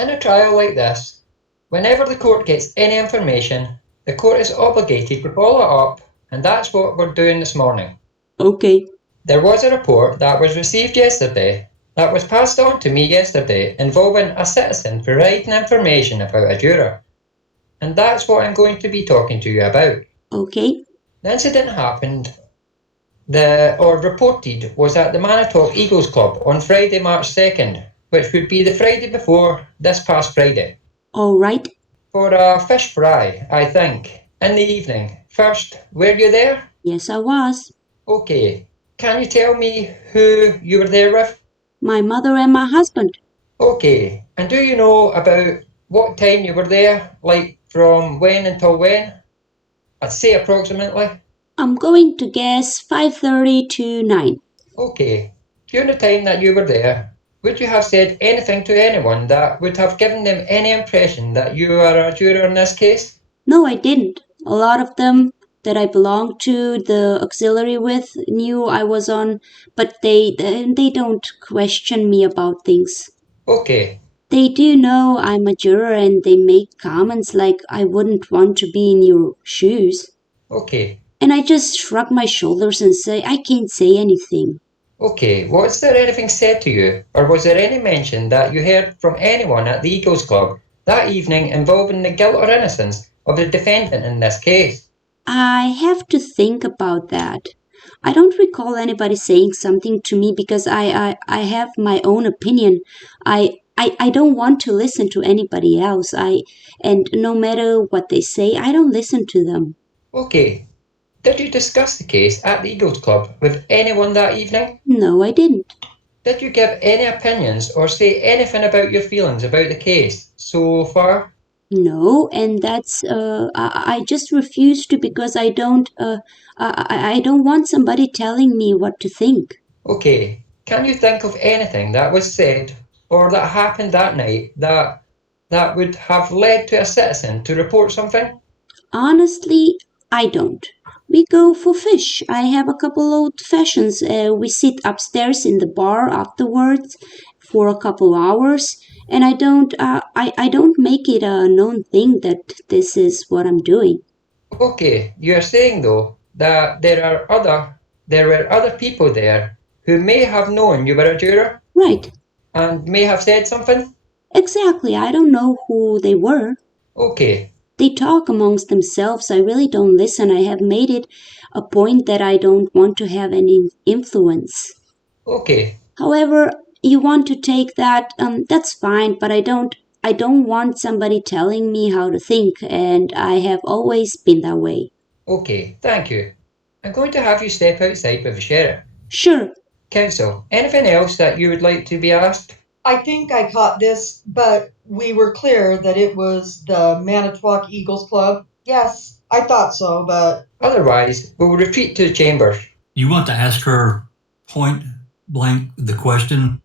In a trial like this, whenever the court gets any information, the court is obligated to follow it up, and that's what we're doing this morning. Okay. There was a report that was received yesterday that was passed on to me yesterday involving a citizen providing information about a juror. And that's what I'm going to be talking to you about. Okay. The incident happened, reported, was at the Manitowoc Eagles Club on Friday, March 2nd, which would be the Friday before this past Friday. All right. For a fish fry, I think, in the evening. First, were you there? Yes, I was. Okay. Can you tell me who you were there with? My mother and my husband. Okay. And do you know about what time you were there? Like from when until when? I'd say approximately. I'm going to guess 5:30 to 9. Okay. During the time that you were there, would you have said anything to anyone that would have given them any impression that you are a juror in this case? No, I didn't. A lot of them that I belonged to the auxiliary with knew I was on, but they don't question me about things. Okay. They do know I'm a juror and they make comments like I wouldn't want to be in your shoes. Okay. And I just shrug my shoulders and say I can't say anything. Okay, was there anything said to you, or was there any mention that you heard from anyone at the Eagles Club that evening involving the guilt or innocence of the defendant in this case? I have to think about that. I don't recall anybody saying something to me because I have my own opinion. I don't want to listen to anybody else. And no matter what they say, I don't listen to them. Okay, did you discuss the case at the Eagles Club with anyone that evening? No, I didn't. Did you give any opinions or say anything about your feelings about the case so far? No, and that's I just refuse to because I don't want somebody telling me what to think. Okay, can you think of anything that was said or that happened that night that would have led to a citizen to report something? Honestly, I don't. We go for fish. I have a couple old fashions. We sit upstairs in the bar afterwards for a couple hours, and I don't make it a known thing that this is what I'm doing. Okay, you are saying though that there were other people there who may have known you were a juror Right. and may have said something? Exactly. I don't know who they were. Okay, They talk amongst themselves. I really don't listen. I have made it a point that I don't want to have any influence. okay, However, you want to take that, that's fine, but I don't want somebody telling me how to think, and I have always been that way. okay, thank you. I'm going to have you step outside with the sheriff. Sure. Counsel, anything else that you would like to be asked? I think I caught this, but we were clear that it was the Manitowoc Eagles Club. Yes, I thought so, but Otherwise, we will retreat to the chambers. You want to ask her point blank the question?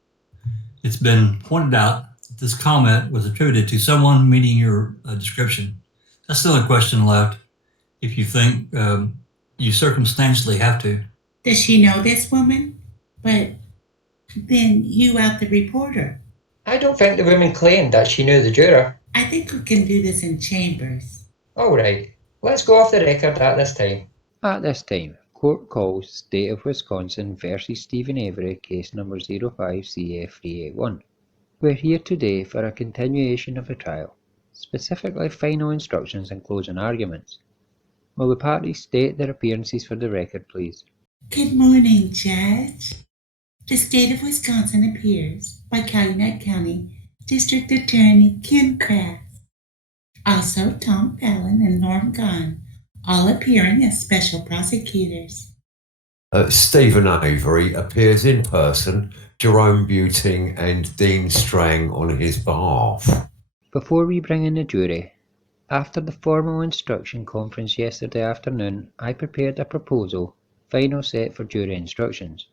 It's been pointed out that this comment was attributed to someone meeting your description. That's the only question left. If you think you circumstantially have to. Does she know this woman? But then you out the reporter. I don't think the woman claimed that she knew the juror. I think we can do this in chambers. All right, let's go off the record at this time. At this time, court calls State of Wisconsin versus Stephen Avery, case number 05CF381. We're here today for a continuation of the trial, specifically final instructions and closing arguments. Will the parties state their appearances for the record, please? Good morning, Judge. The State of Wisconsin appears by Calumet County District Attorney Ken Kratz. Also, Tom Fallon and Norm Gahn, all appearing as special prosecutors. Stephen Avery appears in person, Jerome Buting and Dean Strang on his behalf. Before we bring in the jury, after the formal instruction conference yesterday afternoon, I prepared a proposal, final set for jury instructions.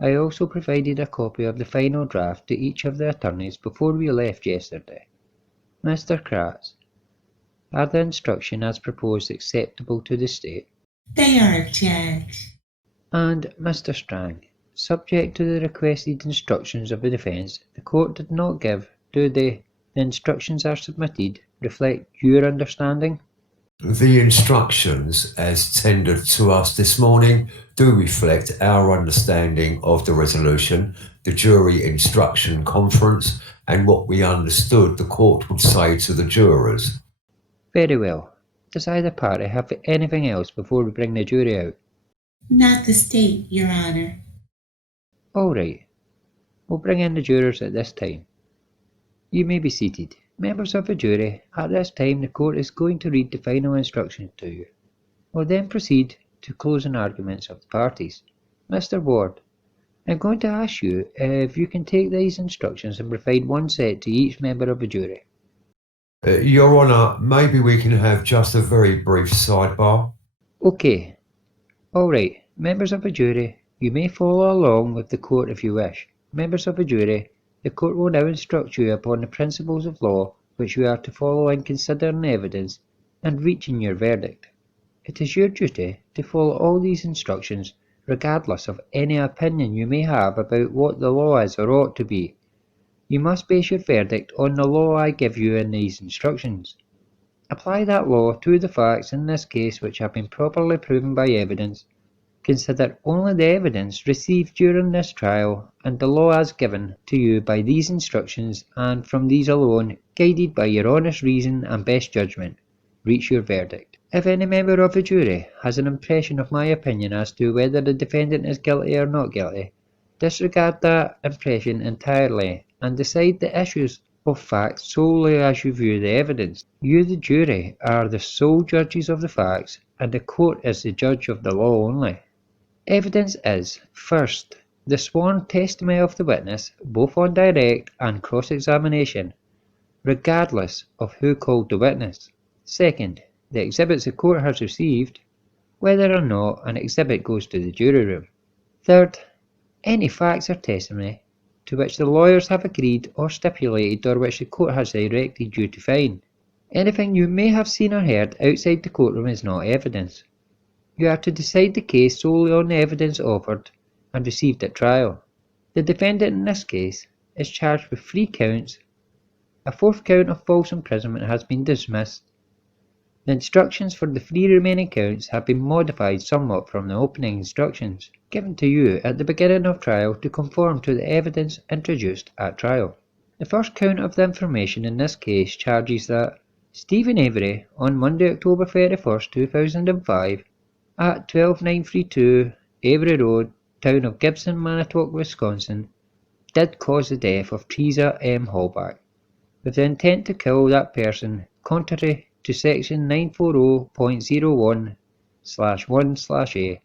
I also provided a copy of the final draft to each of the attorneys before we left yesterday. Mr. Kratz, are the instructions as proposed acceptable to the state? They are, Judge. And Mr. Strang, subject to the requested instructions of the defence, the court did not give, do they, the instructions are submitted reflect your understanding? The instructions as tendered to us this morning do reflect our understanding of the resolution, the jury instruction conference, and what we understood the court would say to the jurors. Very well. Does either party have anything else before we bring the jury out? Not the state, Your Honor. All right. We'll bring in the jurors at this time. You may be seated. Members of the jury, at this time the court is going to read the final instructions to you. We'll then proceed to closing arguments of the parties. Mr. Ward, I'm going to ask you if you can take these instructions and provide one set to each member of the jury. Your Honour, maybe we can have just a very brief sidebar. Okay. All right. Members of the jury, you may follow along with the court if you wish. Members of the jury, the court will now instruct you upon the principles of law which you are to follow in considering evidence and reaching your verdict. It is your duty to follow all these instructions regardless of any opinion you may have about what the law is or ought to be. You must base your verdict on the law I give you in these instructions. Apply that law to the facts in this case which have been properly proven by evidence. Consider only the evidence received during this trial and the law as given to you by these instructions, and from these alone, guided by your honest reason and best judgment, reach your verdict. If any member of the jury has an impression of my opinion as to whether the defendant is guilty or not guilty, disregard that impression entirely and decide the issues of fact solely as you view the evidence. You, the jury, are the sole judges of the facts, and the court is the judge of the law only. Evidence is, first, the sworn testimony of the witness, both on direct and cross-examination, regardless of who called the witness. Second, the exhibits the court has received, whether or not an exhibit goes to the jury room. Third, any facts or testimony to which the lawyers have agreed or stipulated or which the court has directed you to find. Anything you may have seen or heard outside the courtroom is not evidence. You are to decide the case solely on the evidence offered and received at trial. The defendant in this case is charged with 3 counts. A 4th count of false imprisonment has been dismissed. The instructions for the 3 remaining counts have been modified somewhat from the opening instructions given to you at the beginning of trial to conform to the evidence introduced at trial. The first count of the information in this case charges that Stephen Avery, on Monday, October 31st, 2005, at 12932 Avery Road, town of Gibson, Manitowoc, Wisconsin, did cause the death of Teresa M. Hallback, with the intent to kill that person contrary to section 940.01/1/A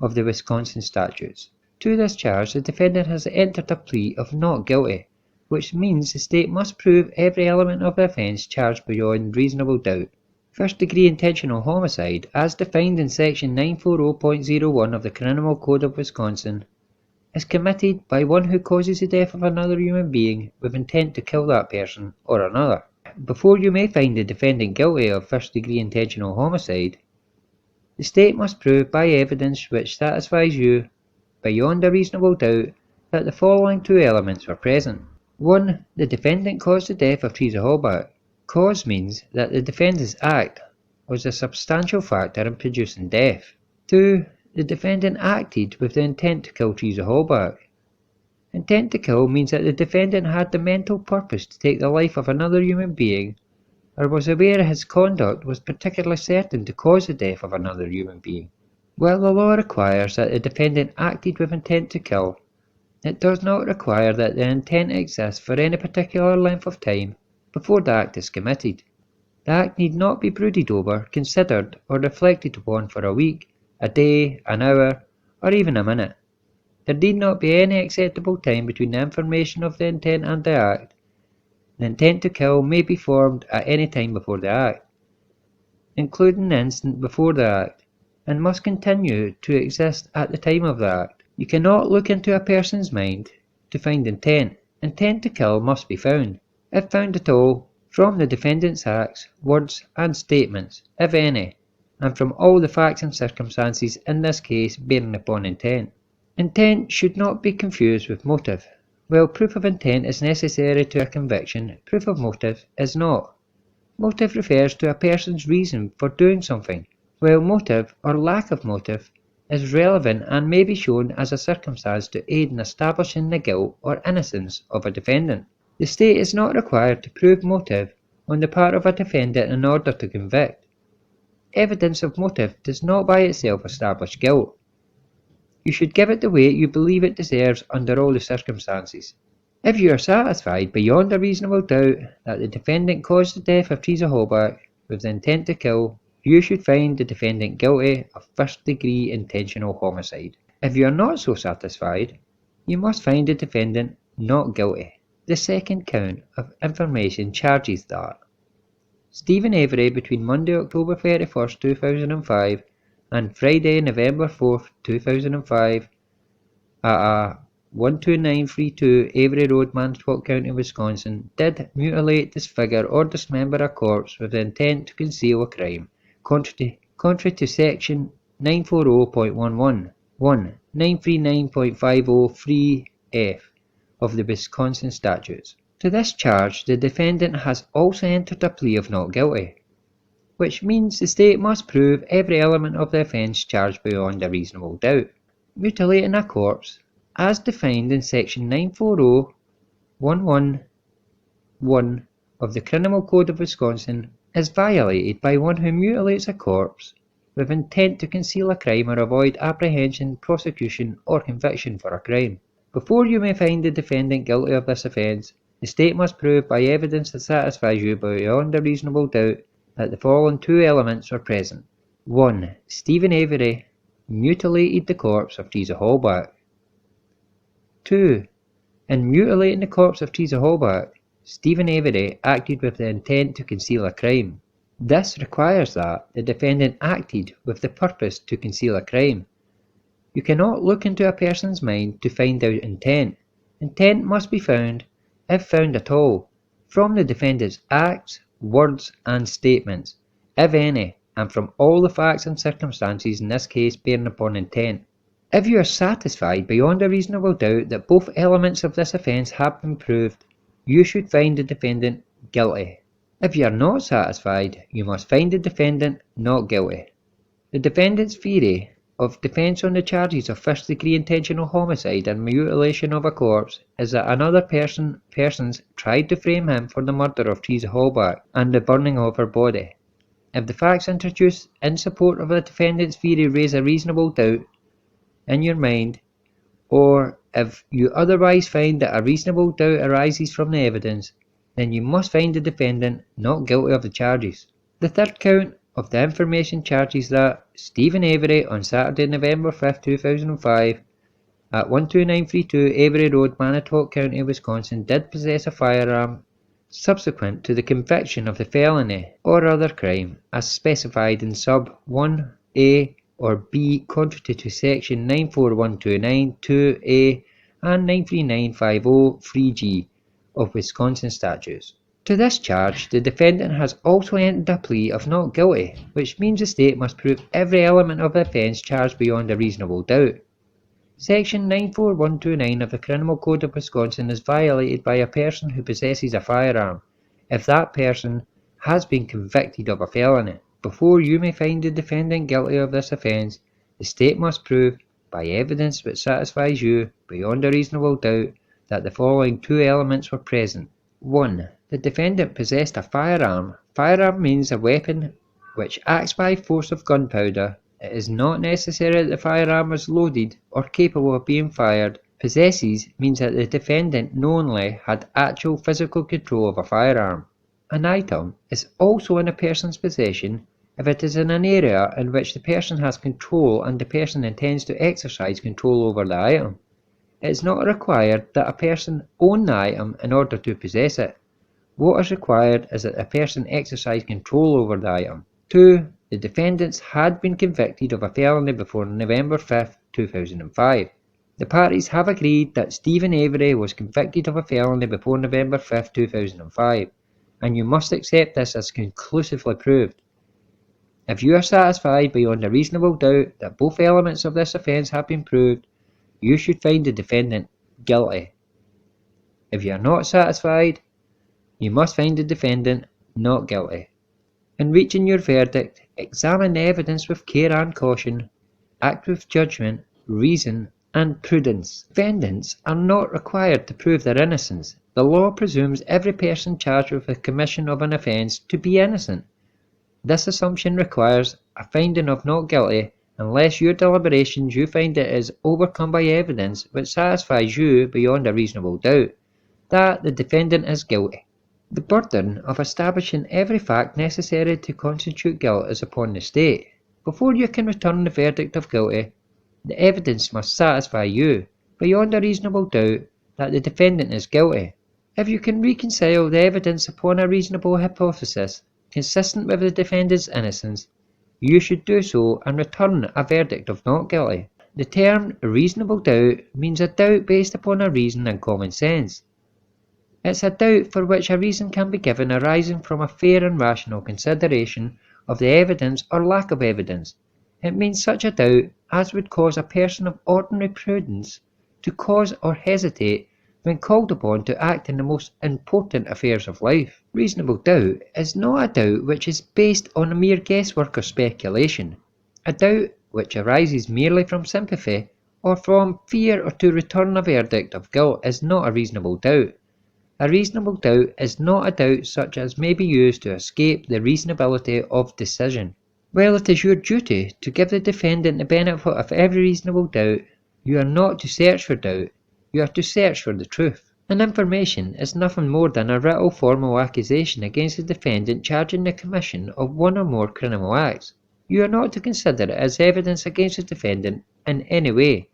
of the Wisconsin statutes. To this charge, the defendant has entered a plea of not guilty, which means the state must prove every element of the offence charged beyond reasonable doubt. First-degree intentional homicide, as defined in section 940.01 of the Criminal Code of Wisconsin, is committed by one who causes the death of another human being with intent to kill that person or another. Before you may find the defendant guilty of first-degree intentional homicide, the state must prove by evidence which satisfies you, beyond a reasonable doubt, that the following 2 elements were present. 1. The defendant caused the death of Teresa Hallback. Cause means that the defendant's act was a substantial factor in producing death. 2. The defendant acted with the intent to kill Teresa Hallback. Intent to kill means that the defendant had the mental purpose to take the life of another human being, or was aware his conduct was particularly certain to cause the death of another human being. While the law requires that the defendant acted with intent to kill, it does not require that the intent exists for any particular length of time before the act is committed. The act need not be brooded over, considered, or reflected upon for a week, a day, an hour, or even a minute. There need not be any acceptable time between the information of the intent and the act. The intent to kill may be formed at any time before the act, including the instant before the act, and must continue to exist at the time of the act. You cannot look into a person's mind to find intent. Intent to kill must be found, if found at all, from the defendant's acts, words, and statements, if any, and from all the facts and circumstances in this case bearing upon intent. Intent should not be confused with motive. While proof of intent is necessary to a conviction, proof of motive is not. Motive refers to a person's reason for doing something, while motive or lack of motive is relevant and may be shown as a circumstance to aid in establishing the guilt or innocence of a defendant. The state is not required to prove motive on the part of a defendant in order to convict. Evidence of motive does not by itself establish guilt. You should give it the weight you believe it deserves under all the circumstances. If you are satisfied beyond a reasonable doubt that the defendant caused the death of Teresa Hallback with the intent to kill, you should find the defendant guilty of first-degree intentional homicide. If you are not so satisfied, you must find the defendant not guilty. The second count of information charges that Stephen Avery between Monday, October 31st, 2005 and Friday, November 4th, 2005 at a 12932 Avery Road, Manitowoc County, Wisconsin, did mutilate, disfigure or dismember a corpse with the intent to conceal a crime, contrary to section 940.11, 939.503F of the Wisconsin statutes. To this charge, the defendant has also entered a plea of not guilty, which means the state must prove every element of the offence charged beyond a reasonable doubt. Mutilating a corpse, as defined in section 940.111 of the Criminal Code of Wisconsin, is violated by one who mutilates a corpse with intent to conceal a crime or avoid apprehension, prosecution, or conviction for a crime. Before you may find the defendant guilty of this offence, the state must prove by evidence that satisfies you beyond a reasonable doubt that the following two elements are present. 1. Stephen Avery mutilated the corpse of Teresa Hallback. 2. In mutilating the corpse of Teresa Hallback, Stephen Avery acted with the intent to conceal a crime. This requires that the defendant acted with the purpose to conceal a crime. You cannot look into a person's mind to find out intent. Intent must be found, if found at all, from the defendant's acts, words and statements, if any, and from all the facts and circumstances in this case bearing upon intent. If you are satisfied beyond a reasonable doubt that both elements of this offence have been proved, you should find the defendant guilty. If you are not satisfied, you must find the defendant not guilty. The defendant's theory of defence on the charges of first-degree intentional homicide and mutilation of a corpse is that another persons tried to frame him for the murder of Teresa Hallback and the burning of her body. If the facts introduced in support of the defendant's theory raise a reasonable doubt in your mind, or if you otherwise find that a reasonable doubt arises from the evidence, then you must find the defendant not guilty of the charges. The third count of the information charges that Stephen Avery on Saturday, November 5, 2005 at 12932 Avery Road, Manitowoc County, Wisconsin did possess a firearm subsequent to the conviction of the felony or other crime as specified in sub 1A or B contrary to section 94129 2A and 93950 3G of Wisconsin statutes. To this charge, the defendant has also entered a plea of not guilty, which means the state must prove every element of the offence charged beyond a reasonable doubt. Section 94129 of the Criminal Code of Wisconsin is violated by a person who possesses a firearm, if that person has been convicted of a felony. Before you may find the defendant guilty of this offence, the state must prove, by evidence which satisfies you beyond a reasonable doubt, that the following two elements were present. 1. The defendant possessed a firearm. Firearm means a weapon which acts by force of gunpowder. It is not necessary that the firearm was loaded or capable of being fired. Possesses means that the defendant knowingly had actual physical control of a firearm. An item is also in a person's possession if it is in an area in which the person has control and the person intends to exercise control over the item. It is not required that a person own the item in order to possess it. What is required is that a person exercise control over the item. 2. The defendants had been convicted of a felony before November 5, 2005. The parties have agreed that Stephen Avery was convicted of a felony before November 5, 2005, and you must accept this as conclusively proved. If you are satisfied beyond a reasonable doubt that both elements of this offence have been proved, you should find the defendant guilty. If you are not satisfied, you must find the defendant not guilty. In reaching your verdict, examine the evidence with care and caution. Act with judgment, reason, and prudence. Defendants are not required to prove their innocence. The law presumes every person charged with the commission of an offence to be innocent. This assumption requires a finding of not guilty unless your deliberations you find it is overcome by evidence which satisfies you beyond a reasonable doubt that the defendant is guilty. The burden of establishing every fact necessary to constitute guilt is upon the state. Before you can return the verdict of guilty, the evidence must satisfy you, beyond a reasonable doubt, that the defendant is guilty. If you can reconcile the evidence upon a reasonable hypothesis consistent with the defendant's innocence, you should do so and return a verdict of not guilty. The term reasonable doubt means a doubt based upon a reason and common sense. It's a doubt for which a reason can be given arising from a fair and rational consideration of the evidence or lack of evidence. It means such a doubt as would cause a person of ordinary prudence to pause or hesitate when called upon to act in the most important affairs of life. Reasonable doubt is not a doubt which is based on a mere guesswork or speculation. A doubt which arises merely from sympathy or from fear or to return a verdict of guilt is not a reasonable doubt. A reasonable doubt is not a doubt such as may be used to escape the reasonability of decision. While it is your duty to give the defendant the benefit of every reasonable doubt, you are not to search for doubt, you are to search for the truth. An information is nothing more than a written formal accusation against the defendant charging the commission of one or more criminal acts. You are not to consider it as evidence against the defendant in any way.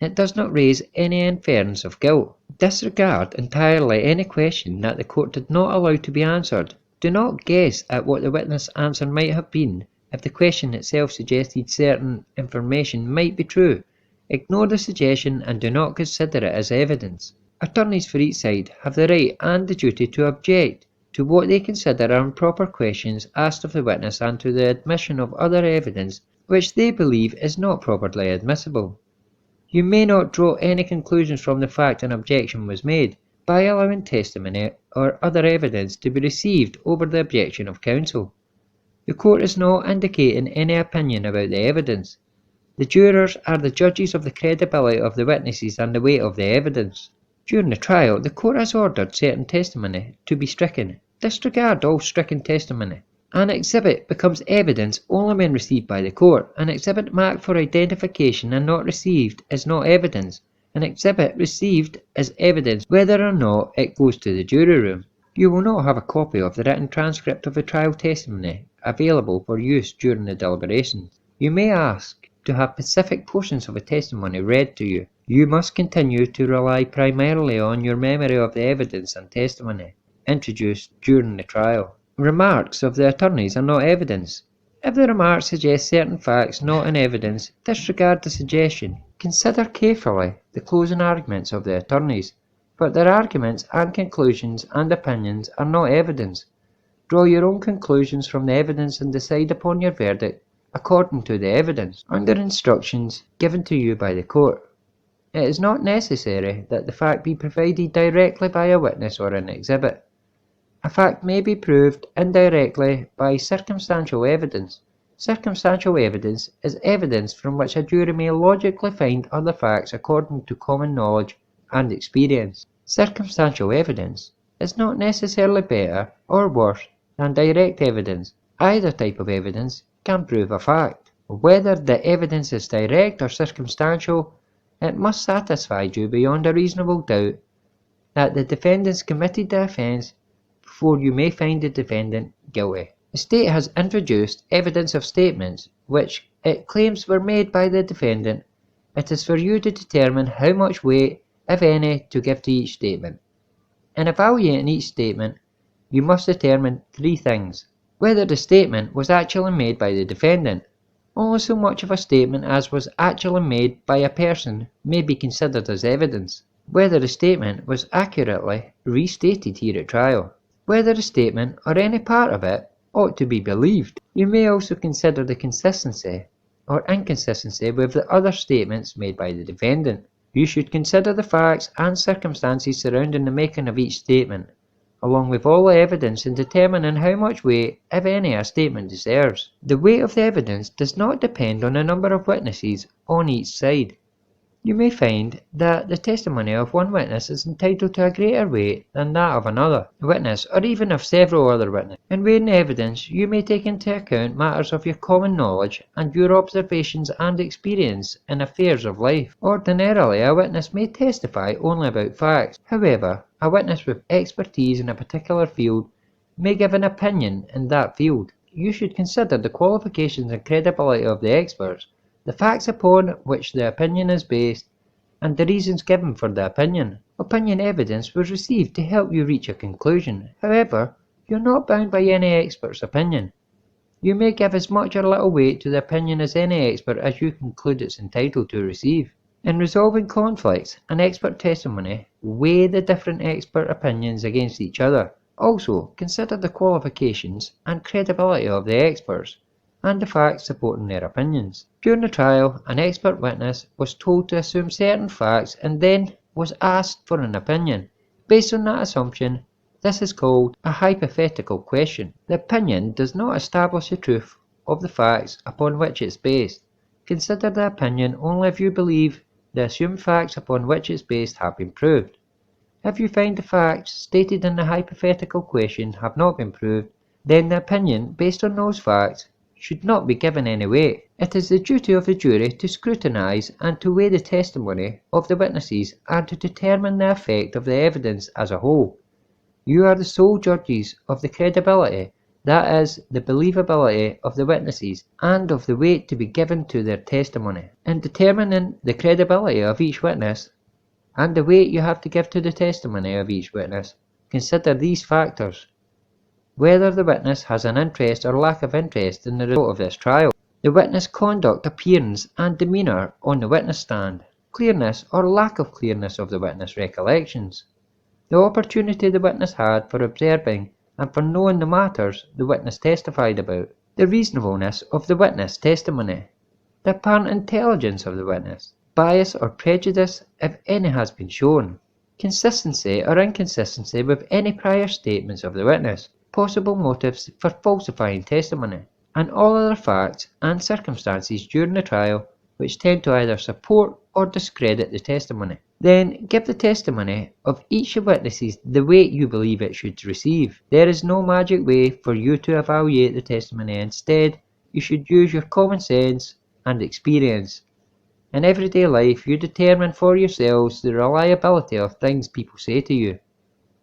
It does not raise any inference of guilt. Disregard entirely any question that the court did not allow to be answered. Do not guess at what the witness' answer might have been if the question itself suggested certain information might be true. Ignore the suggestion and do not consider it as evidence. Attorneys for each side have the right and the duty to object to what they consider are improper questions asked of the witness and to the admission of other evidence which they believe is not properly admissible. You may not draw any conclusions from the fact an objection was made by allowing testimony or other evidence to be received over the objection of counsel. The court is not indicating any opinion about the evidence. The jurors are the judges of the credibility of the witnesses and the weight of the evidence. During the trial, the court has ordered certain testimony to be stricken. Disregard all stricken testimony. An exhibit becomes evidence only when received by the court. An exhibit marked for identification and not received is not evidence. An exhibit received is evidence whether or not it goes to the jury room. You will not have a copy of the written transcript of the trial testimony available for use during the deliberations. You may ask to have specific portions of a testimony read to you. You must continue to rely primarily on your memory of the evidence and testimony introduced during the trial. Remarks of the attorneys are not evidence. If the remarks suggest certain facts not in evidence, disregard the suggestion. Consider carefully the closing arguments of the attorneys, but their arguments and conclusions and opinions are not evidence. Draw your own conclusions from the evidence and decide upon your verdict according to the evidence, under instructions given to you by the court. It is not necessary that the fact be provided directly by a witness or an exhibit. A fact may be proved indirectly by circumstantial evidence. Circumstantial evidence is evidence from which a jury may logically find other facts according to common knowledge and experience. Circumstantial evidence is not necessarily better or worse than direct evidence. Either type of evidence can prove a fact. Whether the evidence is direct or circumstantial, it must satisfy you beyond a reasonable doubt that the defendants committed the offence before you may find the defendant guilty. The state has introduced evidence of statements which it claims were made by the defendant. It is for you to determine how much weight, if any, to give to each statement. In evaluating each statement, you must determine three things. Whether the statement was actually made by the defendant. Only so much of a statement as was actually made by a person may be considered as evidence. Whether the statement was accurately restated here at trial. Whether the statement, or any part of it, ought to be believed. You may also consider the consistency or inconsistency with the other statements made by the defendant. You should consider the facts and circumstances surrounding the making of each statement, along with all the evidence in determining how much weight, if any, a statement deserves. The weight of the evidence does not depend on the number of witnesses on each side. You may find that the testimony of one witness is entitled to a greater weight than that of another witness, or even of several other witnesses. In weighing the evidence, you may take into account matters of your common knowledge and your observations and experience in affairs of life. Ordinarily, a witness may testify only about facts. However, a witness with expertise in a particular field may give an opinion in that field. You should consider the qualifications and credibility of the experts, the facts upon which the opinion is based, and the reasons given for the opinion. Opinion evidence was received to help you reach a conclusion. However, you are not bound by any expert's opinion. You may give as much or little weight to the opinion as any expert as you conclude it's entitled to receive. In resolving conflicts, an expert testimony weigh the different expert opinions against each other. Also, consider the qualifications and credibility of the experts and the facts supporting their opinions. During the trial, an expert witness was told to assume certain facts and then was asked for an opinion. Based on that assumption, this is called a hypothetical question. The opinion does not establish the truth of the facts upon which it's based. Consider the opinion only if you believe the assumed facts upon which it's based have been proved. If you find the facts stated in the hypothetical question have not been proved, then the opinion based on those facts should not be given any weight. It is the duty of the jury to scrutinise and to weigh the testimony of the witnesses and to determine the effect of the evidence as a whole. You are the sole judges of the credibility, that is, the believability of the witnesses, and of the weight to be given to their testimony. In determining the credibility of each witness, and the weight you have to give to the testimony of each witness, consider these factors: whether the witness has an interest or lack of interest in the result of this trial, the witness' conduct, appearance, and demeanour on the witness stand, clearness or lack of clearness of the witness' recollections, the opportunity the witness had for observing and for knowing the matters the witness testified about, the reasonableness of the witness' testimony, the apparent intelligence of the witness, bias or prejudice if any has been shown, consistency or inconsistency with any prior statements of the witness, possible motives for falsifying testimony, and all other facts and circumstances during the trial which tend to either support or discredit the testimony. Then give the testimony of each of the witnesses the weight you believe it should receive. There is no magic way for you to evaluate the testimony. Instead, you should use your common sense and experience. In everyday life, you determine for yourselves the reliability of things people say to you.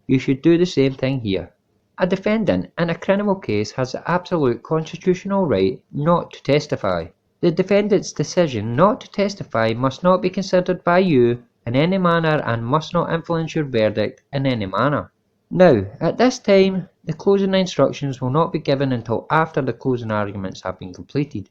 You should do the same thing here. A defendant in a criminal case has the absolute constitutional right not to testify. The defendant's decision not to testify must not be considered by you in any manner and must not influence your verdict in any manner. Now, at this time, the closing instructions will not be given until after the closing arguments have been completed.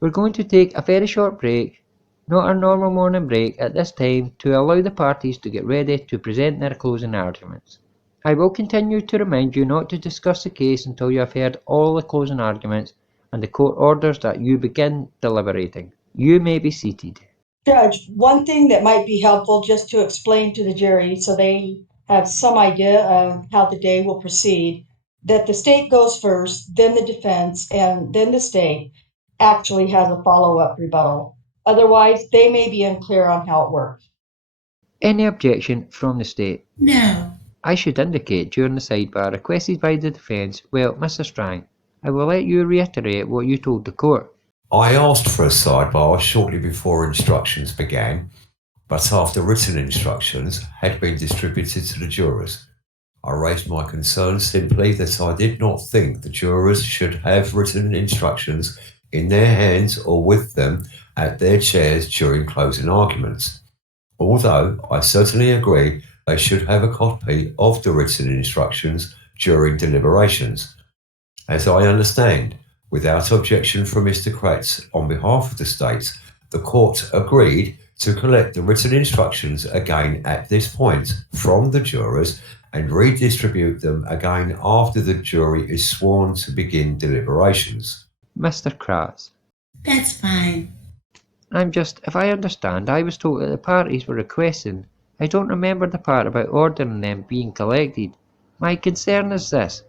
We're going to take a very short break, not our normal morning break at this time, to allow the parties to get ready to present their closing arguments. I will continue to remind you not to discuss the case until you have heard all the closing arguments and the court orders that you begin deliberating. You may be seated. Judge, one thing that might be helpful just to explain to the jury so they have some idea of how the day will proceed, that the state goes first, then the defense, and then the state actually has a follow-up rebuttal. Otherwise, they may be unclear on how it works. Any objection from the state? No. I should indicate during the sidebar requested by the defence. Well, Mr. Strang, I will let you reiterate what you told the court. I asked for a sidebar shortly before instructions began, but after written instructions had been distributed to the jurors. I raised my concern simply that I did not think the jurors should have written instructions in their hands or with them at their chairs during closing arguments. Although I certainly agree they should have a copy of the written instructions during deliberations. As I understand, without objection from Mr. Kratz on behalf of the state, the court agreed to collect the written instructions again at this point from the jurors and redistribute them again after the jury is sworn to begin deliberations. Mr. Kratz. That's fine. If I understand, I was told that the parties were requesting. I don't remember the part about ordering them being collected. My concern is this.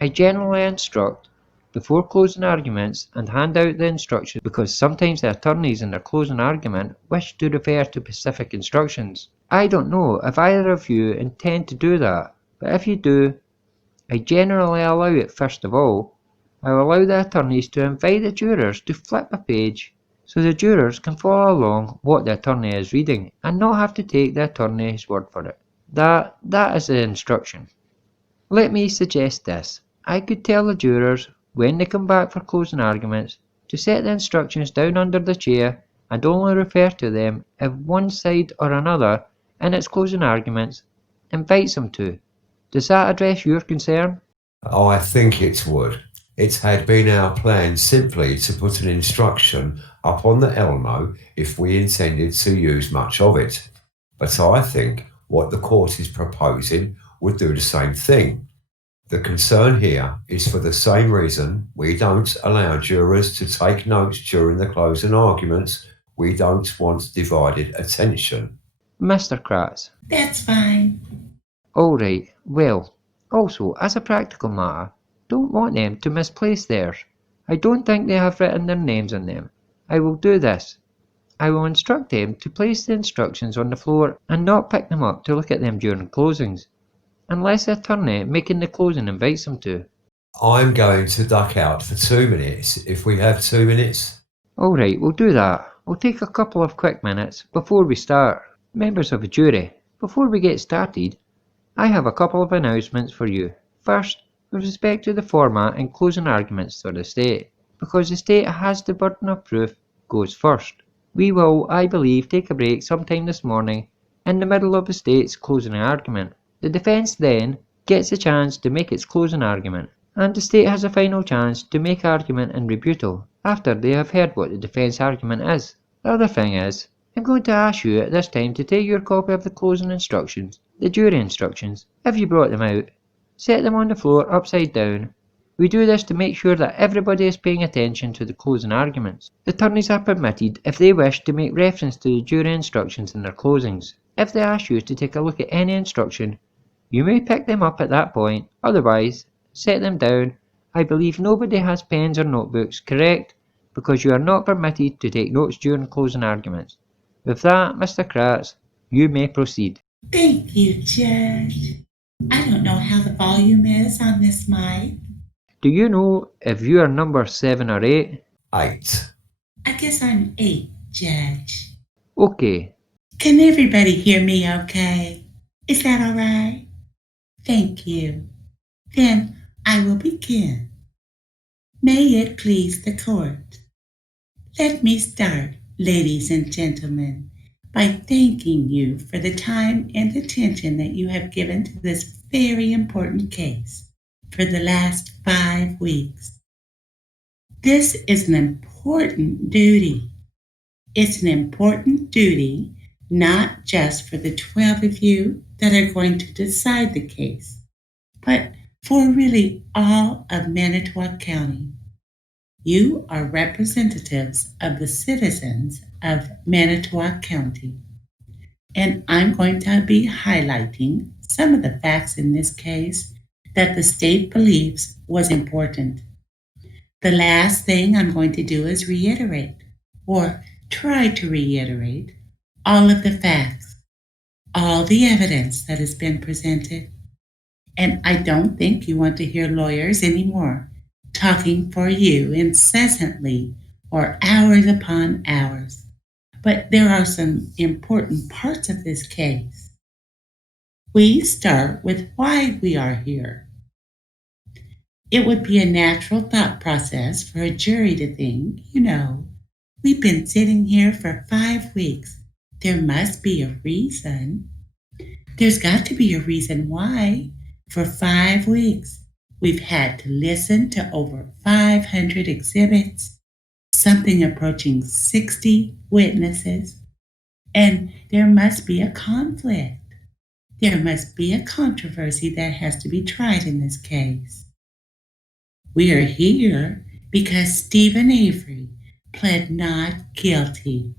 I generally instruct before closing arguments and hand out the instructions because sometimes the attorneys in their closing argument wish to refer to specific instructions. I don't know if either of you intend to do that, but if you do, I generally allow it first of all. I will allow the attorneys to invite the jurors to flip a page so the jurors can follow along what the attorney is reading and not have to take the attorney's word for it. That is the instruction. Let me suggest this. I could tell the jurors, when they come back for closing arguments, to set the instructions down under the chair and only refer to them if one side or another, in its closing arguments, invites them to. Does that address your concern? I think it would. It had been our plan simply to put an instruction up on the Elmo if we intended to use much of it. But I think what the court is proposing would do the same thing. The concern here is for the same reason we don't allow jurors to take notes during the closing arguments. We don't want divided attention. Mr. Kratz. That's fine. All right. Well, also, as a practical matter, don't want them to misplace theirs. I don't think they have written their names on them. I will do this. I will instruct them to place the instructions on the floor and not pick them up to look at them during closings, unless the attorney making the closing invites them to. I'm going to duck out for 2 minutes if we have 2 minutes. All right, we'll do that. We'll take a couple of quick minutes before we start. Members of the jury, before we get started, I have a couple of announcements for you. First, with respect to the format and closing arguments for the state, because the state has the burden of proof, goes first. We will, I believe, take a break sometime this morning in the middle of the state's closing argument. The defence then gets a chance to make its closing argument, and the state has a final chance to make argument and rebuttal after they have heard what the defence argument is. The other thing is, I'm going to ask you at this time to take your copy of the closing instructions, the jury instructions, if you brought them out. Set them on the floor upside down. We do this to make sure that everybody is paying attention to the closing arguments. The attorneys are permitted, if they wish, to make reference to the jury instructions in their closings. If they ask you to take a look at any instruction, you may pick them up at that point, otherwise, set them down. I believe nobody has pens or notebooks, correct? Because you are not permitted to take notes during closing arguments. With that, Mr. Kratz, you may proceed. Thank you, Judge. I don't know how the volume is on this mic. Do you know if you are number 7 or 8? 8. I guess I'm 8, Judge. Okay. Can everybody hear me okay? Is that all right? Thank you. Then I will begin. May it please the court. Let me start, ladies and gentlemen, by thanking you for the time and attention that you have given to this very important case for the last 5 weeks. This is an important duty. It's an important duty not just for the 12 of you that are going to decide the case, but for really all of Manitowoc County. You are representatives of the citizens of Manitowoc County, and I'm going to be highlighting some of the facts in this case that the state believes was important. The last thing I'm going to do is reiterate, or try to reiterate, all of the facts, all the evidence that has been presented. And I don't think you want to hear lawyers anymore talking for you incessantly or hours upon hours. But there are some important parts of this case. We start with why we are here. It would be a natural thought process for a jury to think, we've been sitting here for 5 weeks. There must be a reason. There's got to be a reason why. For 5 weeks, we've had to listen to over 500 exhibits, something approaching 60 witnesses, and there must be a conflict. There must be a controversy that has to be tried in this case. We are here because Stephen Avery pled not guilty.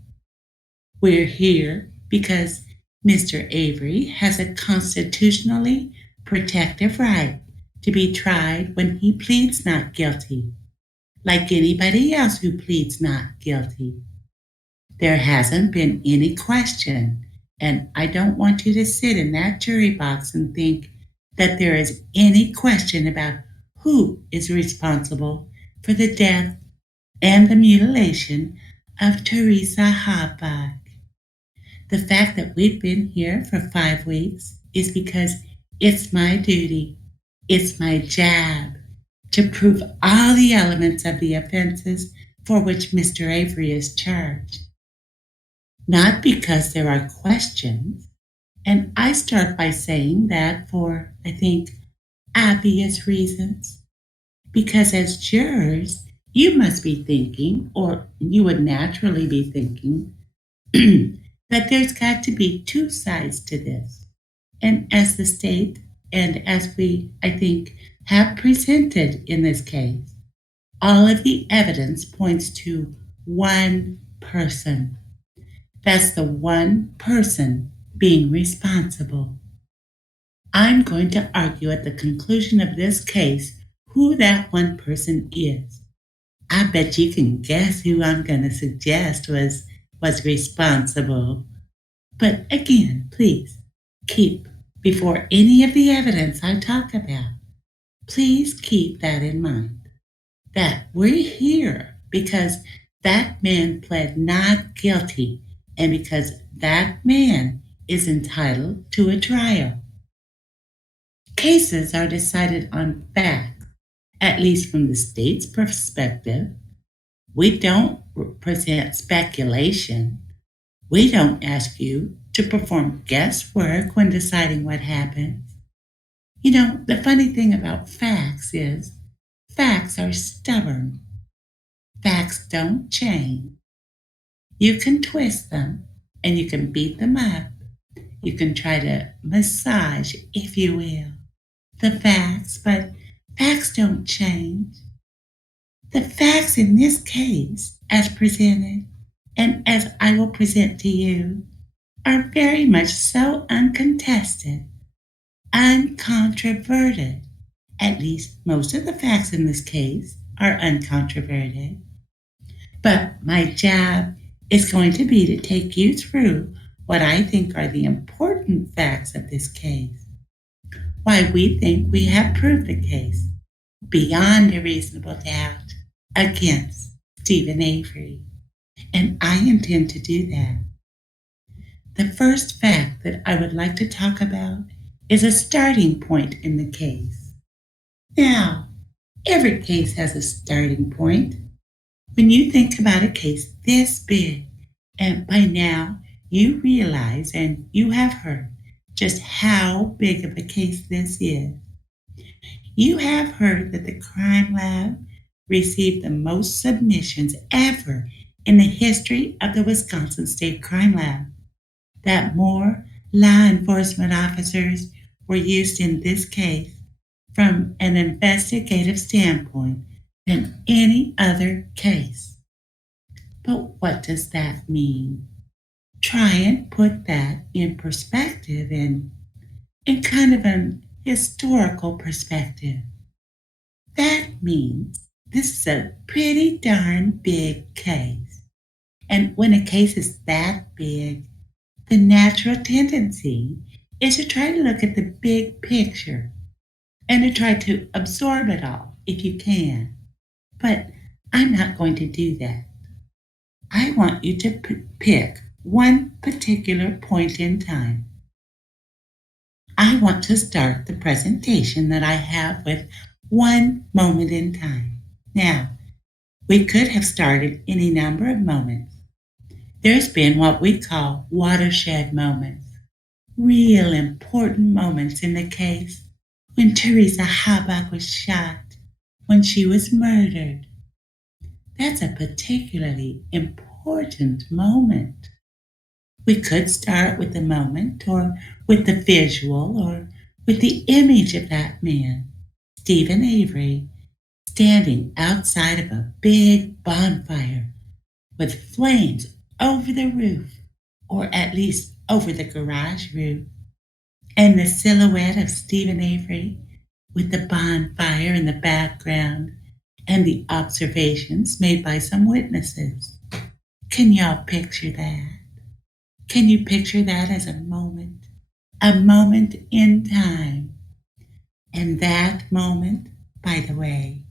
We're here because Mr. Avery has a constitutionally protective right to be tried when he pleads not guilty, like anybody else who pleads not guilty. There hasn't been any question, and I don't want you to sit in that jury box and think that there is any question about who is responsible for the death and the mutilation of Teresa Habach. The fact that we've been here for 5 weeks is because it's my duty, it's my job to prove all the elements of the offenses for which Mr. Avery is charged. Not because there are questions, and I start by saying that for, I think, obvious reasons. Because as jurors, you must be thinking, or you would naturally be thinking, that there's got to be 2 sides to this. And as the state, and as we, I think, have presented in this case, all of the evidence points to one person. That's the one person being responsible. I'm going to argue at the conclusion of this case who that one person is. I bet you can guess who I'm going to suggest was responsible. But again, please keep, before any of the evidence I talk about, please keep that in mind. That we're here because that man pled not guilty and because that man is entitled to a trial. Cases are decided on facts, at least from the state's perspective. We don't present speculation. We don't ask you to perform guesswork when deciding what happens. You know, the funny thing about facts is facts are stubborn. Facts don't change. You can twist them and you can beat them up. You can try to massage, if you will, the facts, but facts don't change. The facts in this case, as presented, and as I will present to you, are very much so uncontested, uncontroverted. At least most of the facts in this case are uncontroverted. But my job is going to be to take you through what I think are the important facts of this case. Why we think we have proved the case beyond a reasonable doubt against Stephen Avery. And I intend to do that. The first fact that I would like to talk about is a starting point in the case. Now, every case has a starting point. When you think about a case this big, and by now you realize and you have heard just how big of a case this is. You have heard that the crime lab received the most submissions ever in the history of the Wisconsin State Crime Lab, that more law enforcement officers were used in this case from an investigative standpoint than any other case. But what does that mean? Try and put that in perspective and in kind of an historical perspective. That means this is a pretty darn big case. And when a case is that big, the natural tendency is to try to look at the big picture and to try to absorb it all if you can. But I'm not going to do that. I want you to pick one particular point in time. I want to start the presentation that I have with one moment in time. Now, we could have started any number of moments. There's been what we call watershed moments, real important moments in the case. When Teresa Habach was shot, when she was murdered. That's a particularly important moment. We could start with the moment, or with the visual, or with the image of that man, Stephen Avery, standing outside of a big bonfire with flames over the roof, or at least over the garage roof, and the silhouette of Stephen Avery with the bonfire in the background and the observations made by some witnesses. Can y'all picture that? Can you picture that as a moment in time? And that moment, by the way,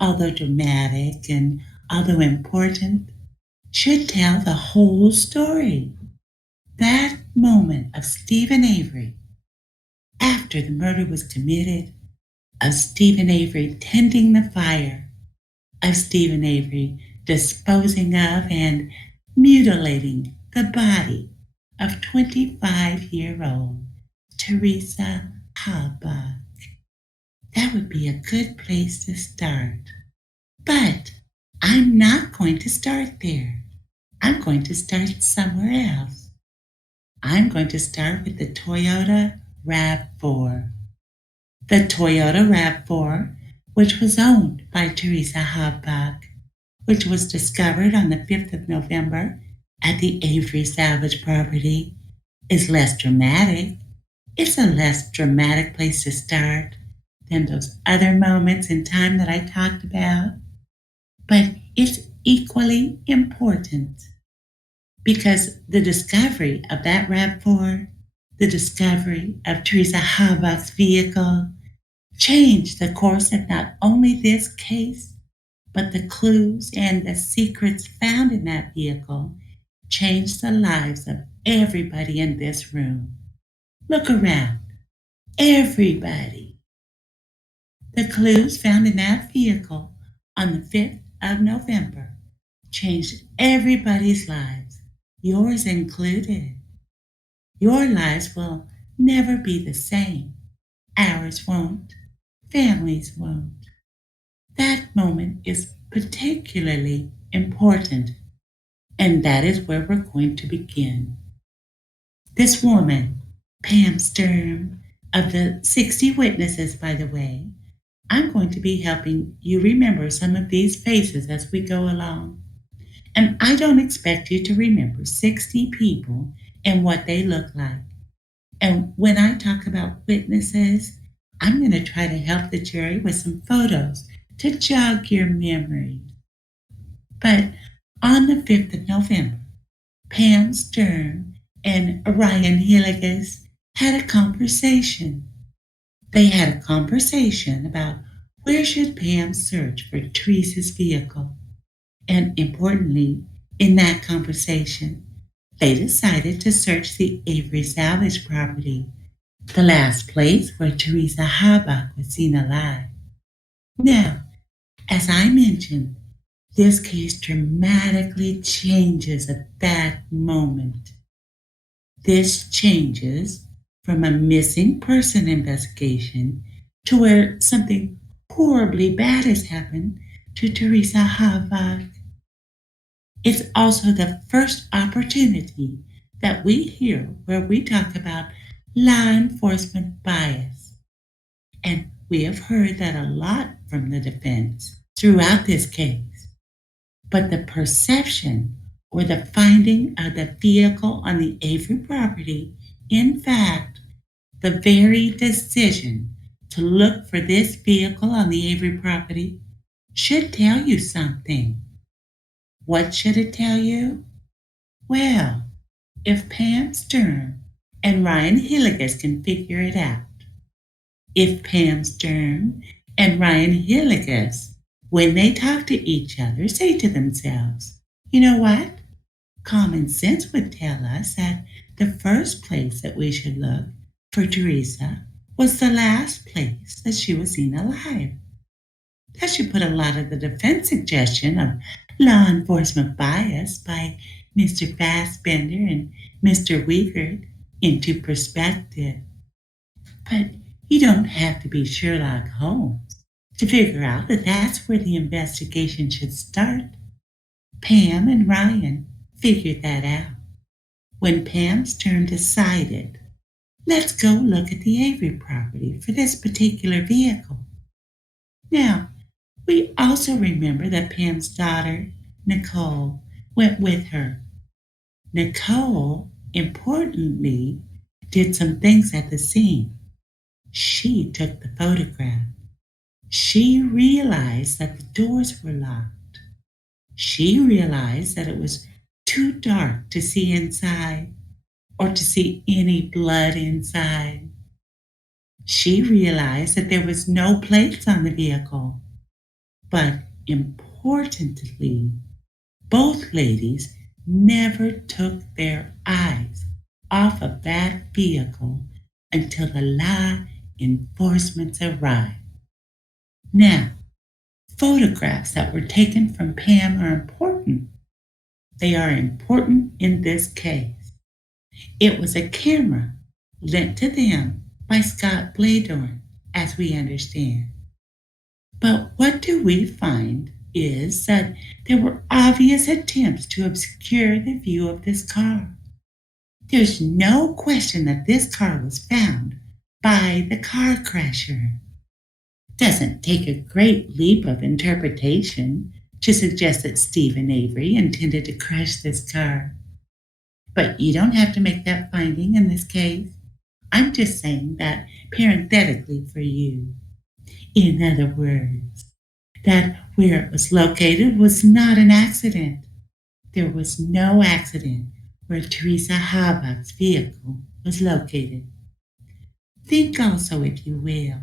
although dramatic and although important, should tell the whole story. That moment of Stephen Avery, after the murder was committed, of Stephen Avery tending the fire, of Stephen Avery disposing of and mutilating the body of 25-year-old Teresa Halbach. That would be a good place to start. But I'm not going to start there. I'm going to start somewhere else. I'm going to start with the Toyota RAV4. The Toyota RAV4, which was owned by Teresa Halbach, which was discovered on the 5th of November at the Avery salvage property, is less dramatic. It's a less dramatic place to start than those other moments in time that I talked about. But it's equally important because the discovery of that RAV4, the discovery of Teresa Halbach's vehicle, changed the course of not only this case, but the clues and the secrets found in that vehicle changed the lives of everybody in this room. Look around. Everybody. The clues found in that vehicle on the 5th of November changed everybody's lives, yours included. Your lives will never be the same. Ours won't. Families won't. That moment is particularly important, and that is where we're going to begin. This woman, Pam Sturm, of the 60 witnesses, by the way, I'm going to be helping you remember some of these faces as we go along. And I don't expect you to remember 60 people and what they look like. And when I talk about witnesses, I'm going to try to help the jury with some photos to jog your memory. But on the 5th of November, Pam Sturm and Ryan Hilligas had a conversation. They had a conversation about where should Pam search for Teresa's vehicle. And importantly, in that conversation, they decided to search the Avery salvage property, the last place where Teresa Halbach was seen alive. Now, as I mentioned, this case dramatically changes at that moment. This changes from a missing person investigation to where something horribly bad has happened to Teresa Halbach. It's also the first opportunity that we hear where we talk about law enforcement bias. And we have heard that a lot from the defense throughout this case. But the perception or the finding of the vehicle on the Avery property, in fact, the very decision to look for this vehicle on the Avery property should tell you something. What should it tell you? Well, if Pam Sturm and Ryan Hilligas can figure it out, if Pam Sturm and Ryan Hilligas, when they talk to each other, say to themselves, you know what? Common sense would tell us that the first place that we should look for Teresa was the last place that she was seen alive. That should put a lot of the defense suggestion of law enforcement bias by Mr. Fassbender and Mr. Wiegert into perspective. But you don't have to be Sherlock Holmes to figure out that that's where the investigation should start. Pam and Ryan figured that out. When Pam Sturm decided, let's go look at the Avery property for this particular vehicle. Now, we also remember that Pam's daughter, Nicole, went with her. Nicole, importantly, did some things at the scene. She took the photograph. She realized that the doors were locked. She realized that it was too dark to see inside or to see any blood inside. She realized that there was no plates on the vehicle. But importantly, both ladies never took their eyes off of that vehicle until the law enforcement arrived. Now, photographs that were taken from Pam are important. They are important in this case. It was a camera lent to them by Scott Bladorn, as we understand. But what do we find is that there were obvious attempts to obscure the view of this car. There's no question that this car was found by the car crasher. Doesn't take a great leap of interpretation to suggest that Steve and Avery intended to crash this car. But you don't have to make that finding in this case. I'm just saying that parenthetically for you. In other words, that where it was located was not an accident. There was no accident where Teresa Habach's vehicle was located. Think also, if you will,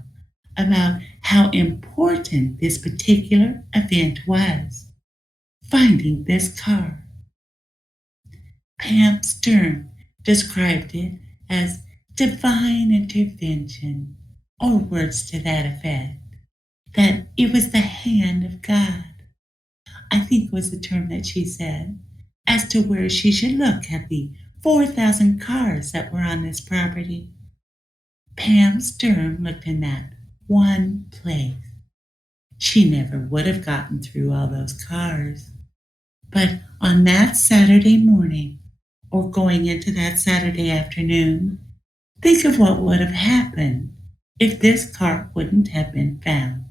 about how important this particular event was, finding this car. Pam Stern described it as divine intervention, or words to that effect, that it was the hand of God, I think was the term that she said, as to where she should look at the 4,000 cars that were on this property. Pam Stern looked in that one place. She never would have gotten through all those cars. But on that Saturday morning, or going into that Saturday afternoon, think of what would have happened if this car wouldn't have been found.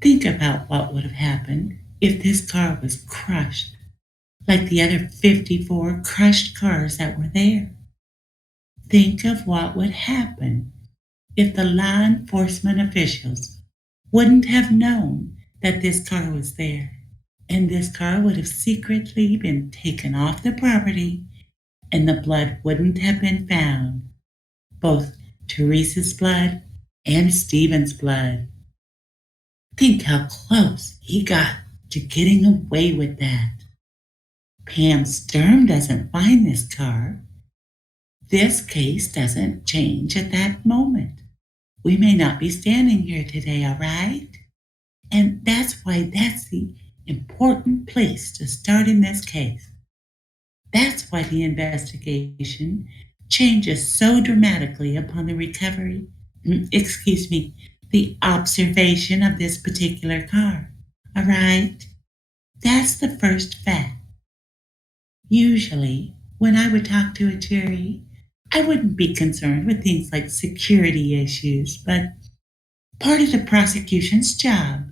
Think about what would have happened if this car was crushed, like the other 54 crushed cars that were there. Think of what would happen if the law enforcement officials wouldn't have known that this car was there, and this car would have secretly been taken off the property, and the blood wouldn't have been found, both Teresa's blood and Stephen's blood. Think how close he got to getting away with that. Pam Stern doesn't find this car. This case doesn't change at that moment. We may not be standing here today, all right? And that's why that's the important place to start in this case. That's why the investigation changes so dramatically upon the recovery, the observation of this particular car. All right? That's the first fact. Usually, when I would talk to a jury, I wouldn't be concerned with things like security issues, but part of the prosecution's job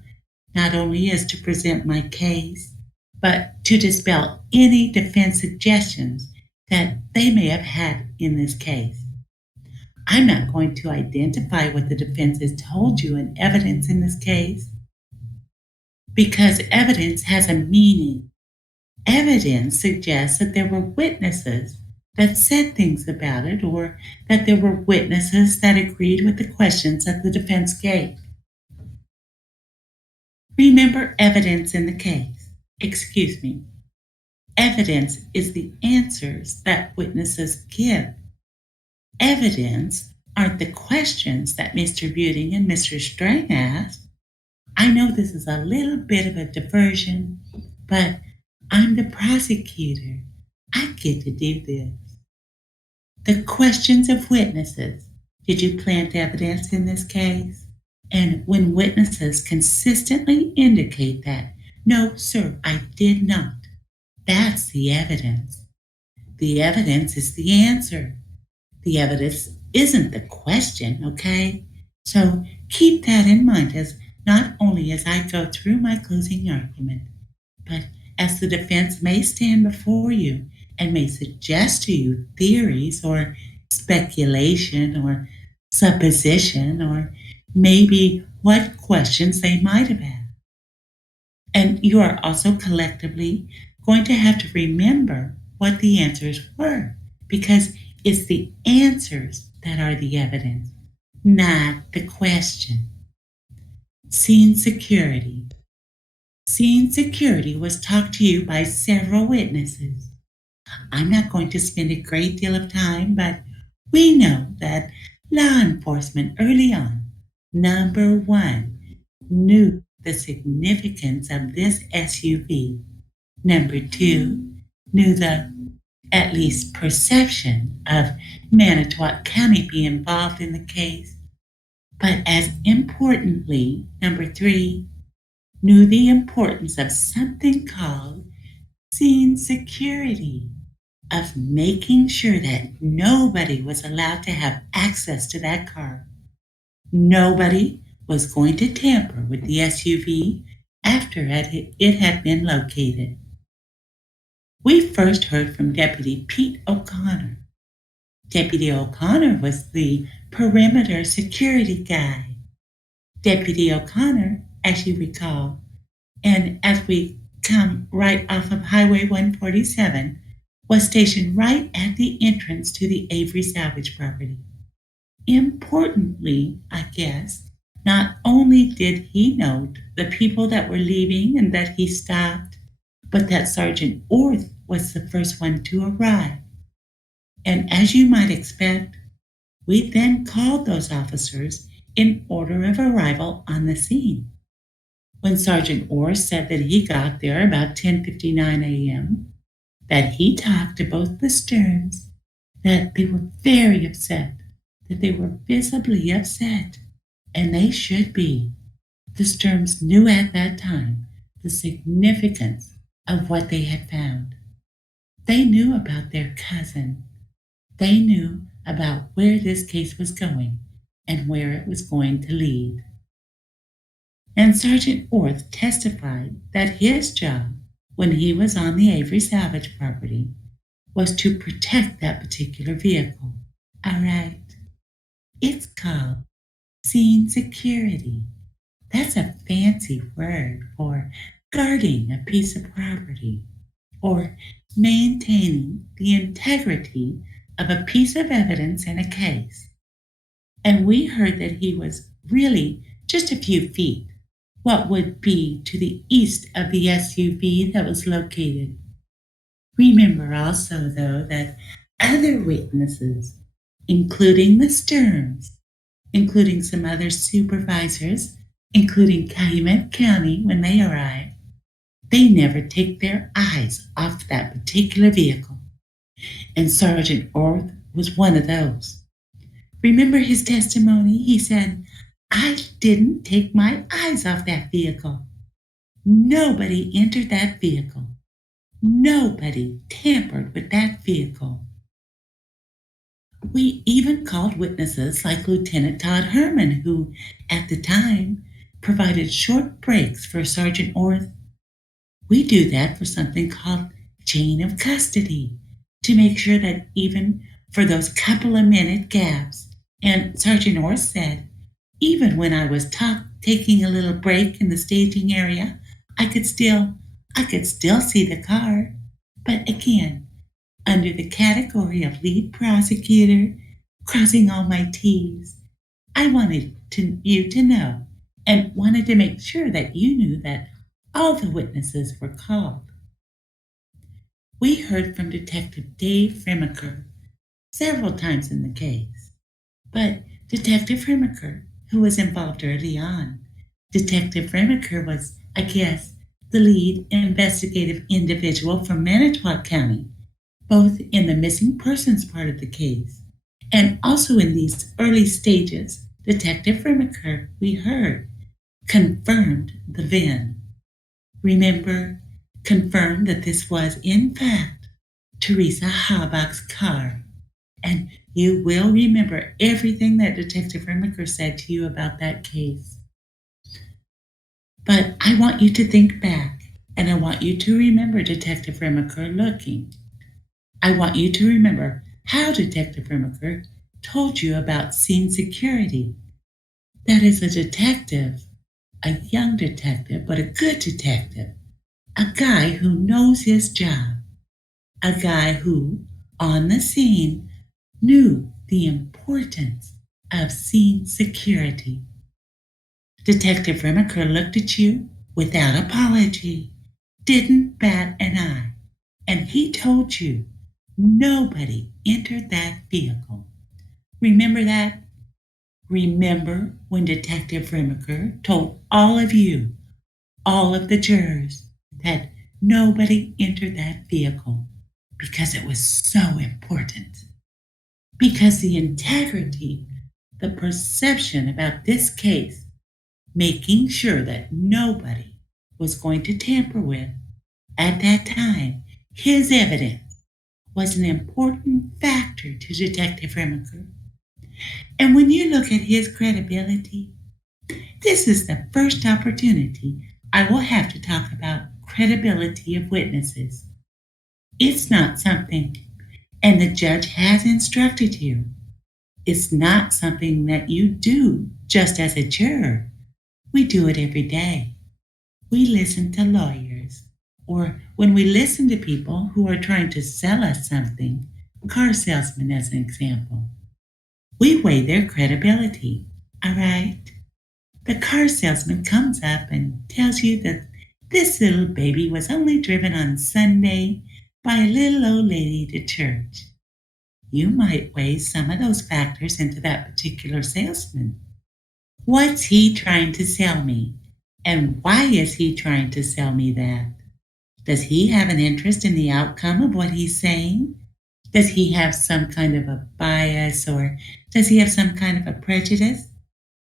not only is to present my case, but to dispel any defense suggestions that they may have had in this case. I'm not going to identify what the defense has told you in evidence in this case, because evidence has a meaning. Evidence suggests that there were witnesses that said things about it, or that there were witnesses that agreed with the questions that the defense gave. Remember evidence in the case. Evidence is the answers that witnesses give. Evidence aren't the questions that Mr. Buting and Mr. Strang asked. I know this is a little bit of a diversion, but I'm the prosecutor. I get to do this. The questions of witnesses. Did you plant evidence in this case? And when witnesses consistently indicate that, no, sir, I did not, that's the evidence. The evidence is the answer. The evidence isn't the question, okay? So keep that in mind, as not only as I go through my closing argument, but as the defense may stand before you and may suggest to you theories or speculation or supposition or maybe what questions they might have had. And you are also collectively going to have to remember what the answers were, because it's the answers that are the evidence, not the question. Scene security. Scene security was talked to you by several witnesses. I'm not going to spend a great deal of time, but we know that law enforcement early on, number one, knew the significance of this SUV. Number two, knew the, at least perception of Manitowoc County being involved in the case. But as importantly, number three, knew the importance of something called scene security, of making sure that nobody was allowed to have access to that car. Nobody was going to tamper with the SUV after it had been located. We first heard from Deputy Pete O'Connor. Deputy O'Connor was the perimeter security guy. Deputy O'Connor, as you recall, and as we come right off of Highway 147, was stationed right at the entrance to the Avery salvage property. Importantly, I guess, not only did he note the people that were leaving and that he stopped, but that Sergeant Orth was the first one to arrive. And as you might expect, we then called those officers in order of arrival on the scene. When Sergeant Orth said that he got there about 10:59 a.m., that he talked to both the Sterns, that they were very upset, that they were visibly upset, and they should be. The Sterns knew at that time the significance of what they had found. They knew about their cousin. They knew about where this case was going and where it was going to lead. And Sergeant Orth testified that his job when he was on the Avery salvage property was to protect that particular vehicle. All right. It's called scene security. That's a fancy word for guarding a piece of property or maintaining the integrity of a piece of evidence in a case. And we heard that he was really just a few feet, what would be to the east of the SUV that was located. Remember also, though, that other witnesses, including the Sterns, including some other supervisors, including Calumet County when they arrived, they never take their eyes off that particular vehicle. And Sergeant Orth was one of those. Remember his testimony? He said, I didn't take my eyes off that vehicle. Nobody entered that vehicle. Nobody tampered with that vehicle. We even called witnesses like Lieutenant Todd Herman, who, at the time, provided short breaks for Sergeant Orth. We do that for something called chain of custody, to make sure that even for those couple of minute gaps, and Sergeant Orth said, even when I was taking a little break in the staging area, I could still see the car. But again, under the category of lead prosecutor, crossing all my T's, I wanted you to know and wanted to make sure that you knew that all the witnesses were called. We heard from Detective Dave Fremaker several times in the case, but Detective Fremaker, who was involved early on, Detective Fremaker was, I guess, the lead investigative individual from Manitowoc County, both in the missing persons part of the case and also in these early stages. Detective Fremaker, we heard, confirmed the VIN. Remember, confirmed that this was, in fact, Teresa Habach's car. And you will remember everything that Detective Fremaker said to you about that case. But I want you to think back And I want you to remember Detective Remaker looking. I want you to remember how Detective Remaker told you about scene security. That is a detective, a young detective, but a good detective. A guy who knows his job. A guy who, on the scene, knew the importance of scene security. Detective Remaker looked at you without apology, didn't bat an eye, and he told you nobody entered that vehicle. Remember that? Remember when Detective Remaker told all of you, all of the jurors, that nobody entered that vehicle because it was so important. Because the integrity, the perception about this case, making sure that nobody was going to tamper with, at that time, his evidence was an important factor to Detective Remaker. And when you look at his credibility, this is the first opportunity I will have to talk about credibility of witnesses. It's not something, and the judge has instructed you, it's not something that you do just as a juror. We do it every day. We listen to lawyers, or when we listen to people who are trying to sell us something, car salesmen as an example. We weigh their credibility, all right? The car salesman comes up and tells you that this little baby was only driven on Sunday by a little old lady to church. You might weigh some of those factors into that particular salesman. What's he trying to sell me? And why is he trying to sell me that? Does he have an interest in the outcome of what he's saying? Does he have some kind of a bias, or does he have some kind of a prejudice?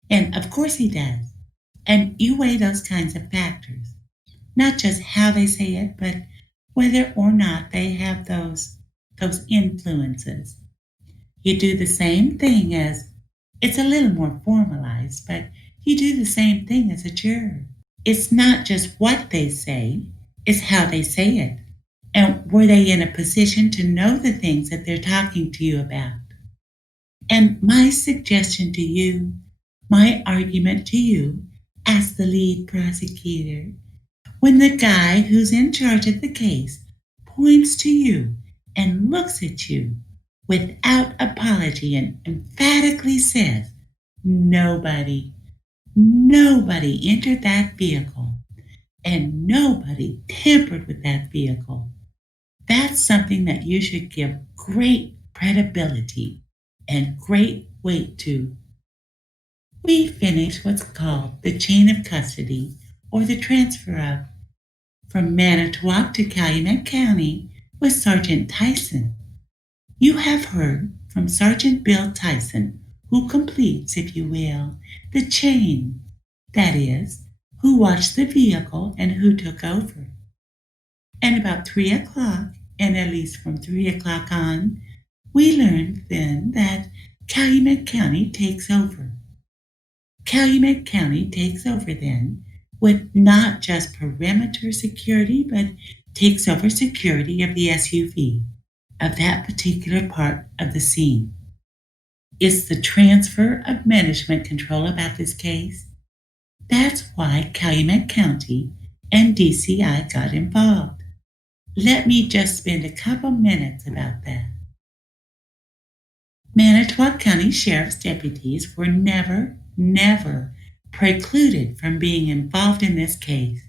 And of course he does. And you weigh those kinds of factors. Not just how they say it, but whether or not they have those influences. You do the same thing as, it's a little more formalized, but you do the same thing as a juror. It's not just what they say, it's how they say it. And were they in a position to know the things that they're talking to you about? And my suggestion to you, my argument to you as the lead prosecutor, when the guy who's in charge of the case points to you and looks at you without apology and emphatically says, nobody entered that vehicle and nobody tampered with that vehicle. That's something that you should give great credibility and great weight to. We finish what's called the chain of custody, or the transfer of, from Manitowoc to Calumet County with Sergeant Tyson. You have heard from Sergeant Bill Tyson, who completes, if you will, the chain. That is, who watched the vehicle and who took over. And about 3 o'clock, and at least from 3 o'clock on, we learned then that Calumet County takes over. Calumet County takes over then with not just perimeter security, but takes over security of the SUV, of that particular part of the scene. It's the transfer of management control about this case. That's why Calumet County and DCI got involved. Let me just spend a couple minutes about that. Manitowoc County Sheriff's deputies were never precluded from being involved in this case.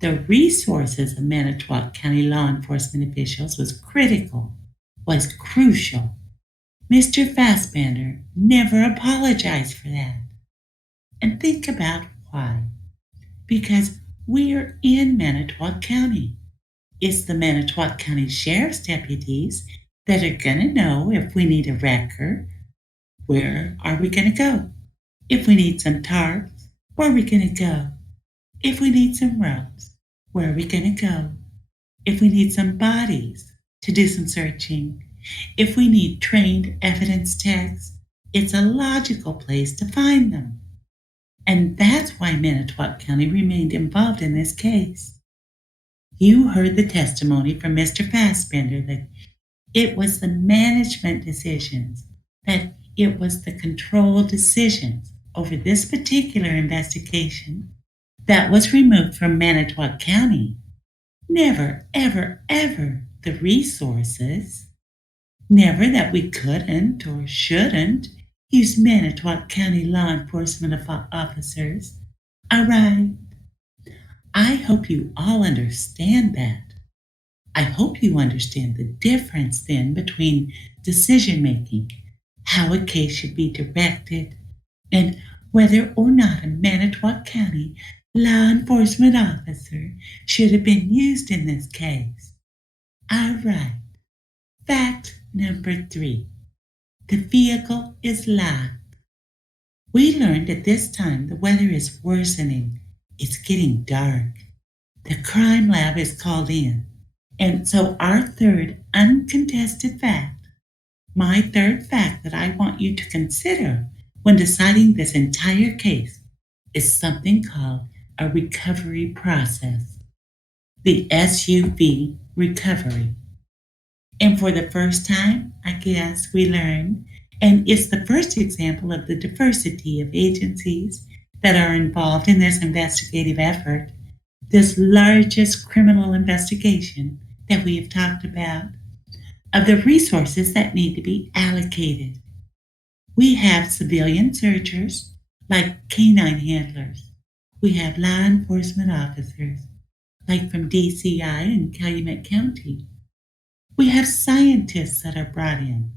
The resources of Manitowoc County law enforcement officials was critical, was crucial. Mr. Fassbender never apologized for that. And think about why. Because we're in Manitowoc County. It's the Manitowoc County Sheriff's deputies that are going to know if we need a record, where are we going to go? If we need some tarps, where are we going to go? If we need some ropes, where are we going to go? If we need some bodies to do some searching, if we need trained evidence techs, it's a logical place to find them. And that's why Manitowoc County remained involved in this case. You heard the testimony from Mr. Fassbender that it was the management decisions, that it was the control decisions over this particular investigation that was removed from Manitowoc County. Never, ever, ever the resources. Never that we couldn't or shouldn't use Manitowoc County law enforcement officers. All right. I hope you all understand that. I hope you understand the difference then between decision making, how a case should be directed, and whether or not a Manitowoc County law enforcement officer should have been used in this case. All right. Fact number 3. The vehicle is locked. We learned at this time the weather is worsening. It's getting dark. The crime lab is called in. And so our third uncontested fact, my third fact that I want you to consider when deciding this entire case, is something called a recovery process. The SUV recovery. And for the first time, I guess we learned, and it's the first example of the diversity of agencies that are involved in this investigative effort, this largest criminal investigation that we have talked about, of the resources that need to be allocated. We have civilian searchers, like canine handlers. We have law enforcement officers, like from DCI and Calumet County. We have scientists that are brought in,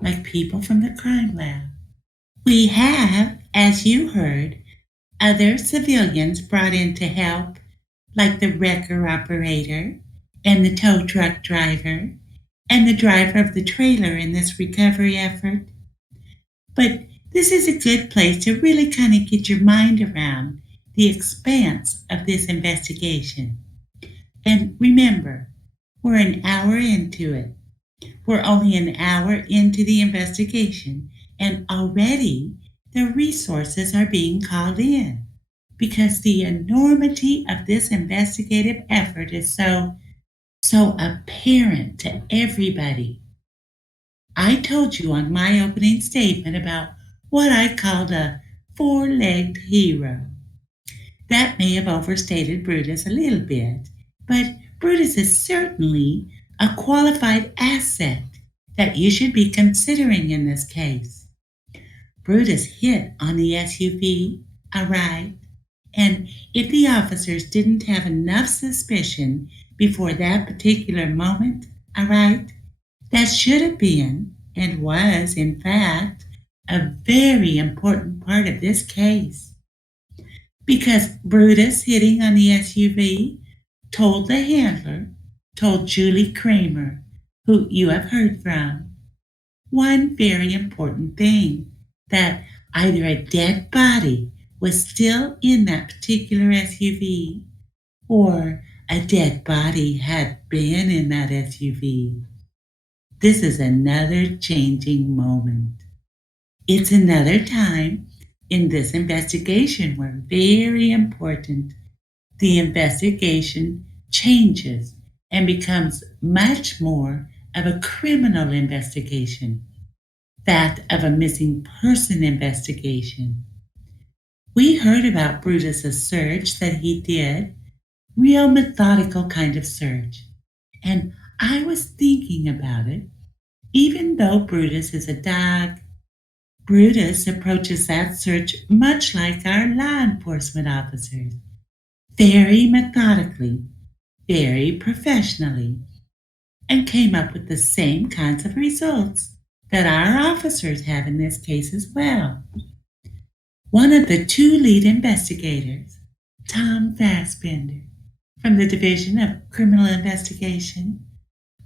like people from the crime lab. We have, as you heard, other civilians brought in to help, like the wrecker operator and the tow truck driver and the driver of the trailer in this recovery effort. But this is a good place to really kind of get your mind around the expanse of this investigation. And remember, we're an hour into it. We're only an hour into the investigation, and already the resources are being called in because the enormity of this investigative effort is so apparent to everybody. I told you on my opening statement about what I called a four-legged hero. That may have overstated Brutus a little bit, but Brutus is certainly a qualified asset that you should be considering in this case. Brutus hit on the SUV, all right, and if the officers didn't have enough suspicion before that particular moment, all right, that should have been, and was, in fact, a very important part of this case. Because Brutus hitting on the SUV told the handler, told Julie Kramer, who you have heard from, one very important thing, that either a dead body was still in that particular SUV, or a dead body had been in that SUV. This is another changing moment. It's another time in this investigation where, very important, the investigation changes and becomes much more of a criminal investigation, that of a missing person investigation. We heard about Brutus's search that he did, real methodical kind of search. And I was thinking about it. Even though Brutus is a dog, Brutus approaches that search much like our law enforcement officers, very methodically, very professionally, and came up with the same kinds of results that our officers have in this case as well. One of the two lead investigators, Tom Fassbender, from the Division of Criminal Investigation,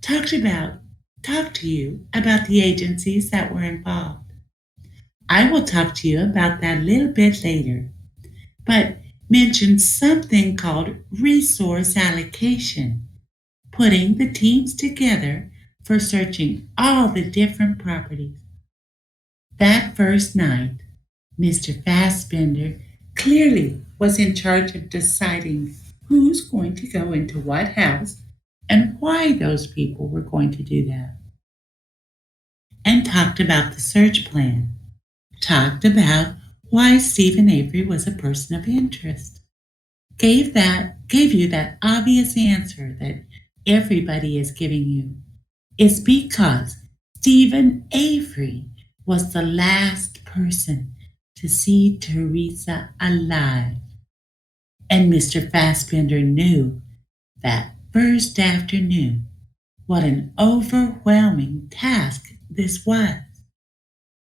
talked to you about the agencies that were involved. I will talk to you about that a little bit later, but mention something called resource allocation, putting the teams together for searching all the different properties. That first night, Mr. Fassbender clearly was in charge of deciding who's going to go into what house and why those people were going to do that. And talked about the search plan. Talked about why Stephen Avery was a person of interest. Gave you that obvious answer that everybody is giving you. It's because Stephen Avery was the last person to see Teresa alive. And Mr. Fassbender knew that first afternoon what an overwhelming task this was.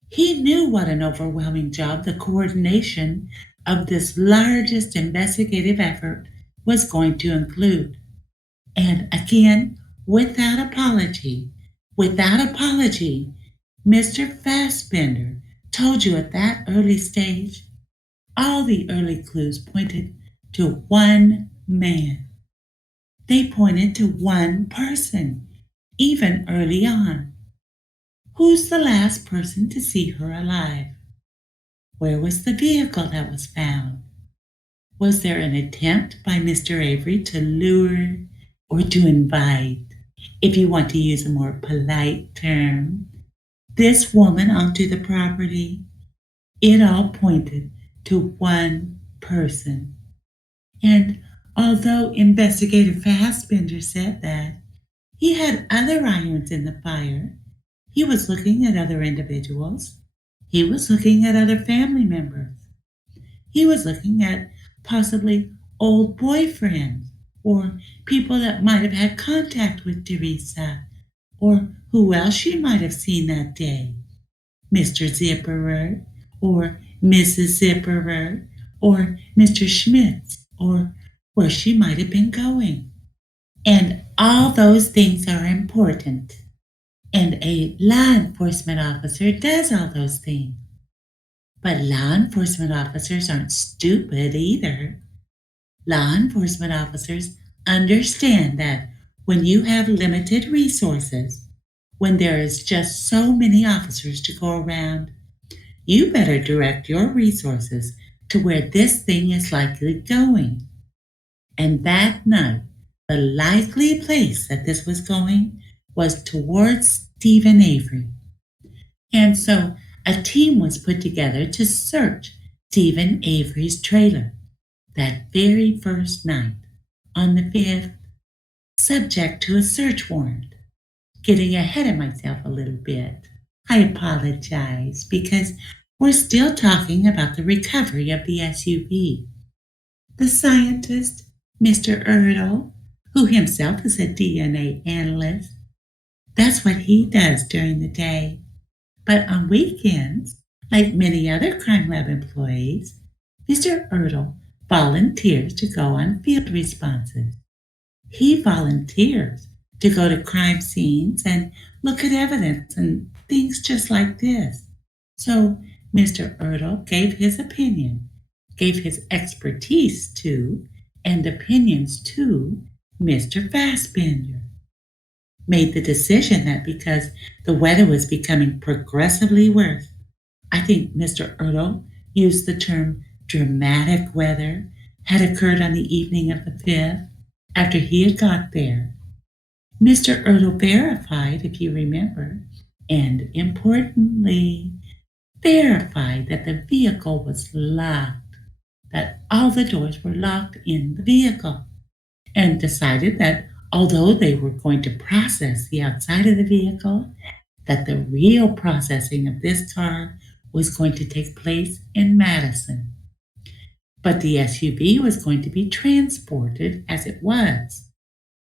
He knew what an overwhelming job the coordination of this largest investigative effort was going to include. And again, without apology, Mr. Fassbender told you at that early stage, all the early clues pointed to one man. They pointed to one person, even early on. Who's the last person to see her alive? Where was the vehicle that was found? Was there an attempt by Mr. Avery to lure or to invite, if you want to use a more polite term, this woman onto the property? It all pointed to one person. And although Investigator Fassbender said that he had other irons in the fire, he was looking at other individuals. He was looking at other family members. He was looking at possibly old boyfriends or people that might have had contact with Teresa or who else she might have seen that day. Mr. Zipperer or Mrs. Zipperer or Mr. Schmitz or where she might have been going. And all those things are important. And a law enforcement officer does all those things. But law enforcement officers aren't stupid either. Law enforcement officers understand that when you have limited resources, when there is just so many officers to go around, you better direct your resources to where this thing is likely going. And that night, the likely place that this was going was towards Stephen Avery. And so a team was put together to search Stephen Avery's trailer that very first night on the 5th, subject to a search warrant. Getting ahead of myself a little bit. I apologize because we're still talking about the recovery of the SUV. The scientist, Mr. Erdl, who himself is a DNA analyst, that's what he does during the day. But on weekends, like many other crime lab employees, Mr. Erdl volunteers to go on field responses. He volunteers to go to crime scenes and look at evidence and things just like this. So Mr. Erdl gave his opinion, gave his expertise to, and opinions to Mr. Fassbender. Made the decision that because the weather was becoming progressively worse, I think Mr. Erdl used the term dramatic weather, had occurred on the evening of the 5th after he had got there. Mr. Erdl verified, if you remember, and importantly, verified that the vehicle was locked, that all the doors were locked in the vehicle, and decided that although they were going to process the outside of the vehicle, that the real processing of this car was going to take place in Madison. But the SUV was going to be transported, as it was,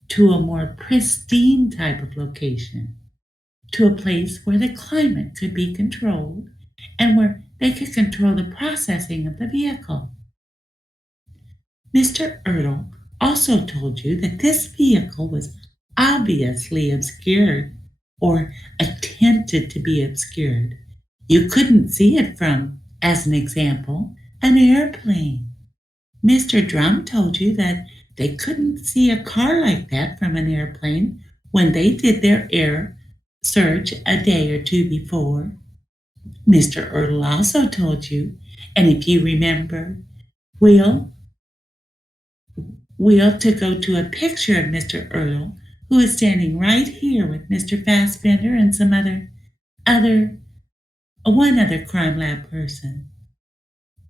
to a more pristine type of location, to a place where the climate could be controlled and where they could control the processing of the vehicle. Mr. Erdl also told you that this vehicle was obviously obscured or attempted to be obscured. You couldn't see it from, as an example, an airplane. Mr. Drum told you that they couldn't see a car like that from an airplane when they did their air search a day or two before. Mr. Erdl also told you, and if you remember, Will, We'll to go to a picture of Mr. Earl, who is standing right here with Mr. Fassbender and some one other crime lab person.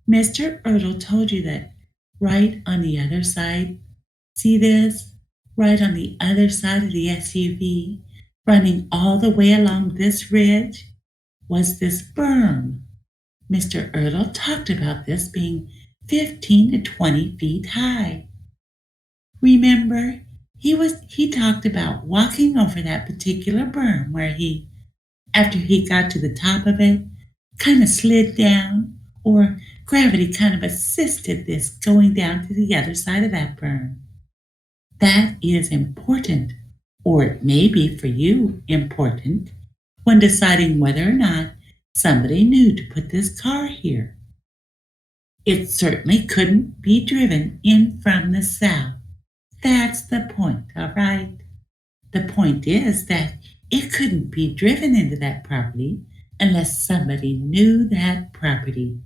Mr. Earl told you that right on the other side, see this? Right on the other side of the SUV, running all the way along this ridge, was this berm. Mr. Earl talked about this being 15 to 20 feet high. Remember, he talked about walking over that particular berm where he, after he got to the top of it, kind of slid down, or gravity kind of assisted this going down to the other side of that berm. That is important, or it may be for you important, when deciding whether or not somebody knew to put this car here. It certainly couldn't be driven in from the south. That's the point, all right? The point is that it couldn't be driven into that property unless somebody knew that property,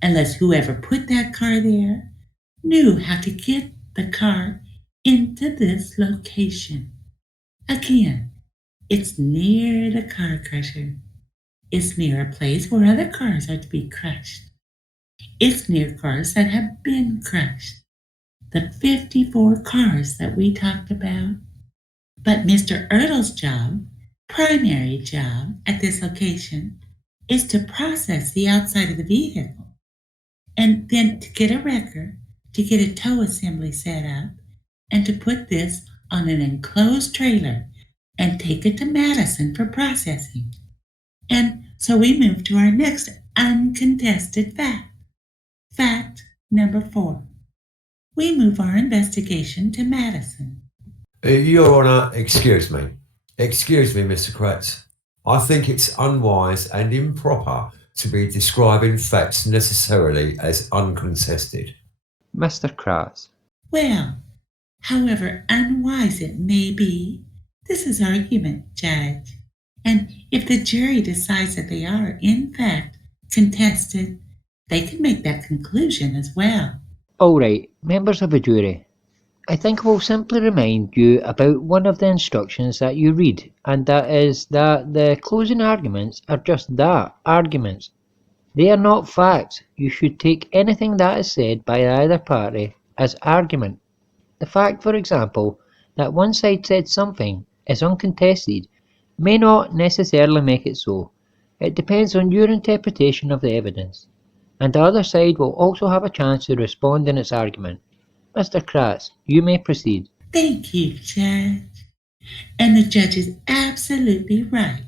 unless whoever put that car there knew how to get the car into this location. Again, it's near the car crusher. It's near a place where other cars are to be crushed. It's near cars that have been crushed. The 54 cars that we talked about. But Mr. Earl's job, primary job at this location, is to process the outside of the vehicle and then to get a wrecker, to get a tow assembly set up, and to put this on an enclosed trailer and take it to Madison for processing. And so we move to our next uncontested fact. Fact number 4. We move our investigation to Madison. Your Honour, excuse me. Excuse me, Mr. Kratz. I think it's unwise and improper to be describing facts necessarily as uncontested. Mr. Kratz. Well, however unwise it may be, this is argument, Judge. And if the jury decides that they are, in fact, contested, they can make that conclusion as well. All right, members of the jury. I think I will simply remind you about one of the instructions that you read, and that is that the closing arguments are just that, arguments. They are not facts. You should take anything that is said by either party as argument. The fact, for example, that one side said something is uncontested may not necessarily make it so. It depends on your interpretation of the evidence, and the other side will also have a chance to respond in its argument. Mr. Kratz, you may proceed. Thank you, Judge. And the judge is absolutely right.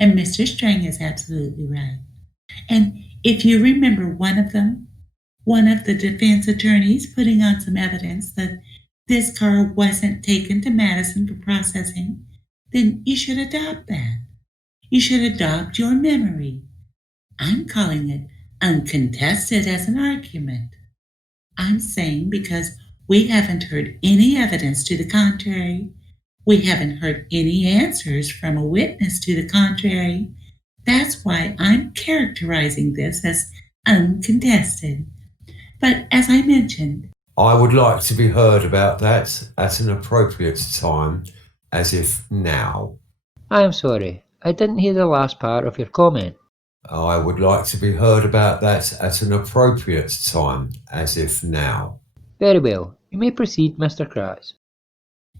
And Mr. Strang is absolutely right. And if you remember one of the defense attorneys putting on some evidence that this car wasn't taken to Madison for processing, then you should adopt that. You should adopt your memory. I'm calling it uncontested as an argument. I'm saying because we haven't heard any evidence to the contrary, we haven't heard any answers from a witness to the contrary, that's why I'm characterizing this as uncontested. But as I mentioned, I would like to be heard about that at an appropriate time, as if now. I am sorry, I didn't hear the last part of your comment. I would like to be heard about that at an appropriate time, as if now. Very well, you may proceed, Mr. Kratz.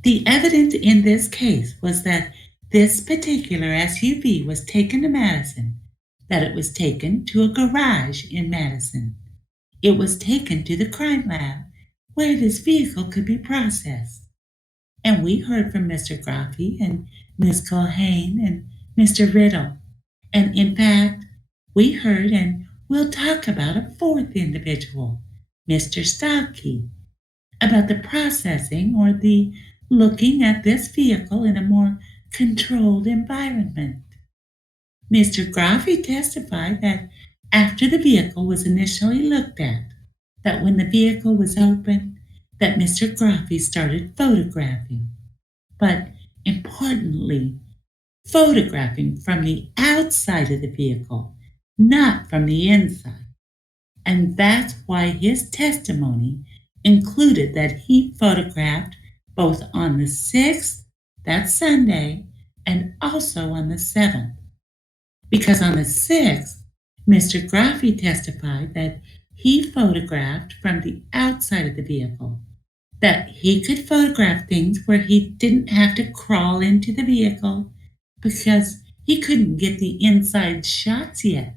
The evidence in this case was that this particular SUV was taken to Madison, that it was taken to a garage in Madison. It was taken to the crime lab, where this vehicle could be processed. And we heard from Mr. Graffy and Ms. Culhane and Mr. Riddle. And in fact, we heard and we'll talk about a fourth individual, Mr. Stockey, about the processing or the looking at this vehicle in a more controlled environment. Mr. Graffy testified that after the vehicle was initially looked at, that when the vehicle was opened, that Mr. Graffy started photographing. But importantly, photographing from the outside of the vehicle, not from the inside. And that's why his testimony included that he photographed both on the 6th, that's Sunday, and also on the 7th. Because on the 6th, Mr. Graffy testified that he photographed from the outside of the vehicle, that he could photograph things where he didn't have to crawl into the vehicle because he couldn't get the inside shots yet,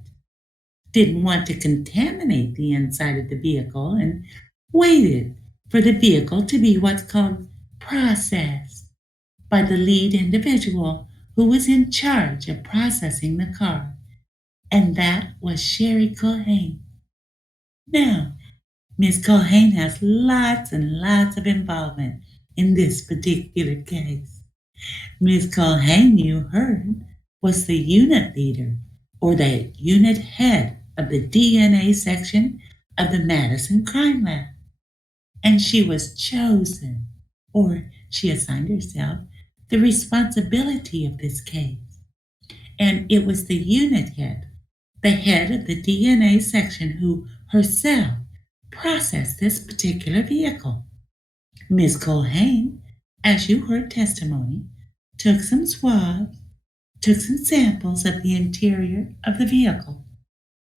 didn't want to contaminate the inside of the vehicle, and waited for the vehicle to be what's called processed by the lead individual who was in charge of processing the car, and that was Sherry Culhane. Now, Miss Culhane has lots and lots of involvement in this particular case. Miss Culhane, you heard, was the unit leader or the unit head of the DNA section of the Madison Crime Lab. And she was chosen, or she assigned herself, the responsibility of this case. And it was the unit head, the head of the DNA section, who herself processed this particular vehicle. Ms. Culhane, as you heard testimony, took some swabs, took some samples of the interior of the vehicle.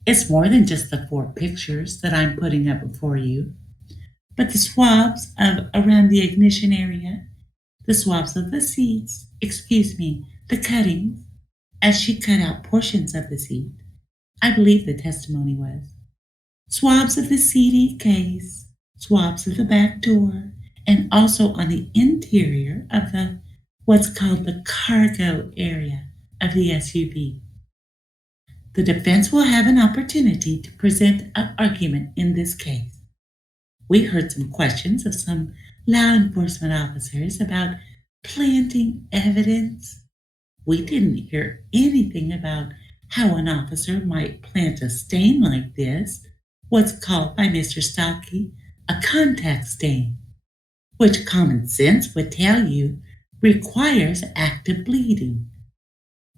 It's more than just the 4 pictures that I'm putting up before you, but the swabs of around the ignition area, the swabs of the seats, the cuttings, as she cut out portions of the seat, I believe the testimony was. Swabs of the CD case, swabs of the back door, and also on the interior of the what's called the cargo area of the SUV. The defense will have an opportunity to present an argument in this case. We heard some questions of some law enforcement officers about planting evidence. We didn't hear anything about how an officer might plant a stain like this, what's called by Mr. Stocky a contact stain, which common sense would tell you requires active bleeding.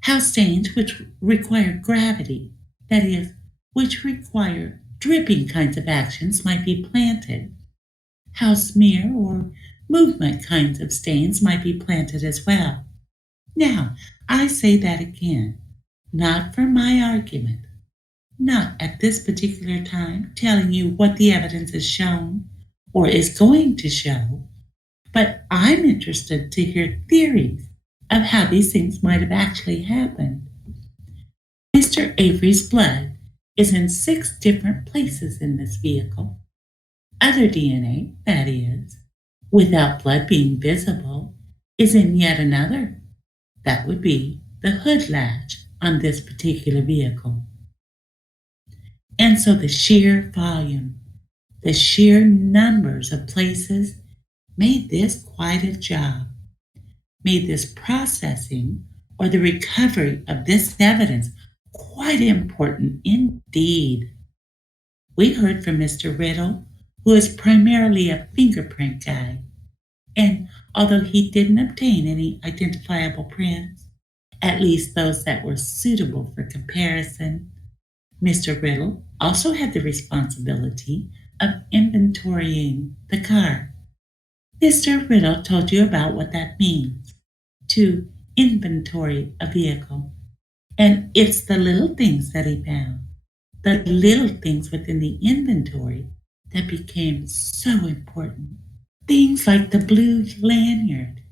How stains which require gravity, that is, which require dripping kinds of actions, might be planted. How smear or movement kinds of stains might be planted as well. Now, I say that again, not for my argument, not at this particular time telling you what the evidence has shown or is going to show, but I'm interested to hear theories of how these things might have actually happened. Mr. Avery's blood is in 6 different places in this vehicle. Other DNA, that is, without blood being visible, is in yet another. That would be the hood latch on this particular vehicle. And so the sheer volume, the sheer numbers of places made this quite a job, made this processing or the recovery of this evidence quite important indeed. We heard from Mr. Riddle, who is primarily a fingerprint guy, and although he didn't obtain any identifiable prints, at least those that were suitable for comparison, Mr. Riddle also had the responsibility of inventorying the car. Mr. Riddle told you about what that means, to inventory a vehicle. And it's the little things that he found, the little things within the inventory that became so important. Things like the blue lanyard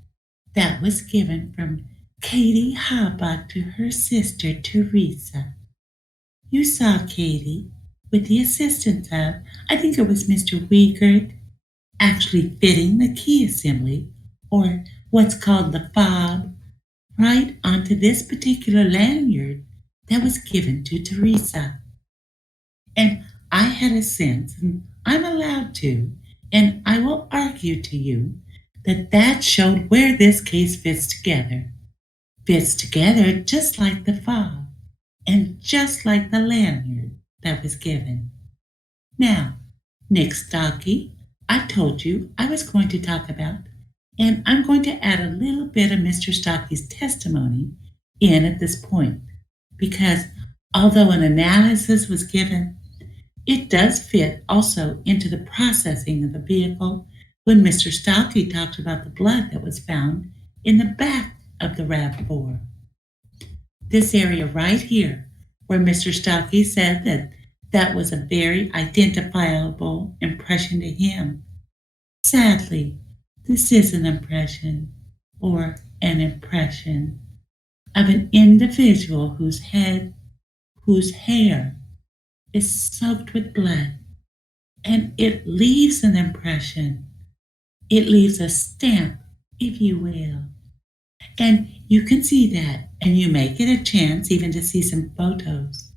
that was given from Katie Habach to her sister Teresa. You saw Katie, with the assistance of, I think it was Mr. Wiegert, actually fitting the key assembly, or what's called the fob, right onto this particular lanyard that was given to Teresa. And I had a sense, and I'm allowed to, and I will argue to you, that showed where this case fits together. Fits together just like the fob, and just like the lanyard that was given. Now, Nick Stocky, I told you I was going to talk about, and I'm going to add a little bit of Mr. Stocky's testimony in at this point, because although an analysis was given, It does fit also into the processing of the vehicle when Mr. Stocky talked about the blood that was found in the back of the RAV4. This area right here, where Mr. Stocky said that that was a very identifiable impression to him. Sadly, this is an impression, or an impression, of an individual whose hair is soaked with blood, and it leaves an impression. It leaves a stamp, if you will. And you can see that, and you may get a chance even to see some photos,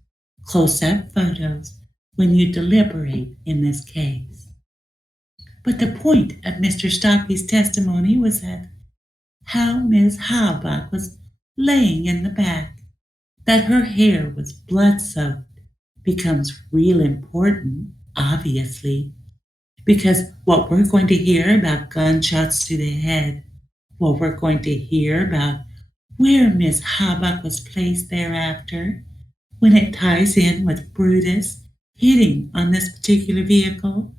close-up photos, when you deliberate in this case. But the point of Mr. Stocky's testimony was that how Miss Halbach was laying in the back, that her hair was blood-soaked, becomes real important, obviously, because what we're going to hear about gunshots to the head, what we're going to hear about where Miss Halbach was placed thereafter, when it ties in with Brutus hitting on this particular vehicle,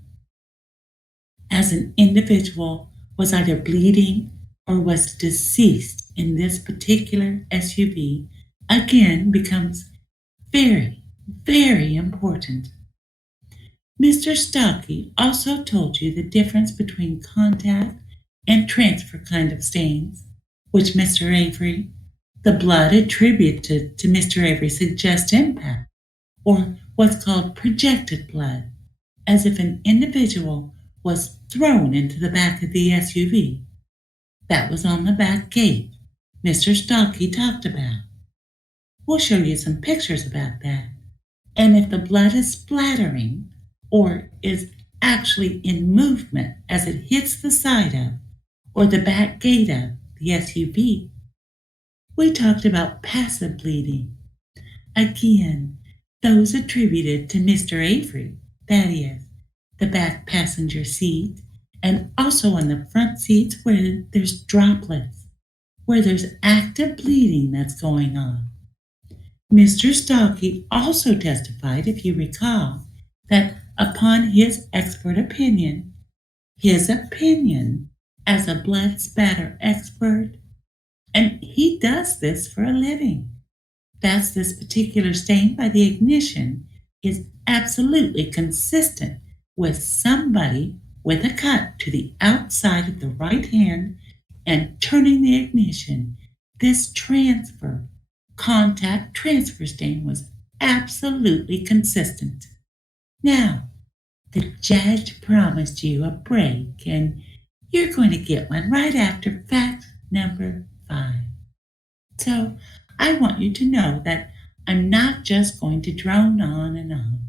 as an individual was either bleeding or was deceased in this particular SUV, again becomes very, very important. Mr. Stocky also told you the difference between contact and transfer kind of stains, which Mr. Avery, the blood attributed to Mr. Avery suggests impact, or what's called projected blood, as if an individual was thrown into the back of the SUV. That was on the back gate Mr. Stocky talked about. We'll show you some pictures about that. And if the blood is splattering or is actually in movement as it hits the side of or the back gate of the SUV, we talked about passive bleeding. Again, those attributed to Mr. Avery, that is, the back passenger seat, and also on the front seats where there's droplets, where there's active bleeding that's going on. Mr. Stocky also testified, if you recall, that upon his expert opinion, his opinion as a blood spatter expert, and he does this for a living, that's this particular stain by the ignition is absolutely consistent with somebody with a cut to the outside of the right hand and turning the ignition. This contact transfer stain was absolutely consistent. Now, the judge promised you a break, and you're going to get one right after fact number 5. So, I want you to know that I'm not just going to drone on and on.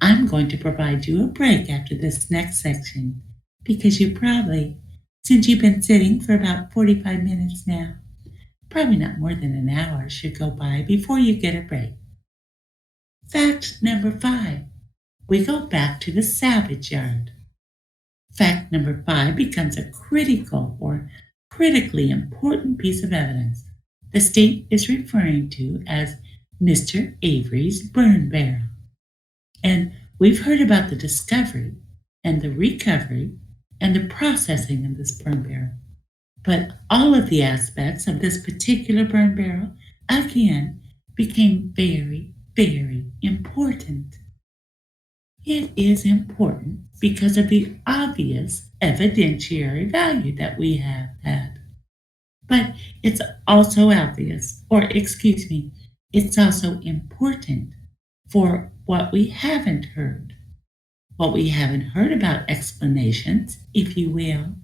I'm going to provide you a break after this next section, because you probably, since you've been sitting for about 45 minutes now, probably not more than an hour should go by before you get a break. Fact number 5. We go back to the salvage yard. Fact number 5 becomes a critical or critically important piece of evidence the state is referring to as Mr. Avery's burn barrel. And we've heard about the discovery and the recovery and the processing of this burn barrel. But all of the aspects of this particular burn barrel, again, became very, very important. It is important because of the obvious evidentiary value that we have had. But it's also obvious, it's also important for what we haven't heard. What we haven't heard about explanations, if you will,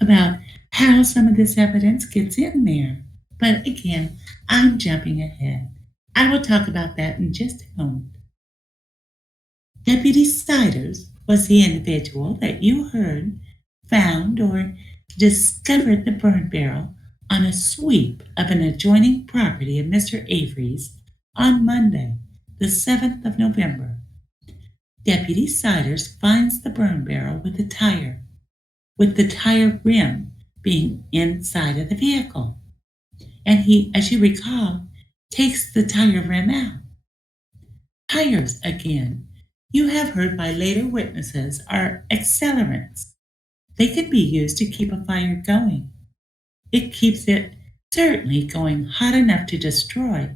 about how some of this evidence gets in there. But again, I'm jumping ahead. I will talk about that in just a moment. Deputy Siders was the individual that you heard found or discovered the burn barrel on a sweep of an adjoining property of Mr. Avery's on Monday, the 7th of November. Deputy Siders finds the burn barrel with the tire rim being inside of the vehicle. And he, as you recall, takes the tire rim out. Tires, again, you have heard by later witnesses are accelerants. They can be used to keep a fire going. It keeps it certainly going hot enough to destroy,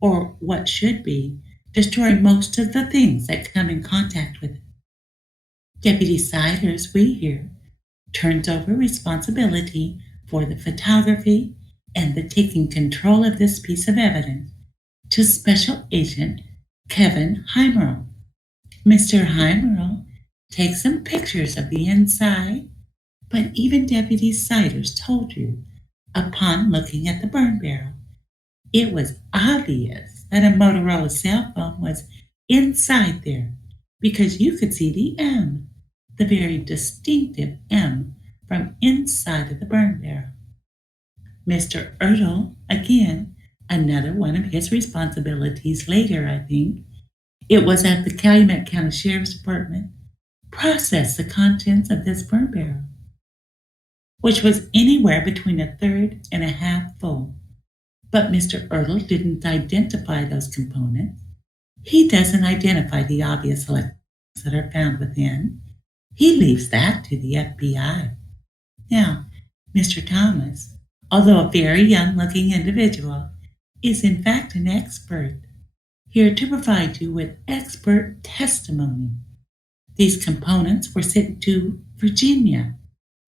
or what should be, destroy most of the things that come in contact with it. Deputy Siders, we hear, turns over responsibility for the photography and the taking control of this piece of evidence to Special Agent Kevin Heimerl. Mr. Heimerl takes some pictures of the inside, but even Deputy Siders told you, upon looking at the burn barrel, it was obvious that a Motorola cell phone was inside there because you could see the M, the very distinctive M, from inside of the burn barrel. Mr. Ertl, again, another one of his responsibilities later, I think, it was at the Calumet County Sheriff's Department, processed the contents of this burn barrel, which was anywhere between a third and a half full. But Mr. Ertl didn't identify those components. He doesn't identify the obvious electronics that are found within. He leaves that to the FBI. Now, Mr. Thomas, although a very young-looking individual, is in fact an expert, here to provide you with expert testimony. These components were sent to Virginia,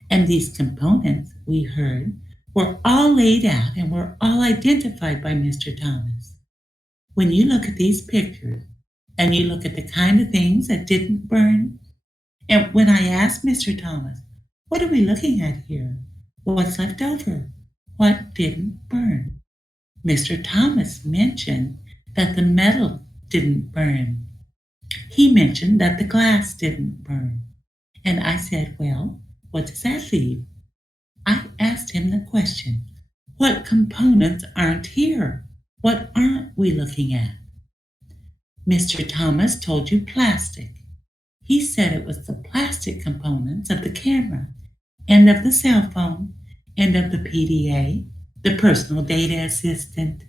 and these components, we heard, were all laid out and were all identified by Mr. Thomas. When you look at these pictures, and you look at the kind of things that didn't burn, and when I asked Mr. Thomas, what are we looking at here? What's left over? What didn't burn? Mr. Thomas mentioned that the metal didn't burn. He mentioned that the glass didn't burn. And I said, well, what does that leave? I asked him the question, what components aren't here? What aren't we looking at? Mr. Thomas told you plastic. He said it was the plastic components of the camera and of the cell phone and of the PDA, the personal data assistant,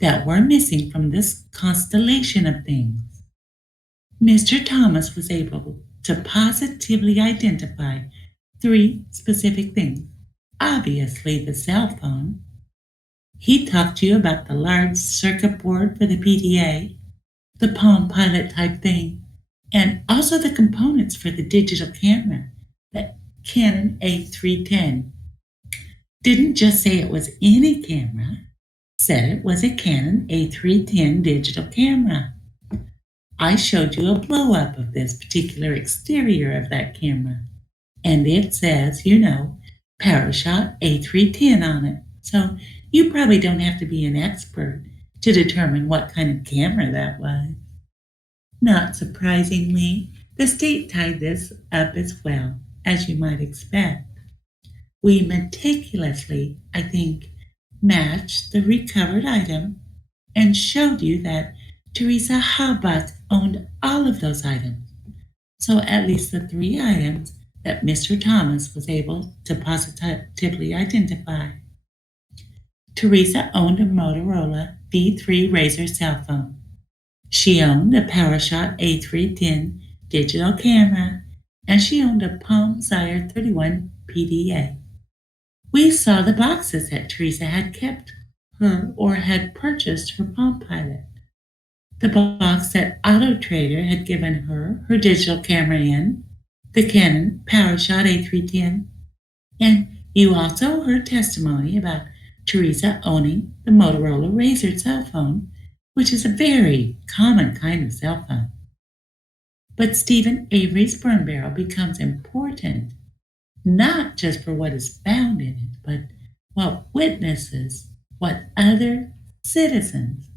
that were missing from this constellation of things. Mr. Thomas was able to positively identify 3 specific things. Obviously, the cell phone. He talked to you about the large circuit board for the PDA, the Palm Pilot type thing, and also the components for the digital camera, the Canon A310. Didn't just say it was any camera, said it was a Canon A310 digital camera. I showed you a blow-up of this particular exterior of that camera, and it says, PowerShot A310 on it. So you probably don't have to be an expert to determine what kind of camera that was. Not surprisingly, the state tied this up as well, as you might expect. We meticulously, I think, matched the recovered item and showed you that Teresa Halbach owned all of those items. So at least the 3 items that Mr. Thomas was able to positively identify. Teresa owned a Motorola V3 Razr cell phone. She owned a PowerShot A310 digital camera, and she owned a Palm Sire 31 PDA. We saw the boxes that Teresa had kept her or had purchased her Palm Pilot. The box that Auto Trader had given her digital camera in, the Canon PowerShot A310, and you also heard testimony about Teresa owning the Motorola Razr cell phone, which is a very common kind of cell phone. But Stephen Avery's burn barrel becomes important, not just for what is found in it, but what witnesses, what other citizens,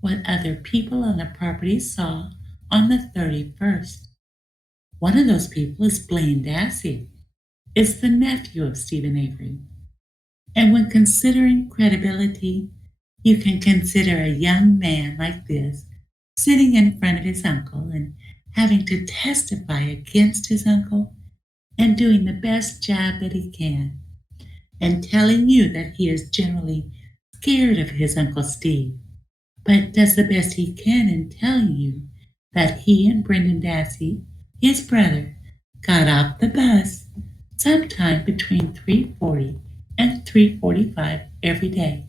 what other people on the property saw on the 31st. One of those people is Blaine Dassey. It's the nephew of Stephen Avery. And when considering credibility, you can consider a young man like this sitting in front of his uncle and having to testify against his uncle and doing the best job that he can and telling you that he is generally scared of his Uncle Steve, but does the best he can in telling you that he and Brendan Dassey, his brother, got off the bus sometime between 3:40 and 3:45 every day.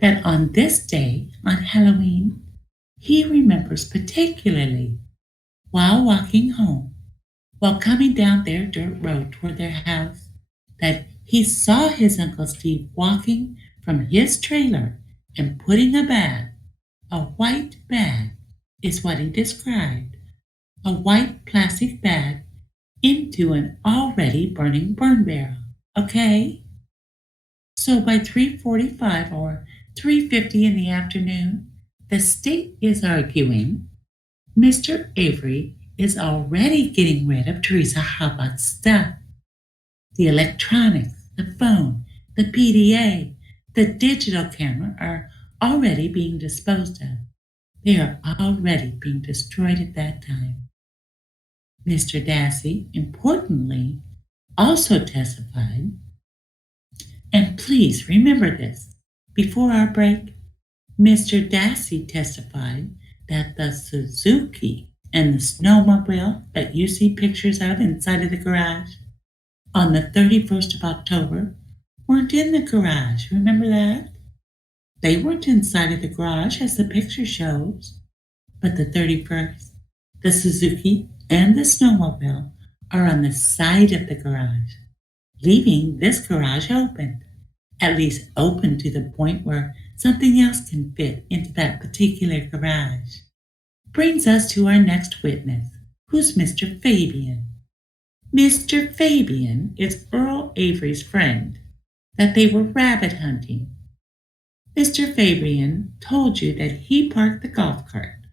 That on this day, on Halloween, he remembers particularly while walking home, while coming down their dirt road toward their house, that he saw his Uncle Steve walking from his trailer and putting a white bag is what he described, a white plastic bag into an already burning burn barrel. Okay? So by 3:45 or 3:50 in the afternoon, the state is arguing Mr. Avery is already getting rid of Teresa Hubbard's stuff. The electronics, the phone, the PDA, the digital camera are already being disposed of. They are already being destroyed at that time. Mr. Dassey, importantly, also testified, and please remember this, before our break, Mr. Dassey testified that the Suzuki and the snowmobile that you see pictures of inside of the garage on the 31st of October weren't in the garage. Remember that? They weren't inside of the garage as the picture shows. But the 31st, the Suzuki and the snowmobile are on the side of the garage, leaving this garage open, at least open to the point where something else can fit into that particular garage. Brings us to our next witness, who's Mr. Fabian. Mr. Fabian is Earl Avery's friend, that they were rabbit hunting. Mr. Fabian told you that he parked the golf cart,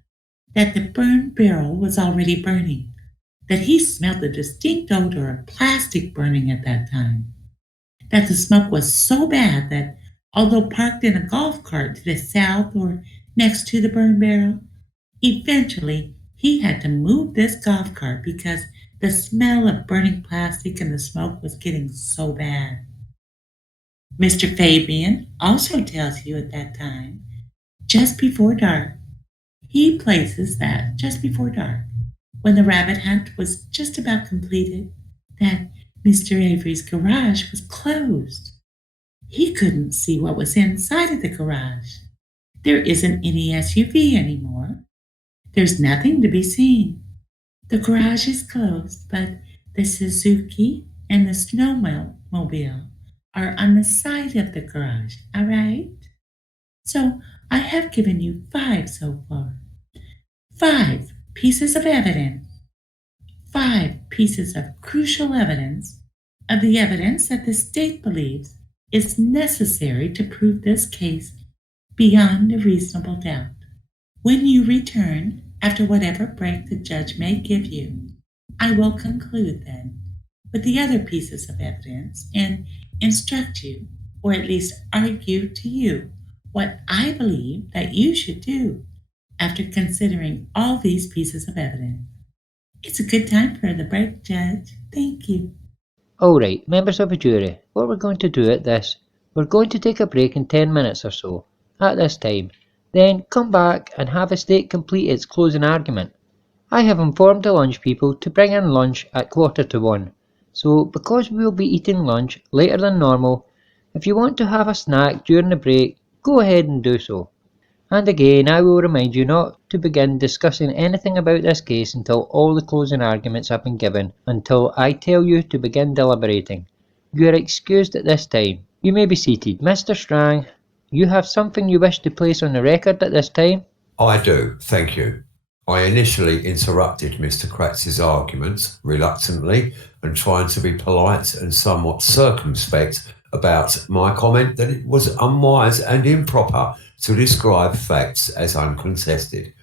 that the burned barrel was already burning, that he smelled the distinct odor of plastic burning at that time, that the smoke was so bad that, although parked in a golf cart to the south or next to the burned barrel, eventually he had to move this golf cart because the smell of burning plastic and the smoke was getting so bad. Mr. Fabian also tells you at that time, just before dark, he places that just before dark, when the rabbit hunt was just about completed, that Mr. Avery's garage was closed. He couldn't see what was inside of the garage. There isn't any SUV anymore. There's nothing to be seen. The garage is closed, but the Suzuki and the snowmobile are on the side of the garage, all right? So I have given you 5 so far. 5 pieces of evidence. 5 pieces of crucial evidence of the evidence that the state believes is necessary to prove this case beyond a reasonable doubt. When you return, after whatever break the judge may give you, I will conclude then with the other pieces of evidence and instruct you, or at least argue to you, what I believe that you should do after considering all these pieces of evidence. It's a good time for the break, Judge. Thank you. Alright, members of the jury, what we're going to do at this, we're going to take a break in 10 minutes or so, at this time, then come back and have the state complete its closing argument. I have informed the lunch people to bring in lunch at 1:45, so because we'll be eating lunch later than normal, if you want to have a snack during the break, go ahead and do so. And again, I will remind you not to begin discussing anything about this case until all the closing arguments have been given, until I tell you to begin deliberating. You are excused at this time. You may be seated. Mr. Strang, you have something you wish to place on the record at this time? I do, thank you. I initially interrupted Mr. Kratz's arguments reluctantly and trying to be polite and somewhat circumspect about my comment that it was unwise and improper to describe facts as uncontested.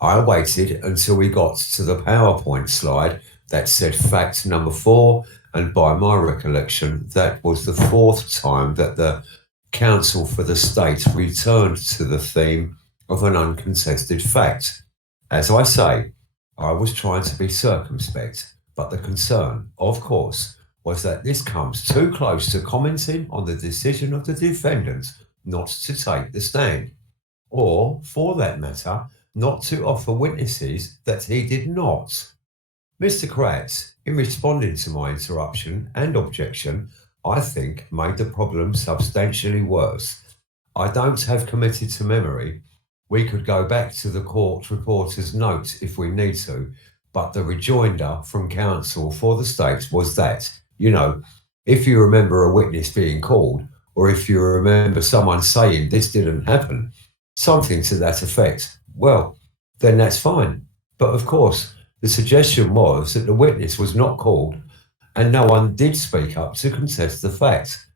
I waited until we got to the PowerPoint slide that said fact number 4, and by my recollection, that was the 4th time that the counsel for the state returned to the theme of an uncontested fact. As I say, I was trying to be circumspect, but the concern, of course, was that this comes too close to commenting on the decision of the defendant not to take the stand, or, for that matter, not to offer witnesses that he did not. Mr. Kratz, in responding to my interruption and objection, I think made the problem substantially worse. I don't have committed to memory. We could go back to the court reporter's notes if we need to, but the rejoinder from counsel for the state was that, if you remember a witness being called, or if you remember someone saying this didn't happen, something to that effect, well, then that's fine. But of course, the suggestion was that the witness was not called and no one did speak up to contest the fact.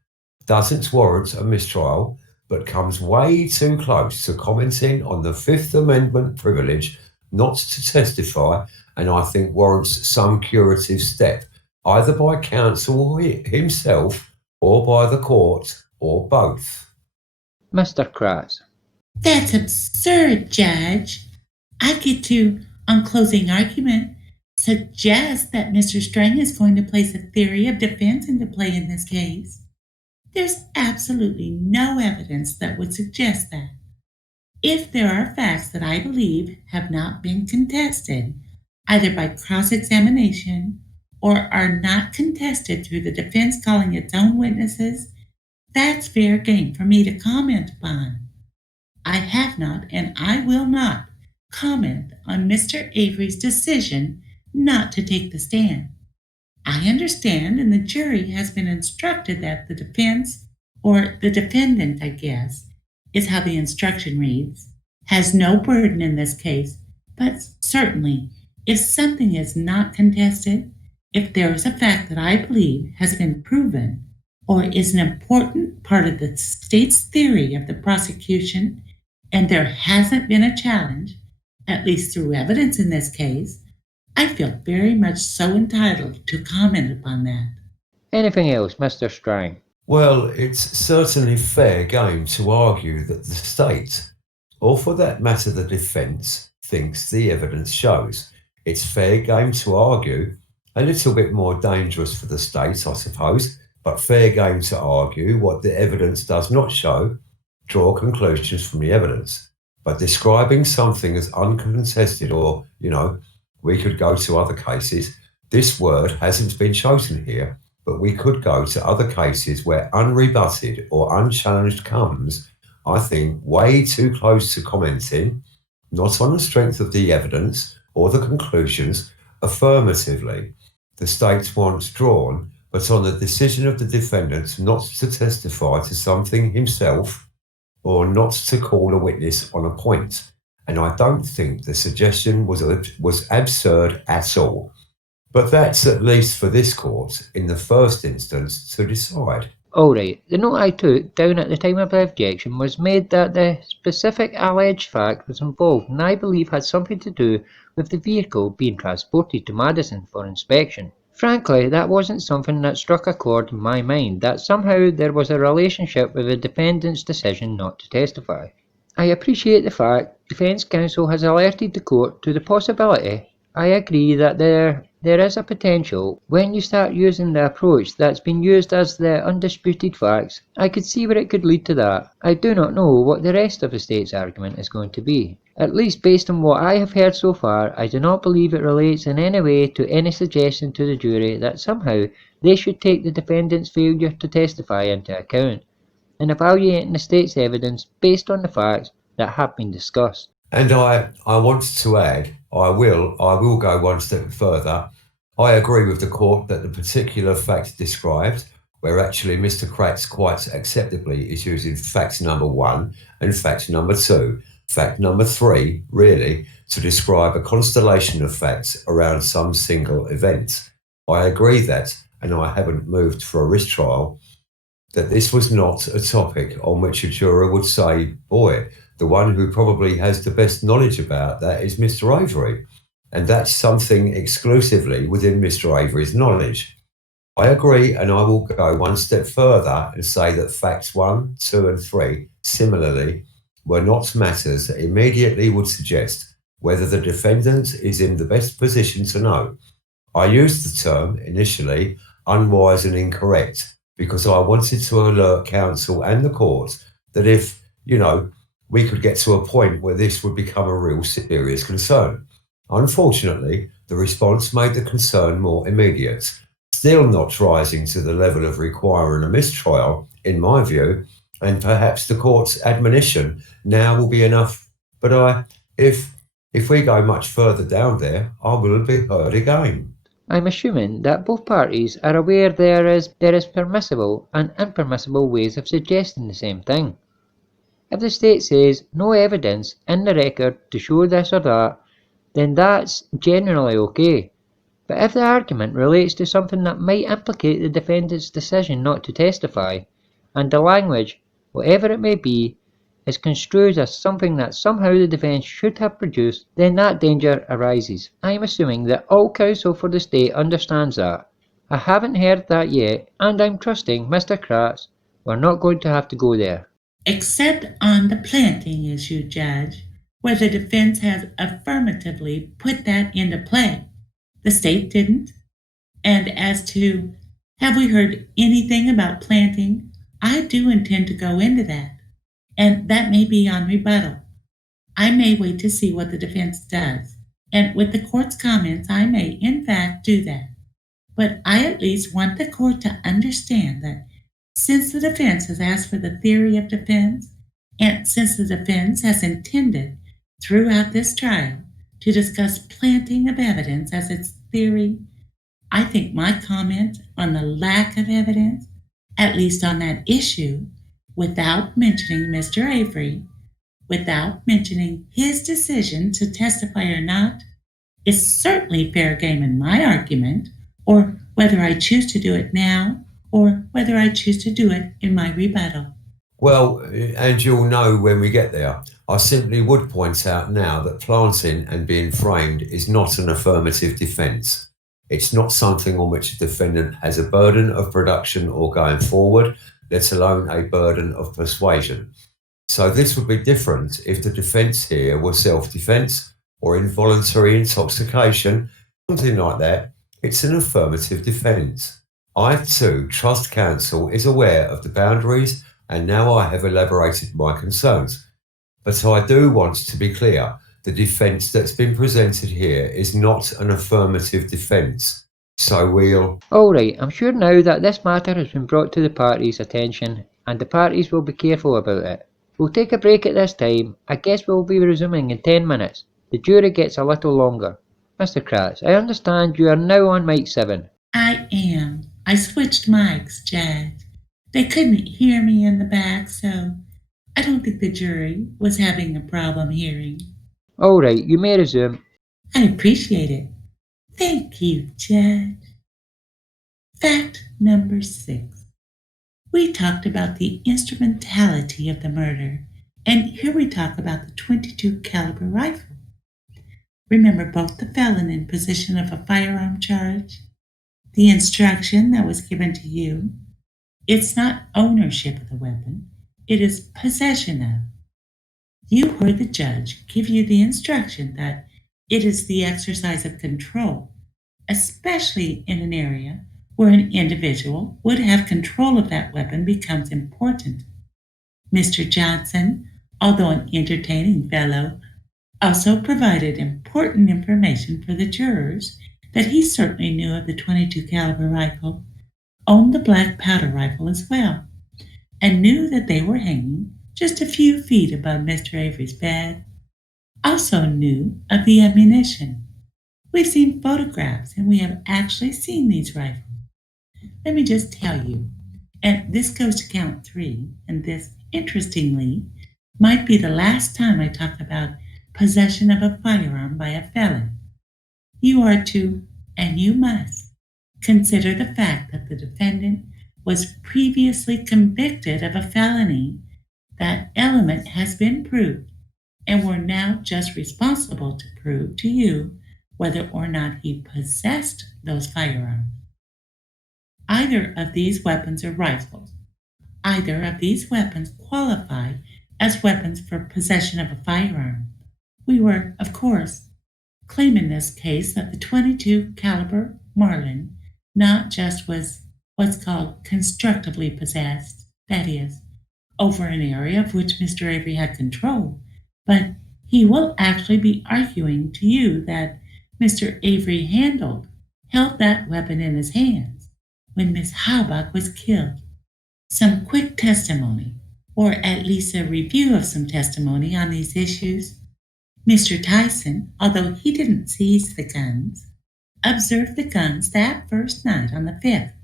Doesn't warrant a mistrial, but comes way too close to commenting on the Fifth Amendment privilege not to testify, and I think warrants some curative step, either by counsel himself or by the court, or both. Mr. Kratz. That's absurd, Judge. I get to, on closing argument, suggest that Mr. Strang is going to place a theory of defense into play in this case. There's absolutely no evidence that would suggest that. If there are facts that I believe have not been contested, either by cross-examination or are not contested through the defense calling its own witnesses, that's fair game for me to comment upon. I have not and I will not comment on Mr. Avery's decision not to take the stand. I understand, and the jury has been instructed that the defense, or the defendant, I guess, is how the instruction reads, has no burden in this case, but certainly, if something is not contested, if there is a fact that I believe has been proven, or is an important part of the state's theory of the prosecution, and there hasn't been a challenge, at least through evidence in this case, I feel very much so entitled to comment upon that. Anything else, Mr. Strang? Well, it's certainly fair game to argue that the state, or for that matter the defence, thinks the evidence shows. It's fair game to argue, a little bit more dangerous for the state, I suppose, but fair game to argue what the evidence does not show, draw conclusions from the evidence. But describing something as uncontested or, we could go to other cases. This word hasn't been chosen here, but we could go to other cases where unrebutted or unchallenged comes, I think, way too close to commenting, not on the strength of the evidence or the conclusions, affirmatively. The state wants drawn, but on the decision of the defendant not to testify to something himself or not to call a witness on a point. And I don't think the suggestion was absurd at all. But that's at least for this court, in the first instance, to decide. All right, the note I took down at the time of the objection was made that the specific alleged fact was involved and I believe had something to do with the vehicle being transported to Madison for inspection. Frankly, that wasn't something that struck a chord in my mind, that somehow there was a relationship with the defendant's decision not to testify. I appreciate the fact defence counsel has alerted the court to the possibility. I agree that there is a potential when you start using the approach that's been used as the undisputed facts. I could see where it could lead to that. I do not know what the rest of the state's argument is going to be. At least based on what I have heard so far, I do not believe it relates in any way to any suggestion to the jury that somehow they should take the defendant's failure to testify into account in evaluating the state's evidence based on the facts that have been discussed. And I want to add, I will go one step further. I agree with the court that the particular fact described, where actually Mr. Kratz quite acceptably is using fact number 1 and fact number 2, fact number 3, really, to describe a constellation of facts around some single event. I agree that, and I haven't moved for a risk trial, that this was not a topic on which a juror would say, boy, the one who probably has the best knowledge about that is Mr. Avery. And that's something exclusively within Mr. Avery's knowledge. I agree, and I will go one step further and say that facts 1, 2, and 3, similarly, were not matters that immediately would suggest whether the defendant is in the best position to know. I used the term, initially, unwise and incorrect, because I wanted to alert counsel and the court that if, we could get to a point where this would become a real serious concern. Unfortunately, the response made the concern more immediate, still not rising to the level of requiring a mistrial, in my view, and perhaps the court's admonition now will be enough. But if we go much further down there, I will be heard again. I'm assuming that both parties are aware there is permissible and impermissible ways of suggesting the same thing. If the state says no evidence in the record to show this or that, then that's generally okay. But if the argument relates to something that might implicate the defendant's decision not to testify, and the language, whatever it may be, is construed as something that somehow the defence should have produced, then that danger arises. I am assuming that all counsel for the state understands that. I haven't heard that yet, and I'm trusting Mr. Kratz we're not going to have to go there. Except on the planting issue, Judge, where the defense has affirmatively put that into play. The state didn't. And as to, have we heard anything about planting? I do intend to go into that. And that may be on rebuttal. I may wait to see what the defense does. And with the court's comments, I may, in fact, do that. But I at least want the court to understand that since the defense has asked for the theory of defense, and since the defense has intended throughout this trial to discuss planting of evidence as its theory, I think my comment on the lack of evidence, at least on that issue, without mentioning Mr. Avery, without mentioning his decision to testify or not, is certainly fair game in my argument, or whether I choose to do it now, or whether I choose to do it in my rebuttal. Well, and you'll know when we get there. I simply would point out now that planting and being framed is not an affirmative defence. It's not something on which the defendant has a burden of production or going forward, let alone a burden of persuasion. So this would be different if the defence here were self-defence or involuntary intoxication, something like that. It's an affirmative defence. I too trust counsel is aware of the boundaries, and now I have elaborated my concerns. But I do want to be clear, the defence that's been presented here is not an affirmative defence. So we'll... Alright, I'm sure now that this matter has been brought to the parties' attention, and the parties will be careful about it. We'll take a break at this time. I guess we'll be resuming in 10 minutes. The jury gets a little longer. Mr. Kratz, I understand you are now on mic 7. I am. I switched mics, Judge. They couldn't hear me in the back, so I don't think the jury was having a problem hearing. Alright, you may resume. I appreciate it. Thank you, Judge. Fact number 6. We talked about the instrumentality of the murder, and here we talk about the .22 caliber rifle. Remember both the felon in possession of a firearm charge, the instruction that was given to you. It's not ownership of the weapon, it is possession of. You heard the judge give you the instruction that it is the exercise of control, especially in an area where an individual would have control of that weapon becomes important. Mr. Johnson, although an entertaining fellow, also provided important information for the jurors that he certainly knew of the .22 caliber rifle, owned the black powder rifle as well, and knew that they were hanging just a few feet above Mr. Avery's bed, also knew of the ammunition. We've seen photographs and we have actually seen these rifles. Let me just tell you, and this goes to count 3, and this, interestingly, might be the last time I talk about possession of a firearm by a felon. You are to, and you must, consider the fact that the defendant was previously convicted of a felony. That element has been proved, and we're now just responsible to prove to you whether or not he possessed those firearms. Either of these weapons are rifles. Either of these weapons qualify as weapons for possession of a firearm. We were, of course, claim in this case that the .22 caliber Marlin not just was what's called constructively possessed, that is, over an area of which Mr. Avery had control, but he will actually be arguing to you that Mr. Avery held that weapon in his hands when Miss Halbach was killed. Some quick testimony, or at least a review of some testimony on these issues. Mr. Tyson, although he didn't seize the guns, observed the guns that first night on the 5th.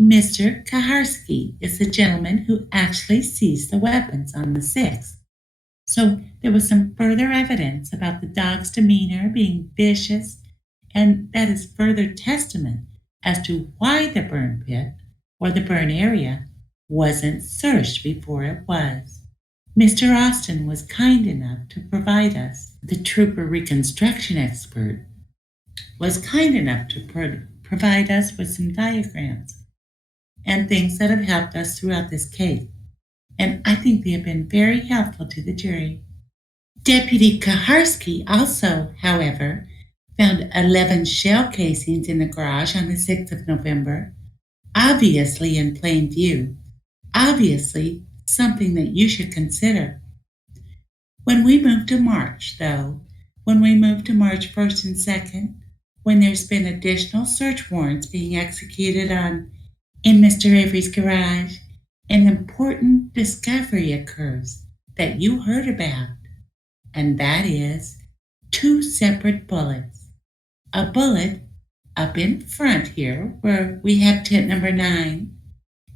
Mr. Kaharski is the gentleman who actually seized the weapons on the 6th. So there was some further evidence about the dog's demeanor being vicious, and that is further testament as to why the burn pit, or the burn area, wasn't searched before it was. Mr. Austin was kind enough to provide us, the trooper reconstruction expert, was kind enough to provide us with some diagrams and things that have helped us throughout this case. And I think they have been very helpful to the jury. Deputy Kaharski also, however, found 11 shell casings in the garage on the 6th of November, obviously in plain view, obviously something that you should consider. When we move to March, though, when we move to March 1st and 2nd, when there's been additional search warrants being executed in Mr. Avery's garage, an important discovery occurs that you heard about, and that is 2 separate bullets. A bullet up in front here, where we have tent number 9,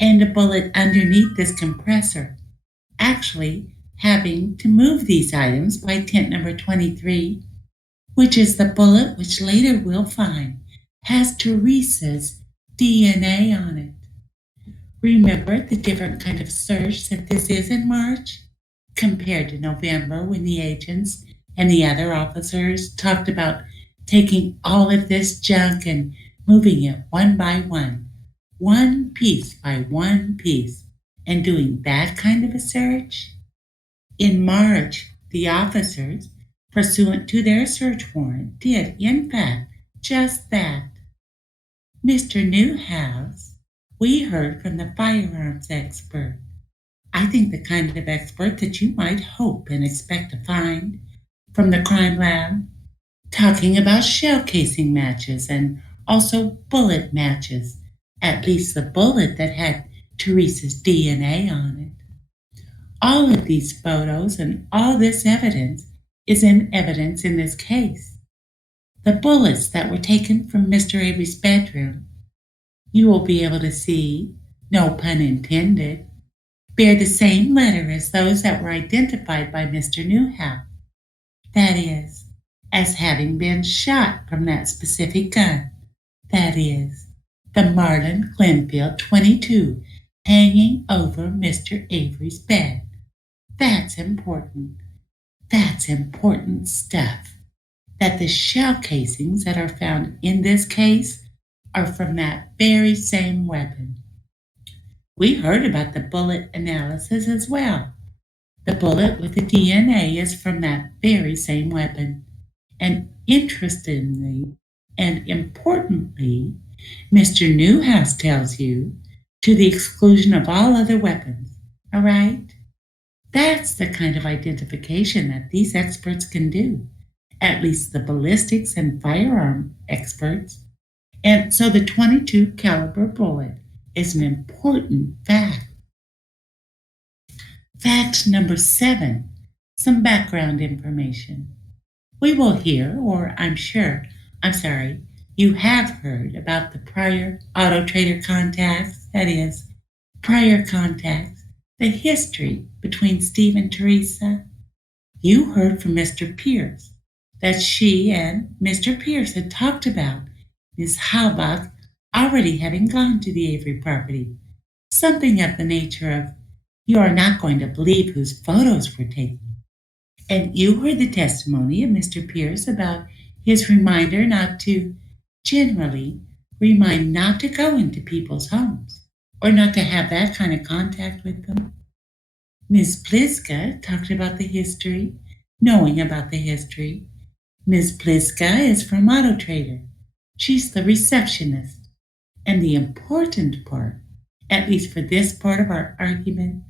and a bullet underneath this compressor, actually having to move these items by tent number 23, which is the bullet which later we'll find has Teresa's DNA on it. Remember the different kind of search that this is in March compared to November, when the agents and the other officers talked about taking all of this junk and moving it one by one piece by one piece, and doing that kind of a search? In March, the officers, pursuant to their search warrant, did, in fact, just that. Mr. Newhouse, we heard from the firearms expert. I think the kind of expert that you might hope and expect to find from the crime lab, talking about shell casing matches and also bullet matches, at least the bullet that had Teresa's DNA on it. All of these photos and all this evidence is in evidence in this case. The bullets that were taken from Mr. Avery's bedroom, you will be able to see, no pun intended, bear the same letter as those that were identified by Mr. Newhouse. That is, as having been shot from that specific gun. That is, the Marlin Glenfield 22 hanging over Mr. Avery's bed. That's important. That's important stuff. That the shell casings that are found in this case are from that very same weapon. We heard about the bullet analysis as well. The bullet with the DNA is from that very same weapon. And interestingly and importantly, Mr. Newhouse tells you, to the exclusion of all other weapons. All right? That's the kind of identification that these experts can do, at least the ballistics and firearm experts. And so the 22 caliber bullet is an important fact. Fact number 7, some background information. We will hear, or you have heard about the prior auto trader contacts, that is, prior contacts, the history between Steve and Teresa. You heard from Mr. Pierce that she and Mr. Pierce had talked about Miss Halbach already having gone to the Avery property, something of the nature of, "You are not going to believe whose photos were taken." And you heard the testimony of Mr. Pierce about his reminder generally remind not to go into people's homes or not to have that kind of contact with them. Ms. Pliska talked about the history, knowing about the history. Ms. Pliska is from Auto Trader. She's the receptionist. And the important part, at least for this part of our argument,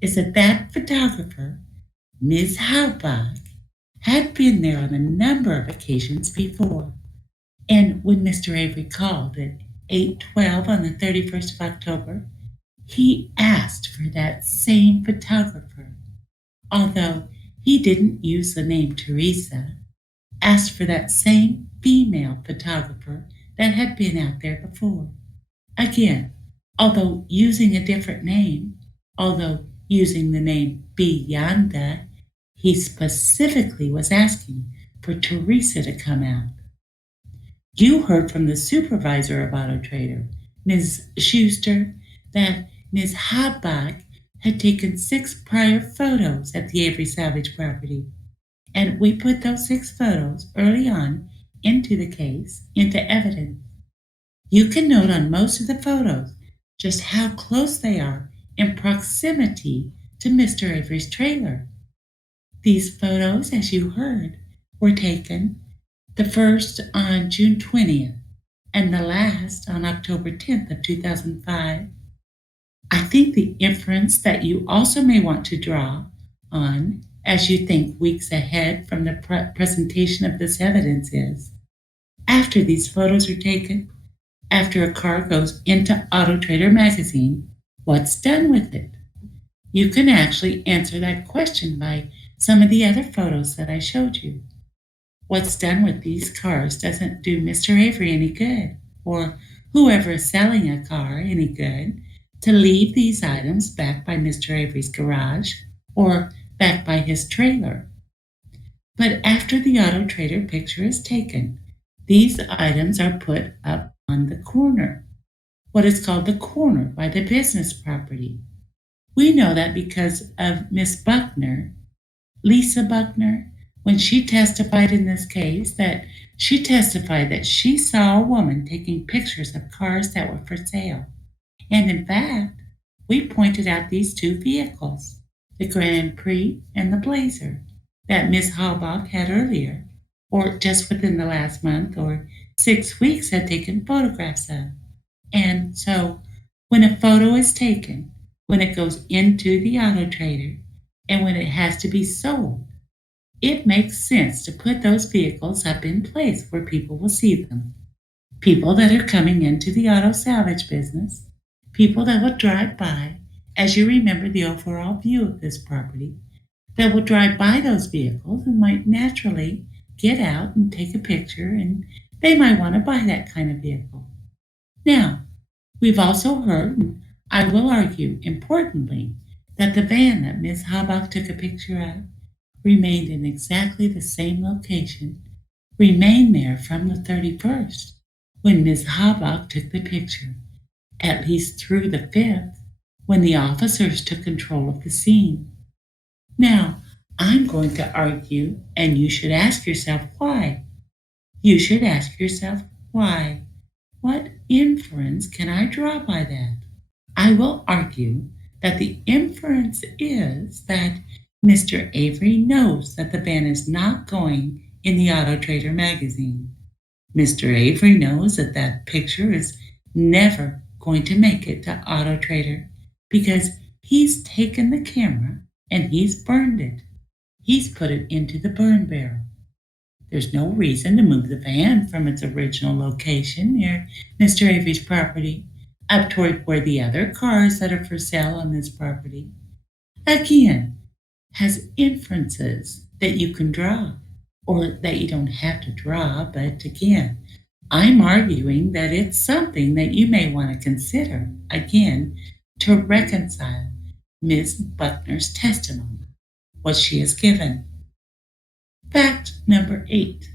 is that photographer, Ms. Halbach, had been there on a number of occasions before. And when Mr. Avery called at 8:12 on the 31st of October, he asked for that same photographer, although he didn't use the name Teresa, asked for that same female photographer that had been out there before. Again, although using a different name, although using the name Beyonda, he specifically was asking for Teresa to come out. You heard from the supervisor of Auto Trader, Ms. Schuster, that Ms. Habach had taken 6 prior photos at the Avery Savage property, and we put those 6 photos early on into the case, into evidence. You can note on most of the photos just how close they are in proximity to Mr. Avery's trailer. These photos, as you heard, were taken the first on June 20th and the last on October 10th of 2005. I think the inference that you also may want to draw on as you think weeks ahead from the presentation of this evidence is, after these photos are taken, after a car goes into Auto Trader magazine, what's done with it? You can actually answer that question by some of the other photos that I showed you. What's done with these cars doesn't do Mr. Avery any good, or whoever is selling a car any good, to leave these items back by Mr. Avery's garage or back by his trailer. But after the Auto Trader picture is taken, these items are put up on the corner, what is called the corner by the business property. We know that because of Miss Buckner, Lisa Buckner, when she testified in this case, that she testified that she saw a woman taking pictures of cars that were for sale. And in fact, we pointed out these 2 vehicles, the Grand Prix and the Blazer, that Miss Halbach had earlier, or just within the last month or 6 weeks had taken photographs of. And so when a photo is taken, when it goes into the Auto Trader, and when it has to be sold, it makes sense to put those vehicles up in place where people will see them. People that are coming into the auto salvage business, people that will drive by, as you remember the overall view of this property, that will drive by those vehicles and might naturally get out and take a picture, and they might want to buy that kind of vehicle. Now, we've also heard, and I will argue importantly, that the van that Ms. Habach took a picture of remained in exactly the same location, remained there from the 31st, when Ms. Habach took the picture, at least through the 5th, when the officers took control of the scene. Now, I'm going to argue, and you should ask yourself why. You should ask yourself why. What inference can I draw by that? I will argue that the inference is that Mr. Avery knows that the van is not going in the Auto Trader magazine. Mr. Avery knows that that picture is never going to make it to Auto Trader because he's taken the camera and he's burned it. He's put it into the burn barrel. There's no reason to move the van from its original location near Mr. Avery's property up toward where the other cars that are for sale on this property, again, has inferences that you can draw, or that you don't have to draw, but again, I'm arguing that it's something that you may want to consider, again, to reconcile Ms. Buckner's testimony, what she has given. Fact number 8.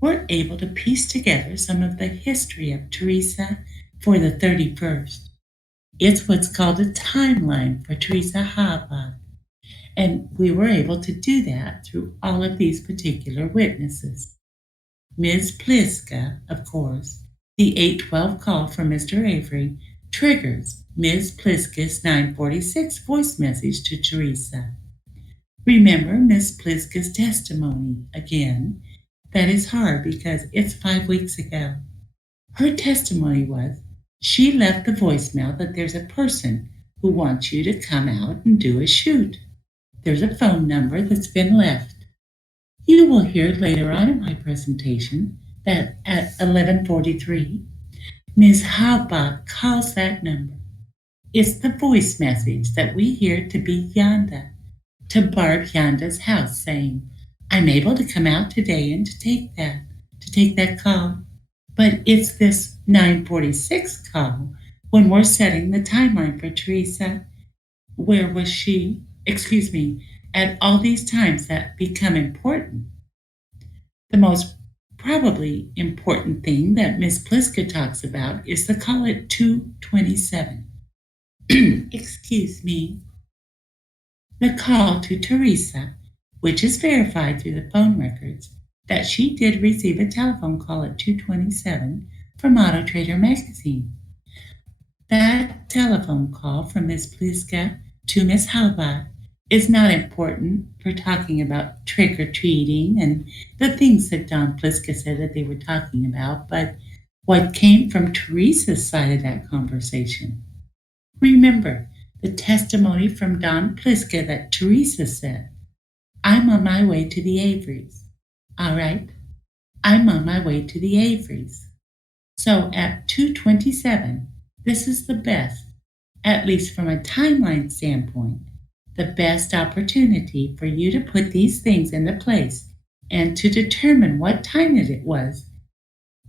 We're able to piece together some of the history of Teresa for the 31st. It's what's called a timeline for Teresa Habach, and we were able to do that through all of these particular witnesses. Ms. Pliska, of course, the 812 call from Mr. Avery triggers Ms. Pliska's 946 voice message to Teresa. Remember Ms. Pliska's testimony again. That is hard because it's 5 weeks ago. Her testimony was she left the voicemail that there's a person who who wants you to come out and do a shoot. There's a phone number that's been left. You will hear later on in my presentation that at 11:43, Ms. Halbach calls that number. It's the voice message that we hear to be Rhonda, to Barb Rhonda's house saying, I'm able to come out today and to take that call. But it's this 9:46 call when we're setting the timeline for Teresa. Where was she? At all these times that become important. The most probably important thing that Miss Pliska talks about is the call at 2:27. Excuse me. The call to Teresa, which is verified through the phone records, that she did receive a telephone call at 2:27 from Auto Trader magazine. That telephone call from Miss Pliska to Miss Halbach is not important for talking about trick-or-treating and the things that Don Pliska said that they were talking about, but what came from Teresa's side of that conversation. Remember the testimony from Don Pliska that Teresa said, I'm on my way to the Averys. All right? I'm on my way to the Averys. So at 2:27, this is the best, at least from a timeline standpoint, the best opportunity for you to put these things into place and to determine what time it was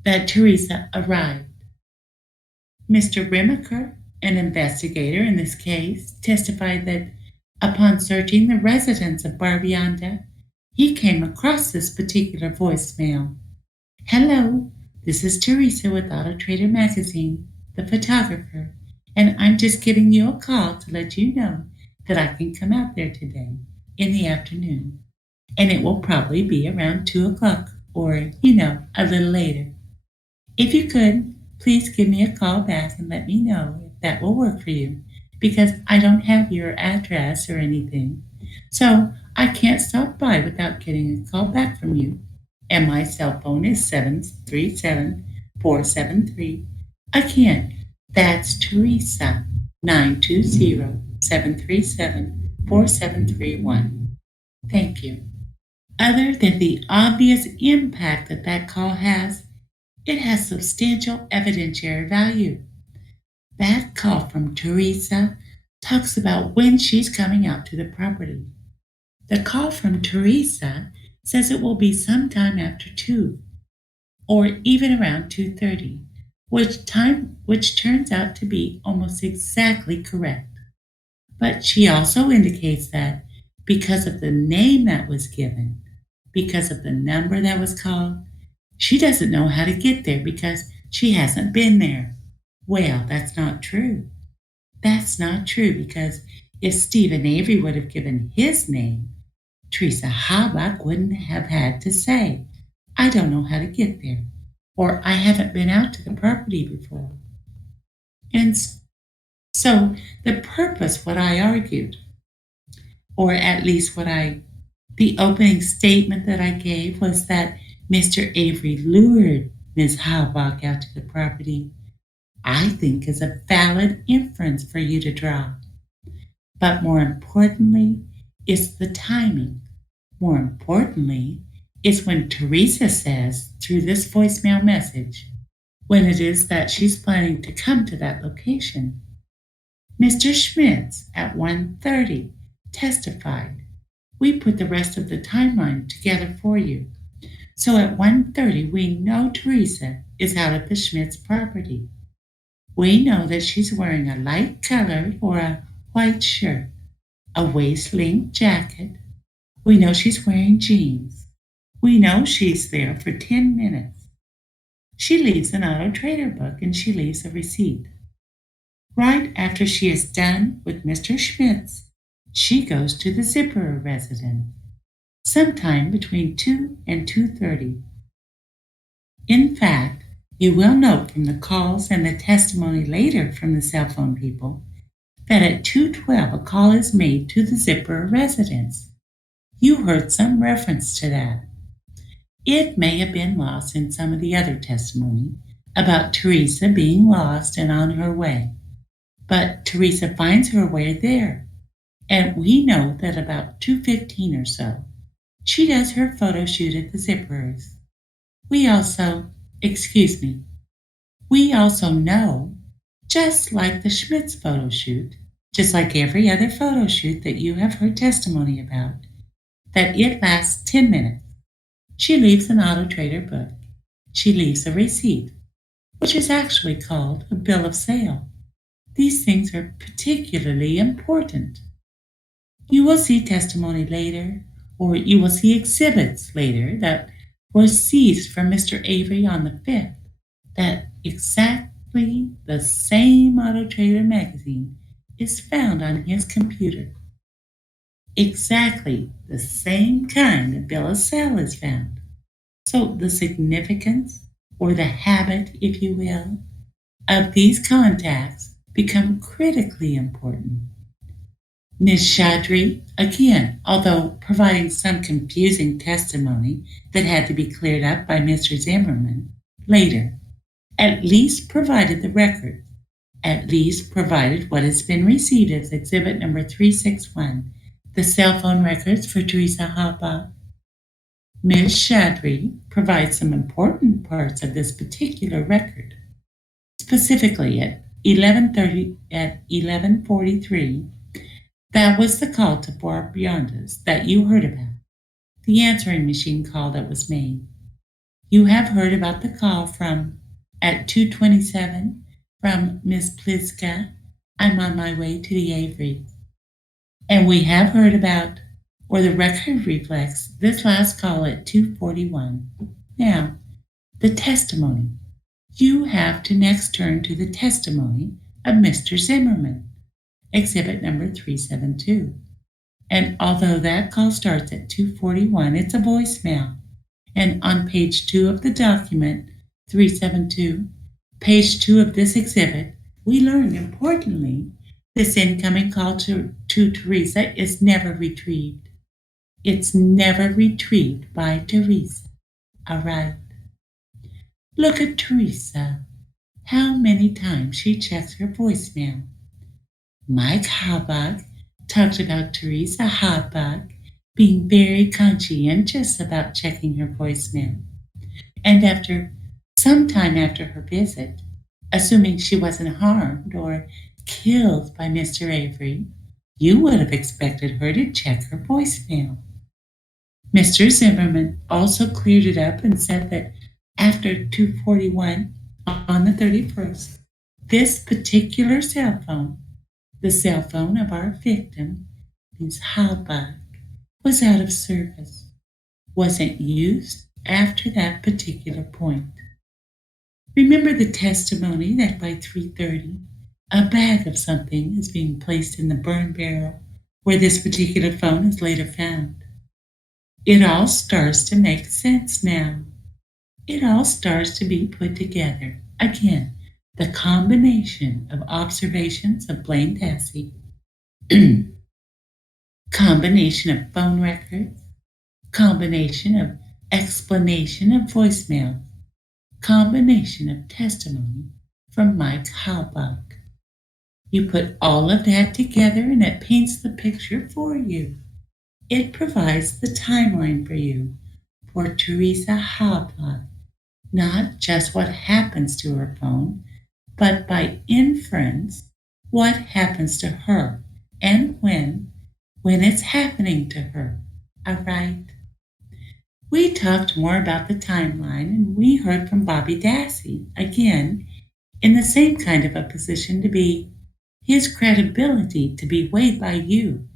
that Teresa arrived. Mr. Remaker, an investigator in this case, testified that upon searching the residence of Barbianda, he came across this particular voicemail. Hello, this is Teresa with Auto Trader magazine, the photographer, and I'm just giving you a call to let you know that I can come out there today in the afternoon. And it will probably be around 2 o'clock or, a little later. If you could, please give me a call back and let me know if that will work for you, because I don't have your address or anything. So I can't stop by without getting a call back from you. And my cell phone is 737-473. Again, that's Teresa, 920-737-4731. Thank you. Other than the obvious impact that call has, it has substantial evidentiary value. That call from Teresa talks about when she's coming out to the property. The call from Teresa says it will be sometime after 2 or even around 2:30, which turns out to be almost exactly correct. But she also indicates that because of the name that was given, because of the number that was called, she doesn't know how to get there because she hasn't been there. Well, that's not true. That's not true, because if Stephen Avery would have given his name, Teresa Halbach wouldn't have had to say, I don't know how to get there, or I haven't been out to the property before. And so the purpose, what I argued, or at least the opening statement that I gave, was that Mr. Avery lured Ms. Halbach out to the property, I think is a valid inference for you to draw. But more importantly, it's the timing. More importantly, it's when Teresa says through this voicemail message, when it is that she's planning to come to that location. Mr. Schmitz at 1:30 testified. We put the rest of the timeline together for you. So at 1:30, we know Teresa is out at the Schmitz property. We know that she's wearing a light colored or a white shirt, a waist-length jacket. We know she's wearing jeans. We know she's there for 10 minutes. She leaves an Auto Trader book and she leaves a receipt. Right after she is done with Mr. Schmitz, she goes to the Zipperer residence, sometime between 2 and 2:30. In fact, you will note from the calls and the testimony later from the cell phone people that at 2:12 a call is made to the Zipperer residence. You heard some reference to that. It may have been lost in some of the other testimony about Teresa being lost and on her way. but Teresa finds her way there, and we know that about 2:15 or so, she does her photo shoot at the Zippers. We also know, just like the Schmidt's photo shoot, just like every other photo shoot that you have heard testimony about, that it lasts 10 minutes. She leaves an auto trader book. She leaves a receipt, which is actually called a bill of sale. These things are particularly important. You will see testimony later, or you will see exhibits later that were seized from Mr. Avery on the 5th, that exactly the same Auto Trader magazine is found on his computer. Exactly the same kind of bill of sale is found. So the significance, or the habit, if you will, of these contacts become critically important. Ms. Chaudry, again, although providing some confusing testimony that had to be cleared up by Mr. Zimmerman later, at least provided the record, at least provided what has been received as exhibit number 361, the cell phone records for Teresa Halbach. Ms. Chaudry provides some important parts of this particular record. Specifically at 11:43, that was the call to Voir Beyonders that you heard about, the answering machine call that was made. You have heard about the call at 2:27 from Miss Pliska, I'm on my way to the Avery. And we have heard about, or the record reflects, this last call at 2:41. Now, the testimony. You have to next turn to the testimony of Mr. Zimmerman, exhibit number 372. And although that call starts at 2:41, it's a voicemail. And on page 2 of the document, 372, page 2 of this exhibit, we learn importantly, this incoming call to Teresa is never retrieved. It's never retrieved by Teresa. All right. Look at Teresa. How many times she checks her voicemail. Mike Halbach talked about Teresa Halbach being very conscientious about checking her voicemail. And sometime after her visit, assuming she wasn't harmed or killed by Mr. Avery, you would have expected her to check her voicemail. Mr. Zimmerman also cleared it up and said that after 2:41 on the 31st, this particular cell phone, the cell phone of our victim, Ms. Halbach, was out of service, wasn't used after that particular point. Remember the testimony that by 3:30, a bag of something is being placed in the burn barrel where this particular phone is later found. It all starts to make sense now. It all starts to be put together. Again, the combination of observations of Blaine Dassey, combination of phone records, combination of explanation of voicemail, combination of testimony from Mike Halbach. You put all of that together and it paints the picture for you. It provides the timeline for you for Teresa Halbach, not just what happens to her phone, but by inference, what happens to her and when it's happening to her. All right. We talked more about the timeline and we heard from Bobby Dassey, again, in the same kind of a position to be his credibility to be weighed by you,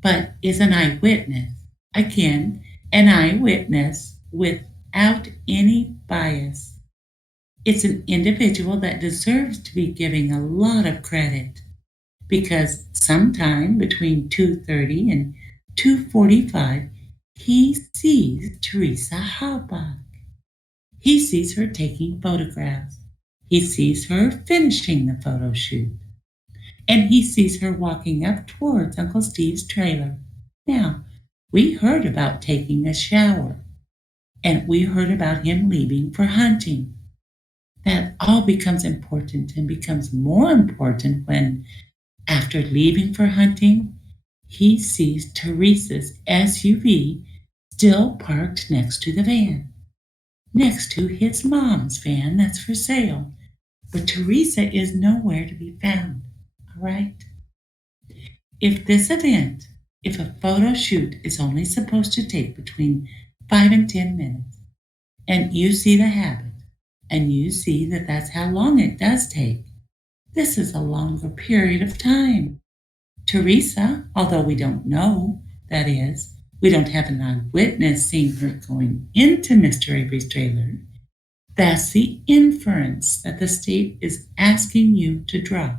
but is an eyewitness. Again, an eyewitness without any bias. It's an individual that deserves to be giving a lot of credit because sometime between 2:30 and 2:45, he sees Teresa Halbach. He sees her taking photographs. He sees her finishing the photo shoot. And he sees her walking up towards Uncle Steve's trailer. Now, we heard about taking a shower. And we heard about him leaving for hunting. That all becomes important and becomes more important when, after leaving for hunting, he sees Teresa's SUV still parked next to the van, next to his mom's van that's for sale. But Teresa is nowhere to be found, all right? If this event, if a photo shoot is only supposed to take between 5 and 10 minutes, and you see the habit, and you see that that's how long it does take, this is a longer period of time. Teresa, although we don't know, that is, we don't have an eyewitness seeing her going into Mr. Avery's trailer, that's the inference that the state is asking you to draw.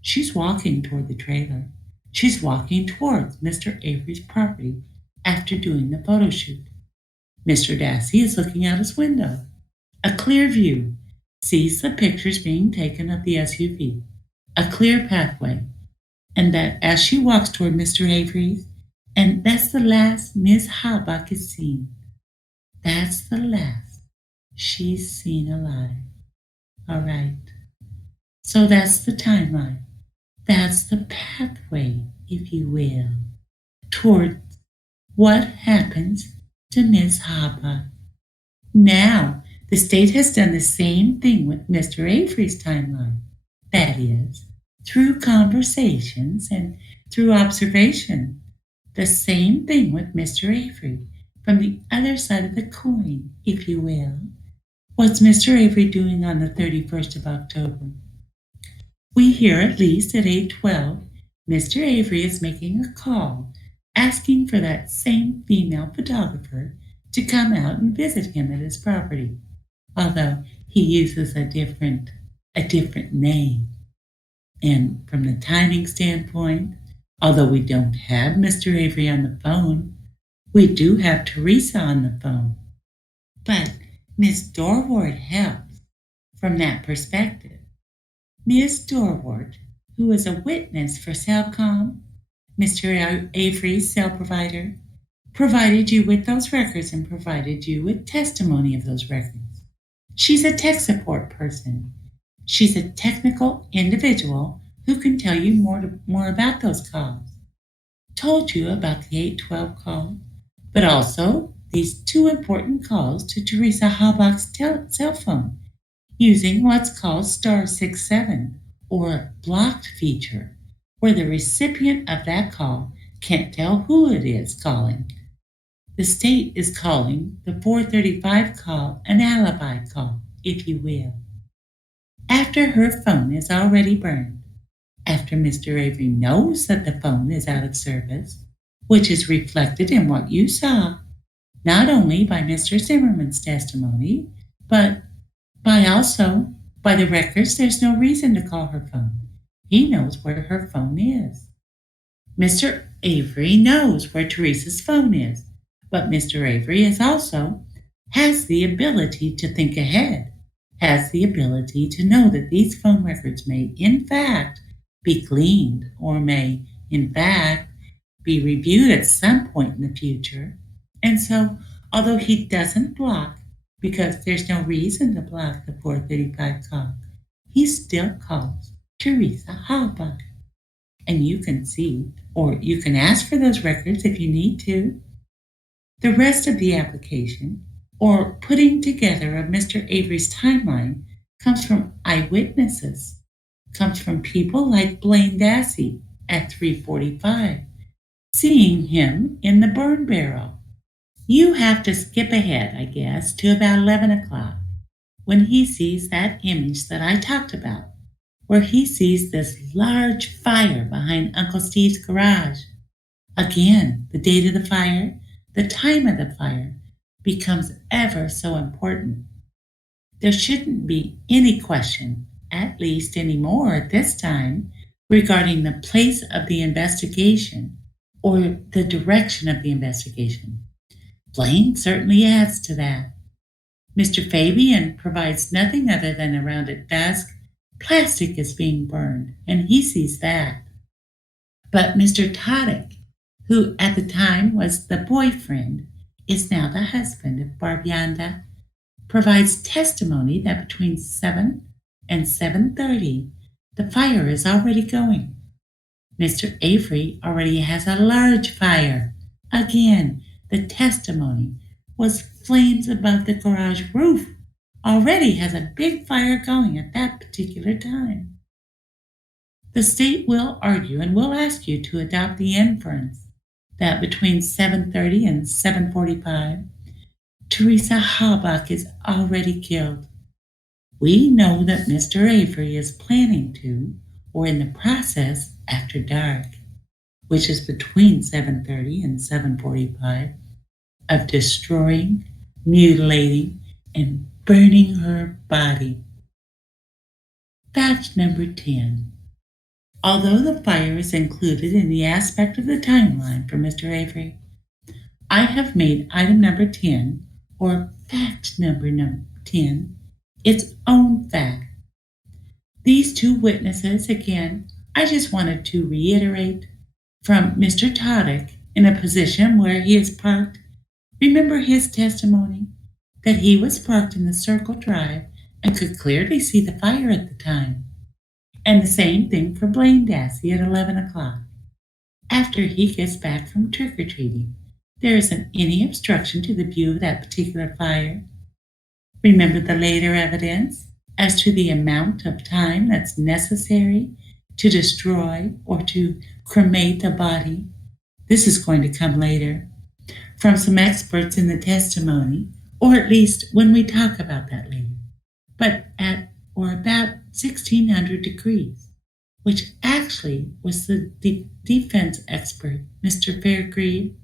She's walking toward the trailer. She's walking towards Mr. Avery's property after doing the photo shoot. Mr. Dassey is looking out his window. A clear view, sees the pictures being taken of the SUV, a clear pathway, and that as she walks toward Mr. Avery's, and that's the last Miss Habach is seen. That's the last she's seen alive. All right. So that's the timeline. That's the pathway, if you will, toward what happens to Miss Habach. Now, the state has done the same thing with Mr. Avery's timeline. That is, through conversations and through observation. The same thing with Mr. Avery, from the other side of the coin, if you will. What's Mr. Avery doing on the 31st of October? We hear at least at 8:12, Mr. Avery is making a call, asking for that same female photographer to come out and visit him at his property, although he uses a different name. And from the timing standpoint, although we don't have Mr. Avery on the phone, we do have Teresa on the phone. But Miss Dorward helps from that perspective. Miss Dorward, who is a witness for Cellcom, Mr. Avery's cell provider, provided you with those records and provided you with testimony of those records. She's a tech support person. She's a technical individual who can tell you more about those calls. Told you about the 812 call, but also these two important calls to Teresa Habach's cell phone using what's called star 67 or blocked feature, where the recipient of that call can't tell who it is calling. The state is calling the 435 call an alibi call, if you will. After her phone is already burned, after Mr. Avery knows that the phone is out of service, which is reflected in what you saw, not only by Mr. Zimmerman's testimony, but by the records, there's no reason to call her phone. He knows where her phone is. Mr. Avery knows where Teresa's phone is, but Mr. Avery has the ability to think ahead, has the ability to know that these phone records may in fact be gleaned or may in fact be reviewed at some point in the future. And so, although he doesn't block, because there's no reason to block the 435 call, he still calls Teresa Habach. And you can see, or you can ask for those records if you need to. The rest of the application, or putting together of Mr. Avery's timeline, comes from eyewitnesses, comes from people like Blaine Dassey at 3:45, seeing him in the burn barrel. You have to skip ahead, I guess, to about 11 o'clock, when he sees that image that I talked about, where he sees this large fire behind Uncle Steve's garage. Again, the date of the fire, the time of the fire, becomes ever so important. There shouldn't be any question, at least anymore at this time, regarding the place of the investigation or the direction of the investigation. Blaine certainly adds to that. Mr. Fabian provides nothing other than around at dusk, plastic is being burned, and he sees that. But Mr. Toddick, who at the time was the boyfriend, is now the husband of Barbianda, provides testimony that between 7 and 7:30, the fire is already going. Mr. Avery already has a large fire. Again, the testimony was flames above the garage roof. Already has a big fire going at that particular time. The state will argue and will ask you to adopt the inference that between 7:30 and 7:45, Teresa Halbach is already killed. We know that Mr. Avery is planning to, or in the process after dark, which is between 7:30 and 7:45, of destroying, mutilating, and burning her body. Fact number 10. Although the fire is included in the aspect of the timeline for Mr. Avery, I have made item number 10, or fact number 10, its own fact. These two witnesses, again, I just wanted to reiterate, from Mr. Toddick in a position where he is parked. Remember his testimony that he was parked in the Circle Drive and could clearly see the fire at the time. And the same thing for Blaine Dassey at 11 o'clock. After he gets back from trick-or-treating, there isn't any obstruction to the view of that particular fire. Remember the later evidence as to the amount of time that's necessary to destroy or to cremate a body. This is going to come later from some experts in the testimony, or at least when we talk about that later, but at or about 1600 degrees, which actually was the defense expert, Mr. Fairgrieve,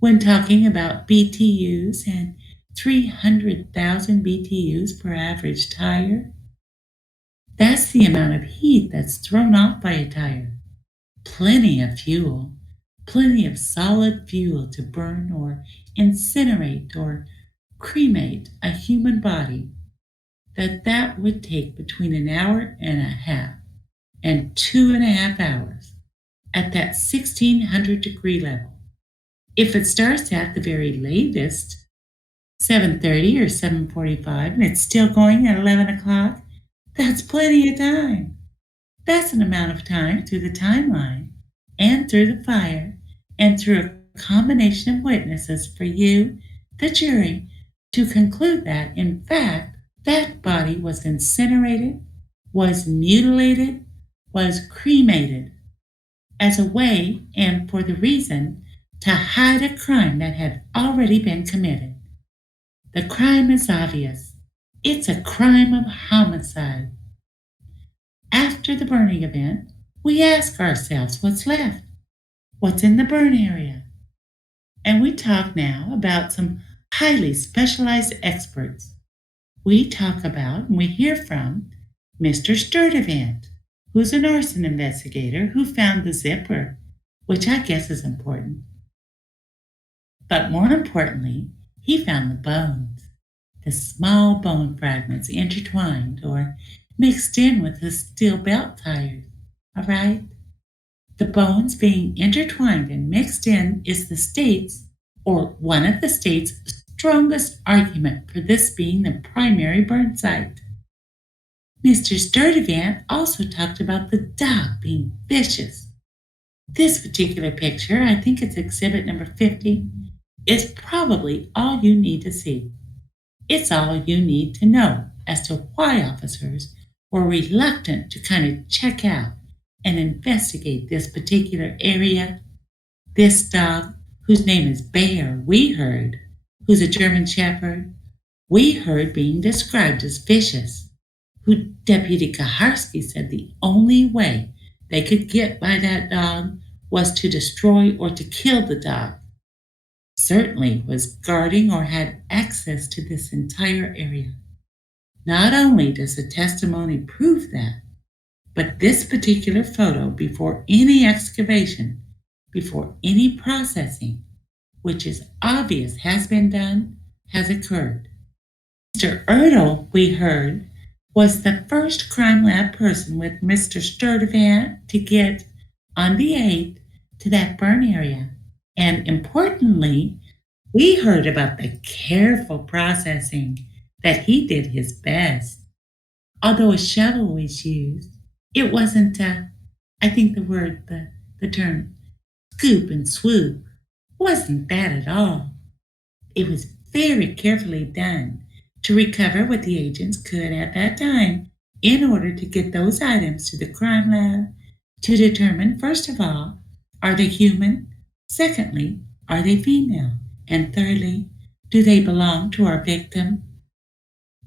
when talking about BTUs and 300,000 BTUs per average tire. That's the amount of heat that's thrown off by a tire. Plenty of fuel, plenty of solid fuel to burn or incinerate or cremate a human body. That would take between an hour and a half and 2.5 hours at that 1600 degree level. If it starts at the very latest, 7:30 or 7:45, and it's still going at 11 o'clock, that's plenty of time. That's an amount of time through the timeline and through the fire and through a combination of witnesses for you, the jury, to conclude that, in fact, that body was incinerated, was mutilated, was cremated as a way and for the reason to hide a crime that had already been committed. The crime is obvious. It's a crime of homicide. After the burning event, we ask ourselves what's left, what's in the burn area. And we talk now about some highly specialized experts. We talk about and we hear from Mr. Sturdivant, who's an arson investigator who found the zipper, which I guess is important. But more importantly, he found the bones, the small bone fragments intertwined or mixed in with the steel belt tires, all right? The bones being intertwined and mixed in is the state's, or one of the state's, strongest argument for this being the primary burn site. Mr. Sturdivant also talked about the dog being vicious. This particular picture, I think it's exhibit number 50, is probably all you need to see. It's all you need to know as to why officers were reluctant to kind of check out and investigate this particular area. This dog, whose name is Bear, we heard, who's a German Shepherd, we heard being described as vicious, who Deputy Kaharski said the only way they could get by that dog was to destroy or to kill the dog. Certainly was guarding or had access to this entire area. Not only does the testimony prove that, but this particular photo before any excavation, before any processing, which is obvious has been done, has occurred. Mr. Ertl, we heard, was the first crime lab person with Mr. Sturdivant to get on the 8th to that burn area. And importantly, we heard about the careful processing that he did his best. Although a shovel was used, it wasn't, I think the term scoop and swoop wasn't that at all. It was very carefully done to recover what the agents could at that time in order to get those items to the crime lab to determine, first of all, are they human? Secondly, are they female? And thirdly, do they belong to our victim?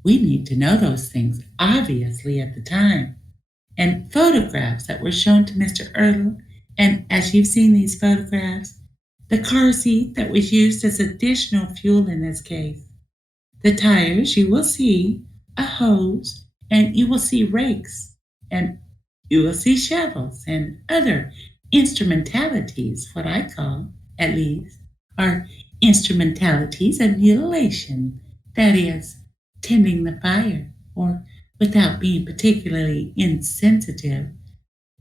We need to know those things, obviously, at the time. And photographs that were shown to Mr. Ertl, and as you've seen these photographs, the car seat that was used as additional fuel in this case. The tires, you will see a hose, and you will see rakes, and you will see shovels, and other instrumentalities, what I call, at least, are instrumentalities of mutilation, that is, tending the fire, or without being particularly insensitive,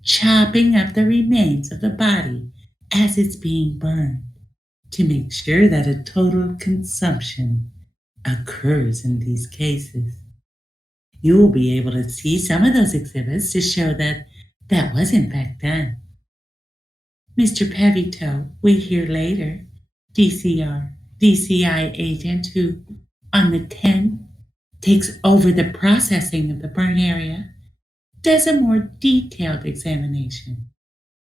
chopping up the remains of the body as it's being burned to make sure that a total consumption occurs in these cases. You will be able to see some of those exhibits to show that that was in fact done. Mr. Pevito, we hear later, DCI agent who, on the 10th, takes over the processing of the burn area, does a more detailed examination.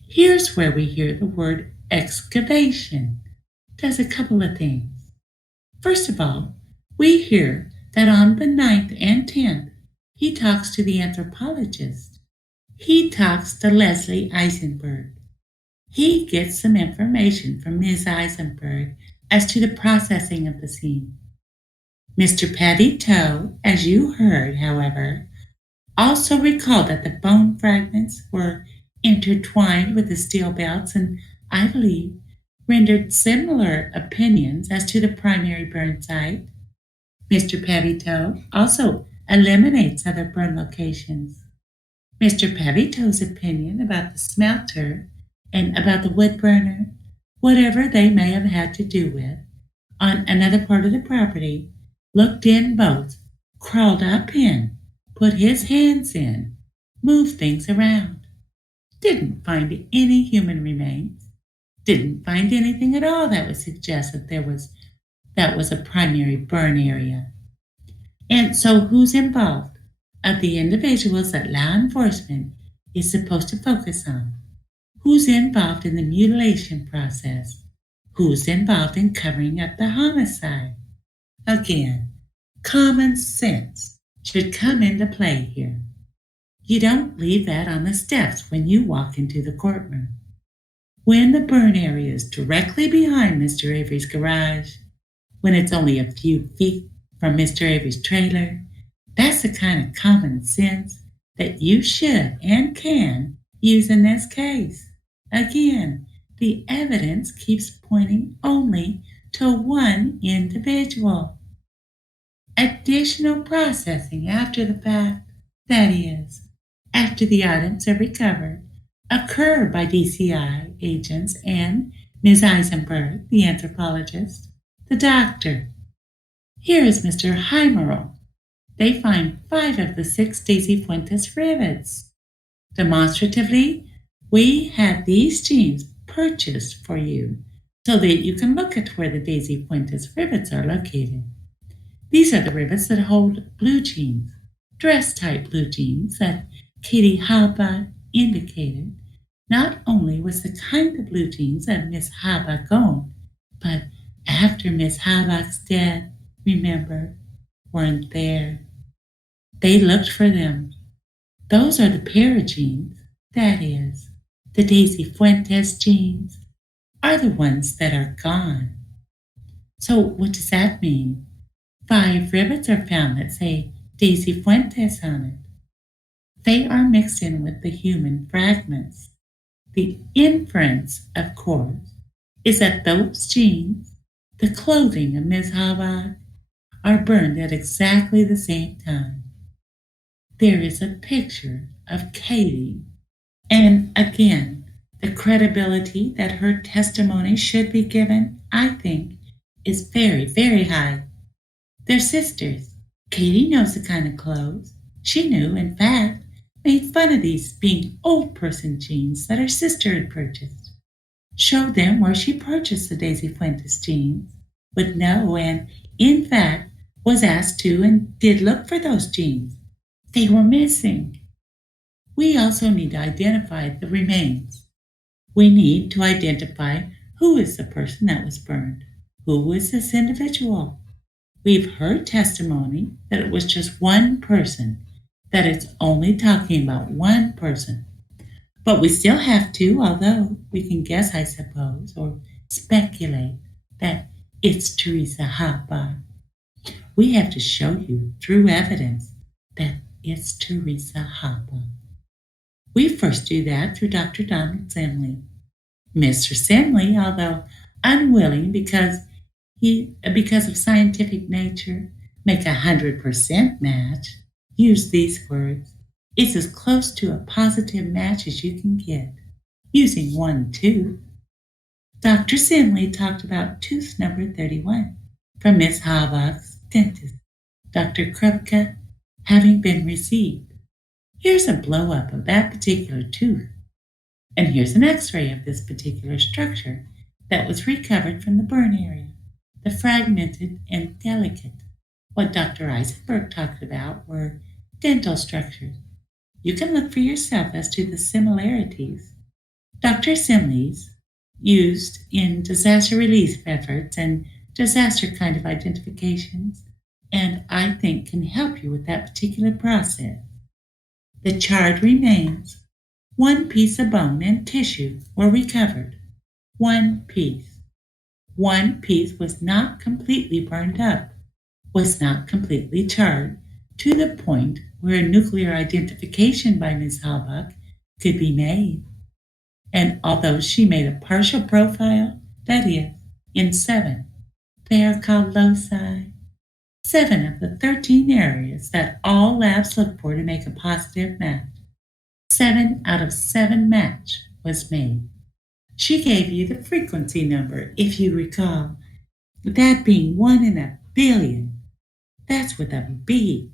Here's where we hear the word excavation. Does a couple of things. First of all, we hear that on the 9th and 10th, he talks to the anthropologist. He talks to Leslie Eisenberg. He gets some information from Ms. Eisenberg as to the processing of the scene. Mr. Pevito, as you heard, however, also recalled that the bone fragments were intertwined with the steel belts and, I believe, rendered similar opinions as to the primary burn site. Mr. Pevito also eliminates other burn locations. Mr. Pevito's opinion about the smelter and about the wood burner, whatever they may have had to do with, on another part of the property, looked in both, crawled up in, put his hands in, moved things around. Didn't find any human remains. Didn't find anything at all that would suggest that that was a primary burn area. And so who's involved? Of the individuals that law enforcement is supposed to focus on. Who's involved in the mutilation process? Who's involved in covering up the homicide? Again, common sense should come into play here. You don't leave that on the steps when you walk into the courtroom. When the burn area is directly behind Mr. Avery's garage, when it's only a few feet from Mr. Avery's trailer, that's the kind of common sense that you should and can use in this case. Again, the evidence keeps pointing only to one individual. Additional processing after the fact, that is, after the items are recovered, occur by DCI agents and Ms. Eisenberg, the anthropologist, the doctor. Here is Mr. Heimerl. They find 5 of the 6 Daisy Fuentes rivets. Demonstratively, we had these jeans purchased for you so that you can look at where the Daisy Fuentes rivets are located. These are the rivets that hold blue jeans, dress-type blue jeans that Katie Haba indicated not only was the kind of blue jeans that Miss Habak owned, but after Miss Habak's death, remember, weren't there. They looked for them. Those are the pair of jeans, that is, the Daisy Fuentes jeans, are the ones that are gone. So what does that mean? 5 rivets are found that say Daisy Fuentes on it. They are mixed in with the human fragments. The inference, of course, is that those jeans, the clothing of Ms. Habak, are burned at exactly the same time. There is a picture of Katie, and again, the credibility that her testimony should be given, I think, is very, very high. They're sisters. Katie knows the kind of clothes. She knew, in fact, made fun of these being old person jeans that her sister had purchased. Showed them where she purchased the Daisy Fuentes jeans. Would know, and in fact, was asked to and did look for those jeans. They were missing. We also need to identify the remains. We need to identify who is the person that was burned. Who was this individual? We've heard testimony that it was just one person, that it's only talking about one person. But we still have to, although we can guess, I suppose, or speculate that it's Teresa Hopper. We have to show you through evidence that it's Teresa Hopper. We first do that through Dr. Donald Simley. Mr. Simley, although unwilling because of scientific nature, make 100% match, use these words. It's as close to a positive match as you can get, using one tooth. Dr. Simley talked about tooth number 31 from Miss Halbach's dentist, Dr. Krupke, having been received. Here's a blow-up of that particular tooth. And here's an x-ray of this particular structure that was recovered from the burn area, the fragmented and delicate. What Dr. Eisenberg talked about were dental structures. You can look for yourself as to the similarities. Dr. Simley's used in disaster relief efforts and disaster kind of identifications, and I think can help you with that particular process. The charred remains, one piece of bone and tissue were recovered. One piece. One piece was not completely burned up, was not completely charred, to the point where a nuclear identification by Ms. Halbach could be made. And although she made a partial profile, that is, in 7, they are called loci. 7 of the 13 areas that all labs look for to make a positive match. 7 out of 7 match was made. She gave you the frequency number, if you recall, that being 1 in a billion. That's with a B.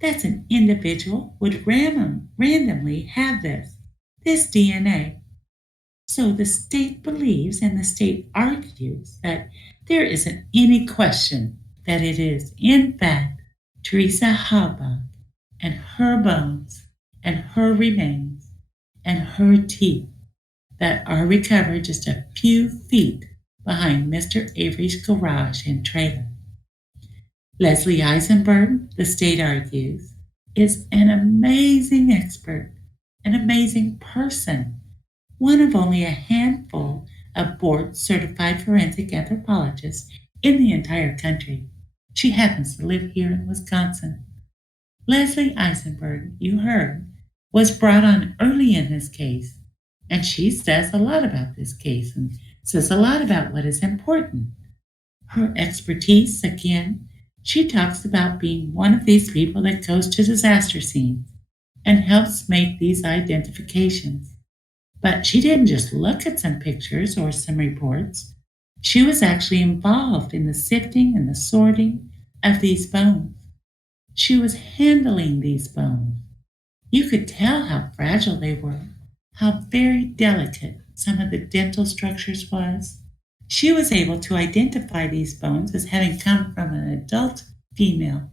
That's an individual would randomly have this DNA. So the state believes and the state argues that there isn't any question that it is, in fact, Teresa Halbach and her bones and her remains and her teeth that are recovered just a few feet behind Mr. Avery's garage and trailer. Leslie Eisenberg, the state argues, is an amazing expert, an amazing person, one of only a handful of board-certified forensic anthropologists in the entire country. She happens to live here in Wisconsin. Leslie Eisenberg, you heard, was brought on early in this case, and she says a lot about this case and says a lot about what is important. Her expertise, again, she talks about being one of these people that goes to disaster scenes and helps make these identifications. But she didn't just look at some pictures or some reports. She was actually involved in the sifting and the sorting of these bones. She was handling these bones. You could tell how fragile they were, how very delicate some of the dental structures was. She was able to identify these bones as having come from an adult female,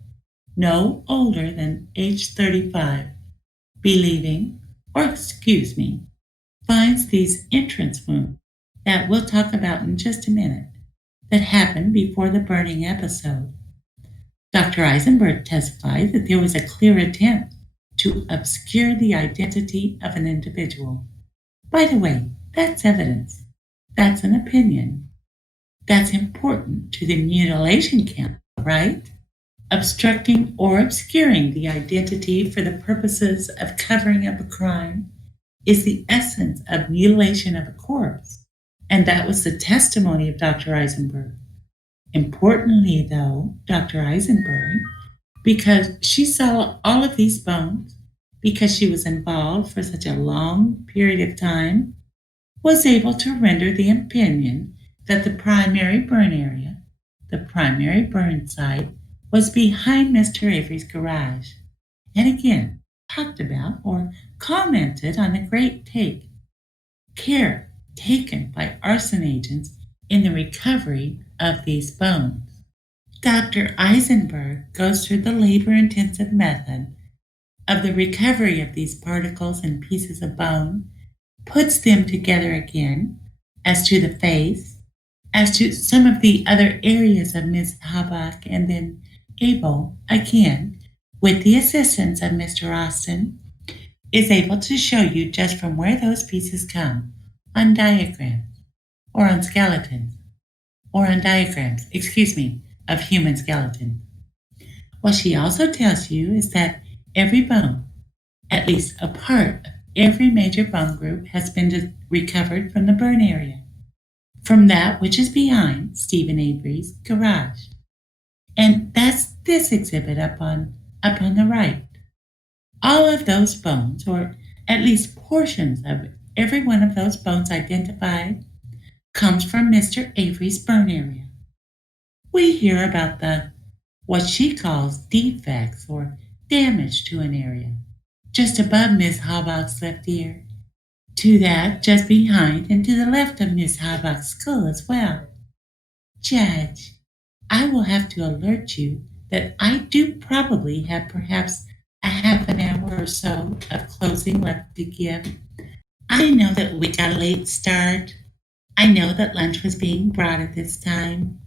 no older than age 35, finds these entrance wounds that we'll talk about in just a minute that happened before the burning episode. Dr. Eisenberg testified that there was a clear attempt to obscure the identity of an individual. By the way, that's evidence. That's an opinion. That's important to the mutilation count, right? Obstructing or obscuring the identity for the purposes of covering up a crime is the essence of mutilation of a corpse. And that was the testimony of Dr. Eisenberg. Importantly, though, Dr. Eisenberg, because she saw all of these bones, because she was involved for such a long period of time, was able to render the opinion that the primary burn area, the primary burn site, was behind Mr. Avery's garage, and again talked about or commented on the great care taken by arson agents in the recovery of these bones. Dr. Eisenberg goes through the labor-intensive method of the recovery of these particles and pieces of bone, puts them together again as to the face, as to some of the other areas of Miss Habak, and then able, again, with the assistance of Mr. Austin, is able to show you just from where those pieces come on diagrams or on skeletons or on diagrams, of human skeletons. What she also tells you is that every bone, at least a part of every major bone group, has been recovered from the burn area, from that which is behind Stephen Avery's garage. And that's this exhibit up on the right. All of those bones, or at least portions of every one of those bones identified, comes from Mr. Avery's burn area. We hear about what she calls defects or damage to an area, just above Miss Habak's left ear, to that just behind and to the left of Miss Habak's skull as well. Judge, I will have to alert you that I do probably have perhaps a half an hour or so of closing left to give. I know that we got a late start. I know that lunch was being brought at this time.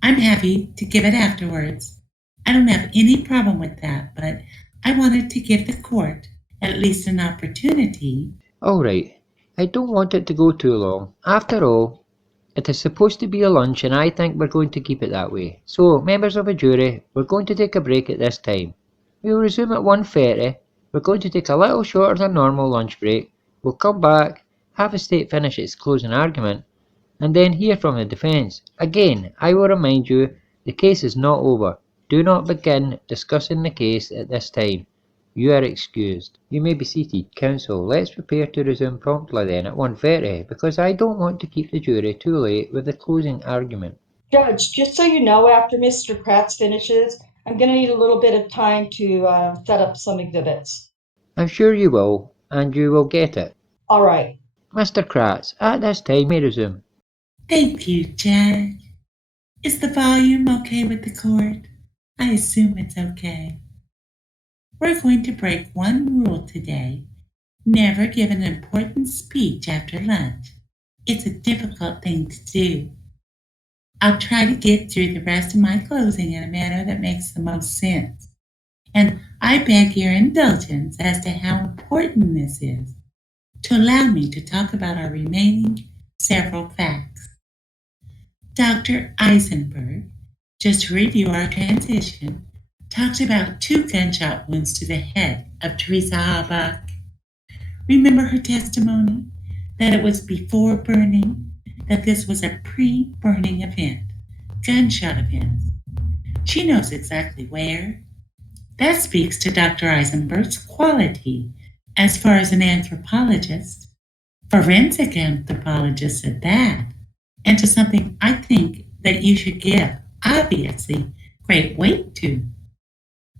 I'm happy to give it afterwards. I don't have any problem with that, but I wanted to give the court at least an opportunity. All right. I don't want it to go too long. After all, it is supposed to be a lunch, and I think we're going to keep it that way. So, members of the jury, we're going to take a break at this time. We'll resume at 1:30. We're going to take a little shorter than normal lunch break. We'll come back, have the state finish its closing argument, and then hear from the defence. Again, I will remind you, the case is not over. Do not begin discussing the case at this time. You are excused. You may be seated. Counsel, let's prepare to resume promptly then at 1:30, because I don't want to keep the jury too late with the closing argument. Judge, just so you know, after Mr. Kratz finishes, I'm going to need a little bit of time to set up some exhibits. I'm sure you will, and you will get it. All right. Mr. Kratz, at this time, you may resume. Thank you, Judge. Is the volume okay with the court? I assume it's okay. We're going to break one rule today. Never give an important speech after lunch. It's a difficult thing to do. I'll try to get through the rest of my closing in a manner that makes the most sense. And I beg your indulgence as to how important this is, to allow me to talk about our remaining several facts. Dr. Eisenberg, just to review our transition, talked about 2 gunshot wounds to the head of Teresa Habak. Remember her testimony? That it was before burning, that this was a pre-burning event, gunshot events. She knows exactly where. That speaks to Dr. Eisenberg's quality as far as an anthropologist, forensic anthropologist at that, and to something I think that you should give, obviously, great weight to.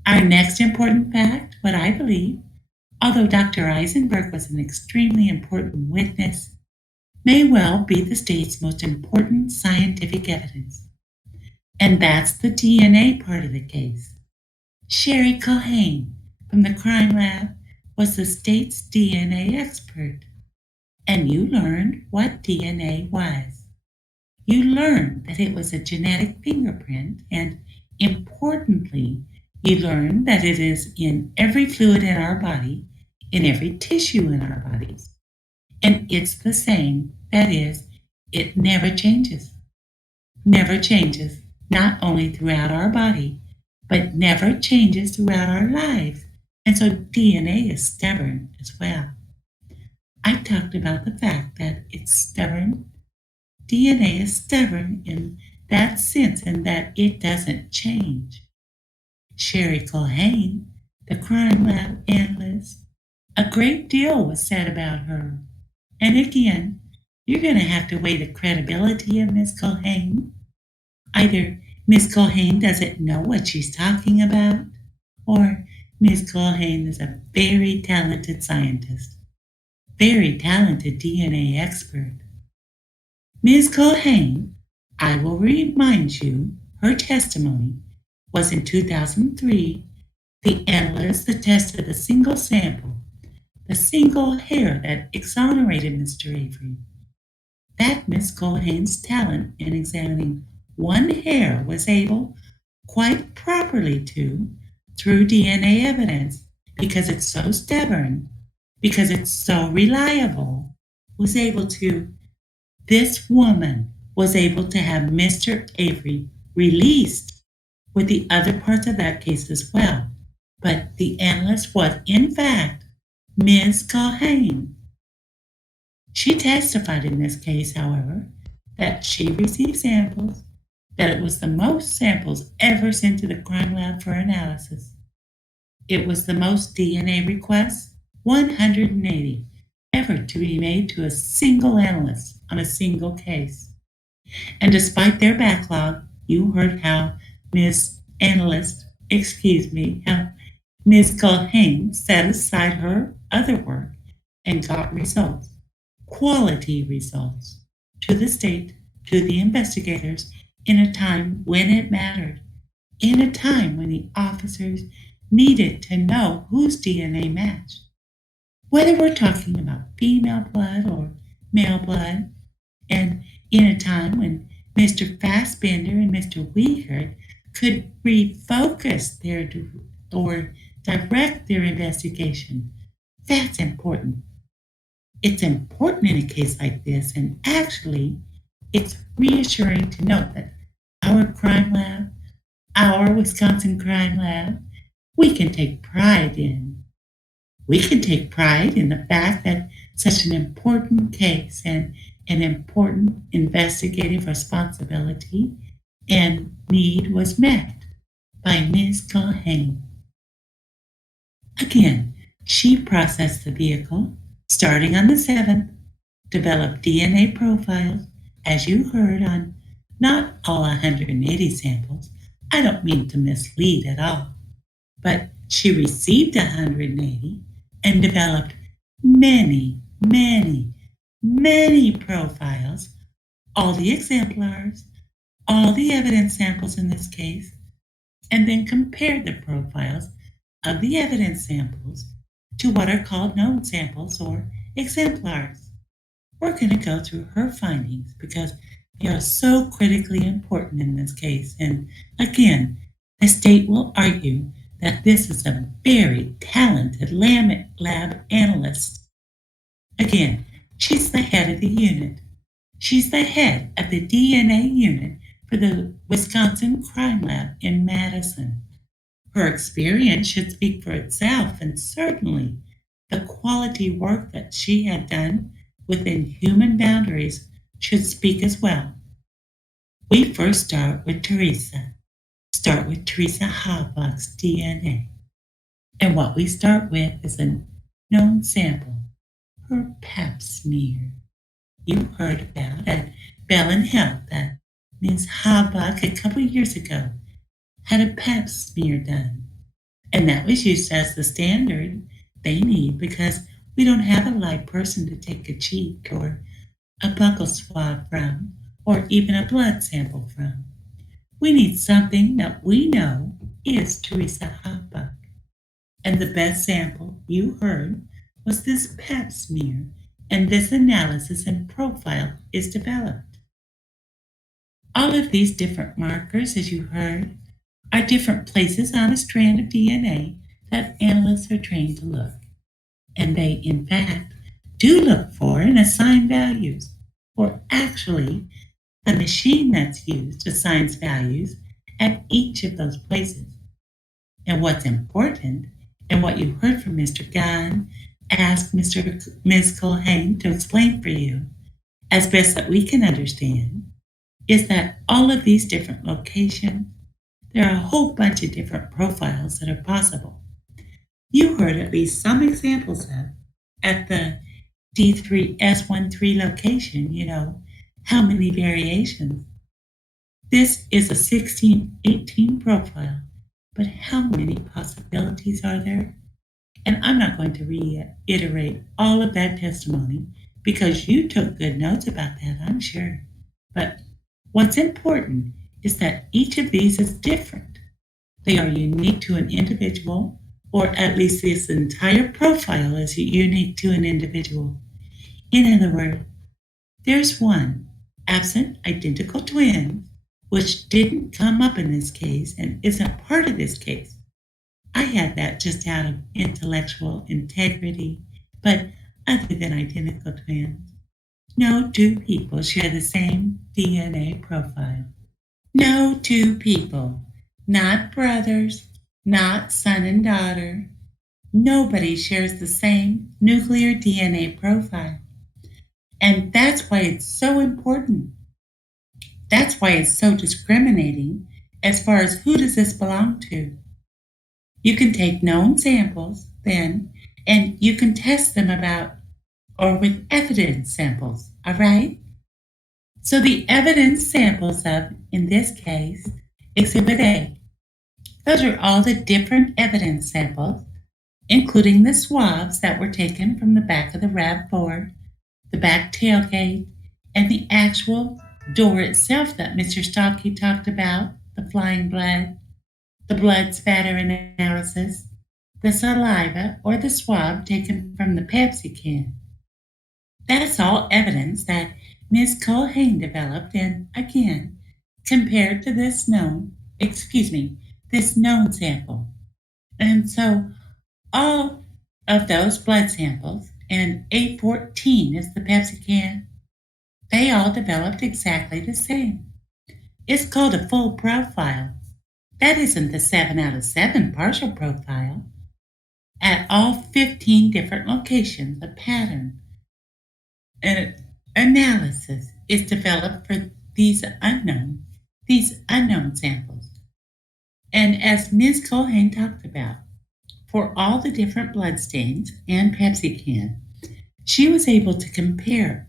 Our next important fact, what I believe, although Dr. Eisenberg was an extremely important witness, may well be the state's most important scientific evidence. And that's the DNA part of the case. Sherry Culhane from the crime lab was the state's DNA expert. And you learned what DNA was. You learned that it was a genetic fingerprint, and importantly, you learned that it is in every fluid in our body, in every tissue in our bodies. And it's the same, that is, it never changes. Never changes, not only throughout our body, but never changes throughout our lives. And so DNA is stubborn as well. I talked about the fact that it's stubborn. DNA is stubborn in that sense, in that it doesn't change. Sherry Culhane, the crime lab analyst, a great deal was said about her. And again, you're going to have to weigh the credibility of Miss Culhane. Either Miss Culhane doesn't know what she's talking about, or Miss Culhane is a very talented scientist, very talented DNA expert. Miss Culhane, I will remind you, her testimony was in 2003. The analyst that tested a single sample, the single hair that exonerated Mr. Avery. That Miss Culhane's talent in examining one hair was able, quite properly to, through DNA evidence, because it's so stubborn, because it's so reliable, was able to, this woman was able to have Mr. Avery released with the other parts of that case as well. But the analyst was, in fact, Ms. Culhane. She testified in this case, however, that she received samples, that it was the most samples ever sent to the crime lab for analysis. It was the most DNA requests, 180, ever to be made to a single analyst on a single case. And despite their backlog, you heard how Ms. Culhane set aside her other work and got results, quality results, to the state, to the investigators, in a time when it mattered, in a time when the officers needed to know whose DNA matched. Whether we're talking about female blood or male blood, and in a time when Mr. Fassbender and Mr. Weigert could refocus or direct their investigation. That's important. It's important in a case like this, and actually, it's reassuring to note that our crime lab, our Wisconsin crime lab, we can take pride in. We can take pride in the fact that such an important case and an important investigative responsibility and need was met by Ms. Culhane. Again, she processed the vehicle starting on the 7th, developed DNA profiles, as you heard, on not all 180 samples. I don't mean to mislead at all, but she received 180 and developed many, many, many profiles, all the exemplars, all the evidence samples in this case, and then compared the profiles of the evidence samples to what are called known samples or exemplars. We're going to go through her findings because they are so critically important in this case. And again, the state will argue that this is a very talented lab analyst. Again, she's the head of the unit. She's the head of the DNA unit for the Wisconsin Crime Lab in Madison. Her experience should speak for itself, and certainly the quality work that she had done within human boundaries should speak as well. We first start with Teresa Habach's DNA. And what we start with is a known sample, her pap smear. You heard about at Bell and Health that Ms. Habach a couple years ago had a pap smear done. And that was used as the standard they need because we don't have a live person to take a cheek or a buccal swab from or even a blood sample from. We need something that we know is Teresa Habach. And the best sample you heard was this pap smear, and this analysis and profile is developed. All of these different markers, as you heard, are different places on a strand of DNA that analysts are trained to look. And they, in fact, do look for and assign values, or actually, the machine that's used assigns values at each of those places. And what's important, and what you heard from Mr. Gahn asked Ms. Culhane to explain for you, as best that we can understand, is that all of these different locations, there are a whole bunch of different profiles that are possible. You heard at least some examples of at the D3S13 location, how many variations. This is a 1618 profile, but how many possibilities are there? And I'm not going to reiterate all of that testimony because you took good notes about that, I'm sure. But what's important is that each of these is different. They are unique to an individual, or at least this entire profile is unique to an individual. In other words, there's one, absent identical twins, which didn't come up in this case and isn't part of this case. I had that just out of intellectual integrity, but other than identical twins, no two people share the same DNA profile. No two people, not brothers, not son and daughter. Nobody shares the same nuclear DNA profile. And that's why it's so important. That's why it's so discriminating as far as who does this belong to. You can take known samples then, and you can test them about or with evidence samples, all right? So the evidence samples of, in this case, Exhibit A. Those are all the different evidence samples, including the swabs that were taken from the back of the RAV4, the back tailgate, and the actual door itself that Mr. Stockey talked about, the flying blood, the blood spatter analysis, the saliva or the swab taken from the Pepsi can. That's all evidence that Ms. Culhane developed and, again, compared to this known sample. And so all of those blood samples, and A14 is the Pepsi can, they all developed exactly the same. It's called a full profile. That isn't the 7 out of 7 partial profile. At all 15 different locations, a pattern and analysis is developed for these unknown samples. And as Ms. Culhane talked about, for all the different blood stains and Pepsi can, she was able to compare,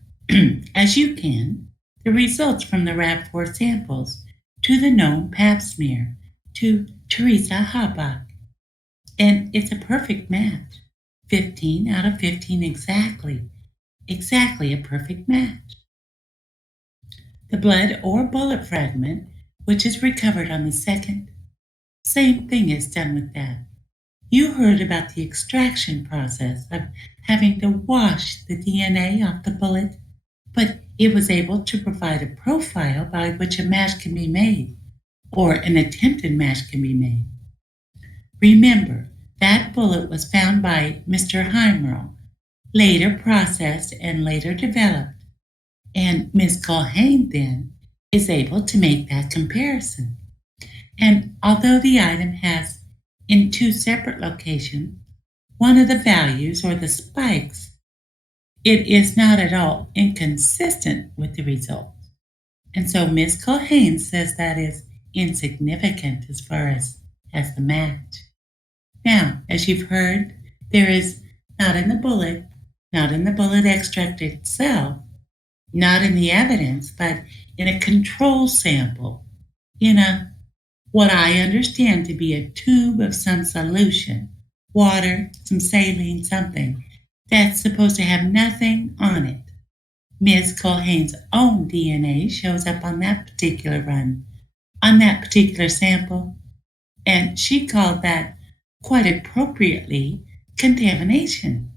as you can, the results from the RAV4 samples to the known Pap smear, to Teresa Habach. And it's a perfect match. 15 out of 15 exactly a perfect match. The blood or bullet fragment, which is recovered on the second, same thing is done with that. You heard about the extraction process of having to wash the DNA off the bullet, but it was able to provide a profile by which a match can be made, or an attempted match can be made. Remember, that bullet was found by Mr. Heimrel, later processed and later developed, and Ms. Culhane then is able to make that comparison. And although the item has, in 2 separate locations, one of the values or the spikes, it is not at all inconsistent with the results. And so Ms. Culhane says that is insignificant as far as the match. Now, as you've heard, there is not in the bullet extract itself, not in the evidence, but in a control sample, in what I understand to be a tube of some solution, water, some saline, something that's supposed to have nothing on it. Ms. Culhane's own DNA shows up on that particular run, on that particular sample, and she called that, quite appropriately, contamination.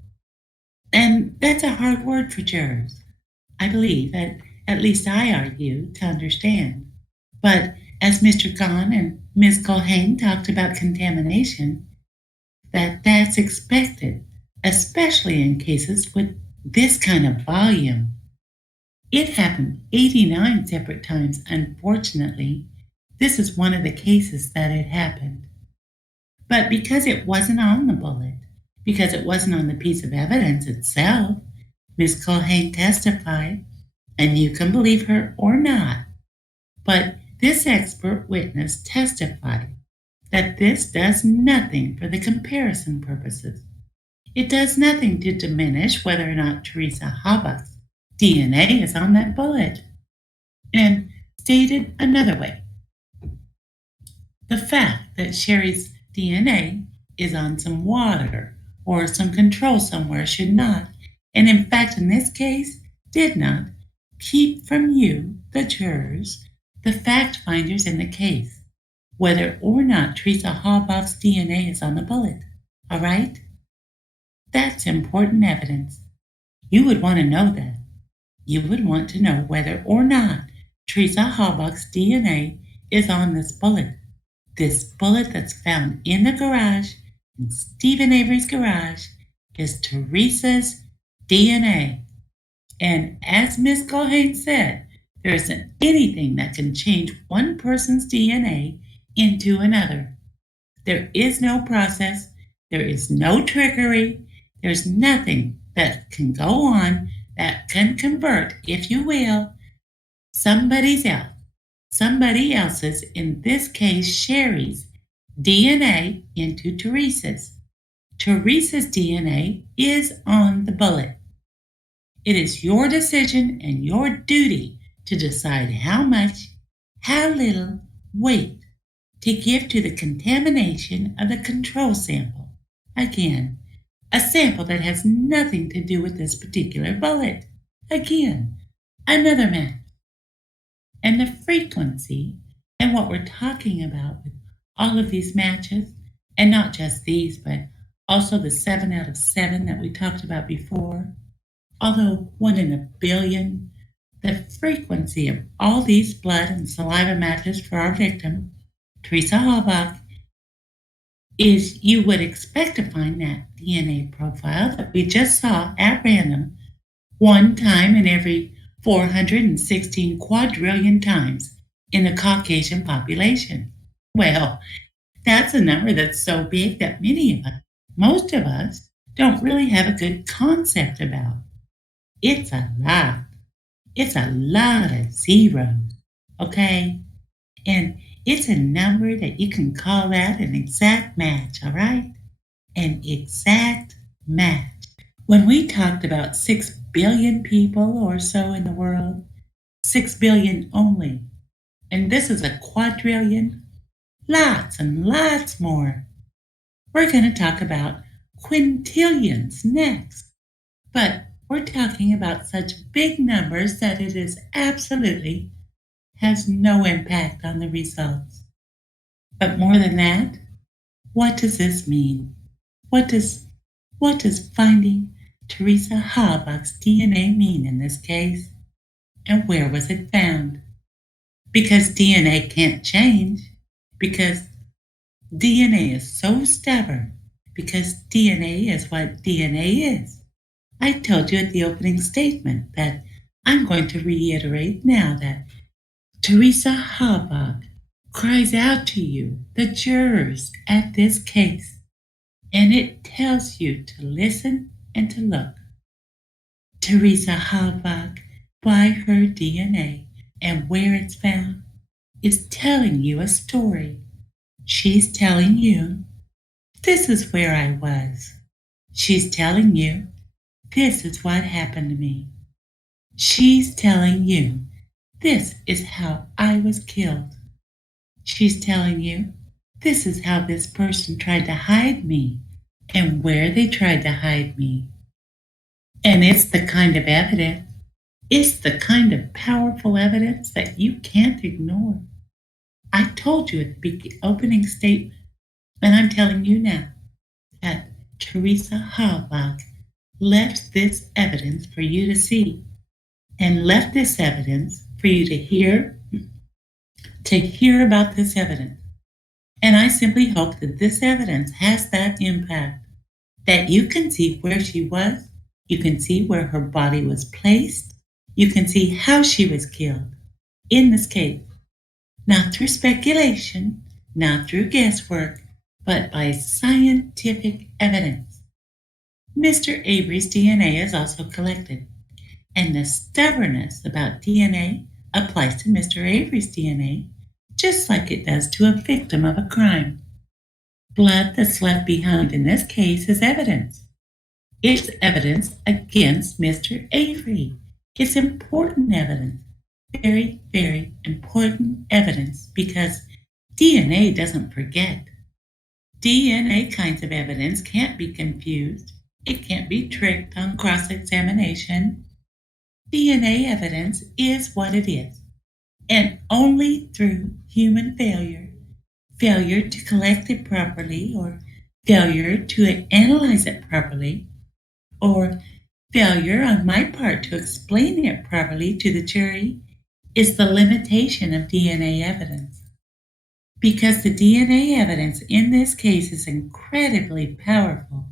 And that's a hard word for jurors, I believe, at least I argue, to understand. But as Mr. Gahn and Ms. Culhane talked about contamination, that's expected, especially in cases with this kind of volume. It happened 89 separate times, unfortunately. This is one of the cases that it happened. But because it wasn't on the bullet, because it wasn't on the piece of evidence itself, Ms. Culhane testified, and you can believe her or not, but this expert witness testified that this does nothing for the comparison purposes. It does nothing to diminish whether or not Teresa Habach's DNA is on that bullet. And Stated another way, the fact that Sherry's DNA is on some water or some control somewhere should not, and in fact in this case did not, keep from you, the jurors, the fact finders in the case, whether or not Teresa Halbach's DNA is on the bullet. All right? That's important evidence. You would want to know that. You would want to know whether or not Teresa Halbach's DNA is on this bullet. This bullet that's found in the garage, in Stephen Avery's garage, is Teresa's DNA. And as Miss Gahn said, there isn't anything that can change one person's DNA into another. There is no process. There is no trickery. There's nothing that can go on that can convert, if you will, somebody else's, in this case Sherry's, DNA into Teresa's. Teresa's DNA is on the bullet. It is your decision and your duty to decide how much, how little weight to give to the contamination of the control sample. Again, a sample that has nothing to do with this particular bullet. Again, another match. And the frequency and what we're talking about with all of these matches, and not just these, but also the 7 out of 7 that we talked about before, although 1 in a billion, the frequency of all these blood and saliva matches for our victim, Teresa Halbach, is you would expect to find that DNA profile that we just saw at random one time in every 416 quadrillion times in the Caucasian population. Well, that's a number that's so big that most of us, don't really have a good concept about. It's a lot. It's a lot of zeros, okay? And it's a number that you can call that an exact match, all right? An exact match. When we talked about 6 billion people or so in the world, 6 billion only, and this is a quadrillion, lots and lots more. We're going to talk about quintillions next, but we're talking about such big numbers that it is absolutely has no impact on the results. But more than that, what does this mean? What does finding Teresa Halbach's DNA mean in this case? And where was it found? Because DNA can't change, because DNA is so stubborn, because DNA is what DNA is. I told you at the opening statement that I'm going to reiterate now that Teresa Halbach cries out to you, the jurors at this case, and it tells you to listen and to look. Teresa Halbach, by her DNA and where it's found, is telling you a story. She's telling you, this is where I was. She's telling you, this is what happened to me. She's telling you, this is how I was killed. She's telling you, this is how this person tried to hide me and where they tried to hide me. And it's the kind of evidence, it's the kind of powerful evidence that you can't ignore. I told you at the opening statement, and I'm telling you now, that Teresa Halbach left this evidence for you to see, and left this evidence for you to hear about this evidence. And I simply hope that this evidence has that impact, that you can see where she was, you can see where her body was placed, you can see how she was killed in this case, not through speculation, not through guesswork, but by scientific evidence. Mr. Avery's DNA is also collected, and the stubbornness about DNA applies to Mr. Avery's DNA just like it does to a victim of a crime. Blood that's left behind in this case is evidence. It's evidence against Mr. Avery. It's important evidence. Very, very important evidence because DNA doesn't forget. DNA kinds of evidence can't be confused. It can't be tricked on cross-examination. DNA evidence is what it is, and only through human failure to collect it properly, or failure to analyze it properly, or failure on my part to explain it properly to the jury, is the limitation of DNA evidence. Because the DNA evidence in this case is incredibly powerful.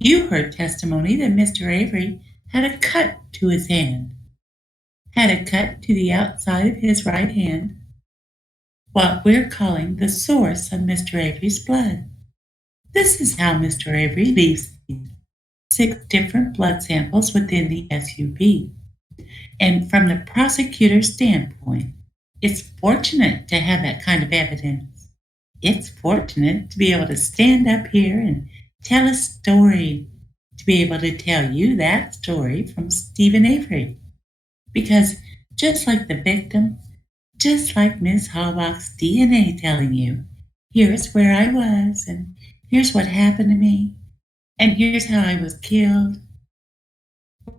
You heard testimony that Mr. Avery had a cut to his hand, had a cut to the outside of his right hand, what we're calling the source of Mr. Avery's blood. This is how Mr. Avery leaves 6 different blood samples within the SUV. And from the prosecutor's standpoint, it's fortunate to have that kind of evidence. It's fortunate to be able to stand up here and tell a story, to be able to tell you that story from Stephen Avery. Because just like the victim, just like Ms. Halbach's DNA telling you, here's where I was, and here's what happened to me, and here's how I was killed,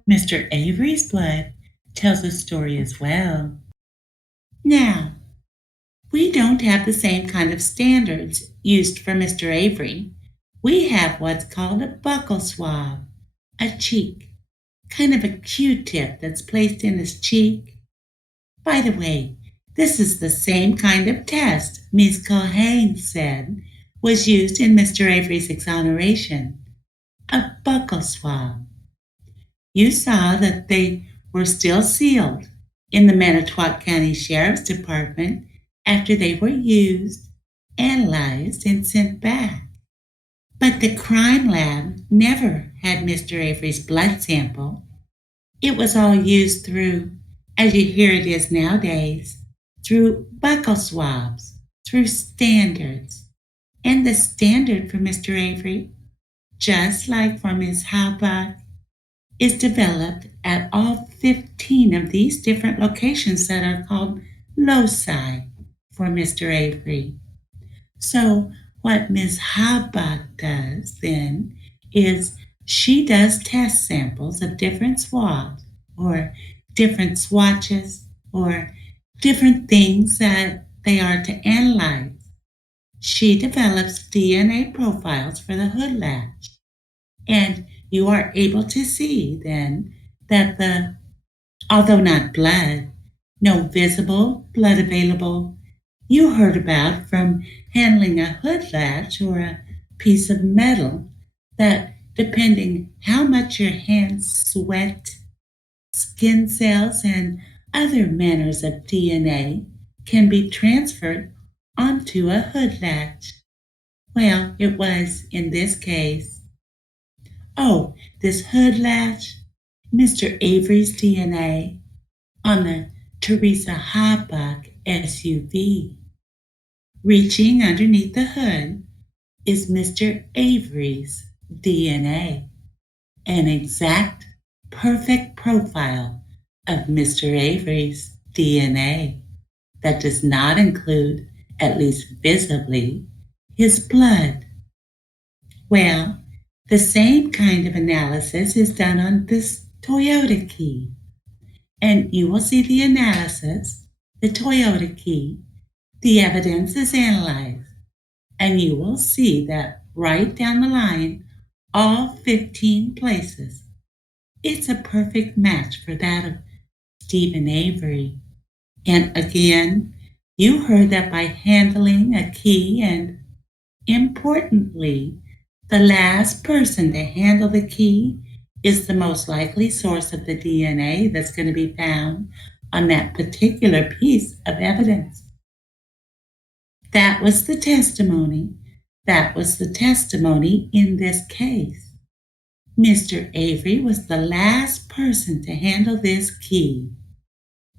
Mr. Avery's blood tells a story as well. Now, we don't have the same kind of standards used for Mr. Avery. We have what's called a buccal swab, a cheek, kind of a Q-tip that's placed in his cheek. By the way, this is the same kind of test Ms. Culhane said was used in Mr. Avery's exoneration, a buccal swab. You saw that they were still sealed in the Manitowoc County Sheriff's Department after they were used, analyzed, and sent back. But the crime lab never had Mr. Avery's blood sample. It was all used through, as you hear it is nowadays, through buccal swabs, through standards. And the standard for Mr. Avery, just like for Ms. Halbach, is developed at all 15 of these different locations that are called loci for Mr. Avery. So what Ms. Halbach does then is she does test samples of different swabs or different swatches or different things that they are to analyze. She develops DNA profiles for the hood latch. And you are able to see then that although not blood, no visible blood available, you heard about from handling a hood latch or a piece of metal that depending how much your hands sweat, skin cells and other manners of DNA can be transferred onto a hood latch. Well, it was in this case. Oh, this hood latch, Mr. Avery's DNA on the Teresa Halbach SUV. Reaching underneath the hood is Mr. Avery's DNA, an exact, perfect profile of Mr. Avery's DNA that does not include, at least visibly, his blood. Well, the same kind of analysis is done on this Toyota key. And you will see the analysis, the Toyota key, the evidence is analyzed. And you will see that right down the line, all 15 places, it's a perfect match for that of Stephen Avery. And again, you heard that by handling a key and, importantly, the last person to handle the key is the most likely source of the DNA that's going to be found on that particular piece of evidence. That was the testimony. That was the testimony in this case. Mr. Avery was the last person to handle this key.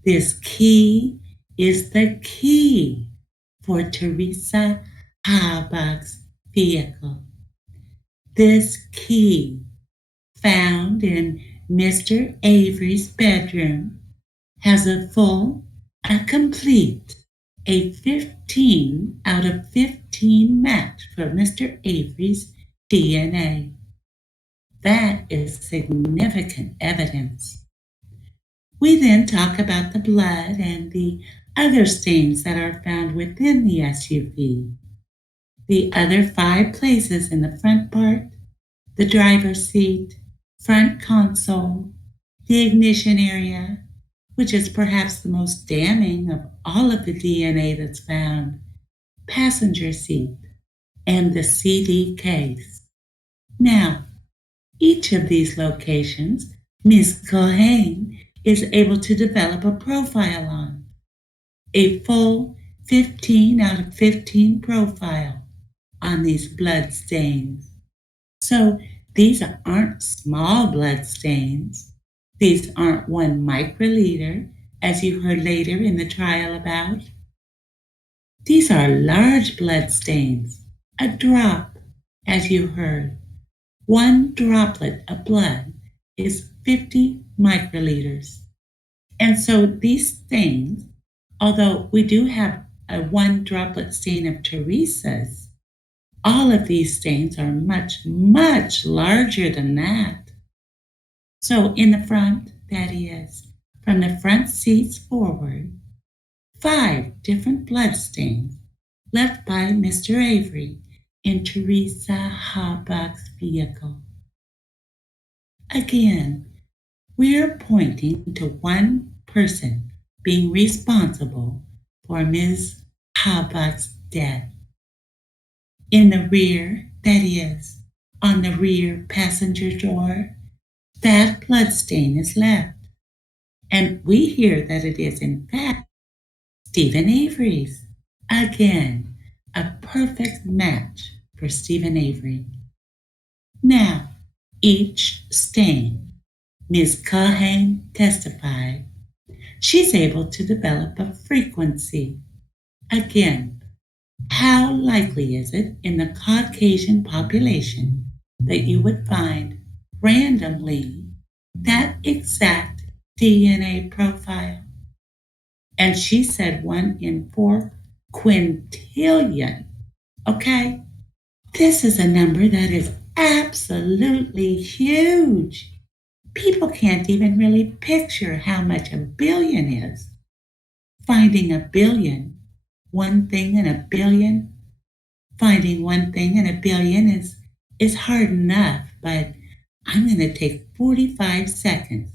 This key is the key for Teresa Halbach's vehicle. This key, found in Mr. Avery's bedroom, has a full, a complete, a 15 out of 15 match for Mr. Avery's DNA. That is significant evidence. We then talk about the blood and the other stains that are found within the SUV. The other 5 places in the front part, the driver's seat, front console, the ignition area, which is perhaps the most damning of all of the DNA that's found, passenger seat, and the CD case. Now, each of these locations, Ms. Gahn is able to develop a profile on. A full 15 out of 15 profile on these blood stains. So these aren't small blood stains. These aren't 1 microliter, as you heard later in the trial about. These are large blood stains, a drop, as you heard. 1 droplet of blood is 50 microliters. And so these stains, although we do have a 1 droplet stain of Teresa's, all of these stains are much, much larger than that. So in the front, that is, from the front seats forward, 5 different blood stains left by Mr. Avery in Teresa Habach's vehicle. Again, we are pointing to 1 person being responsible for Ms. Habach's death. In the rear, that is, on the rear passenger door, that blood stain is left. And we hear that it is, in fact, Stephen Avery's. Again, a perfect match for Stephen Avery. Now, each stain, Ms. Gahn testified, she's able to develop a frequency. Again, how likely is it in the Caucasian population that you would find randomly that exact DNA profile? And she said 1 in 4 quintillion. Okay? This is a number that is absolutely huge. People can't even really picture how much a billion is. Finding a billion, 1 thing in a billion, finding 1 thing in a billion is hard enough, but I'm going to take 45 seconds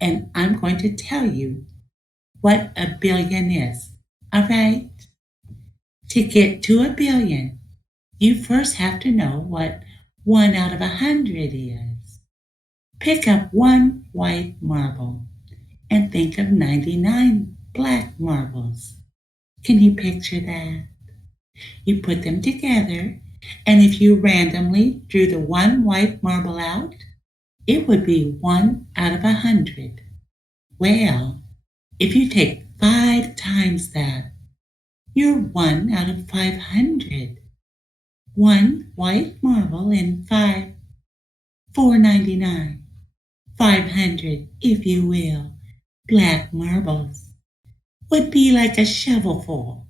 and I'm going to tell you what a billion is. All right? To get to a billion, you first have to know what 1 out of 100 is. Pick up 1 white marble and think of 99 black marbles. Can you picture that? You put them together, and if you randomly drew the 1 white marble out, it would be 1 out of 100. Well, if you take 5 times that, you're 1 out of 500. 1 white marble in 5, 499. 500, if you will, black marbles would be like a shovelful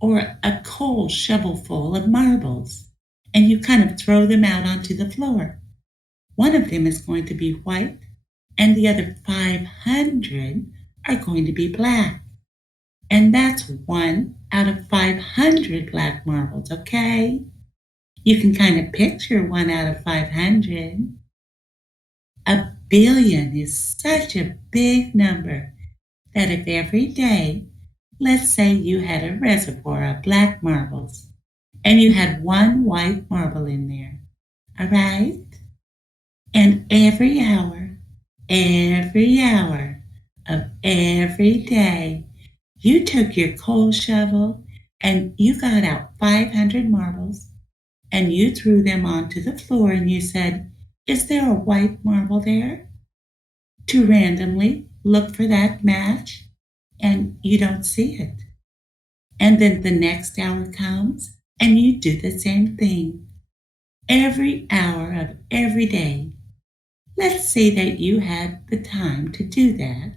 or a coal shovelful of marbles, and you kind of throw them out onto the floor. 1 of them is going to be white, and the other 500 are going to be black. And that's 1 out of 500 black marbles, okay? You can kind of picture 1 out of 500. A billion is such a big number that if every day, let's say you had a reservoir of black marbles and you had 1 white marble in there, all right? And every hour of every day, you took your coal shovel and you got out 500 marbles and you threw them onto the floor and you said, is there a white marble there? To randomly look for that match, and you don't see it. And then the next hour comes and you do the same thing. Every hour of every day. Let's say that you had the time to do that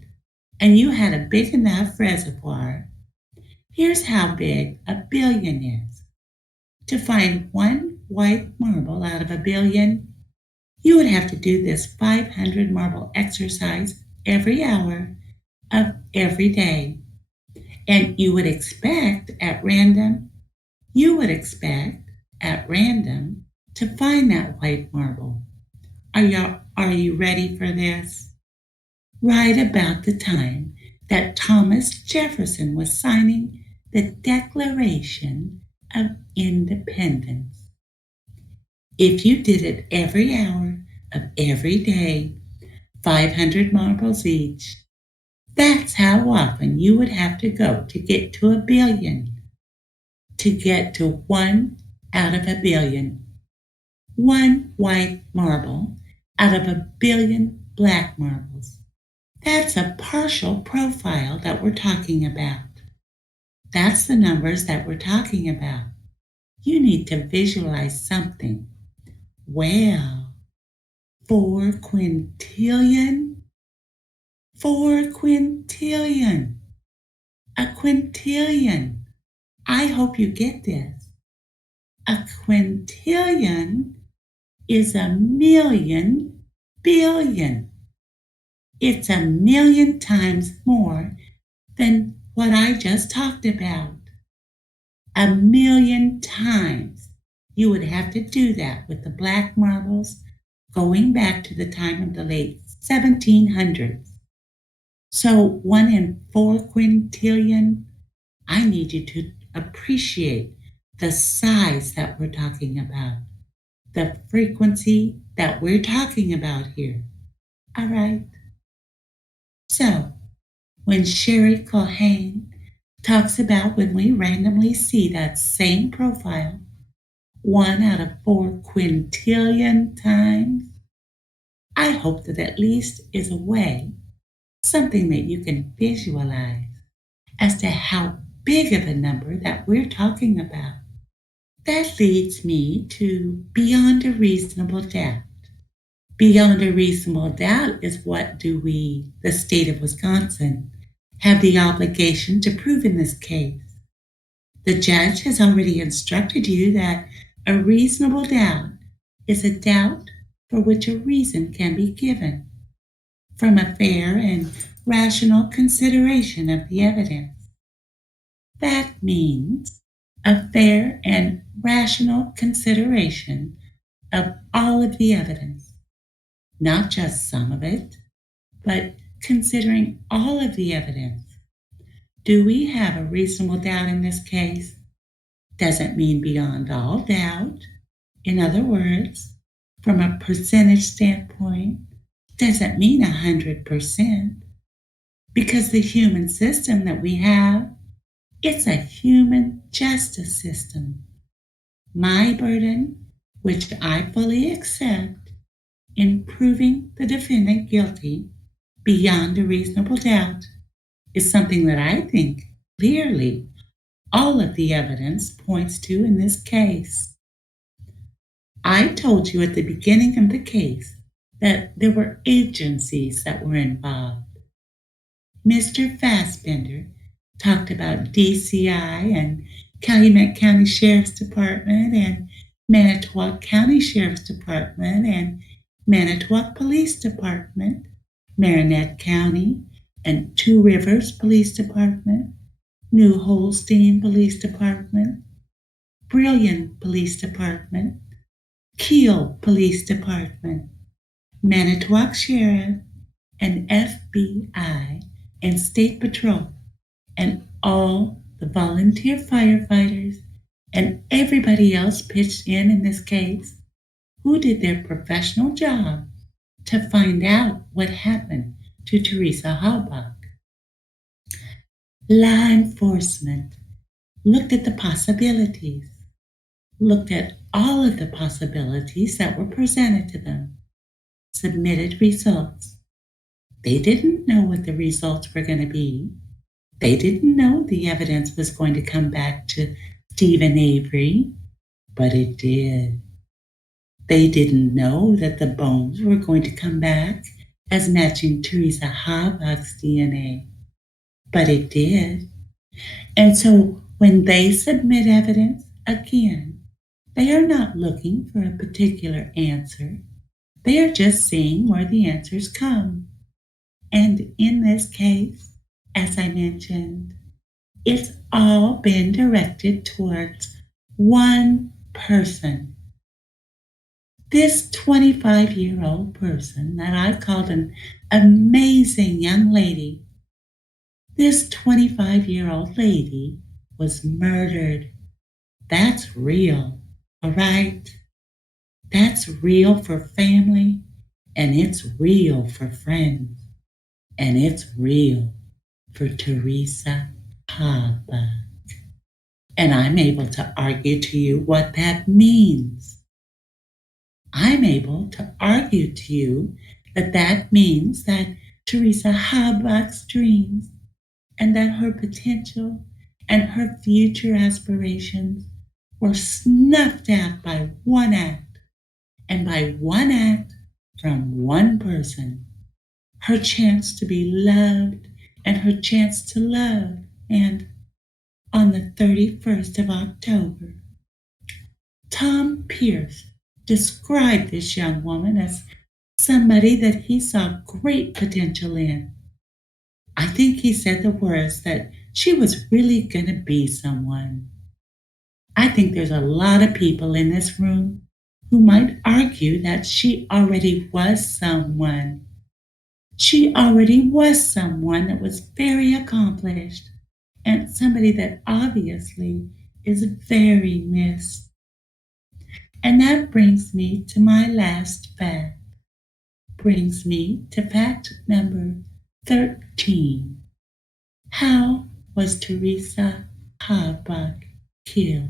and you had a big enough reservoir. Here's how big a billion is. To find one white marble out of a billion, you would have to do this 500 marble exercise every hour of every day. And you would expect at random to find that white marble. Are you ready for this? Right about the time that Thomas Jefferson was signing the Declaration of Independence. If you did it every hour of every day, 500 marbles each, that's how often you would have to go to get to a billion, to get to one out of a billion. One white marble out of a billion black marbles. That's a partial profile that we're talking about. That's the numbers that we're talking about. You need to visualize something. Well, 4 quintillion? 4 quintillion. A quintillion. I hope you get this. A quintillion is a million billion. It's a million times more than what I just talked about. A million times. You would have to do that with the black marbles going back to the time of the late 1700s. So 1 in 4 quintillion, I need you to appreciate the size that we're talking about, the frequency that we're talking about here. All right. So, when Sherry Culhane talks about when we randomly see that same profile 1 out of 4 quintillion times, I hope that at least is a way, something that you can visualize as to how big of a number that we're talking about. That leads me to beyond a reasonable doubt. Beyond a reasonable doubt is what do we, the state of Wisconsin, have the obligation to prove in this case. The judge has already instructed you that a reasonable doubt is a doubt for which a reason can be given from a fair and rational consideration of the evidence. That means a fair and rational consideration of all of the evidence. Not just some of it, but considering all of the evidence. Do we have a reasonable doubt in this case? Doesn't mean beyond all doubt. In other words, from a percentage standpoint, doesn't mean 100%. Because the human system that we have, it's a human justice system. My burden, which I fully accept, in proving the defendant guilty beyond a reasonable doubt is something that I think clearly all of the evidence points to in this case. I told you at the beginning of the case that there were agencies that were involved. Mr. Fassbender talked about DCI and Calumet County Sheriff's Department and Manitowoc County Sheriff's Department and Manitowoc Police Department, Marinette County and Two Rivers Police Department, New Holstein Police Department, Brillion Police Department, Kiel Police Department, Manitowoc Sheriff, and FBI and State Patrol, and all the volunteer firefighters and everybody else pitched in this case who did their professional job to find out what happened to Teresa Halbach. Law enforcement looked at the possibilities, looked at all of the possibilities that were presented to them, submitted results. They didn't know what the results were going to be. They didn't know the evidence was going to come back to Stephen Avery, but it did. They didn't know that the bones were going to come back as matching Teresa Halbach's DNA, but it did. And so when they submit evidence, again, they are not looking for a particular answer. They are just seeing where the answers come. And in this case, as I mentioned, it's all been directed towards one person. This 25-year-old person that I called an amazing young lady, this 25-year-old lady was murdered. That's real, all right? That's real for family, and it's real for friends, and it's real for Teresa Haba. And I'm able to argue to you what that means. I'm able to argue to you that that means that Teresa Habach's dreams and that her potential and her future aspirations were snuffed out by one act, and by one act from one person. Her chance to be loved and her chance to love. And on the 31st of October, Tom Pierce described this young woman as somebody that he saw great potential in. I think he said the words that she was really going to be someone. I think there's a lot of people in this room who might argue that she already was someone. She already was someone that was very accomplished and somebody that obviously is very missed. And that brings me to my last fact. Brings me to fact number 13. How was Teresa Habach killed?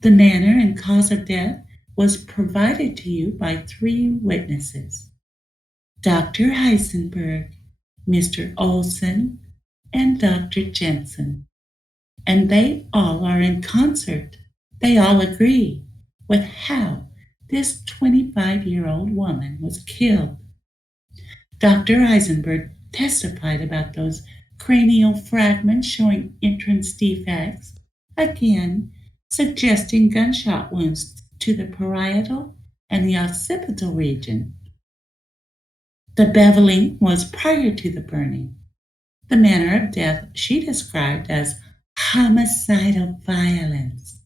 The manner and cause of death was provided to you by 3 witnesses: Dr. Heisenberg, Mr. Olson, and Dr. Jensen. And they all are in concert. They all agree with how this 25-year-old woman was killed. Dr. Eisenberg testified about those cranial fragments showing entrance defects, again suggesting gunshot wounds to the parietal and the occipital region. The beveling was prior to the burning. The manner of death she described as homicidal violence.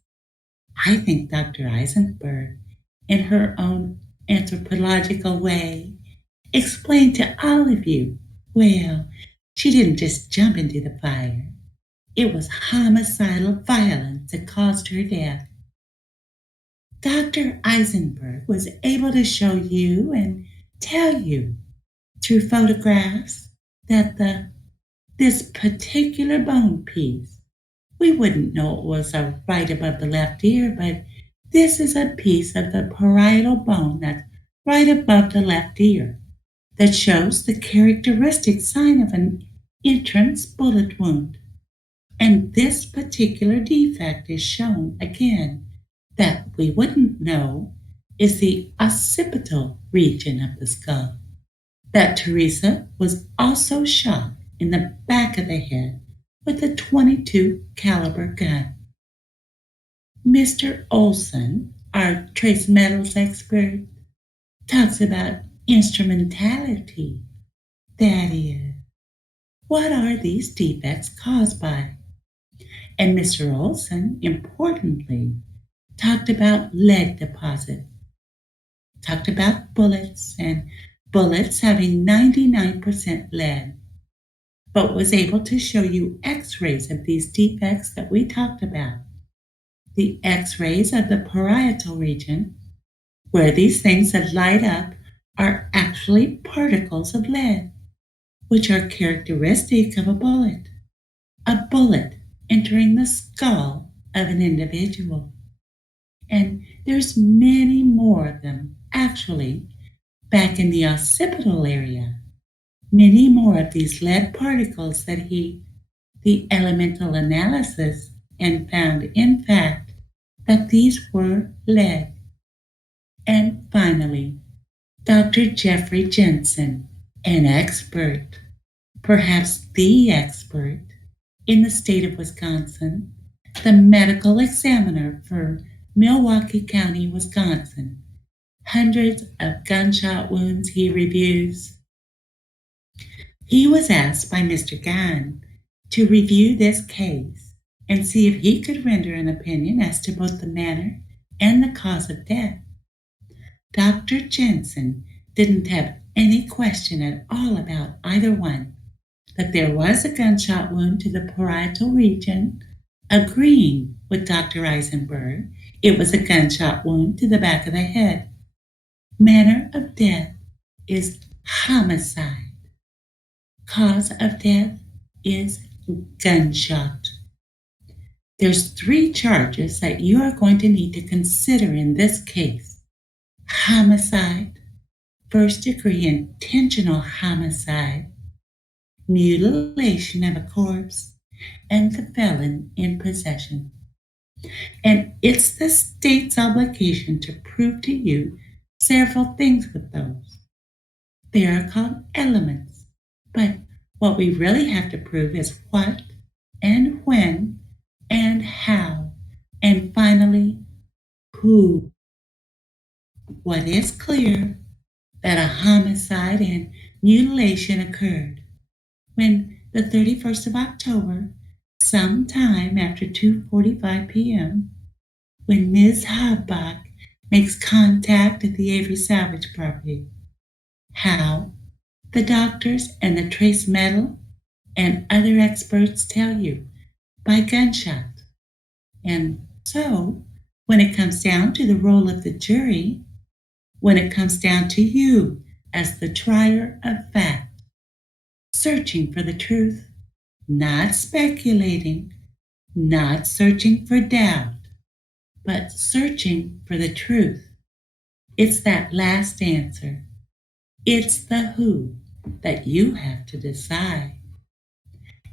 I think Dr. Eisenberg, in her own anthropological way, explained to all of you, well, she didn't just jump into the fire. It was homicidal violence that caused her death. Dr. Eisenberg was able to show you and tell you through photographs that this particular bone piece, we wouldn't know it was right above the left ear, but this is a piece of the parietal bone that's right above the left ear that shows the characteristic sign of an entrance bullet wound. And this particular defect is shown again that we wouldn't know is the occipital region of the skull. That Teresa was also shot in the back of the head with a .22 caliber gun. Mr. Olson, our trace metals expert, talks about instrumentality. That is, what are these defects caused by? And Mr. Olson, importantly, talked about lead deposit, talked about bullets and bullets having 99% lead, but was able to show you x-rays of these defects that we talked about. The x-rays of the parietal region, where these things that light up are actually particles of lead, which are characteristic of a bullet entering the skull of an individual. And there's many more of them, actually, back in the occipital area. Many more of these lead particles that the elemental analysis, and found, in fact, that these were lead. And finally, Dr. Jeffrey Jensen, an expert, perhaps the expert in the state of Wisconsin, the medical examiner for Milwaukee County, Wisconsin. Hundreds of gunshot wounds he reviews. He was asked by Mr. Gahn to review this case and see if he could render an opinion as to both the manner and the cause of death. Dr. Jensen didn't have any question at all about either one, that there was a gunshot wound to the parietal region, agreeing with Dr. Eisenberg it was a gunshot wound to the back of the head. Manner of death is homicide. Cause of death is gunshot. There's 3 charges that you are going to need to consider in this case. Homicide, first-degree intentional homicide, mutilation of a corpse, and the felon in possession. And it's the state's obligation to prove to you several things with those. They are called elements, but what we really have to prove is what and when and how, and finally, who. What is clear that a homicide and mutilation occurred when the 31st of October, sometime after 2:45 p.m., when Ms. Habbach makes contact at the Avery salvage property. How? The doctors and the trace metal and other experts tell you, by gunshot. And so, when it comes down to the role of the jury, when it comes down to you as the trier of fact, searching for the truth, not speculating, not searching for doubt, but searching for the truth. It's that last answer. It's the who that you have to decide.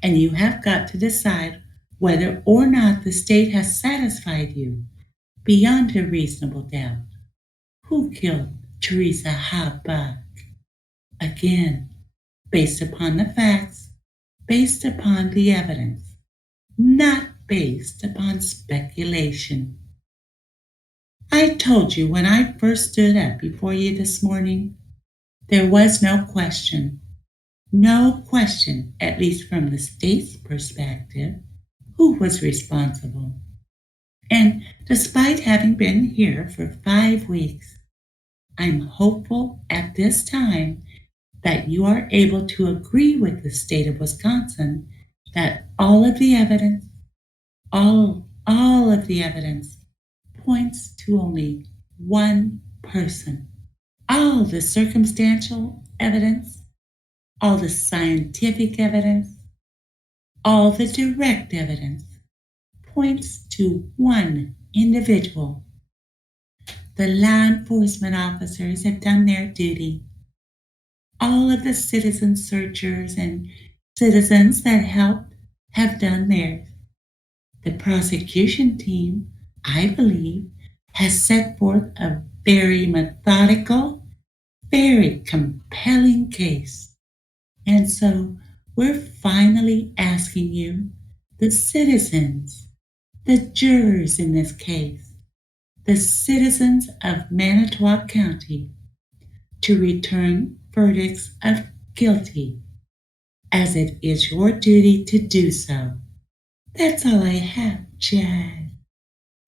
And you have got to decide whether or not the state has satisfied you beyond a reasonable doubt. Who killed Teresa Habbach? Again, based upon the facts, based upon the evidence, not based upon speculation. I told you when I first stood up before you this morning, there was no question, at least from the state's perspective, who was responsible. And despite having been here for 5 weeks, I'm hopeful at this time that you are able to agree with the state of Wisconsin that all of the evidence points to only one person. All the circumstantial evidence, all the scientific evidence, all the direct evidence points to one individual. The law enforcement officers have done their duty. All of the citizen searchers and citizens that helped have done theirs. The prosecution team, I believe, has set forth a very methodical, very compelling case. And so we're finally asking you, the citizens, the jurors in this case, the citizens of Manitowoc County, to return verdicts of guilty, as it is your duty to do so. That's all I have, Chad.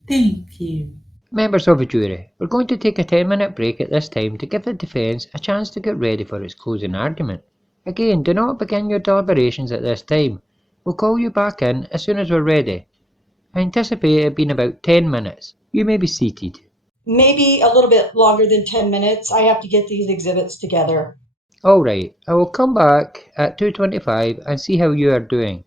Thank you. Members of the jury, we're going to take a 10-minute break at this time to give the defence a chance to get ready for its closing argument. Again, do not begin your deliberations at this time. We'll call you back in as soon as we're ready. I anticipate it being about 10 minutes. You may be seated. Maybe a little bit longer than 10 minutes. I have to get these exhibits together. Alright, I will come back at 2:25 and see how you are doing.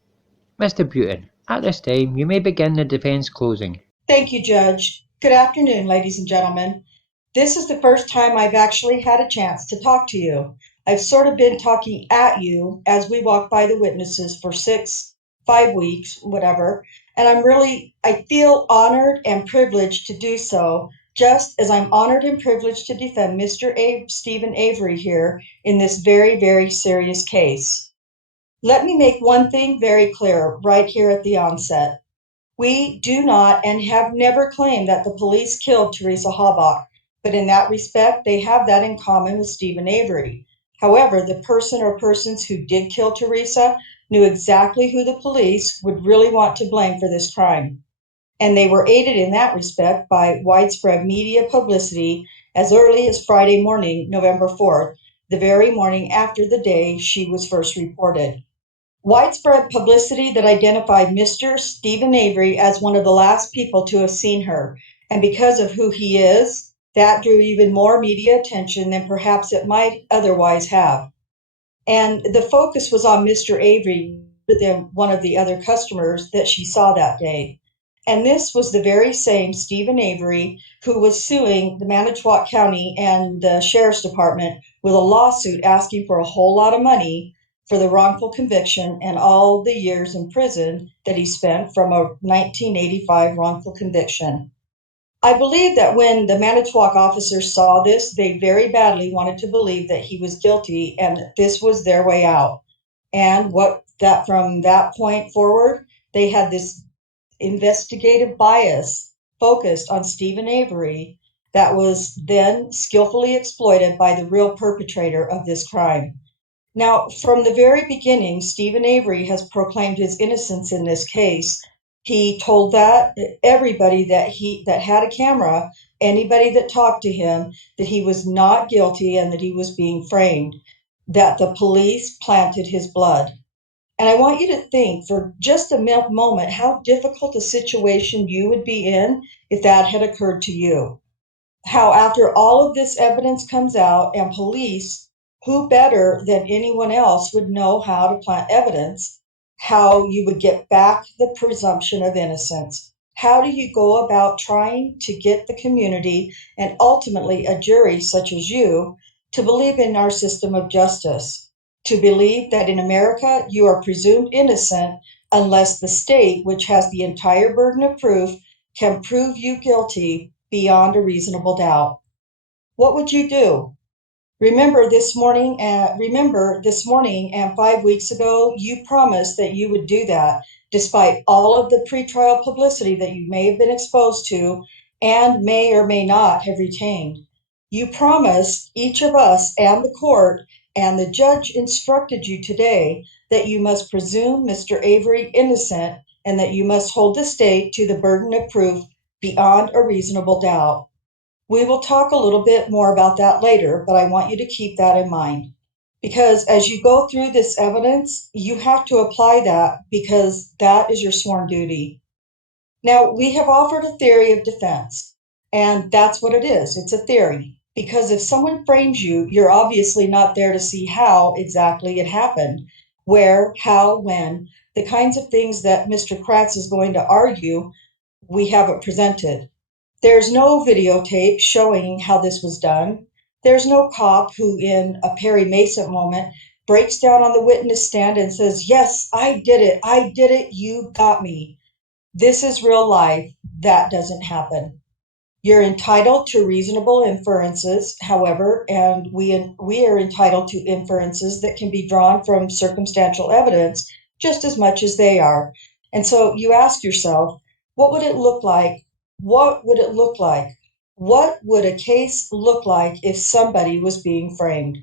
Mr. Bruton, at this time you may begin the defence closing. Thank you, Judge. Good afternoon, ladies and gentlemen. This is the first time I've actually had a chance to talk to you. I've sort of been talking at you as we walk by the witnesses for 5 weeks, whatever, and I feel honored and privileged to do so, just as I'm honored and privileged to defend Mr. Stephen Avery here in this very, very serious case. Let me make one thing very clear right here at the onset. We do not and have never claimed that the police killed Teresa Halbach, but in that respect, they have that in common with Stephen Avery. However, the person or persons who did kill Teresa knew exactly who the police would really want to blame for this crime. And they were aided in that respect by widespread media publicity as early as Friday morning, November 4th, the very morning after the day she was first reported. Widespread publicity that identified Mr. Stephen Avery as one of the last people to have seen her. And because of who he is, that drew even more media attention than perhaps it might otherwise have. And the focus was on Mr. Avery than one of the other customers that she saw that day. And this was the very same Stephen Avery who was suing the Manitowoc County and the Sheriff's Department with a lawsuit asking for a whole lot of money for the wrongful conviction and all the years in prison that he spent from a 1985 wrongful conviction. I believe that when the Manitowoc officers saw this, they very badly wanted to believe that he was guilty and that this was their way out. And from that point forward, they had this investigative bias focused on Stephen Avery that was then skillfully exploited by the real perpetrator of this crime. Now, from the very beginning, Stephen Avery has proclaimed his innocence in this case. He told that everybody that had a camera, anybody that talked to him, that he was not guilty and that he was being framed, that the police planted his blood. And I want you to think for just a moment how difficult a situation you would be in if that had occurred to you. How after all of this evidence comes out and police, who better than anyone else would know how to plant evidence, how you would get back the presumption of innocence. How do you go about trying to get the community and ultimately a jury such as you to believe in our system of justice? To believe that in America you are presumed innocent unless the state, which has the entire burden of proof, can prove you guilty beyond a reasonable doubt. What would you do? Remember this morning and 5 weeks ago, you promised that you would do that despite all of the pretrial publicity that you may have been exposed to and may or may not have retained. You promised each of us and the court, and the judge instructed you today that you must presume Mr. Avery innocent and that you must hold the state to the burden of proof beyond a reasonable doubt. We will talk a little bit more about that later, but I want you to keep that in mind. Because as you go through this evidence, you have to apply that because that is your sworn duty. Now, we have offered a theory of defense, and that's what it is. It's a theory. Because if someone frames you, you're obviously not there to see how exactly it happened, where, how, when, the kinds of things that Mr. Kratz is going to argue we haven't presented. There's no videotape showing how this was done. There's no cop who, in a Perry Mason moment, breaks down on the witness stand and says, "Yes, I did it, you got me." This is real life. That doesn't happen. You're entitled to reasonable inferences, however, and we are entitled to inferences that can be drawn from circumstantial evidence just as much as they are. And so you ask yourself, what would it look like? What would it look like? What would a case look like if somebody was being framed?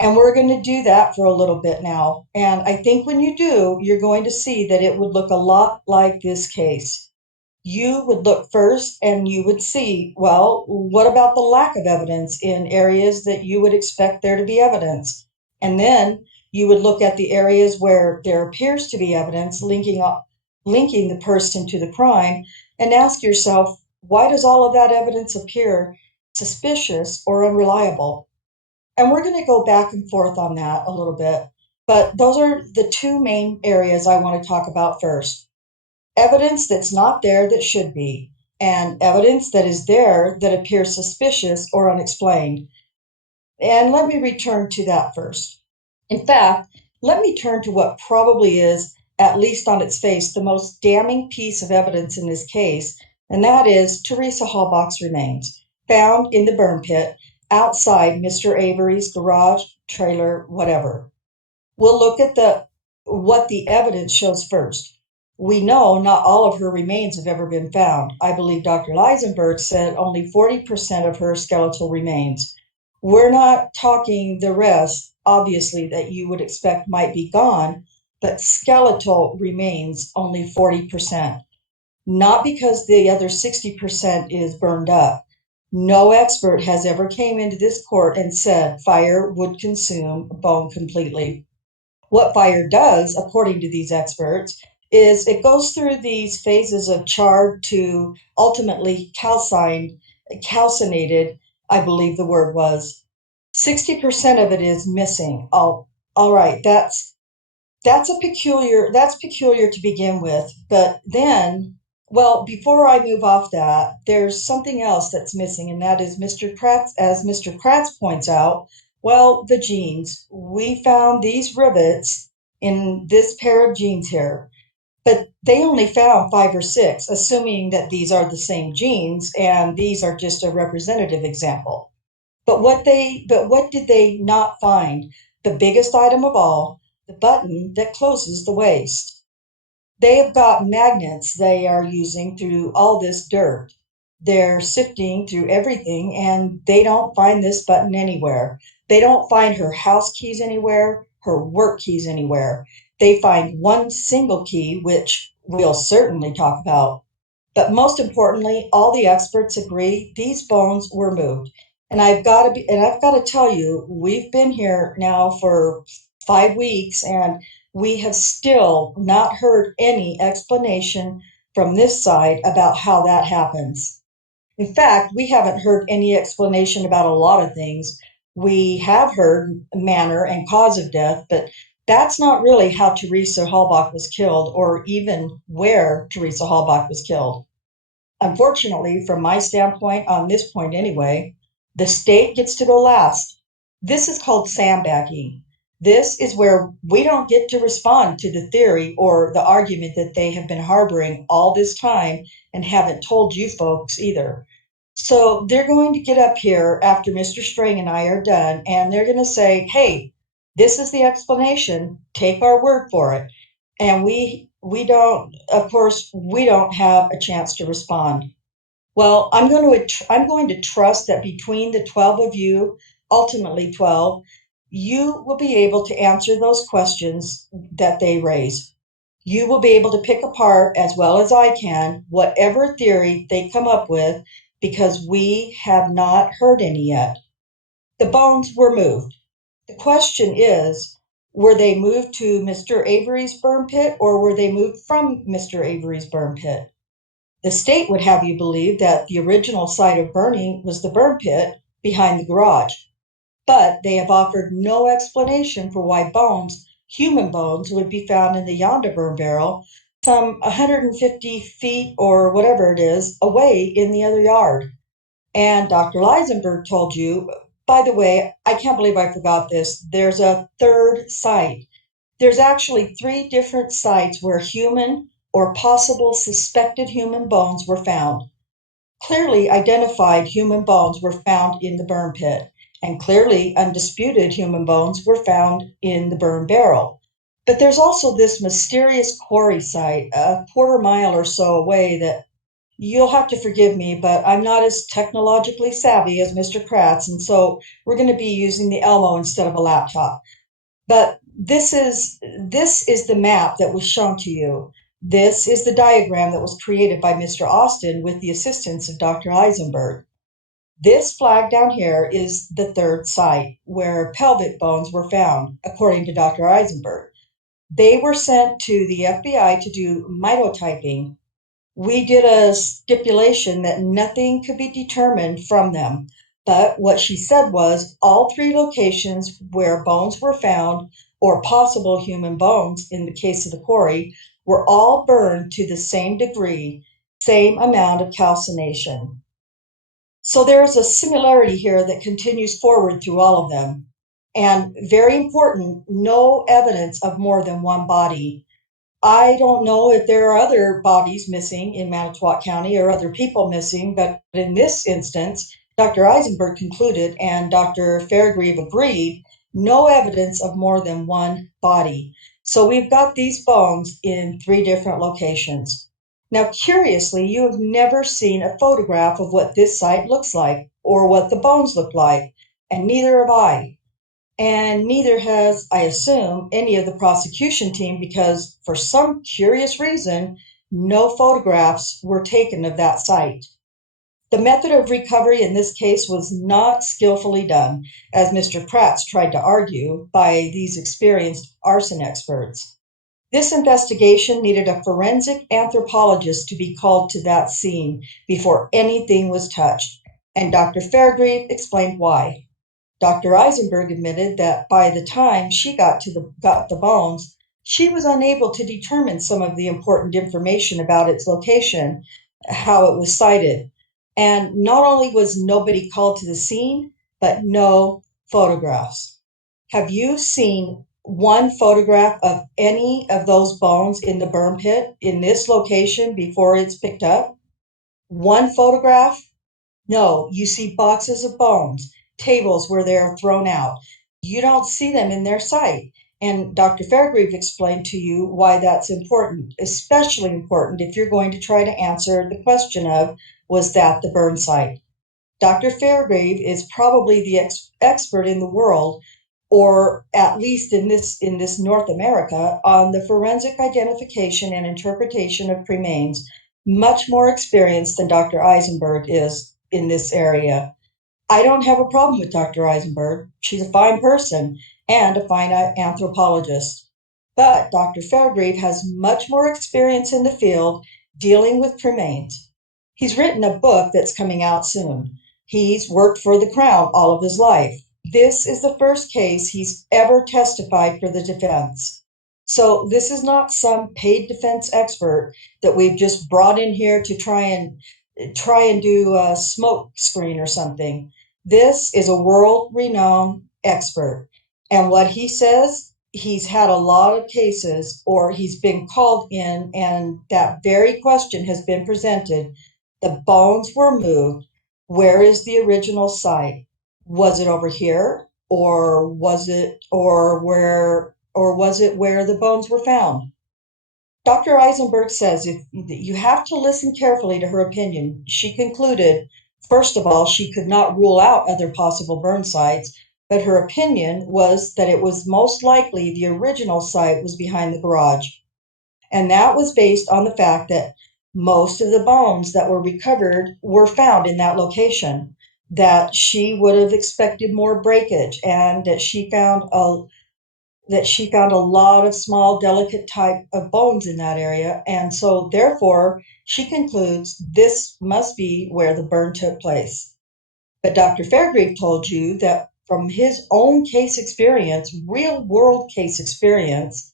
And we're going to do that for a little bit now. And I think when you do, you're going to see that it would look a lot like this case. You would look first and you would see, well, what about the lack of evidence in areas that you would expect there to be evidence? And then you would look at the areas where there appears to be evidence linking the person to the crime and ask yourself, why does all of that evidence appear suspicious or unreliable? And we're going to go back and forth on that a little bit. But those are the two main areas I want to talk about first. Evidence that's not there that should be, and evidence that is there that appears suspicious or unexplained. And let me return to that first. In fact, let me turn to what probably is, at least on its face, the most damning piece of evidence in this case, and that is Teresa Halbach's remains, found in the burn pit outside Mr. Avery's garage, trailer, whatever. We'll look at the what the evidence shows first. We know not all of her remains have ever been found. I believe Dr. Lisenberg said only 40% of her skeletal remains. We're not talking the rest, obviously, that you would expect might be gone, but skeletal remains only 40%. Not because the other 60% is burned up. No expert has ever came into this court and said fire would consume bone completely. What fire does, according to these experts, is it goes through these phases of charred to ultimately calcinated, I believe the word was. 60% of it is missing. Oh, all right, that's peculiar to begin with, but then, well, before I move off that, there's something else that's missing, and that is Mr. Kratz, as Mr. Kratz points out, well, the jeans. We found these rivets in this pair of jeans here, but they only found 5 or 6, assuming that these are the same jeans and these are just a representative example. But what did they not find? The biggest item of all, the button that closes the waist. They have got magnets they are using through all this dirt. They're sifting through everything and they don't find this button anywhere. They don't find her house keys anywhere, her work keys anywhere. They find one single key, which we'll certainly talk about. But most importantly, all the experts agree these bones were moved. And I've got to tell you, we've been here now for 5 weeks and we have still not heard any explanation from this side about how that happens. In fact, we haven't heard any explanation about a lot of things. We have heard manner and cause of death, but that's not really how Teresa Halbach was killed or even where Teresa Halbach was killed. Unfortunately, from my standpoint, on this point anyway, the state gets to go last. This is called sandbagging. This is where we don't get to respond to the theory or the argument that they have been harboring all this time and haven't told you folks either. So they're going to get up here after Mr. Strang and I are done, and they're going to say, hey, this is the explanation. Take our word for it. And we don't, of course, we don't have a chance to respond. Well, I'm going to trust that between the 12 of you, ultimately 12, you will be able to answer those questions that they raise. You will be able to pick apart, as well as I can, whatever theory they come up with, because we have not heard any yet. The bones were moved. The question is, were they moved to Mr. Avery's burn pit or were they moved from Mr. Avery's burn pit? The state would have you believe that the original site of burning was the burn pit behind the garage, but they have offered no explanation for why bones, human bones, would be found in the yonder burn barrel some 150 feet or whatever it is away in the other yard. And Dr. Lisenberg told you, by the way, I can't believe I forgot this, there's a third site. There's actually 3 different sites where human or possible suspected human bones were found. Clearly identified human bones were found in the burn pit, and clearly undisputed human bones were found in the burn barrel. But there's also this mysterious quarry site a quarter mile or so away that you'll have to forgive me, but I'm not as technologically savvy as Mr. Kratz, and so we're going to be using the Elmo instead of a laptop. But this is the map that was shown to you. This is the diagram that was created by Mr. Austin with the assistance of Dr. Eisenberg. This flag down here is the third site where pelvic bones were found, according to Dr. Eisenberg. They were sent to the FBI to do mitotyping. We did a stipulation that nothing could be determined from them. But what she said was all 3 locations where bones were found, or possible human bones in the case of the quarry, were all burned to the same degree, same amount of calcination. So there is a similarity here that continues forward through all of them. And very important, no evidence of more than one body. I don't know if there are other bodies missing in Manitowoc County or other people missing, but in this instance, Dr. Eisenberg concluded and Dr. Fairgrieve agreed, no evidence of more than one body. So we've got these bones in 3 different locations. Now, curiously, you have never seen a photograph of what this site looks like or what the bones look like, and neither have I. And neither has, I assume, any of the prosecution team because, for some curious reason, no photographs were taken of that site. The method of recovery in this case was not skillfully done, as Mr. Kratz tried to argue, by these experienced arson experts. This investigation needed a forensic anthropologist to be called to that scene before anything was touched, and Dr. Fairgrieve explained why. Dr. Eisenberg admitted that by the time she got the bones, she was unable to determine some of the important information about its location, how it was sited. And not only was nobody called to the scene, but no photographs. Have you seen one photograph of any of those bones in the burn pit in this location before it's picked up? One photograph? No, you see boxes of bones, tables where they are thrown out. You don't see them in their site. And Dr. Fairgrieve explained to you why that's important, especially important if you're going to try to answer the question of, was that the burn site? Dr. Fairgrieve is probably the expert in the world, or at least in this North America, on the forensic identification and interpretation of cremains, much more experienced than Dr. Eisenberg is in this area. I don't have a problem with Dr. Eisenberg. She's a fine person and a fine anthropologist. But Dr. Fairgrieve has much more experience in the field dealing with cremains. He's written a book that's coming out soon. He's worked for the Crown all of his life. This is the first case he's ever testified for the defense. So this is not some paid defense expert that we've just brought in here to try and do a smoke screen or something. This is a world-renowned expert. And what he says, he's had a lot of cases, or he's been called in, and that very question has been presented. The bones were moved. Where is the original site? Was it over here? Or was it where the bones were found? Dr. Eisenberg says you have to listen carefully to her opinion. She concluded, first of all, she could not rule out other possible burn sites, but her opinion was that it was most likely the original site was behind the garage. And that was based on the fact that most of the bones that were recovered were found in that location, that she would have expected more breakage, and that she found a lot of small, delicate type of bones in that area. And so, therefore, she concludes this must be where the burn took place. But Dr. Fairgrieve told you that from his own case experience, real world case experience,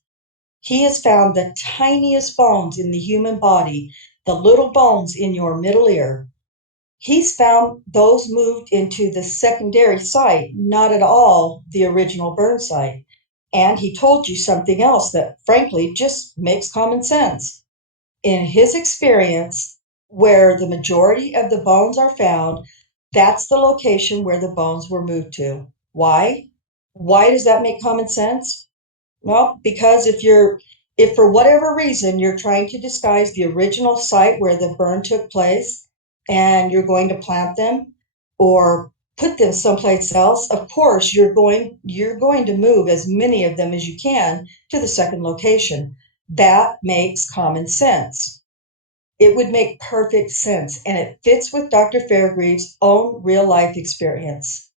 he has found the tiniest bones in the human body, the little bones in your middle ear. He's found those moved into the secondary site, not at all the original burn site. And he told you something else that, frankly, just makes common sense. In his experience, where the majority of the bones are found, that's the location where the bones were moved to. Why? Why does that make common sense? Well, because if for whatever reason you're trying to disguise the original site where the burn took place and you're going to plant them or put them someplace else, of course you're going to move as many of them as you can to the second location. That makes common sense. It would make perfect sense, and it fits with Dr. Fairgrieve's own real life experience.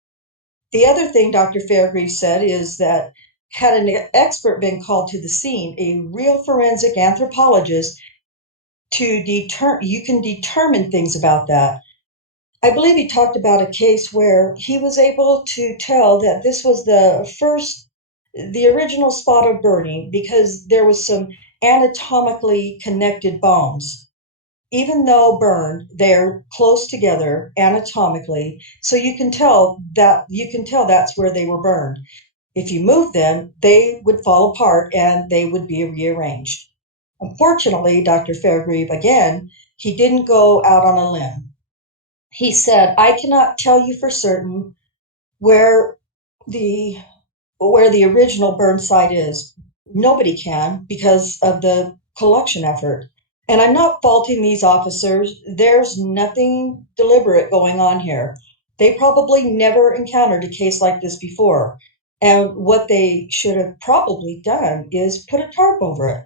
The other thing Dr. Fairgrieve said is that had an expert been called to the scene, a real forensic anthropologist, you can determine things about that. I believe he talked about a case where he was able to tell that this was the original spot of burning because there was some anatomically connected bones. Even though burned, they're close together anatomically, so you can tell that's where they were burned. If you moved them, they would fall apart and they would be rearranged. Unfortunately, Dr. Fairgrieve, again, he didn't go out on a limb. He said, I cannot tell you for certain where the original burn site is, Nobody can because of the collection effort. And I'm not faulting these officers. There's nothing deliberate going on here. They probably never encountered a case like this before. And what they should have probably done is put a tarp over it.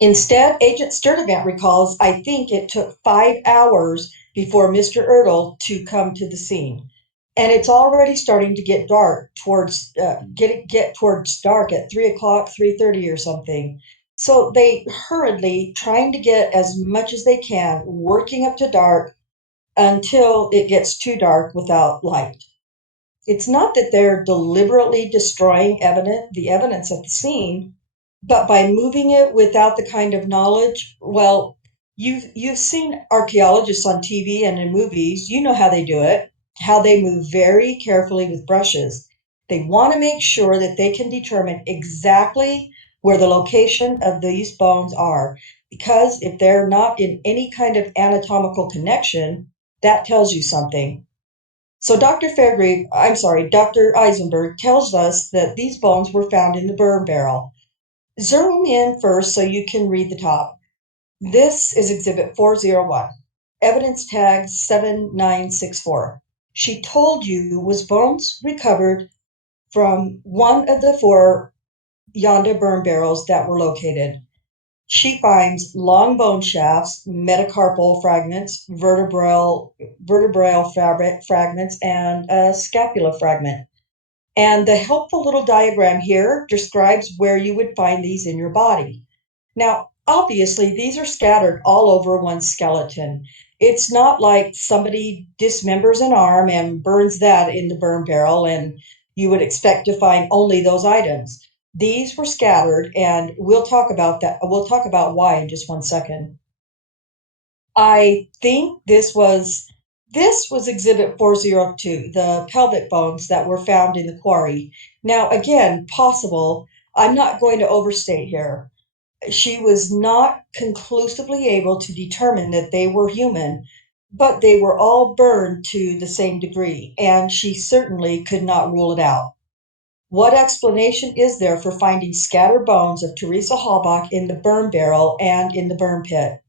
Instead, Agent Sturdivant recalls, I think it took 5 hours before Mr. Ertl to come to the scene. And it's already starting to get dark towards get towards dark at 3 o'clock, 3:30 or something. So they hurriedly trying to get as much as they can, working up to dark until it gets too dark without light. It's not that they're deliberately destroying the evidence at the scene, but by moving it without the kind of knowledge, well, you've seen archaeologists on TV and in movies. You know how they do it, how they move very carefully with brushes. They want to make sure that they can determine exactly where the location of these bones are, because if they're not in any kind of anatomical connection, that tells you something. So Dr. Eisenberg tells us that these bones were found in the burn barrel. Zoom in first so you can read the top. This is Exhibit 401, evidence tag 7964. She told you was bones recovered from one of the four Yonda burn barrels that were located. She finds long bone shafts, metacarpal fragments, vertebral fragments, and a scapula fragment. And the helpful little diagram here describes where you would find these in your body. Now, obviously, these are scattered all over one skeleton. It's not like somebody dismembers an arm and burns that in the burn barrel, and you would expect to find only those items. These were scattered, and we'll talk about that. We'll talk about why in just 1 second. I think this was Exhibit 402, the pelvic bones that were found in the quarry. Now, again, possible. I'm not going to overstate here. She was not conclusively able to determine that they were human, but they were all burned to the same degree, and she certainly could not rule it out. What explanation is there for finding scattered bones of Teresa Halbach in the burn barrel and in the burn pit?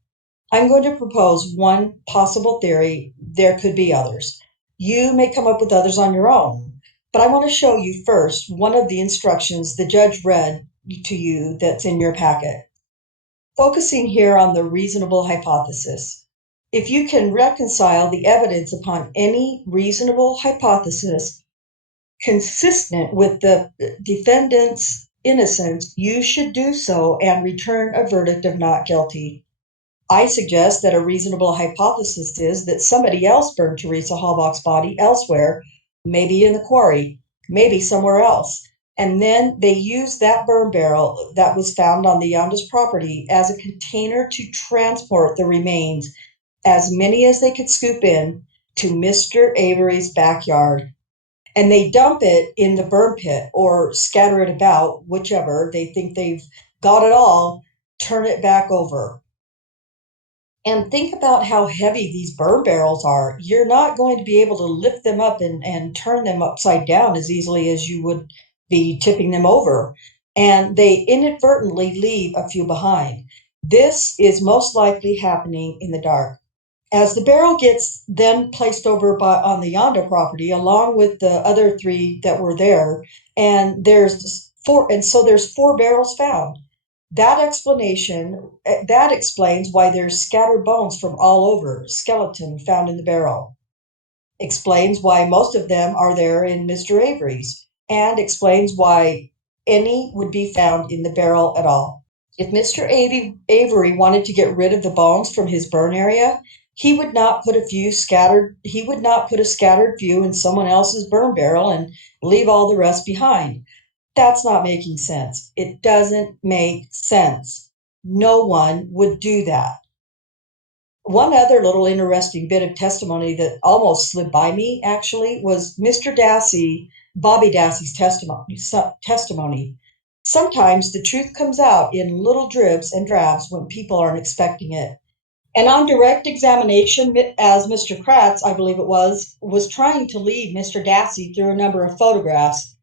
I'm going to propose one possible theory. There could be others. You may come up with others on your own, but I want to show you first one of the instructions the judge read to you that's in your packet. Focusing here on the reasonable hypothesis. If you can reconcile the evidence upon any reasonable hypothesis consistent with the defendant's innocence, you should do so and return a verdict of not guilty. I suggest that a reasonable hypothesis is that somebody else burned Teresa Halbach's body elsewhere, maybe in the quarry, maybe somewhere else. And then they used that burn barrel that was found on the Yonda's property as a container to transport the remains, as many as they could scoop in, to Mr. Avery's backyard. And they dump it in the burn pit or scatter it about, whichever. They think they've got it all, turn it back over. And think about how heavy these burn barrels are. You're not going to be able to lift them up and turn them upside down as easily as you would be tipping them over. And they inadvertently leave a few behind. This is most likely happening in the dark. As the barrel gets then placed over on the Yonda property, along with the other three that were there, and there's four barrels found. That explains why there's scattered bones from all over, skeleton found in the barrel. Explains why most of them are there in Mr. Avery's, and explains why any would be found in the barrel at all. If Mr. Avery wanted to get rid of the bones from his burn area, he would not put a scattered few in someone else's burn barrel and leave all the rest behind. That's not making sense. It doesn't make sense. No one would do that. One other little interesting bit of testimony that almost slid by me, actually, was Mr. Dassey, Bobby Dassey's testimony. Sometimes the truth comes out in little dribs and drabs when people aren't expecting it. And on direct examination, as Mr. Kratz, I believe it was trying to lead Mr. Dassey through a number of photographs.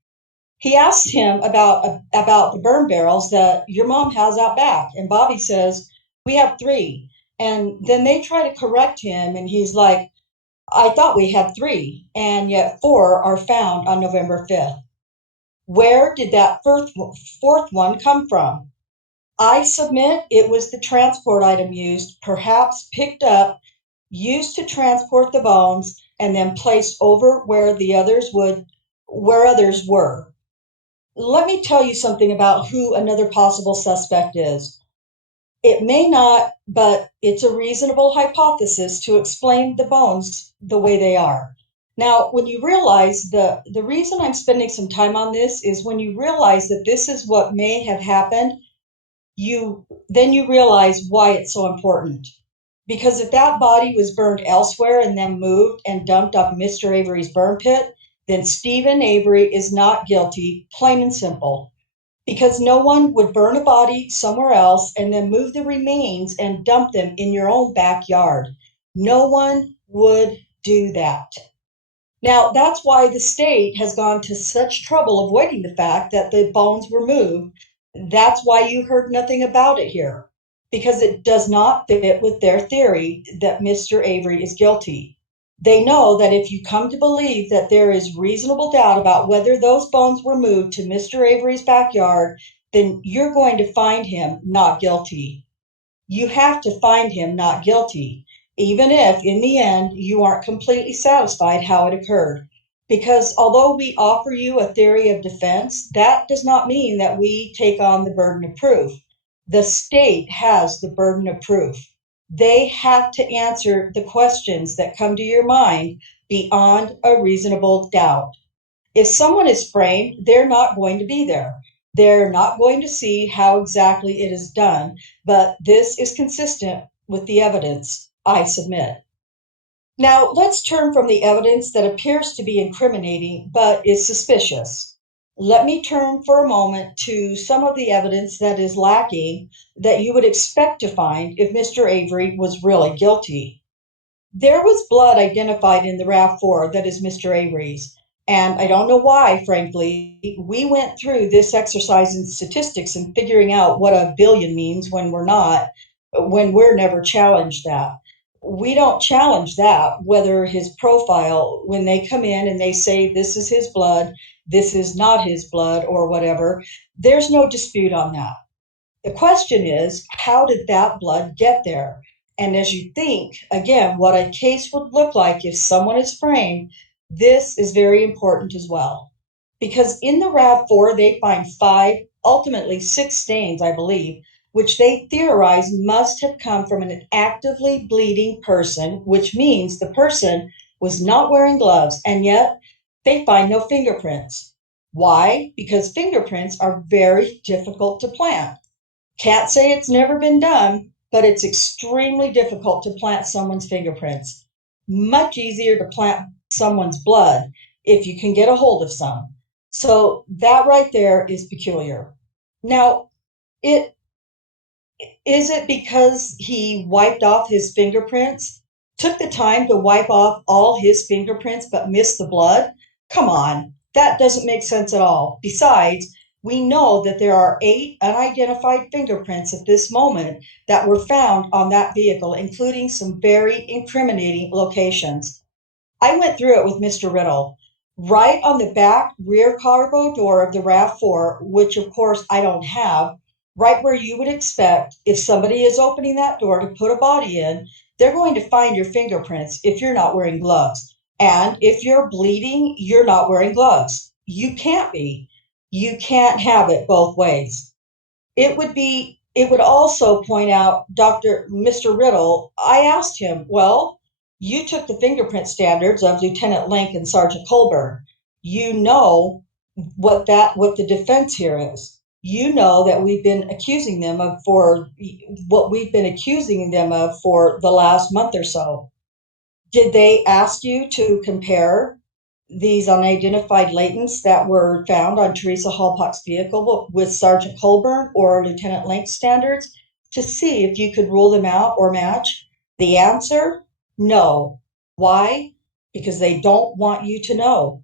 He asked him about the burn barrels that your mom has out back, and Bobby says, "We have 3." And then they try to correct him, and he's like, "I thought we had 3, and yet 4 are found on November 5th. Where did that fourth one come from?" I submit it was the transport item used, perhaps picked up, used to transport the bones, and then placed over where others were. Let me tell you something about who another possible suspect is. It may not, but it's a reasonable hypothesis to explain the bones the way they are. Now, when you realize the reason I'm spending some time on this is when you realize that this is what may have happened, you realize why it's so important. Because if that body was burned elsewhere and then moved and dumped off Mr. Avery's burn pit, then Stephen Avery is not guilty, plain and simple. Because no one would burn a body somewhere else and then move the remains and dump them in your own backyard. No one would do that. Now, that's why the state has gone to such trouble avoiding the fact that the bones were moved. That's why you heard nothing about it here, because it does not fit with their theory that Mr. Avery is guilty. They know that if you come to believe that there is reasonable doubt about whether those bones were moved to Mr. Avery's backyard, then you're going to find him not guilty. You have to find him not guilty, even if in the end you aren't completely satisfied how it occurred. Because although we offer you a theory of defense, that does not mean that we take on the burden of proof. The state has the burden of proof. They have to answer the questions that come to your mind beyond a reasonable doubt. If someone is framed, they're not going to be there. They're not going to see how exactly it is done, but this is consistent with the evidence I submit. Now, let's turn from the evidence that appears to be incriminating but is suspicious. Let me turn for a moment to some of the evidence that is lacking that you would expect to find if Mr. Avery was really guilty. There was blood identified in the RAV4 that is Mr. Avery's. And I don't know why, frankly. We went through this exercise in statistics and figuring out what a billion means when we're never challenged that. We don't challenge that, whether his profile, when they come in and they say this is his blood, this is not his blood, or whatever, there's no dispute on that. The question is, how did that blood get there? And as you think, again, what a case would look like if someone is framed, this is very important as well. Because in the RAV4, they find 5, ultimately 6 stains, I believe, which they theorize must have come from an actively bleeding person, which means the person was not wearing gloves, and yet they find no fingerprints. Why? Because fingerprints are very difficult to plant. Can't say it's never been done, but it's extremely difficult to plant someone's fingerprints. Much easier to plant someone's blood if you can get a hold of some. So that right there is peculiar. Now, is it because he wiped off his fingerprints? Took the time to wipe off all his fingerprints but missed the blood? Come on, that doesn't make sense at all. Besides, we know that there are 8 unidentified fingerprints at this moment that were found on that vehicle, including some very incriminating locations. I went through it with Mr. Riddle. Right on the back rear cargo door of the RAV4, which of course I don't have, right where you would expect if somebody is opening that door to put a body in, they're going to find your fingerprints if you're not wearing gloves. And if you're bleeding, you're not wearing gloves. You can't be. You can't have it both ways. It would also point out Mr. Riddle. I asked him, well, you took the fingerprint standards of Lieutenant Link and Sergeant Colburn. You know what the defense here is. You know that we've been accusing them of for the last month or so. Did they ask you to compare these unidentified latents that were found on Teresa Hallpock's vehicle with Sergeant Colburn or Lieutenant Link's standards to see if you could rule them out or match? The answer, no. Why? Because they don't want you to know.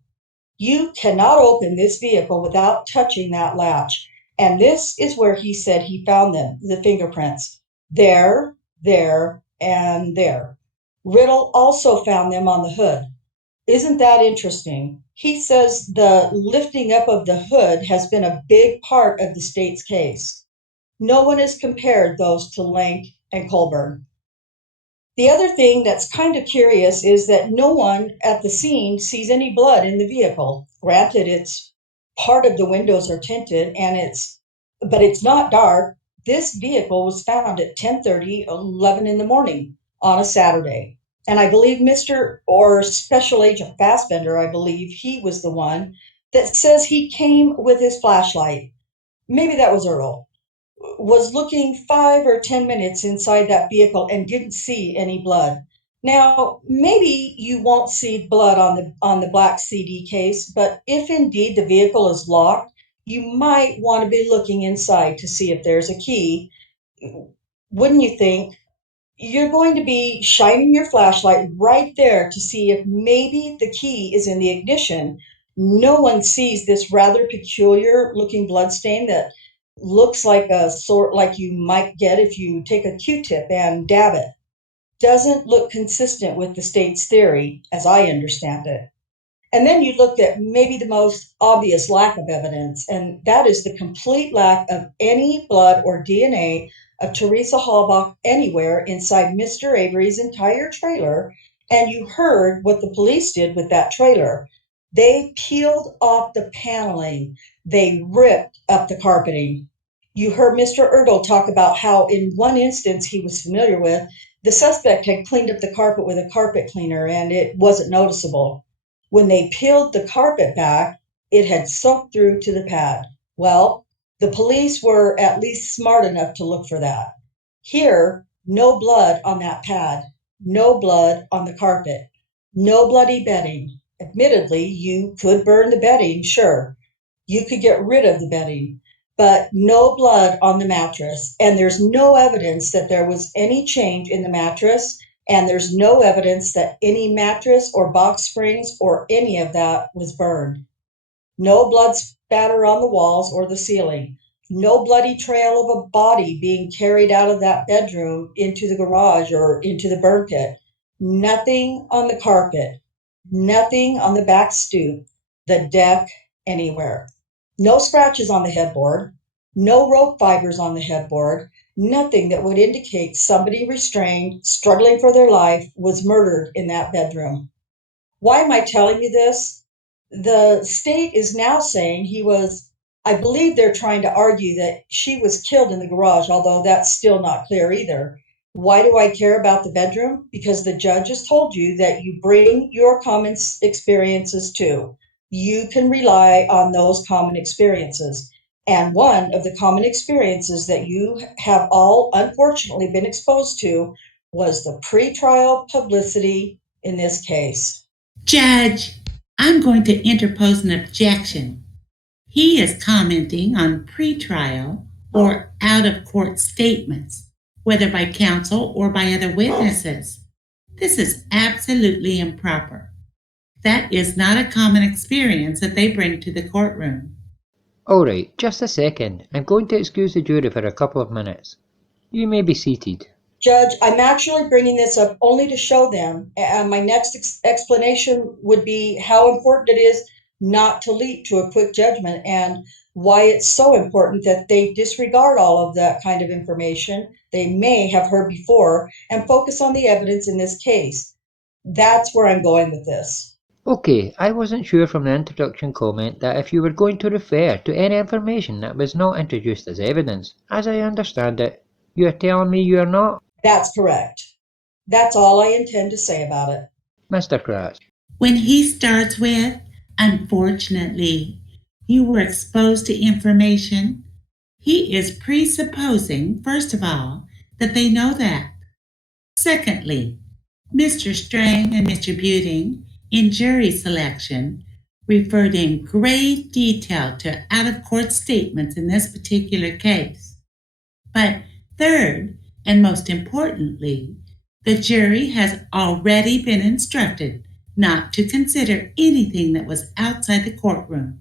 You cannot open this vehicle without touching that latch. And this is where he said he found them, the fingerprints. There, and there. Riddle also found them on the hood. Isn't that interesting? He says the lifting up of the hood has been a big part of the state's case. No one has compared those to Lank and Colburn. The other thing that's kind of curious is that no one at the scene sees any blood in the vehicle. Granted, it's part of the windows are tinted but it's not dark. This vehicle was found at 10:30, 11 in the morning on a Saturday. And I believe Special Agent Fassbender, I believe he was the one that says he came with his flashlight. Maybe that was Earl. Was looking 5 or 10 minutes inside that vehicle and didn't see any blood. Now, maybe you won't see blood on the black CD case, but if indeed the vehicle is locked, you might want to be looking inside to see if there's a key. Wouldn't you think? You're going to be shining your flashlight right there to see if maybe the key is in the ignition. No one sees this rather peculiar looking bloodstain that looks like a sort like you might get if you take a Q-tip and dab it. Doesn't look consistent with the state's theory, as I understand it. And then you looked at maybe the most obvious lack of evidence, and that is the complete lack of any blood or DNA of Teresa Halbach anywhere inside Mr. Avery's entire trailer. And you heard what the police did with that trailer. They peeled off the paneling. They ripped up the carpeting. You heard Mr. Ertl talk about how in one instance he was familiar with, the suspect had cleaned up the carpet with a carpet cleaner and it wasn't noticeable. When they peeled the carpet back, it had soaked through to the pad. Well, the police were at least smart enough to look for that. Here, no blood on that pad, no blood on the carpet, no bloody bedding. Admittedly, you could burn the bedding, sure. You could get rid of the bedding, but no blood on the mattress. And there's no evidence that there was any change in the mattress. And there's no evidence that any mattress or box springs or any of that was burned. No blood spatter on the walls or the ceiling. No bloody trail of a body being carried out of that bedroom into the garage or into the burn pit. Nothing on the carpet. Nothing on the back stoop, the deck, anywhere. No scratches on the headboard. No rope fibers on the headboard. Nothing that would indicate somebody restrained, struggling for their life, was murdered in that bedroom. Why am I telling you this? The state is now saying I believe they're trying to argue that she was killed in the garage, although that's still not clear either. Why do I care about the bedroom? Because the judge has told you that you bring your common experiences too. You can rely on those common experiences. And one of the common experiences that you have all unfortunately been exposed to was the pretrial publicity in this case. Judge, I'm going to interpose an objection. He is commenting on pretrial or out-of-court statements, whether by counsel or by other witnesses. This is absolutely improper. That is not a common experience that they bring to the courtroom. All right, just a second. I'm going to excuse the jury for a couple of minutes. You may be seated. Judge, I'm actually bringing this up only to show them, and my next explanation would be how important it is not to leap to a quick judgment and why it's so important that they disregard all of that kind of information they may have heard before and focus on the evidence in this case. That's where I'm going with this. Okay, I wasn't sure from the introduction comment that if you were going to refer to any information that was not introduced as evidence. As I understand it, you are telling me you are not? That's correct. That's all I intend to say about it. Mr. Kratz. When he starts with, unfortunately, you were exposed to information, he is presupposing, first of all, that they know that. Secondly, Mr. Strang and Mr. Buting, in jury selection, referred in great detail to out-of-court statements in this particular case. But third, and most importantly, the jury has already been instructed not to consider anything that was outside the courtroom.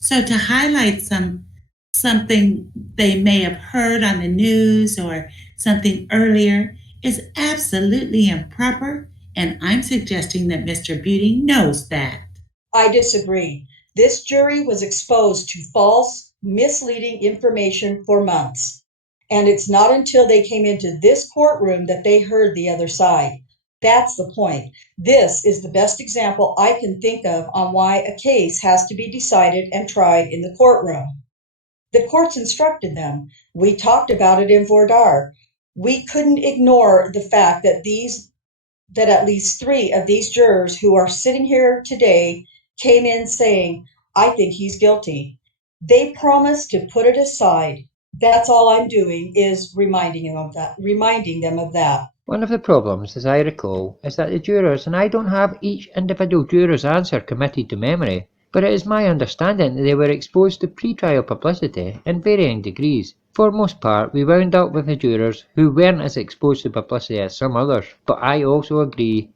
So to highlight something they may have heard on the news or something earlier is absolutely improper, and I'm suggesting that Mr. Beauty knows that. I disagree. This jury was exposed to false, misleading information for months. And it's not until they came into this courtroom that they heard the other side. That's the point. This is the best example I can think of on why a case has to be decided and tried in the courtroom. The courts instructed them. We talked about it in Voir. We couldn't ignore the fact that at least 3 of these jurors who are sitting here today came in saying, I think he's guilty. They promised to put it aside. That's all I'm doing is reminding them of that. One of the problems, as I recall, is that the jurors, and I don't have each individual juror's answer committed to memory, but it is my understanding that they were exposed to pre-trial publicity in varying degrees. For most part, we wound up with the jurors who weren't as exposed to publicity as some others, but I also agree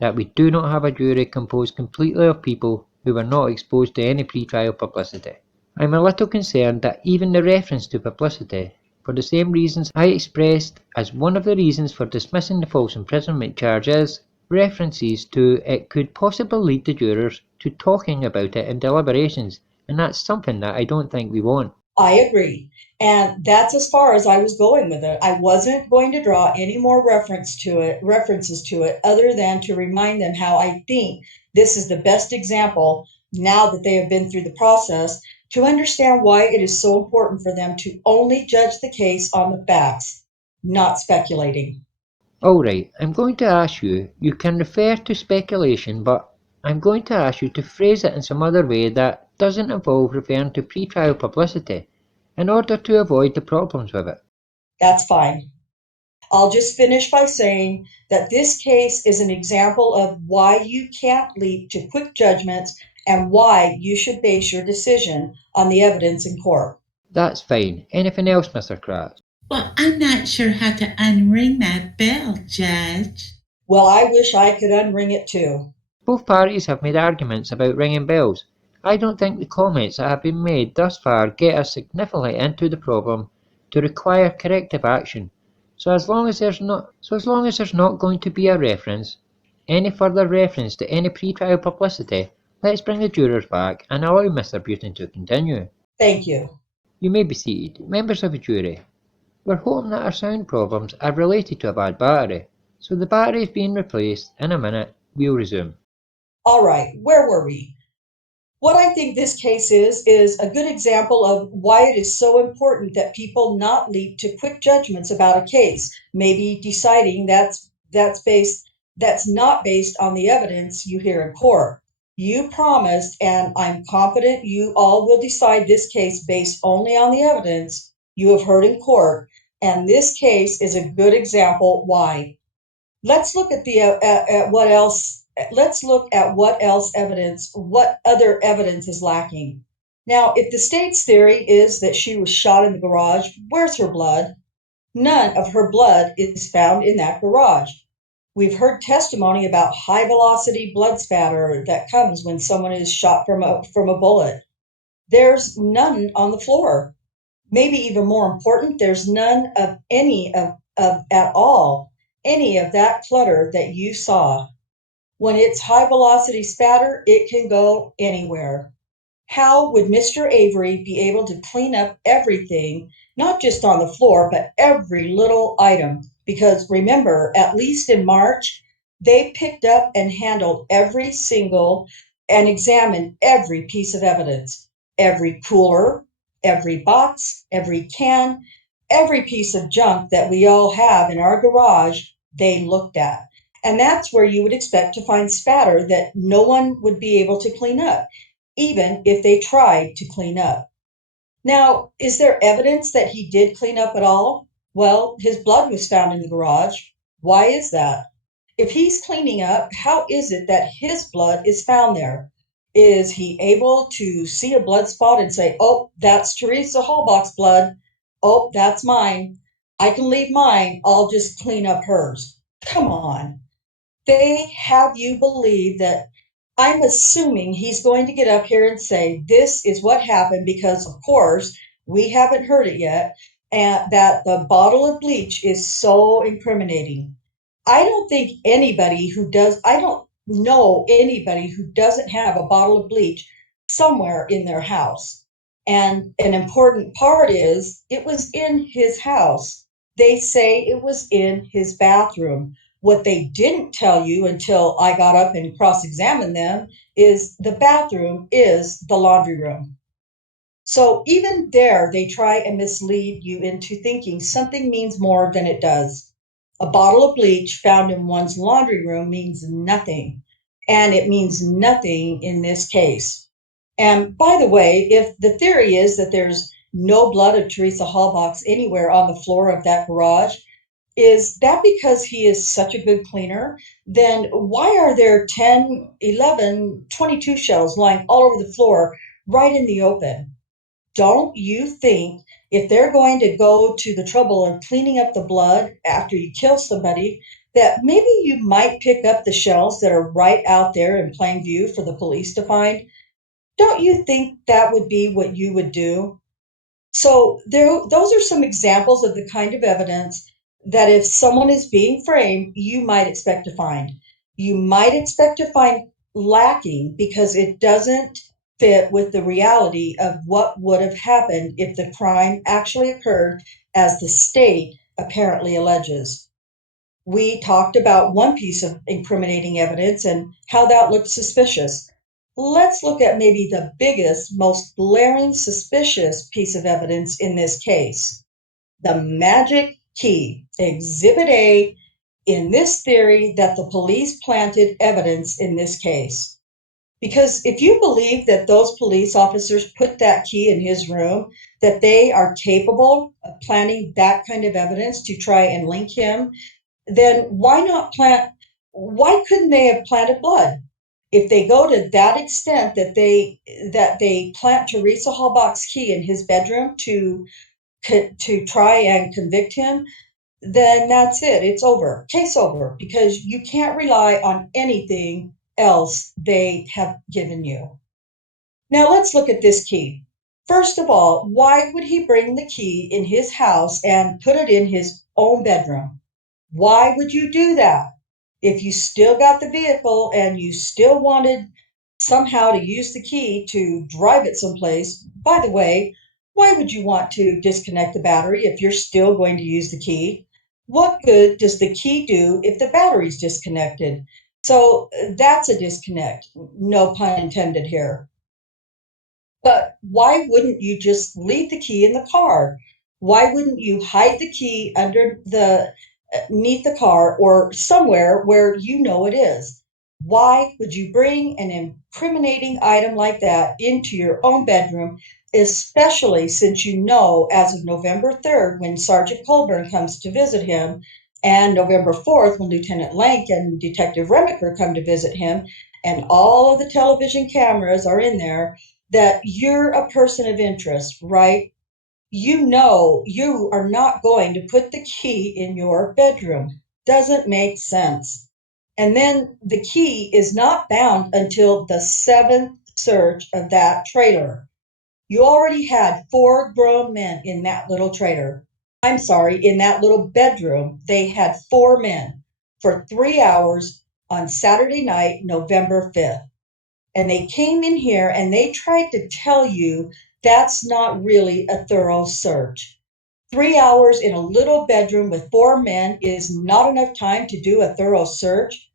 that we do not have a jury composed completely of people who were not exposed to any pre-trial publicity. I'm a little concerned that even the reference to publicity, for the same reasons I expressed as one of the reasons for dismissing the false imprisonment charge, is references to it could possibly lead the jurors to talking about it in deliberations, and that's something that I don't think we want. I agree. And that's as far as I was going with it. I wasn't going to draw any more references to it other than to remind them how I think this is the best example now that they have been through the process to understand why it is so important for them to only judge the case on the facts, not speculating. Alright, I'm going to ask you, you can refer to speculation, but I'm going to ask you to phrase it in some other way that doesn't involve referring to pre-trial publicity, in order to avoid the problems with it. That's fine. I'll just finish by saying that this case is an example of why you can't leap to quick judgments and why you should base your decision on the evidence in court. That's fine. Anything else, Mr. Kratz? Well, I'm not sure how to unring that bell, Judge. Well, I wish I could unring it too. Both parties have made arguments about ringing bells. I don't think the comments that have been made thus far get us significantly into the problem to require corrective action. So as long as there's not going to be any further reference to any pre-trial publicity, let's bring the jurors back and allow Mr. Butin to continue. Thank you. You may be seated. Members of the jury, we're hoping that our sound problems are related to a bad battery, so the battery is being replaced. In a minute, we'll resume. All right, where were we? What I think this case is a good example of why it is so important that people not leap to quick judgments about a case, maybe deciding that's not based on the evidence you hear in court. You promised, and I'm confident you all will decide this case based only on the evidence you have heard in court, and this case is a good example why. Let's look at what other evidence is lacking. Now, if the state's theory is that she was shot in the garage, where's her blood? None of her blood is found in that garage. We've heard testimony about high velocity blood spatter that comes when someone is shot from a bullet. There's none on the floor. Maybe even more important, there's none of any of at all, any of that clutter that you saw. When it's high velocity spatter, it can go anywhere. How would Mr. Avery be able to clean up everything, not just on the floor, but every little item? Because remember, at least in March, they picked up and handled and examined every piece of evidence, every cooler, every box, every can, every piece of junk that we all have in our garage, they looked at. And that's where you would expect to find spatter that no one would be able to clean up, even if they tried to clean up. Now, is there evidence that he did clean up at all? Well, his blood was found in the garage. Why is that? If he's cleaning up, how is it that his blood is found there? Is he able to see a blood spot and say, oh, that's Teresa Hallbach's blood. Oh, that's mine. I can leave mine. I'll just clean up hers. Come on. They have you believe that I'm assuming he's going to get up here and say, this is what happened because, of course, we haven't heard it yet, and that the bottle of bleach is so incriminating. I don't know anybody who doesn't have a bottle of bleach somewhere in their house. And an important part is it was in his house. They say it was in his bathroom. What they didn't tell you until I got up and cross-examined them is the bathroom is the laundry room. So even there, they try and mislead you into thinking something means more than it does. A bottle of bleach found in one's laundry room means nothing, and it means nothing in this case. And by the way, if the theory is that there's no blood of Teresa Hallbox anywhere on the floor of that garage, is that because he is such a good cleaner? Then why are there 10, 11, 22 shells lying all over the floor right in the open? Don't you think if they're going to go to the trouble of cleaning up the blood after you kill somebody, that maybe you might pick up the shells that are right out there in plain view for the police to find? Don't you think that would be what you would do? So those are some examples of the kind of evidence that if someone is being framed, you might expect to find. You might expect to find lacking because it doesn't fit with the reality of what would have happened if the crime actually occurred as the state apparently alleges. We talked about one piece of incriminating evidence and how that looked suspicious. Let's look at maybe the biggest, most glaring suspicious piece of evidence in this case, the magic key, Exhibit A, in this theory that the police planted evidence in this case. Because if you believe that those police officers put that key in his room, that they are capable of planting that kind of evidence to try and link him, then why couldn't they have planted blood? If they go to that extent that they plant Teresa Hallbach's key in his bedroom to try and convict him, then that's it. It's over. Case over, because you can't rely on anything else they have given you. Now let's look at this key. First of all, why would he bring the key in his house and put it in his own bedroom? Why would you do that? If you still got the vehicle and you still wanted somehow to use the key to drive it someplace, by the way, why would you want to disconnect the battery if you're still going to use the key? What good does the key do if the battery's disconnected? So that's a disconnect. No pun intended here. But why wouldn't you just leave the key in the car? Why wouldn't you hide the key underneath the car or somewhere where you know it is? Why would you bring an incriminating item like that into your own bedroom, especially since you know as of November 3rd, when Sergeant Colburn comes to visit him, and November 4th, when Lieutenant Lank and Detective Remiker come to visit him, and all of the television cameras are in there, that you're a person of interest, right? You know you are not going to put the key in your bedroom. Doesn't make sense. And then the key is not found until the 7th search of that trailer. You already had 4 grown men in that little trailer. I'm sorry, in that little bedroom, they had 4 men for 3 hours on Saturday night, November 5th. And they came in here and they tried to tell you that's not really a thorough search. 3 hours in a little bedroom with 4 men is not enough time to do a thorough search.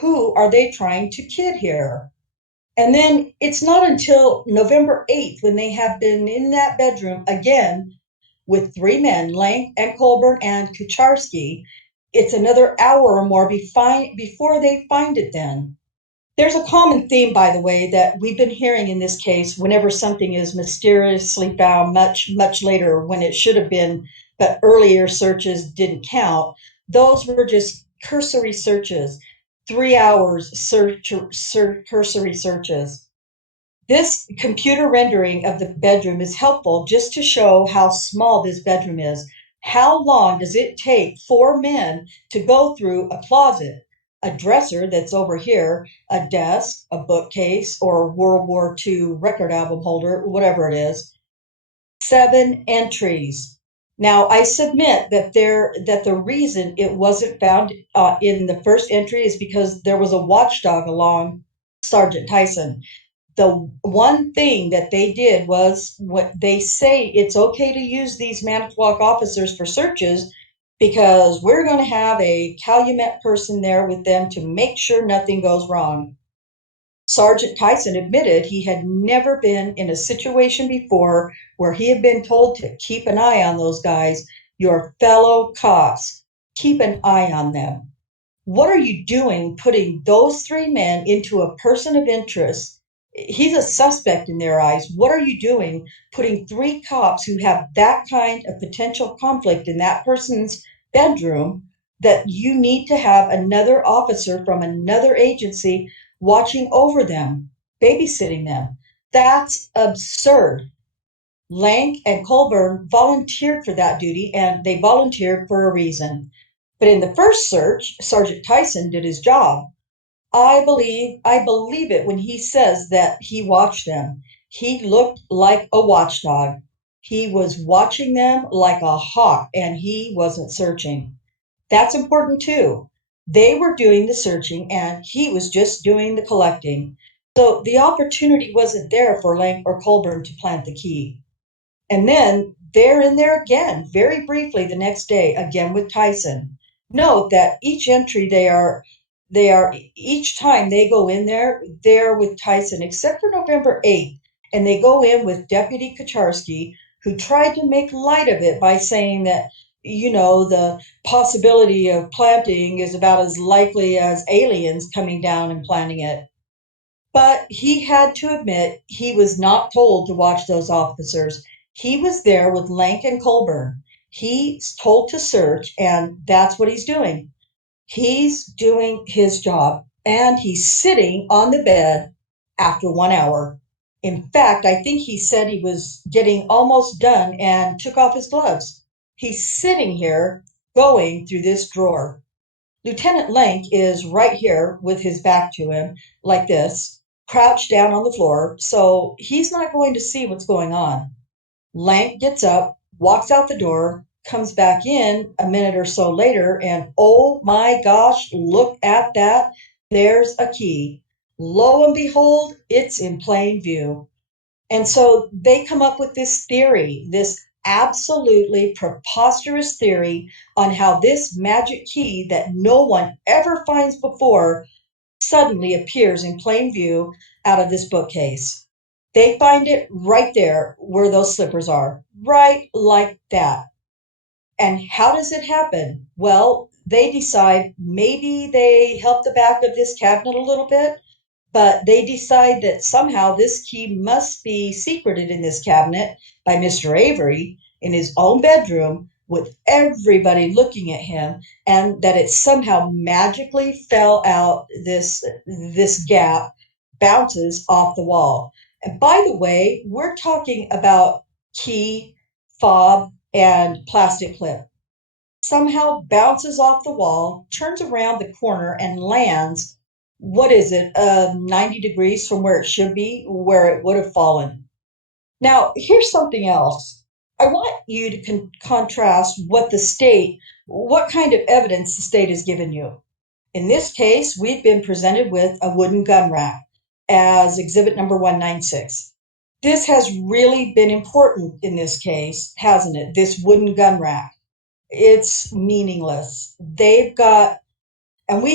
Who are they trying to kid here? And then it's not until November 8th when they have been in that bedroom again with 3 men, Lank and Colburn and Kucharski. It's another hour or more before they find it then. There's a common theme, by the way, that we've been hearing in this case whenever something is mysteriously found much, much later when it should have been, but earlier searches didn't count. Those were just cursory searches, 3 hours cursory searches. This computer rendering of the bedroom is helpful just to show how small this bedroom is. How long does it take 4 men to go through a closet, a dresser that's over here, a desk, a bookcase, or a World War II record album holder, whatever it is. 7 entries. Now, I submit that the reason it wasn't found in the first entry is because there was a watchdog along Sergeant Tyson. The one thing that they did was what they say, it's okay to use these Manitowoc officers for searches because we're going to have a Calumet person there with them to make sure nothing goes wrong. Sergeant Tyson admitted he had never been in a situation before where he had been told to keep an eye on those guys, your fellow cops. Keep an eye on them. What are you doing putting those 3 men into a person of interest? He's a suspect in their eyes. What are you doing putting 3 cops who have that kind of potential conflict in that person's bedroom that you need to have another officer from another agency watching over them, babysitting them? That's absurd. Lank and Colburn volunteered for that duty, and they volunteered for a reason. But in the first search, Sergeant Tyson did his job. I believe it when he says that he watched them. He looked like a watchdog. He was watching them like a hawk, and he wasn't searching. That's important too. They were doing the searching, and he was just doing the collecting. So the opportunity wasn't there for Lank or Colburn to plant the key. And then they're in there again, very briefly the next day, again with Tyson. Note that each entry they are each time they go in there, they're with Tyson, except for November 8th. And they go in with Deputy Kacharski, who tried to make light of it by saying that, the possibility of planting is about as likely as aliens coming down and planting it. But he had to admit he was not told to watch those officers. He was there with Lank and Colburn. He's told to search, and that's what he's doing. He's doing his job, and he's sitting on the bed after 1 hour. In fact, I think he said he was getting almost done and took off his gloves. He's sitting here going through this drawer. Lieutenant Lank is right here with his back to him, like this, crouched down on the floor, so he's not going to see what's going on. Lank gets up, walks out the door, comes back in a minute or so later, and oh my gosh, look at that. There's a key. Lo and behold, it's in plain view. And so they come up with this theory, this absolutely preposterous theory on how this magic key that no one ever finds before suddenly appears in plain view out of this bookcase. They find it right there where those slippers are, right like that. And how does it happen? Well, they decide maybe they help the back of this cabinet a little bit, but they decide that somehow this key must be secreted in this cabinet by Mr. Avery in his own bedroom with everybody looking at him, and that it somehow magically fell out this gap, bounces off the wall. And by the way, we're talking about key, fob, and plastic clip. Somehow bounces off the wall, turns around the corner, and lands, what is it, 90 degrees from where it should be, where it would have fallen. Now, here's something else. I want you to contrast what kind of evidence the state has given you. In this case, we've been presented with a wooden gun rack as exhibit number 196. This has really been important in this case, hasn't it? This wooden gun rack. It's meaningless. We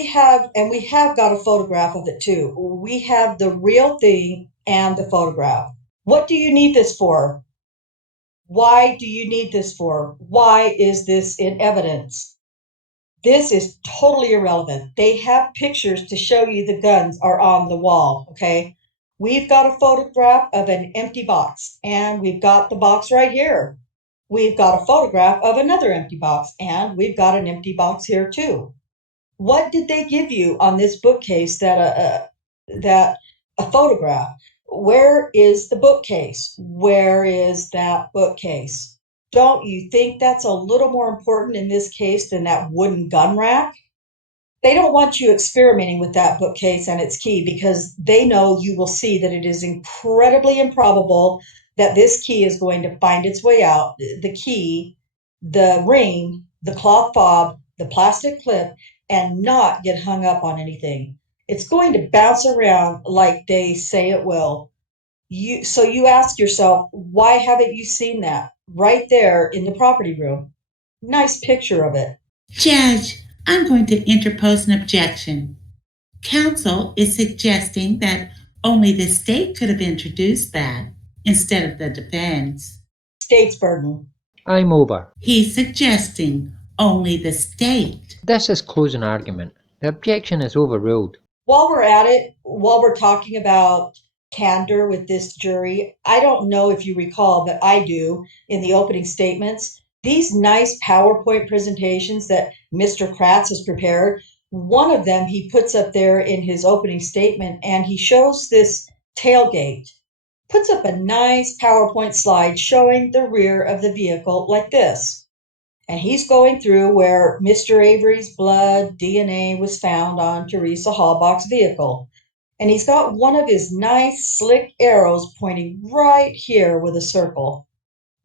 have got a photograph of it too. We have the real thing and the photograph. What do you need this for? Why do you need this for? Why is this in evidence? This is totally irrelevant. They have pictures to show you the guns are on the wall, okay? We've got a photograph of an empty box, and we've got the box right here. We've got a photograph of another empty box, and we've got an empty box here too. What did they give you on this bookcase that a photograph? Where is the bookcase? Where is that bookcase? Don't you think that's a little more important in this case than that wooden gun rack? They don't want you experimenting with that bookcase and its key because they know you will see that it is incredibly improbable that this key is going to find its way out. The key, the ring, the cloth fob, the plastic clip, and not get hung up on anything. It's going to bounce around like they say it will. So you ask yourself, why haven't you seen that? Right there in the property room. Nice picture of it. Judge, I'm going to interpose an objection. Counsel is suggesting that only the state could have introduced that instead of the defense. State's burden. I'm over. He's suggesting only the state. This is closing argument. The objection is overruled. While we're at it, while we're talking about candor with this jury, I don't know if you recall, but I do, in the opening statements, these nice PowerPoint presentations that Mr. Kratz has prepared, one of them he puts up there in his opening statement, and he shows this tailgate, puts up a nice PowerPoint slide showing the rear of the vehicle like this. And he's going through where Mr. Avery's blood DNA was found on Teresa Halbach's vehicle. And he's got one of his nice slick arrows pointing right here with a circle.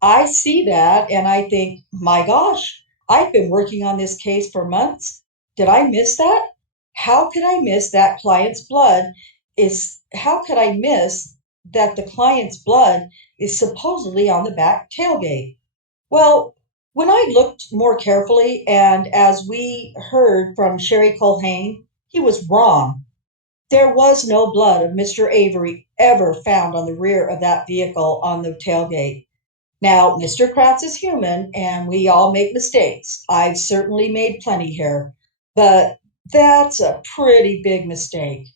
I see that and I think, my gosh, I've been working on this case for months. Did I miss that? How could I miss that client's blood how could I miss that the client's blood is supposedly on the back tailgate? Well, when I looked more carefully, and as we heard from Sherry Culhane, he was wrong. There was no blood of Mr. Avery ever found on the rear of that vehicle on the tailgate. Now, Mr. Kratz is human, and we all make mistakes. I've certainly made plenty here, but that's a pretty big mistake.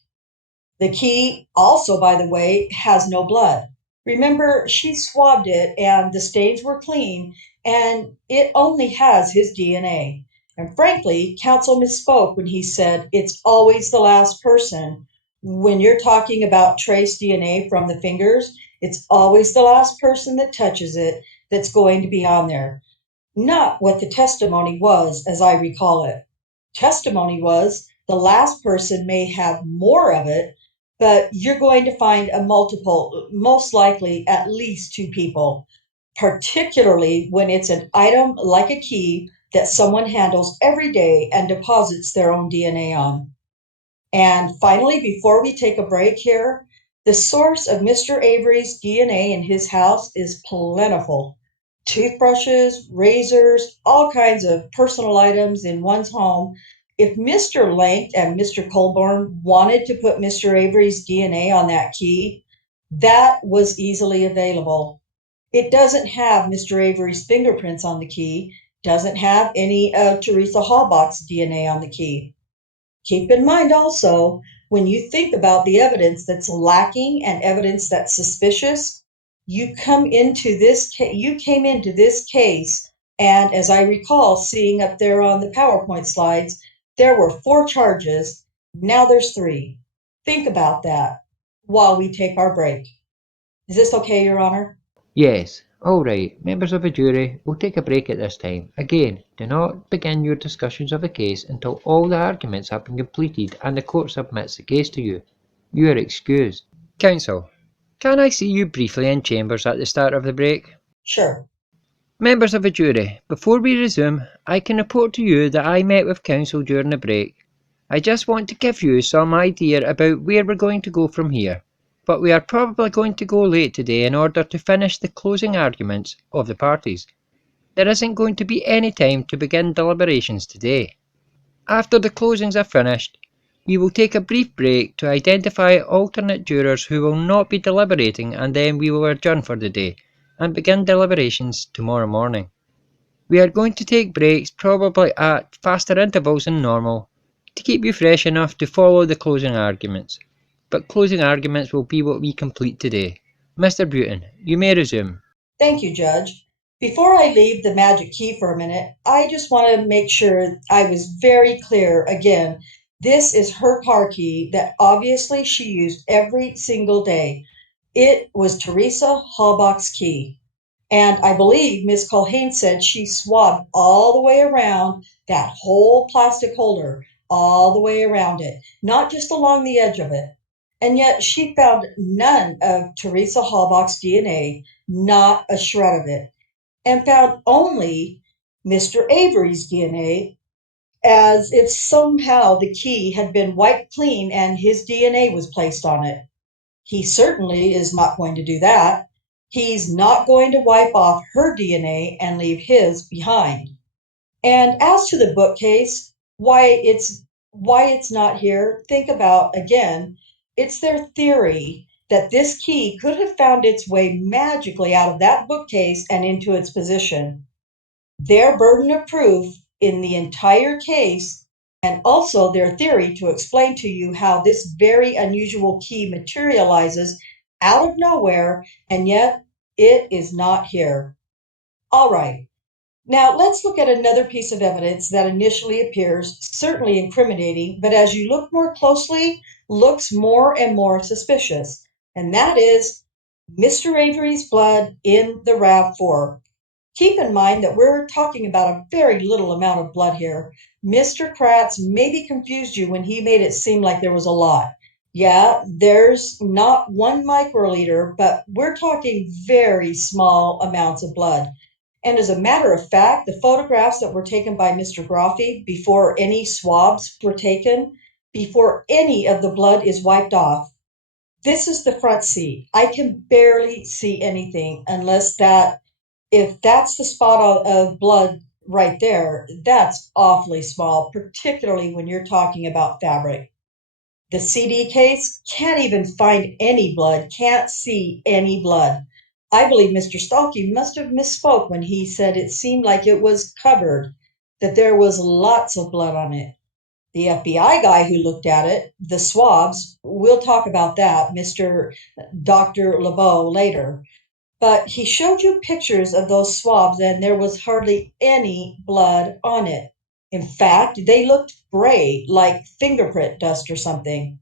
The key also, by the way, has no blood. Remember, she swabbed it and the stains were clean, and it only has his DNA. And frankly, counsel misspoke when he said it's always the last person. When you're talking about trace DNA from the fingers, it's always the last person that touches it that's going to be on there. Not what the testimony was, as I recall it. Testimony was the last person may have more of it, but you're going to find a multiple, most likely at least two people, particularly when it's an item like a key that someone handles every day and deposits their own DNA on. And finally, before we take a break here, the source of Mr. Avery's DNA in his house is plentiful. Toothbrushes, razors, all kinds of personal items in one's home. If Mr. Lank and Mr. Colborne wanted to put Mr. Avery's DNA on that key, that was easily available. It doesn't have Mr. Avery's fingerprints on the key, doesn't have any of Teresa Halbach's DNA on the key. Keep in mind also, when you think about the evidence that's lacking and evidence that's suspicious, you came into this case, and as I recall seeing up there on the PowerPoint slides, there were 4 charges. Now there's 3. Think about that while we take our break. Is this okay, Your Honor? Yes. All right. Members of the jury, we'll take a break at this time. Again, do not begin your discussions of the case until all the arguments have been completed and the court submits the case to you. You are excused. Counsel, can I see you briefly in chambers at the start of the break? Sure. Members of the jury, before we resume, I can report to you that I met with counsel during the break. I just want to give you some idea about where we're going to go from here. But we are probably going to go late today in order to finish the closing arguments of the parties. There isn't going to be any time to begin deliberations today. After the closings are finished, we will take a brief break to identify alternate jurors who will not be deliberating, and then we will adjourn for the day and begin deliberations tomorrow morning. We are going to take breaks probably at faster intervals than normal to keep you fresh enough to follow the closing arguments. But closing arguments will be what we complete today. Mr. Bruton, you may resume. Thank you, Judge. Before I leave the magic key for a minute, I just want to make sure I was very clear again. This is her car key that obviously she used every single day. It was Teresa Halbach's key. And I believe Ms. Culhane said she swabbed all the way around that whole plastic holder. all the way around it, not just along the edge of it. And yet she found none of Teresa Halbach's DNA, not a shred of it, and found only Mr. Avery's DNA, as if somehow the key had been wiped clean and his DNA was placed on it. He certainly is not going to do that. He's not going to wipe off her DNA and leave his behind. And as to the bookcase, why it's not here, think about again, it's their theory that this key could have found its way magically out of that bookcase and into its position. Their burden of proof in the entire case, and also their theory to explain to you how this very unusual key materializes out of nowhere, and yet it is not here. All right. Now, let's look at another piece of evidence that initially appears certainly incriminating, but as you look more closely, looks more and more suspicious, and that is Mr. Avery's blood in the RAV4. Keep in mind that we're talking about a very little amount of blood here. Mr. Kratz maybe confused you when he made it seem like there was a lot. Yeah, there's not 1 microliter, but we're talking very small amounts of blood. And as a matter of fact, the photographs that were taken by Mr. Groffi before any swabs were taken, before any of the blood is wiped off, this is the front seat. I can barely see anything unless if that's the spot of blood right there, that's awfully small, particularly when you're talking about fabric. The CD case can't even find any blood, can't see any blood. I believe Mr. Stalky must have misspoke when he said it seemed like it was covered, that there was lots of blood on it. The FBI guy who looked at it, the swabs, we'll talk about that, Dr. LeBeau, later. But he showed you pictures of those swabs, and there was hardly any blood on it. In fact, they looked gray, like fingerprint dust or something.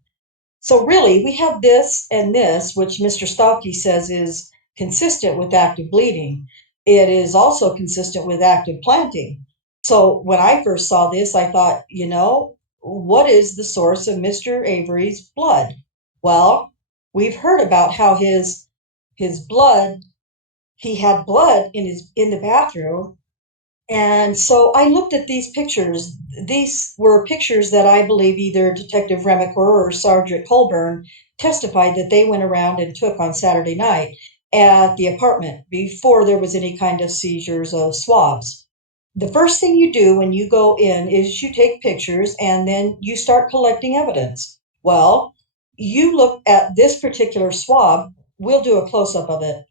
So really, we have this and this, which Mr. Stalky says is consistent with active bleeding. It is also consistent with active planting. So when I first saw this, I thought, what is the source of Mr. Avery's blood? Well, we've heard about how his blood, he had blood in the bathroom. And so I looked at these pictures. These were pictures that I believe either Detective Remiker or Sergeant Colburn testified that they went around and took on Saturday night at the apartment before there was any kind of seizures of swabs. The first thing you do when you go in is you take pictures and then you start collecting evidence. Well, you look at this particular swab, we'll do a close-up of it.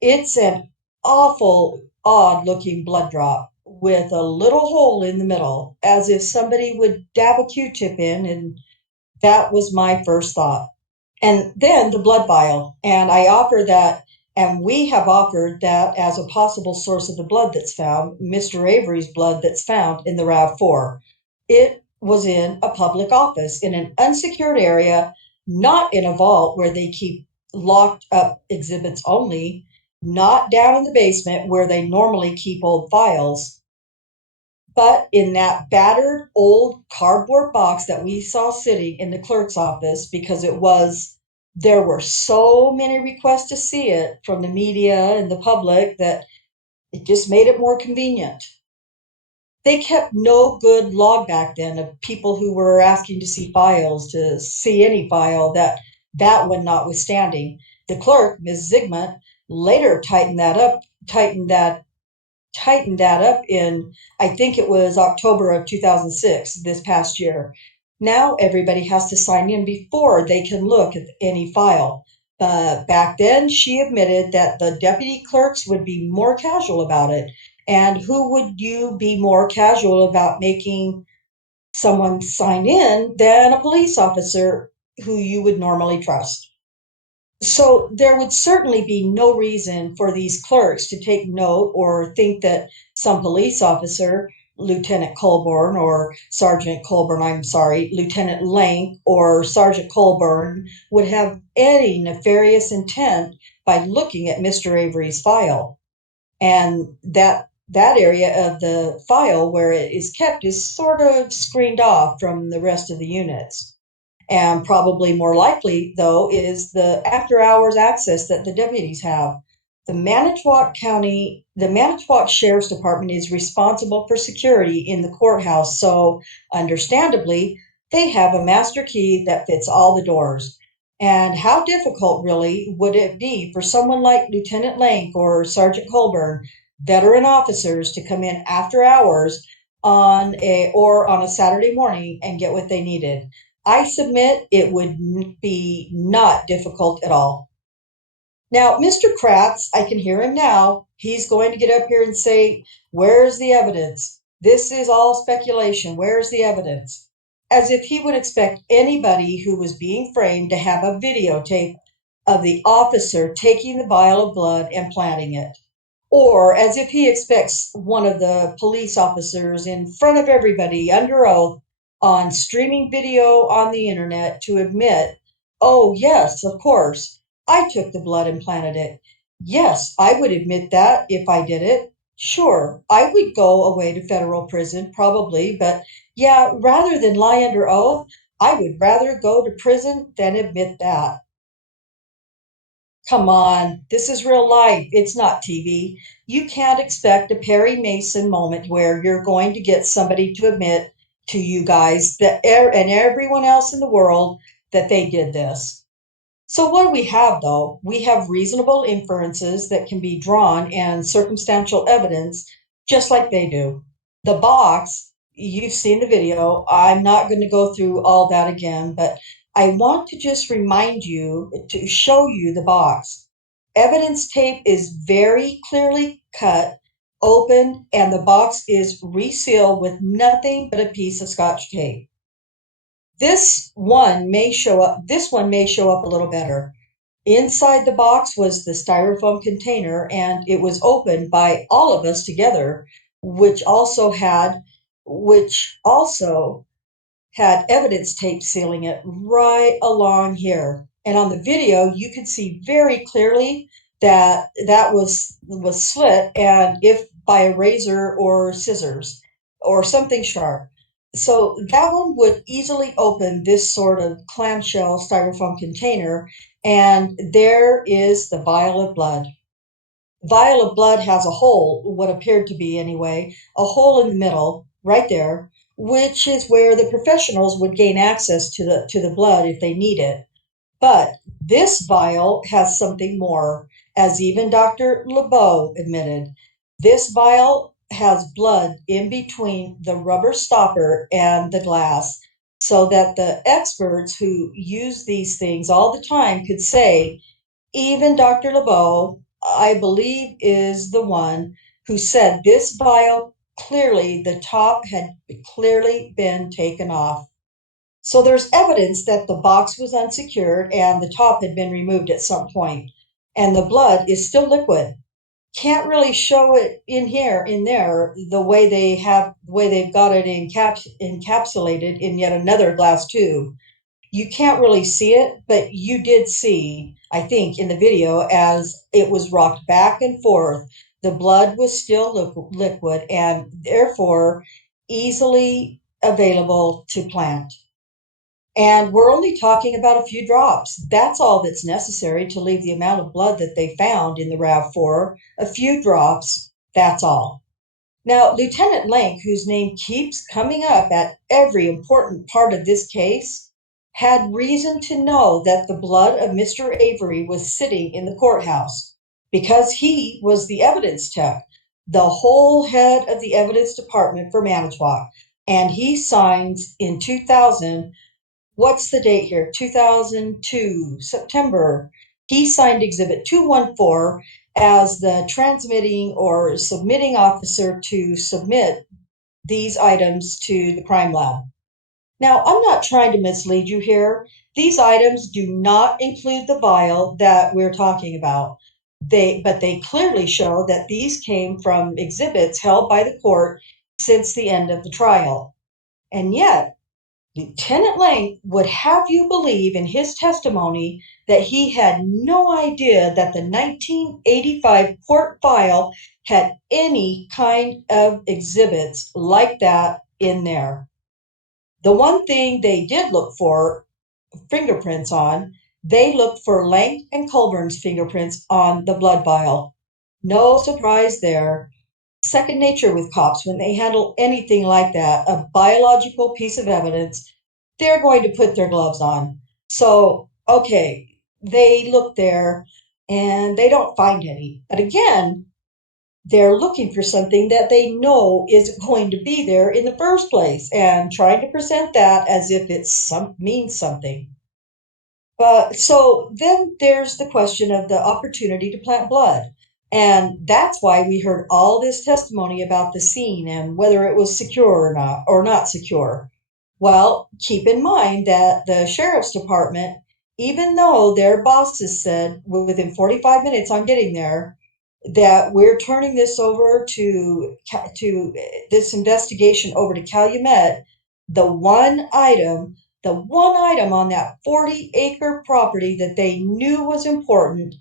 It's an awful, odd looking blood drop with a little hole in the middle, as if somebody would dab a Q-tip in, and that was my first thought. And then the blood vial, and we have offered that as a possible source of the blood that's found, Mr. Avery's blood that's found in the RAV4. It was in a public office, in an unsecured area, not in a vault where they keep locked up exhibits only, not down in the basement where they normally keep old files, but in that battered old cardboard box that we saw sitting in the clerk's office, because there were so many requests to see it from the media and the public that it just made it more convenient. They kept no good log back then of people who were asking to see files, to see any file, that one notwithstanding. The clerk, Ms. Zygmunt, later tightened that up in, I think it was October of 2006, this past year. Now everybody has to sign in before they can look at any file. Back then, she admitted that the deputy clerks would be more casual about it. And who would you be more casual about making someone sign in than a police officer who you would normally trust? So there would certainly be no reason for these clerks to take note or think that some police officer, Lieutenant Colburn or Sergeant Colburn, Lieutenant Lank or Sergeant Colburn would have any nefarious intent by looking at Mr. Avery's file. And that that area of the file where it is kept is sort of screened off from the rest of the units. And probably more likely, though, is the after hours access that the deputies have. The Manitowoc Sheriff's Department is responsible for security in the courthouse, so understandably, they have a master key that fits all the doors. And how difficult, really, would it be for someone like Lieutenant Lank or Sergeant Colburn, veteran officers, to come in after hours on a Saturday morning and get what they needed? I submit it would be not difficult at all. Now, Mr. Kratz, I can hear him now. He's going to get up here and say, "Where's the evidence? This is all speculation. Where's the evidence?" As if he would expect anybody who was being framed to have a videotape of the officer taking the vial of blood and planting it. Or as if he expects one of the police officers in front of everybody under oath on streaming video on the internet to admit, "Oh, yes, of course, I took the blood and planted it. Yes, I would admit that if I did it. Sure, I would go away to federal prison, probably, but yeah, rather than lie under oath, I would rather go to prison than admit that." Come on, this is real life. It's not TV. You can't expect a Perry Mason moment where you're going to get somebody to admit to you guys and everyone else in the world that they did this. So, what do we have though? We have reasonable inferences that can be drawn and circumstantial evidence, just like they do. The box, you've seen the video. I'm not going to go through all that again, but I want to just remind you to show you the box. Evidence tape is very clearly cut, open, and the box is resealed with nothing but a piece of Scotch tape. This one may show up a little better. Inside the box was the styrofoam container, and it was opened by all of us together, which also had evidence tape sealing it right along here. And on the video, you could see very clearly that was slit, and if by a razor or scissors or something sharp. So that one would easily open this sort of clamshell styrofoam container, and there is the vial of blood. The vial of blood has a hole, what appeared to be anyway, a hole in the middle, right there, which is where the professionals would gain access to the blood if they need it. But this vial has something more, as even Dr. LeBeau admitted. This vial has blood in between the rubber stopper and the glass, so that the experts who use these things all the time could say, even Dr. LeBeau, I believe, is the one who said this vial clearly, the top had clearly been taken off. So there's evidence that the box was unsecured and the top had been removed at some point, and the blood is still liquid. Can't really show it in there, the way they've got it encapsulated in yet another glass tube. You can't really see it, but you did see, I think, in the video as it was rocked back and forth. The blood was still liquid and therefore easily available to plant. And we're only talking about a few drops. That's all that's necessary to leave the amount of blood that they found in the RAV4. A few drops, that's all. Now, Lieutenant Lank, whose name keeps coming up at every important part of this case, had reason to know that the blood of Mr. Avery was sitting in the courthouse because he was the evidence tech, the whole head of the evidence department for Manitowoc, and he signed in 2000. What's the date here? 2002, September. He signed Exhibit 214 as the transmitting or submitting officer to submit these items to the crime lab. Now, I'm not trying to mislead you here. These items do not include the vial that we're talking about. But they clearly show that these came from exhibits held by the court since the end of the trial. And yet, Lieutenant Lang would have you believe in his testimony that he had no idea that the 1985 court file had any kind of exhibits like that in there. The one thing they did look for fingerprints on, they looked for Lang and Colburn's fingerprints on the blood vial. No surprise there. Second nature with cops when they handle anything like that, a biological piece of evidence, they're going to put their gloves on. So, okay, they look there and they don't find any. But again, they're looking for something that they know isn't going to be there in the first place and trying to present that as if it means something. But so then there's the question of the opportunity to plant blood. And that's why we heard all this testimony about the scene and whether it was secure or not secure. Well, keep in mind that the sheriff's department, even though their bosses said within 45 minutes on getting there that we're turning this over to this investigation over to Calumet, the one item on that 40-acre property that they knew was important,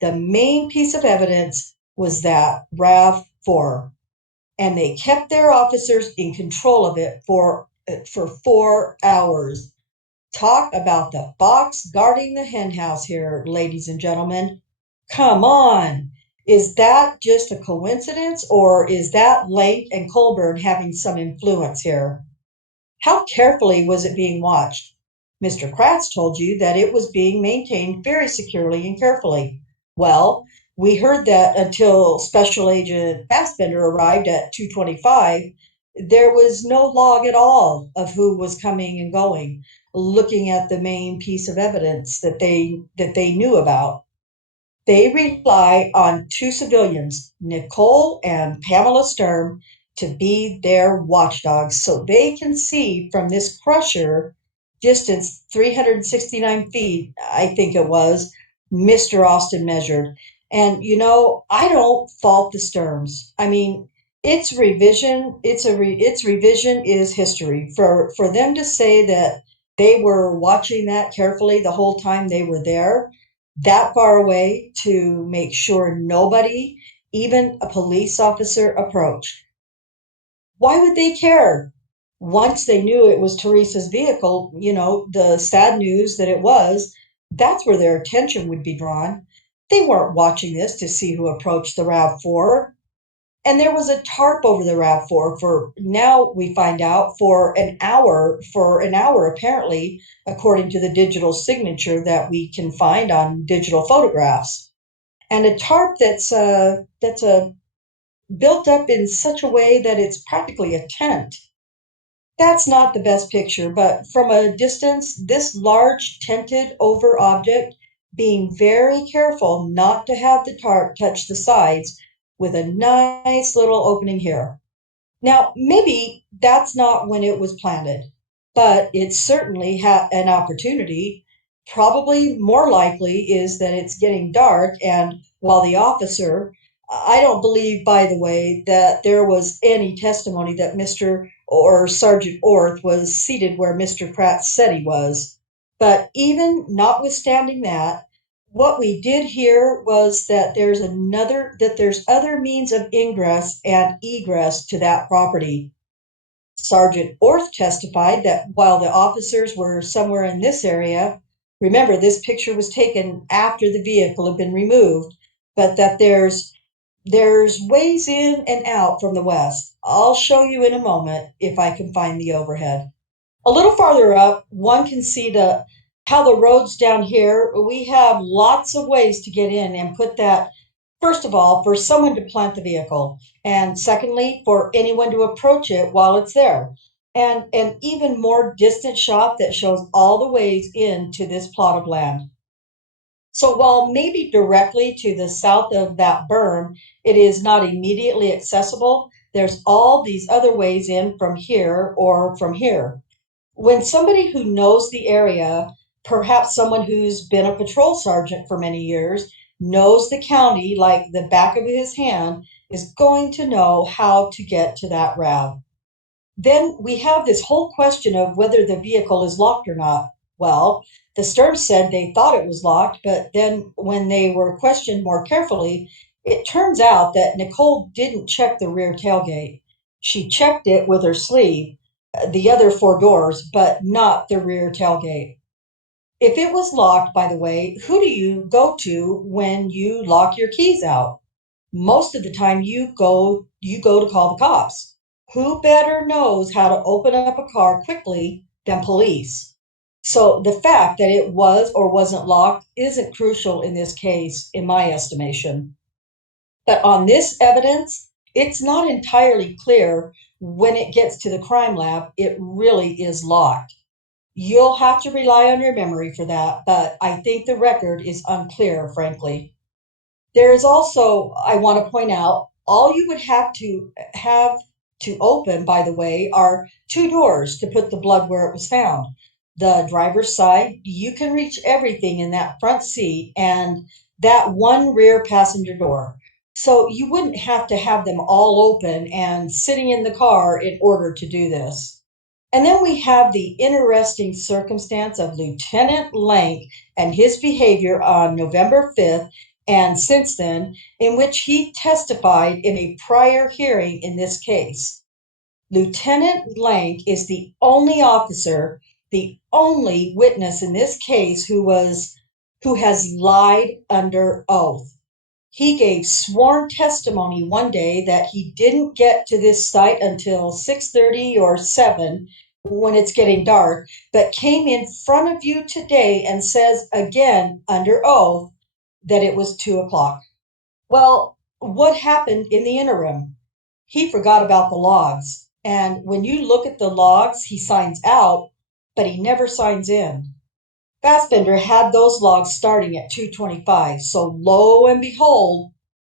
the main piece of evidence was that RAV4. And they kept their officers in control of it for 4 hours. Talk about the fox guarding the henhouse here, ladies and gentlemen. Come on. Is that just a coincidence, or is that Lake and Colburn having some influence here? How carefully was it being watched? Mr. Kratz told you that it was being maintained very securely and carefully. Well, we heard that until Special Agent Fassbender arrived at 225, there was no log at all of who was coming and going, looking at the main piece of evidence that they knew about. They rely on two civilians, Nicole and Pamela Sturm, to be their watchdogs so they can see from this crusher, distance 369 feet, I think it was, Mr. Austin measured. And I don't fault the Sturms. I mean, its revision is history. For them to say that they were watching that carefully the whole time they were there, that far away to make sure nobody, even a police officer, approached. Why would they care? Once they knew it was Teresa's vehicle, the sad news that it was, that's where their attention would be drawn. They weren't watching this to see who approached the RAV4. And there was a tarp over the RAV4 for, now we find out, for an hour, apparently, according to the digital signature that we can find on digital photographs. And a tarp that's built up in such a way that it's practically a tent. That's not the best picture, but from a distance, this large tented over object, being very careful not to have the tarp touch the sides, with a nice little opening here. Now, maybe that's not when it was planted, but it certainly had an opportunity. Probably more likely is that it's getting dark, and while the officer, I don't believe, by the way, that there was any testimony that Mr. or Sergeant Orth was seated where Mr. Kratz said he was. But even notwithstanding that, what we did hear was that there's other means of ingress and egress to that property. Sergeant Orth testified that while the officers were somewhere in this area, remember this picture was taken after the vehicle had been removed, but that there's ways in and out from the west. I'll show you in a moment if I can find the overhead. A little farther up, one can see how the roads down here, we have lots of ways to get in and put that, first of all, for someone to plant the vehicle, and secondly, for anyone to approach it while it's there. And an even more distant shot that shows all the ways into this plot of land. So while maybe directly to the south of that berm, it is not immediately accessible, there's all these other ways in from here or from here. When somebody who knows the area, perhaps someone who's been a patrol sergeant for many years, knows the county like the back of his hand, is going to know how to get to that RAV. Then we have this whole question of whether the vehicle is locked or not. Well, the Stearns said they thought it was locked, but then when they were questioned more carefully, it turns out that Nicole didn't check the rear tailgate. She checked it with her sleeve, the other four doors, but not the rear tailgate. If it was locked, by the way, who do you go to when you lock your keys out? Most of the time you go to call the cops. Who better knows how to open up a car quickly than police? So the fact that it was or wasn't locked isn't crucial in this case, in my estimation. But on this evidence, it's not entirely clear when it gets to the crime lab, it really is locked. You'll have to rely on your memory for that, but I think the record is unclear, frankly. There is also, I want to point out, all you would have to open, by the way, are two doors to put the blood where it was found. The driver's side, you can reach everything in that front seat, and that one rear passenger door. So you wouldn't have to have them all open and sitting in the car in order to do this. And then we have the interesting circumstance of Lieutenant Lank and his behavior on November 5th and since then, in which he testified in a prior hearing in this case. Lieutenant Lank is the only officer, the only witness in this case who has lied under oath. He gave sworn testimony one day that he didn't get to this site until 6:30 or 7 when it's getting dark, but came in front of you today and says again under oath that it was 2 o'clock. Well, what happened in the interim? He forgot about the logs. And when you look at the logs, he signs out, but he never signs in. Fassbender had those logs starting at 2:25. So lo and behold,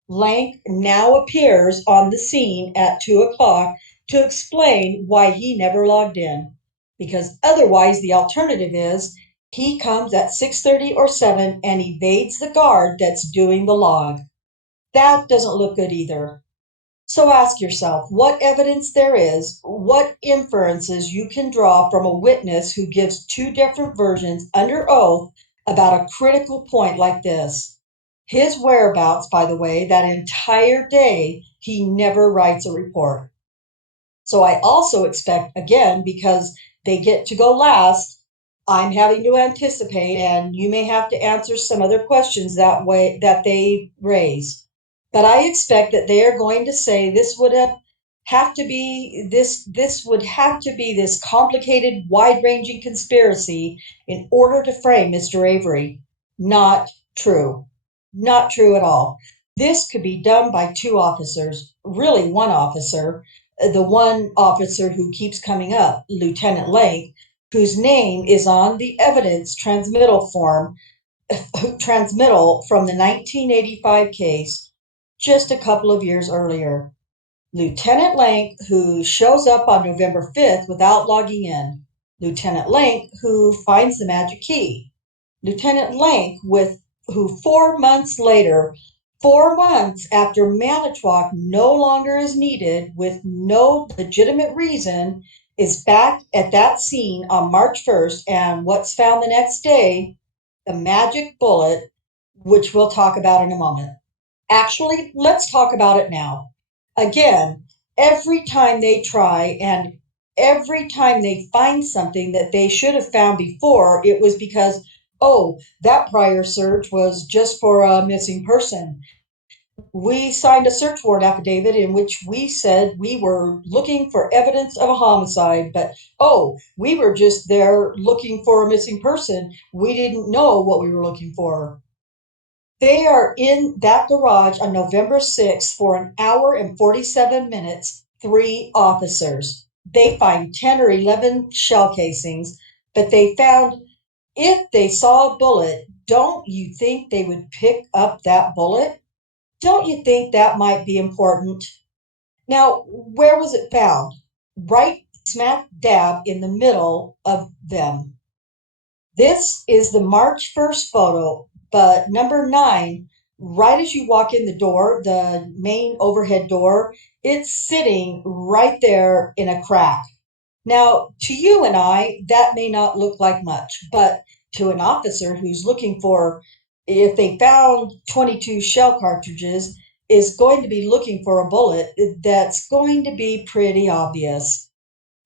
Lank now appears on the scene at 2 o'clock to explain why he never logged in. Because otherwise, the alternative is he comes at 6:30 or 7 and evades the guard that's doing the log. That doesn't look good either. So ask yourself what evidence there is, what inferences you can draw from a witness who gives two different versions under oath about a critical point like this. His whereabouts, by the way, that entire day, he never writes a report. So I also expect, again, because they get to go last, I'm having to anticipate, and you may have to answer some other questions that way that they raise. But I expect that they are going to say this would have to be this would have to be this complicated, wide-ranging conspiracy in order to frame Mr. Avery. Not true. Not true at all. This could be done by two officers, really one officer, the one officer who keeps coming up, Lieutenant Lake, whose name is on the evidence transmittal form, transmittal from the 1985 case just a couple of years earlier. Lieutenant Lank, who shows up on November 5th without logging in. Lieutenant Lank, who finds the magic key. Lieutenant Lank, who 4 months later, 4 months after Manitowoc no longer is needed with no legitimate reason, is back at that scene on March 1st, and what's found the next day? The magic bullet, which we'll talk about in a moment. Actually, let's talk about it now. Again, every time they try and every time they find something that they should have found before, it was because, oh, that prior search was just for a missing person. We signed a search warrant affidavit in which we said we were looking for evidence of a homicide, but oh, we were just there looking for a missing person. We didn't know what we were looking for. They are in that garage on November 6th for an hour and 47 minutes, 3 officers. They find 10 or 11 shell casings, but they found, if they saw a bullet, don't you think they would pick up that bullet? Don't you think that might be important? Now, where was it found? Right smack dab in the middle of them. This is the March 1st photo, but number 9, right as you walk in the door, the main overhead door, it's sitting right there in a crack. Now, to you and I, that may not look like much, but to an officer who's looking for, if they found 22 shell cartridges, is going to be looking for a bullet that's going to be pretty obvious.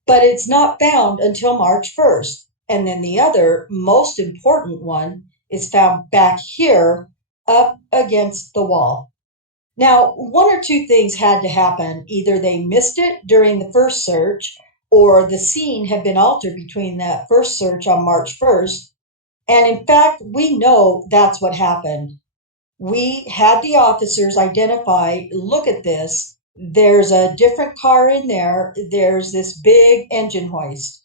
But it's not found until March 1st. And then the other, most important one, is found back here up against the wall. Now, one or two things had to happen. Either they missed it during the first search, or the scene had been altered between that first search on March 1st. And in fact, we know that's what happened. We had the officers identify, look at this, there's a different car in there, there's this big engine hoist.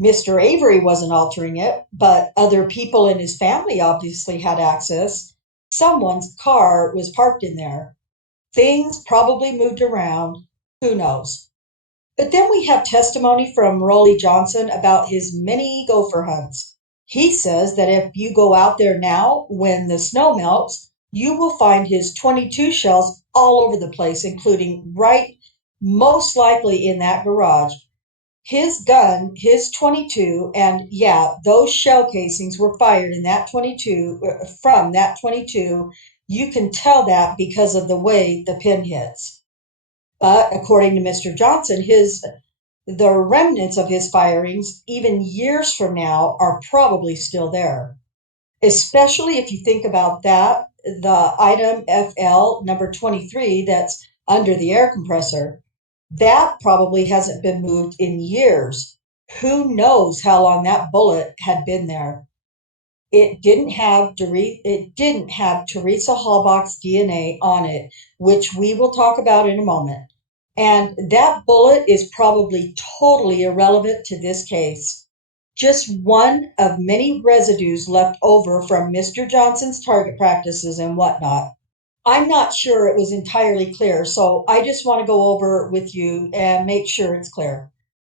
Mr. Avery wasn't altering it, but other people in his family obviously had access. Someone's car was parked in there. Things probably moved around. Who knows? But then we have testimony from Rolly Johnson about his many gopher hunts. He says that if you go out there now when the snow melts, you will find his 22 shells all over the place, including right most likely in that garage. His gun, his 22, and yeah, those shell casings were fired in that 22, from that 22. You can tell that because of the way the pin hits. But according to Mr. Johnson, the remnants of his firings, even years from now, are probably still there. Especially if you think about that, the item FL number 23 that's under the air compressor. That probably hasn't been moved in years. Who knows how long that bullet had been there? It didn't have Teresa Halbach's DNA on it, which we will talk about in a moment. And that bullet is probably totally irrelevant to this case. Just one of many residues left over from Mr. Johnson's target practices and whatnot. I'm not sure it was entirely clear, so I just want to go over with you and make sure it's clear.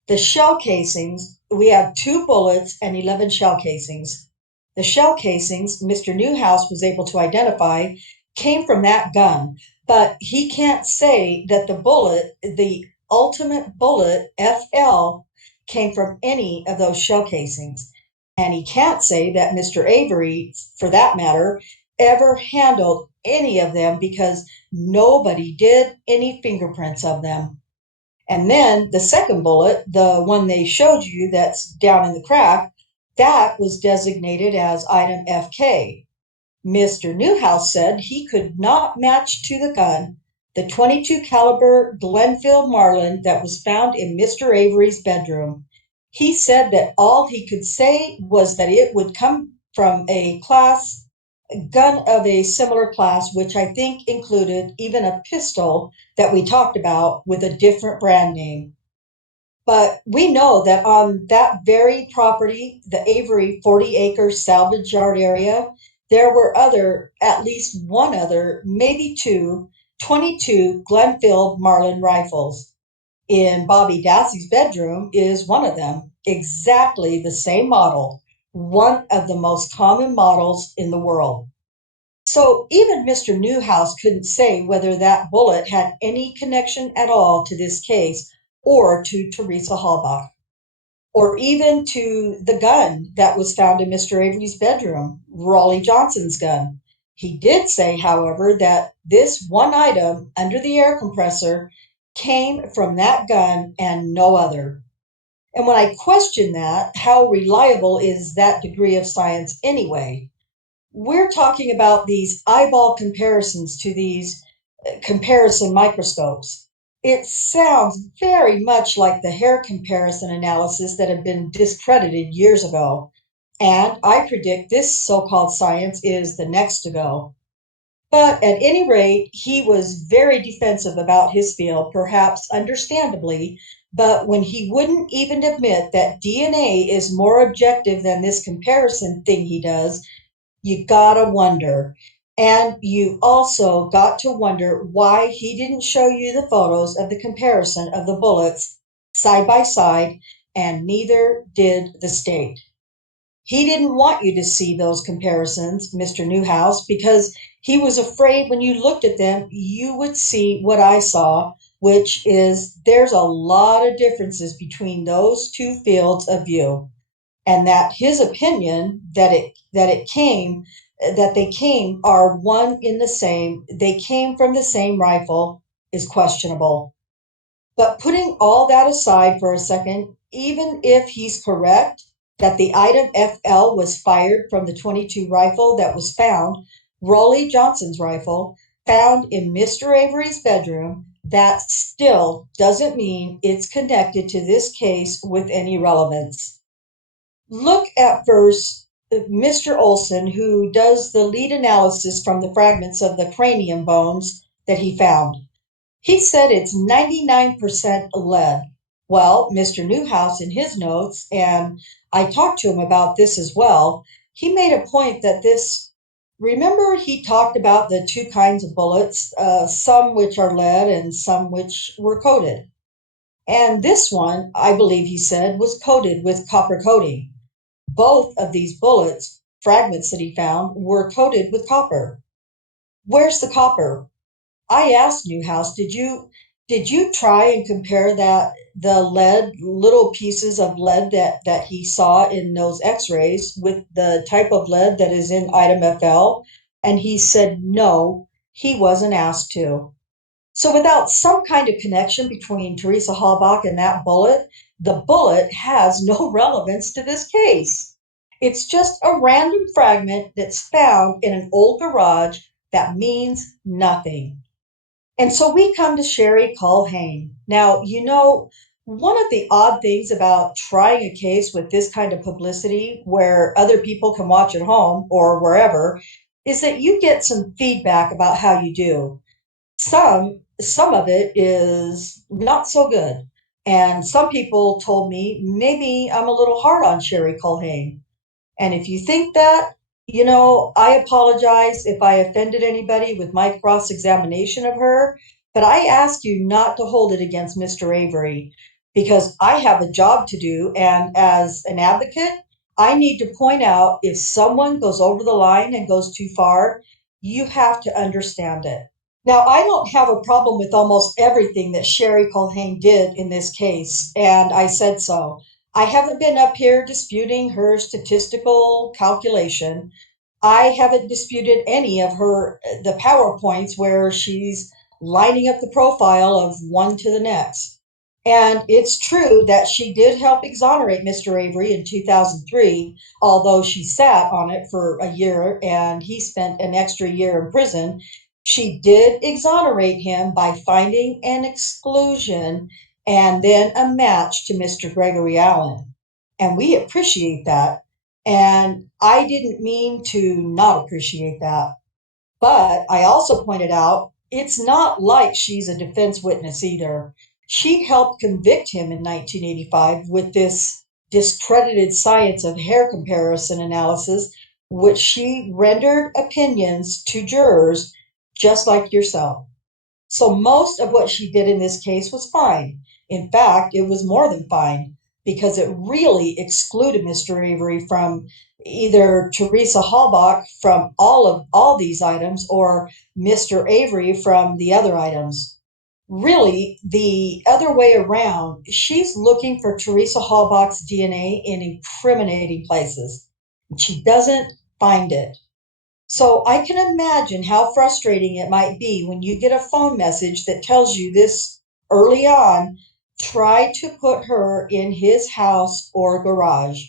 The shell casings, we have 2 bullets and 11 shell casings. The shell casings Mr. Newhouse was able to identify came from that gun, but he can't say that the bullet, the ultimate bullet, FL, came from any of those shell casings. And he can't say that Mr. Avery, for that matter, ever handled any of them because nobody did any fingerprints of them. And then the second bullet, the one they showed you that's down in the crack, that was designated as item FK. Mr. Newhouse said he could not match to the gun the 22 caliber Glenfield Marlin that was found in Mr. Avery's bedroom. He said that all he could say was that it would come from a gun of a similar class, which I think included even a pistol that we talked about with a different brand name. But we know that on that very property, the Avery 40-acre salvage yard area, there were at least one other, maybe two, 22 Glenfield Marlin rifles. In Bobby Dassey's bedroom is one of them, exactly the same model, one of the most common models in the world. So even Mr. Newhouse couldn't say whether that bullet had any connection at all to this case or to Teresa Halbach, or even to the gun that was found in Mr. Avery's bedroom, Raleigh Johnson's gun. He did say, however, that this one item under the air compressor came from that gun and no other. And when I question that, how reliable is that degree of science anyway? We're talking about these eyeball comparisons to these comparison microscopes. It sounds very much like the hair comparison analysis that had been discredited years ago. And I predict this so-called science is the next to go. But at any rate, he was very defensive about his field, perhaps understandably, but when he wouldn't even admit that DNA is more objective than this comparison thing he does, you gotta wonder. And you also got to wonder why he didn't show you the photos of the comparison of the bullets side by side, and neither did the state. He didn't want you to see those comparisons, Mr. Newhouse, because he was afraid when you looked at them, you would see what I saw, which is there's a lot of differences between those two fields of view, and that his opinion that they came are one in the same, they came from the same rifle, is questionable. But putting all that aside for a second, even if he's correct that the item FL was fired from the 22 rifle that was found, Rolly Johnson's rifle, found in Mr. Avery's bedroom, that still doesn't mean it's connected to this case with any relevance. Look at first Mr. Olson, who does the lead analysis from the fragments of the cranium bones that he found. He said it's 99% lead. Well, Mr. Newhouse in his notes, and I talked to him about this as well, he made a point that remember he talked about the two kinds of bullets, some which are lead and some which were coated. And this one, I believe he said, was coated with copper coating. Both of these bullets, fragments that he found, were coated with copper. Where's the copper? I asked Newhouse, did you try and compare the lead, little pieces of lead that he saw in those x-rays with the type of lead that is in item FL? And he said no, he wasn't asked to. So without some kind of connection between Teresa Halbach and that bullet, the bullet has no relevance to this case. It's just a random fragment that's found in an old garage that means nothing. And so we come to Sherry Culhane. Now, one of the odd things about trying a case with this kind of publicity where other people can watch at home or wherever is that you get some feedback about how you do. Some of it is not so good. And some people told me maybe I'm a little hard on Sherry Culhane. And if you think that, I apologize if I offended anybody with my cross-examination of her, but I ask you not to hold it against Mr. Avery because I have a job to do. And as an advocate, I need to point out if someone goes over the line and goes too far, you have to understand it. Now, I don't have a problem with almost everything that Sherry Culhane did in this case, and I said so. I haven't been up here disputing her statistical calculation. I haven't disputed any of the PowerPoints where she's lining up the profile of one to the next. And it's true that she did help exonerate Mr. Avery in 2003, although she sat on it for a year and he spent an extra year in prison. She did exonerate him by finding an exclusion and then a match to Mr. Gregory Allen. And we appreciate that. And I didn't mean to not appreciate that. But I also pointed out it's not like she's a defense witness either. She helped convict him in 1985 with this discredited science of hair comparison analysis, which she rendered opinions to jurors just like yourself. So most of what she did in this case was fine. In fact, it was more than fine because it really excluded Mr. Avery from either Teresa Halbach from all these items or Mr. Avery from the other items. Really, the other way around, she's looking for Teresa Halbach's DNA in incriminating places. She doesn't find it. So I can imagine how frustrating it might be when you get a phone message that tells you this early on, try to put her in his house or garage.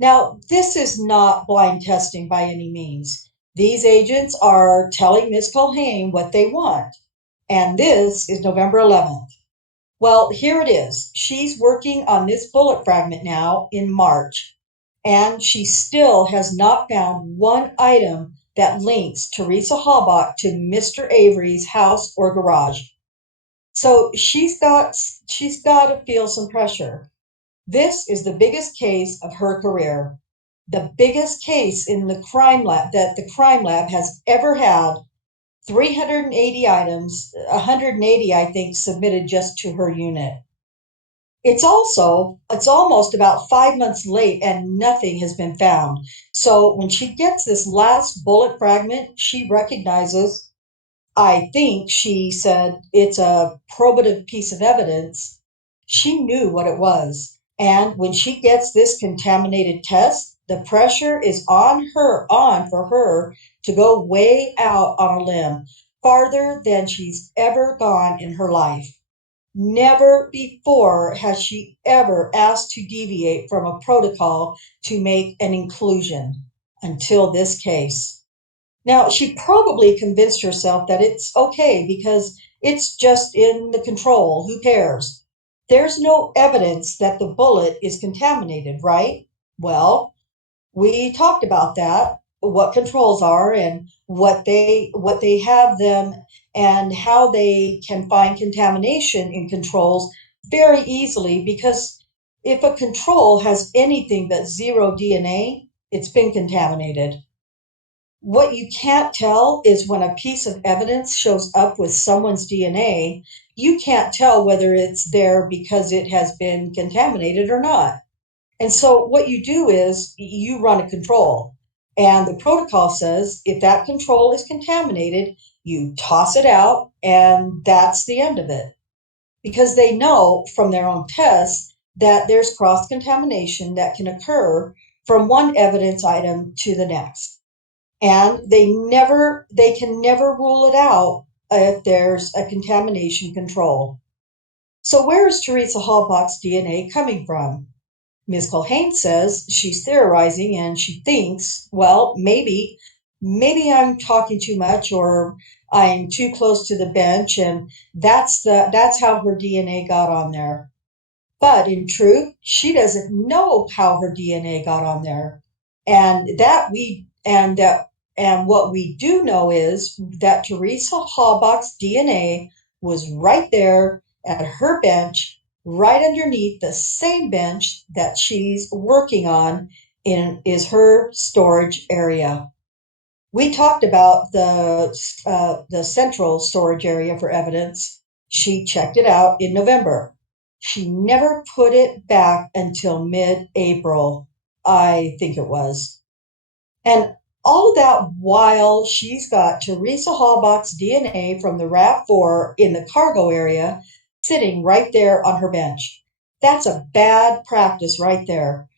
Now, this is not blind testing by any means. These agents are telling Ms. Culhane what they want. And this is November 11th. Well, here it is. She's working on this bullet fragment now in March. And she still has not found one item that links Teresa Halbach to Mr. Avery's house or garage. So she's got to feel some pressure. This is the biggest case of her career. The biggest case in the crime lab that the crime lab has ever had. 380 items, 180, I think, submitted just to her unit. It's almost about 5 months late and nothing has been found. So when she gets this last bullet fragment, she recognizes I think she said it's a probative piece of evidence. She knew what it was. And when she gets this contaminated test, the pressure is on for her to go way out on a limb, farther than she's ever gone in her life. Never before has she ever asked to deviate from a protocol to make an inclusion until this case. Now, she probably convinced herself that it's okay because it's just in the control. Who cares? There's no evidence that the bullet is contaminated, right? Well, we talked about that, what controls are and what they have them and how they can find contamination in controls very easily because if a control has anything but zero DNA, it's been contaminated. What you can't tell is when a piece of evidence shows up with someone's DNA, you can't tell whether it's there because it has been contaminated or not. And so what you do is you run a control. And the protocol says if that control is contaminated, you toss it out, and that's the end of it. Because they know from their own tests that there's cross contamination that can occur from one evidence item to the next. And they can never rule it out if there's a contamination control. So where is Teresa Halbach's DNA coming from? Ms. Culhane says she's theorizing and she thinks, well, maybe I'm talking too much or I'm too close to the bench, and that's how her DNA got on there. But in truth, she doesn't know how her DNA got on there. And what we do know is that Teresa Halbach's DNA was right there at her bench, right underneath the same bench that she's working on is her storage area. We talked about the central storage area for evidence. She checked it out in November. She never put it back until mid-April, I think it was. And all of that while she's got Teresa Halbach's DNA from the RAV4 in the cargo area sitting right there on her bench. That's a bad practice right there.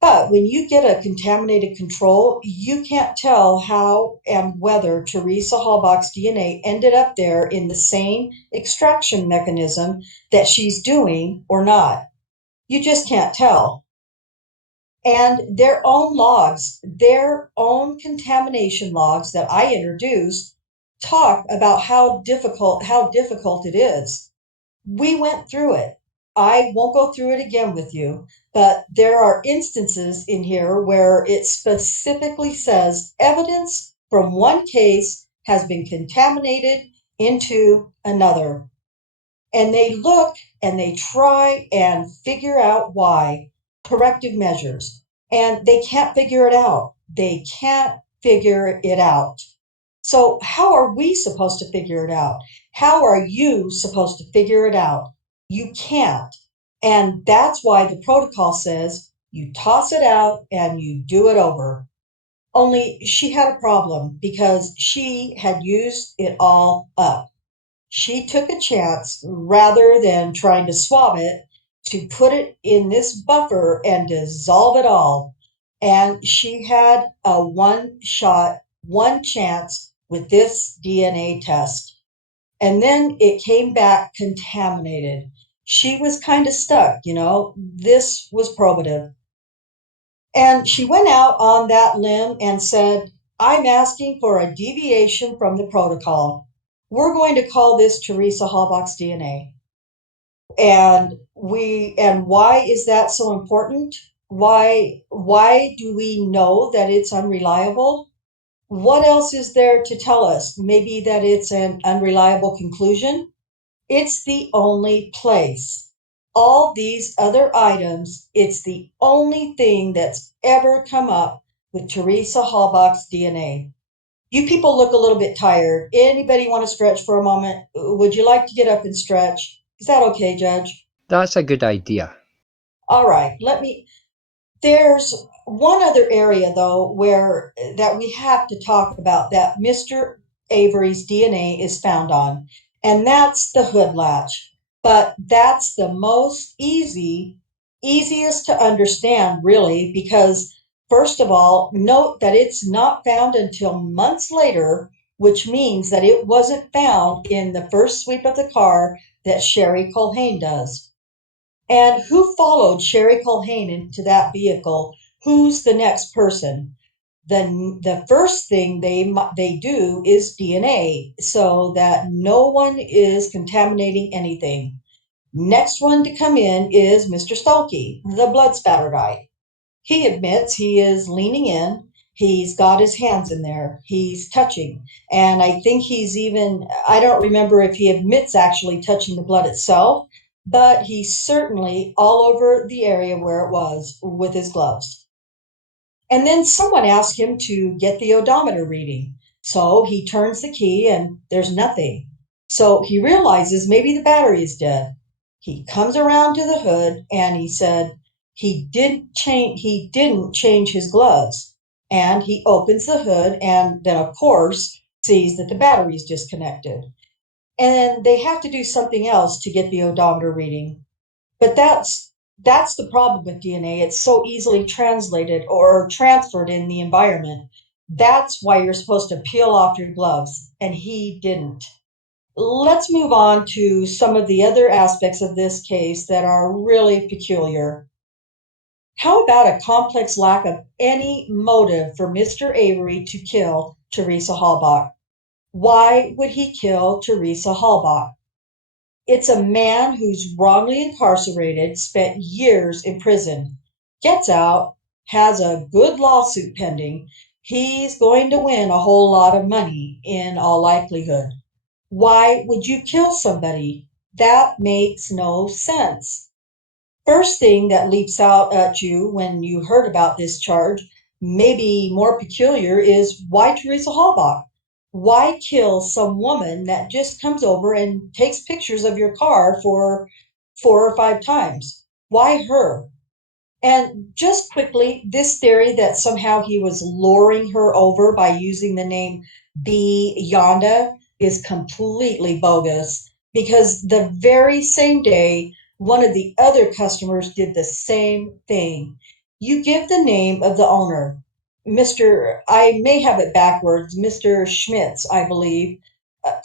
But when you get a contaminated control, you can't tell how and whether Teresa Halbach's DNA ended up there in the same extraction mechanism that she's doing or not. You just can't tell. And their own logs, their own contamination logs that I introduced, talk about how difficult it is. We went through it. I won't go through it again with you, but there are instances in here where it specifically says evidence from one case has been contaminated into another. And they look and they try and figure out why, corrective measures, and they can't figure it out. They can't figure it out. So, how are we supposed to figure it out? How are you supposed to figure it out? You can't. And that's why the protocol says you toss it out and you do it over. Only she had a problem because she had used it all up. She took a chance rather than trying to swab it to put it in this buffer and dissolve it all. And she had a one shot, one chance with this DNA test. And then it came back contaminated. She was kind of stuck, This was probative. And she went out on that limb and said, I'm asking for a deviation from the protocol. We're going to call this Teresa Halbach's DNA. And why is that so important? Why do we know that it's unreliable? What else is there to tell us? Maybe that it's an unreliable conclusion? It's the only place. All these other items, it's the only thing that's ever come up with Teresa Halbach's DNA. You people look a little bit tired. Anybody want to stretch for a moment? Would you like to get up and stretch? Is that okay, Judge? That's a good idea. All right, there's one other area though that we have to talk about that Mr. Avery's DNA is found on, and that's the hood latch. But that's the easiest to understand, really, because first of all, note that it's not found until months later, which means that it wasn't found in the first sweep of the car that Sherry Culhane does. And who followed Sherry Culhane into that vehicle? Who's the next person? Then the first thing they do is DNA, so that no one is contaminating anything. Next one to come in is Mr. Stolke, the blood spatter guy. He admits he is leaning in. He's got his hands in there. He's touching. And I think I don't remember if he admits actually touching the blood itself, but he's certainly all over the area where it was with his gloves. And then someone asked him to get the odometer reading. So he turns the key and there's nothing. So he realizes maybe the battery is dead. He comes around to the hood and he said he didn't change his gloves. And he opens the hood and then of course sees that the battery is disconnected. And they have to do something else to get the odometer reading. But that's the problem with DNA. It's so easily translated or transferred in the environment. That's why you're supposed to peel off your gloves, and he didn't. Let's move on to some of the other aspects of this case that are really peculiar. How about a complex lack of any motive for Mr. Avery to kill Teresa Halbach? Why would he kill Teresa Halbach? It's a man who's wrongly incarcerated, spent years in prison, gets out, has a good lawsuit pending. He's going to win a whole lot of money in all likelihood. Why would you kill somebody? That makes no sense. First thing that leaps out at you when you heard about this charge, maybe more peculiar, is why Teresa Halbach? Why kill some woman that just comes over and takes pictures of your car for 4 or 5 times? Why her? And just quickly, this theory that somehow he was luring her over by using the name Yonda is completely bogus because the very same day, one of the other customers did the same thing. You give the name of the owner, I may have it backwards, Mr. Schmitz, I believe,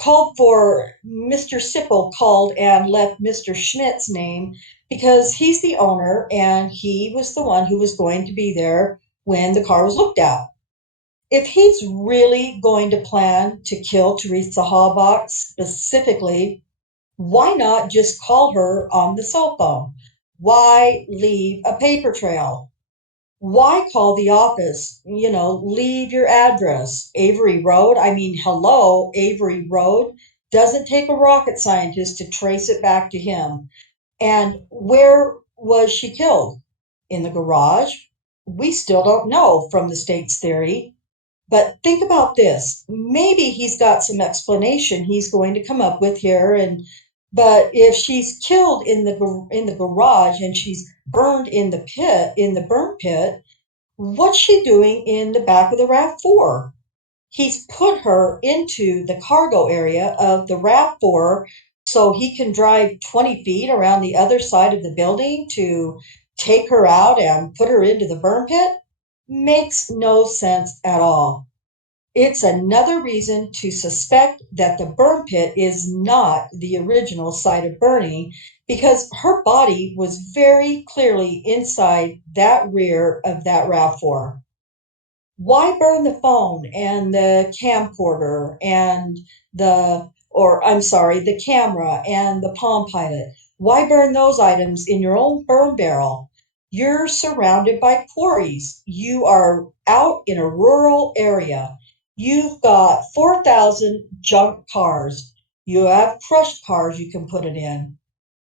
called for Mr. Sipple called and left Mr. Schmidt's name because he's the owner and he was the one who was going to be there when the car was looked at. If he's really going to plan to kill Teresa Halbach specifically, why not just call her on the cell phone? Why leave a paper trail? Why call the office? Leave your address. Avery Road. I mean, hello, Avery Road. Doesn't take a rocket scientist to trace it back to him. And where was she killed? In the garage? We still don't know from the state's theory. But think about this. Maybe he's got some explanation he's going to come up with here. But if she's killed in the garage and she's burned in the burn pit, what's she doing in the back of the RAV4? He's put her into the cargo area of the RAV4 so he can drive 20 feet around the other side of the building to take her out and put her into the burn pit? Makes no sense at all. It's another reason to suspect that the burn pit is not the original site of burning because her body was very clearly inside that rear of that RAV4. Why burn the phone and the camcorder and the camera and the Palm Pilot? Why burn those items in your own burn barrel? You're surrounded by quarries. You are out in a rural area. You've got 4,000 junk cars. You have crushed cars you can put it in.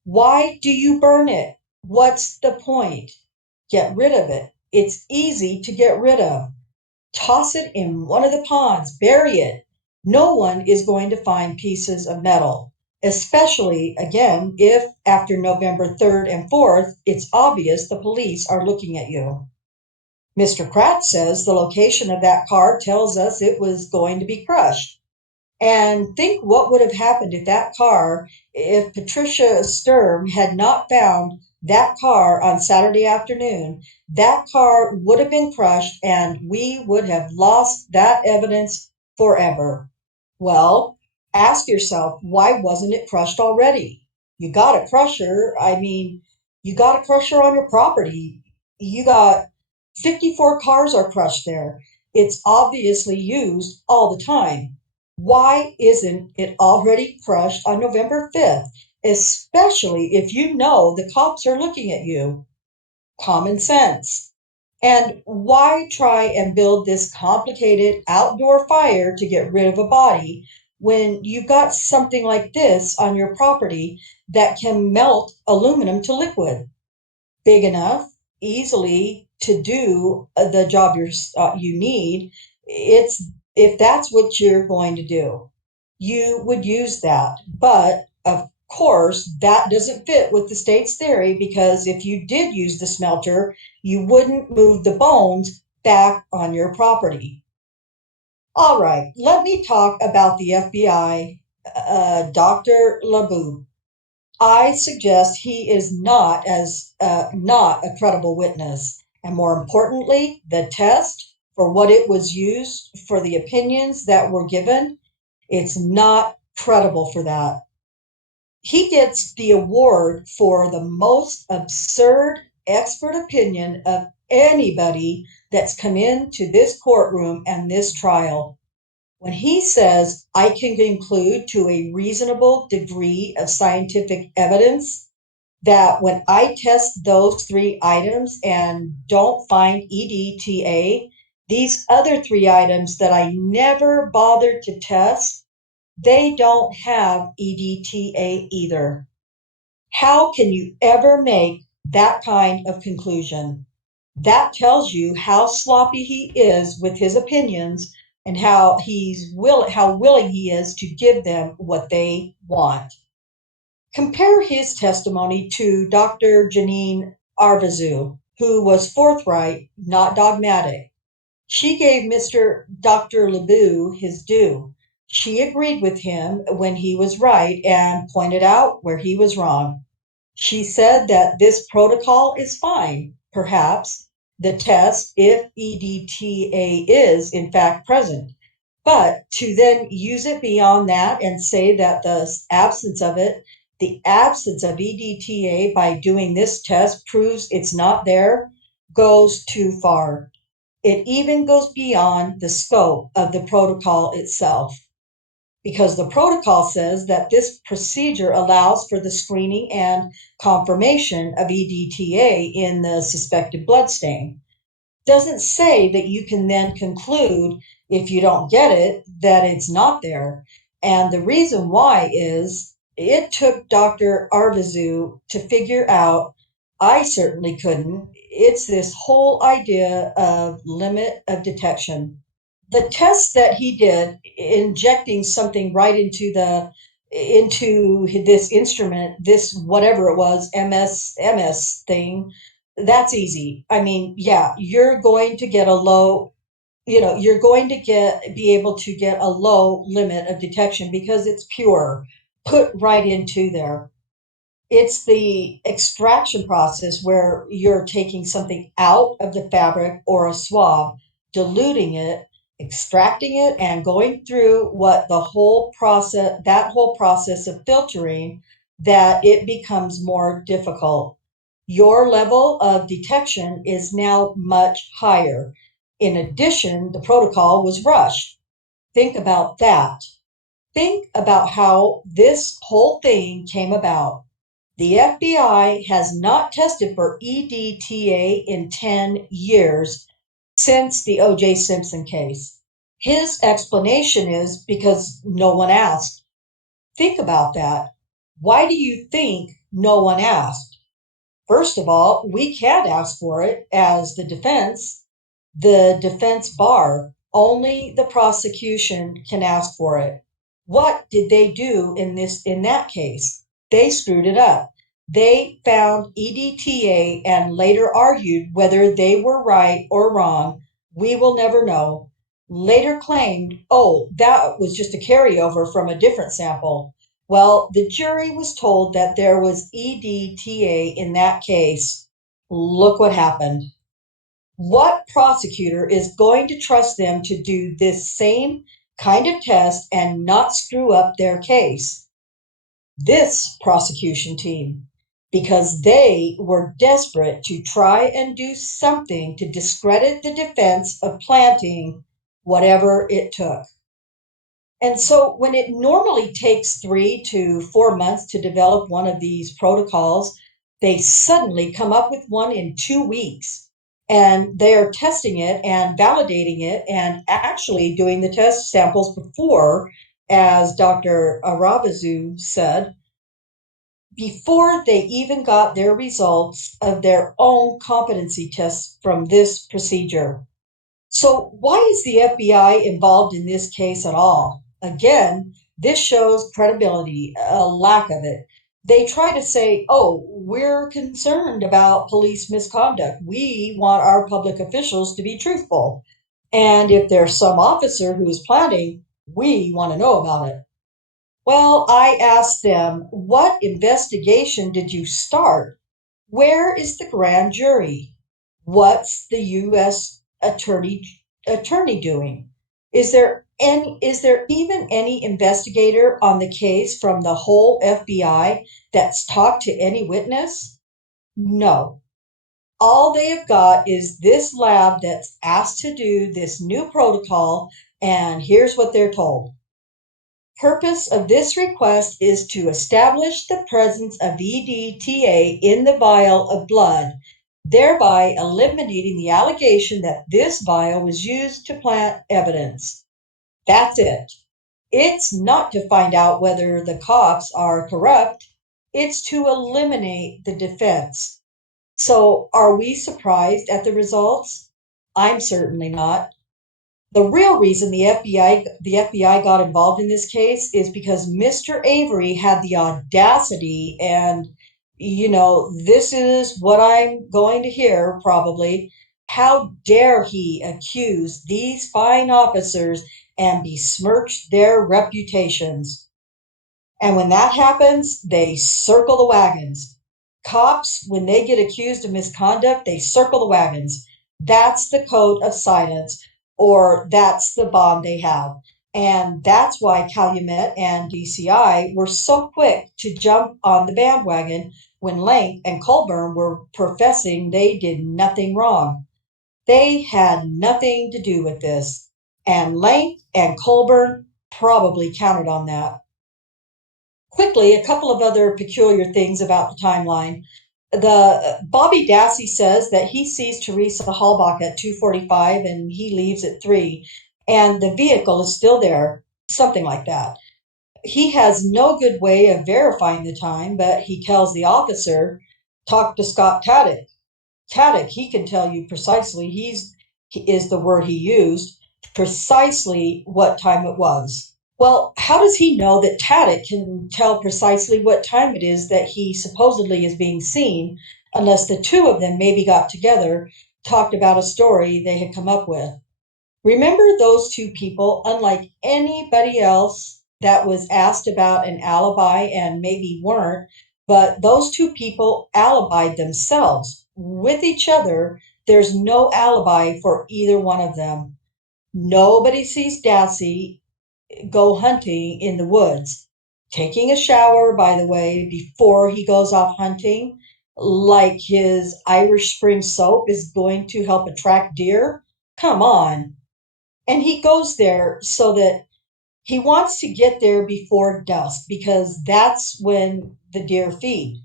Why do you burn it? What's the point? Get rid of it. It's easy to get rid of. Toss it in one of the ponds, bury it. No one is going to find pieces of metal, especially, again, if after November 3rd and 4th, it's obvious the police are looking at you. Mr. Kratz says the location of that car tells us it was going to be crushed. And think what would have happened if Patricia Sturm had not found that car on Saturday afternoon. That car would have been crushed and we would have lost that evidence forever. Well, ask yourself, why wasn't it crushed already? You got a crusher. You got a crusher on your property. You got 54 cars are crushed there. It's obviously used all the time. Why isn't it already crushed on November 5th, especially if you know the cops are looking at you? Common sense. And why try and build this complicated outdoor fire to get rid of a body when you've got something like this on your property that can melt aluminum to liquid? Big enough, easily to do the job you need. It's if that's what you're going to do, you would use that. But of course, that doesn't fit with the state's theory because if you did use the smelter, you wouldn't move the bones back on your property. All right, let me talk about the FBI, Dr. LaBou. I suggest he is not a credible witness, and more importantly, the test for what it was used for the opinions that were given, it's not credible for that. He gets the award for the most absurd expert opinion of anybody that's come into this courtroom and this trial. When he says, I can conclude to a reasonable degree of scientific evidence that when I test those three items and don't find EDTA, these other three items that I never bothered to test, they don't have EDTA either. How can you ever make that kind of conclusion? That tells you how sloppy he is with his opinions and how willing he is to give them what they want. Compare his testimony to Dr. Janine Arvizu, who was forthright, not dogmatic. She gave Dr. LeBou his due. She agreed with him when he was right and pointed out where he was wrong. She said that this protocol is fine, perhaps, the test if EDTA is in fact present. But to then use it beyond that and say that the absence of EDTA by doing this test proves it's not there, goes too far. It even goes beyond the scope of the protocol itself, because the protocol says that this procedure allows for the screening and confirmation of EDTA in the suspected bloodstain. Doesn't say that you can then conclude, if you don't get it, that it's not there. And the reason why is it took Dr. Arvizu to figure out, I certainly couldn't, it's this whole idea of limit of detection. The test that he did, injecting something right into this instrument, this whatever it was, MS thing, that's easy. Yeah, you're going to get a low, you're going to be able to get a low limit of detection because it's pure, put right into there. It's the extraction process where you're taking something out of the fabric or a swab, diluting it, extracting it, and going through that whole process of filtering, that it becomes more difficult. Your level of detection is now much higher. In addition, the protocol was rushed. Think about that. Think about how this whole thing came about. The FBI has not tested for EDTA in 10 years since the O.J. Simpson case. His explanation is because no one asked. Think about that. Why do you think no one asked? First of all, we can't ask for it as the defense bar. Only the prosecution can ask for it. What did they do in that case? They screwed it up. They found EDTA and later argued whether they were right or wrong. We will never know. later claimed, oh, that was just a carryover from a different sample. Well, the jury was told that there was EDTA in that case. Look what happened. What prosecutor is going to trust them to do this same kind of test and not screw up their case? This prosecution team, because they were desperate to try and do something to discredit the defense of planting whatever it took. And so when it normally takes 3 to 4 months to develop one of these protocols, they suddenly come up with one in 2 weeks. And they're testing it and validating it and actually doing the test samples before, as Dr. Aravazu said, before they even got their results of their own competency tests from this procedure. So why is the FBI involved in this case at all? Again, this shows credibility, a lack of it. They try to say, oh, we're concerned about police misconduct. We want our public officials to be truthful. And if there's some officer who is planning, we want to know about it. Well, I asked them, what investigation did you start? Where is the grand jury? What's the U.S. attorney doing? Is there even any investigator on the case from the whole FBI that's talked to any witness? No. All they have got is this lab that's asked to do this new protocol, and here's what they're told. Purpose of this request is to establish the presence of EDTA in the vial of blood, thereby eliminating the allegation that this vial was used to plant evidence. That's it. It's not to find out whether the cops are corrupt. It's to eliminate the defense. So are we surprised at the results? I'm certainly not. The real reason the FBI got involved in this case is because Mr. Avery had the audacity, and this is what I'm going to hear probably. How dare he accuse these fine officers and besmirch their reputations? And when that happens, they circle the wagons. Cops, when they get accused of misconduct, they circle the wagons. That's the code of silence, or that's the bond they have. And that's why Calumet and DCI were so quick to jump on the bandwagon when Lank and Colburn were professing they did nothing wrong. They had nothing to do with this. And Lank and Colburn probably counted on that. Quickly, a couple of other peculiar things about the timeline. Bobby Dassey says that he sees Teresa Halbach at 2:45 and he leaves at 3, and the vehicle is still there, something like that. He has no good way of verifying the time, but he tells the officer, talk to Scott Taddock. Taddock, he can tell you precisely, he is the word he used, precisely what time it was. Well, how does he know that Taddock can tell precisely what time it is that he supposedly is being seen, unless the two of them maybe got together, talked about a story they had come up with? Remember those two people, unlike anybody else that was asked about an alibi and maybe weren't, but those two people alibied themselves with each other. There's no alibi for either one of them. Nobody sees Dassey go hunting in the woods, taking a shower, by the way, before he goes off hunting, like his Irish Spring soap is going to help attract deer. Come on. And he goes there so that he wants to get there before dusk because that's when the deer feed.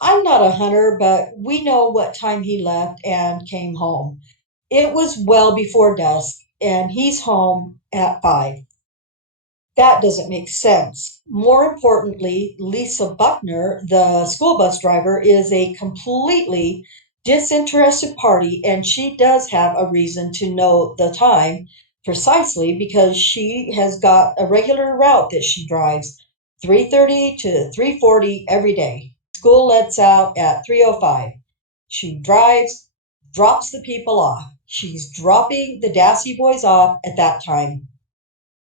I'm not a hunter, but we know what time he left and came home. It was well before dusk, and he's home at 5. That doesn't make sense. More importantly, Lisa Buckner, the school bus driver, is a completely disinterested party, and she does have a reason to know the time precisely because she has got a regular route that she drives, 3:30 to 3:40 every day. School lets out at 3:05. She drives, drops the people off. She's dropping the Dassey boys off at that time.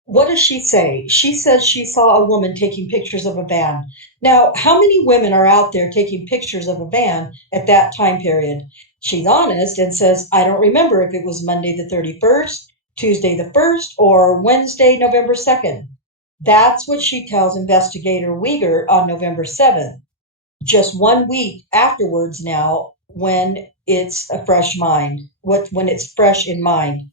What does she say? She says she saw a woman taking pictures of a van. Now, how many women are out there taking pictures of a van at that time period? She's honest and says, I don't remember if it was Monday the 31st, Tuesday the 1st, or Wednesday, November 2nd. That's what she tells investigator Uyghur on November 7th, just 1 week afterwards now, when it's a fresh mind, when it's fresh in mind.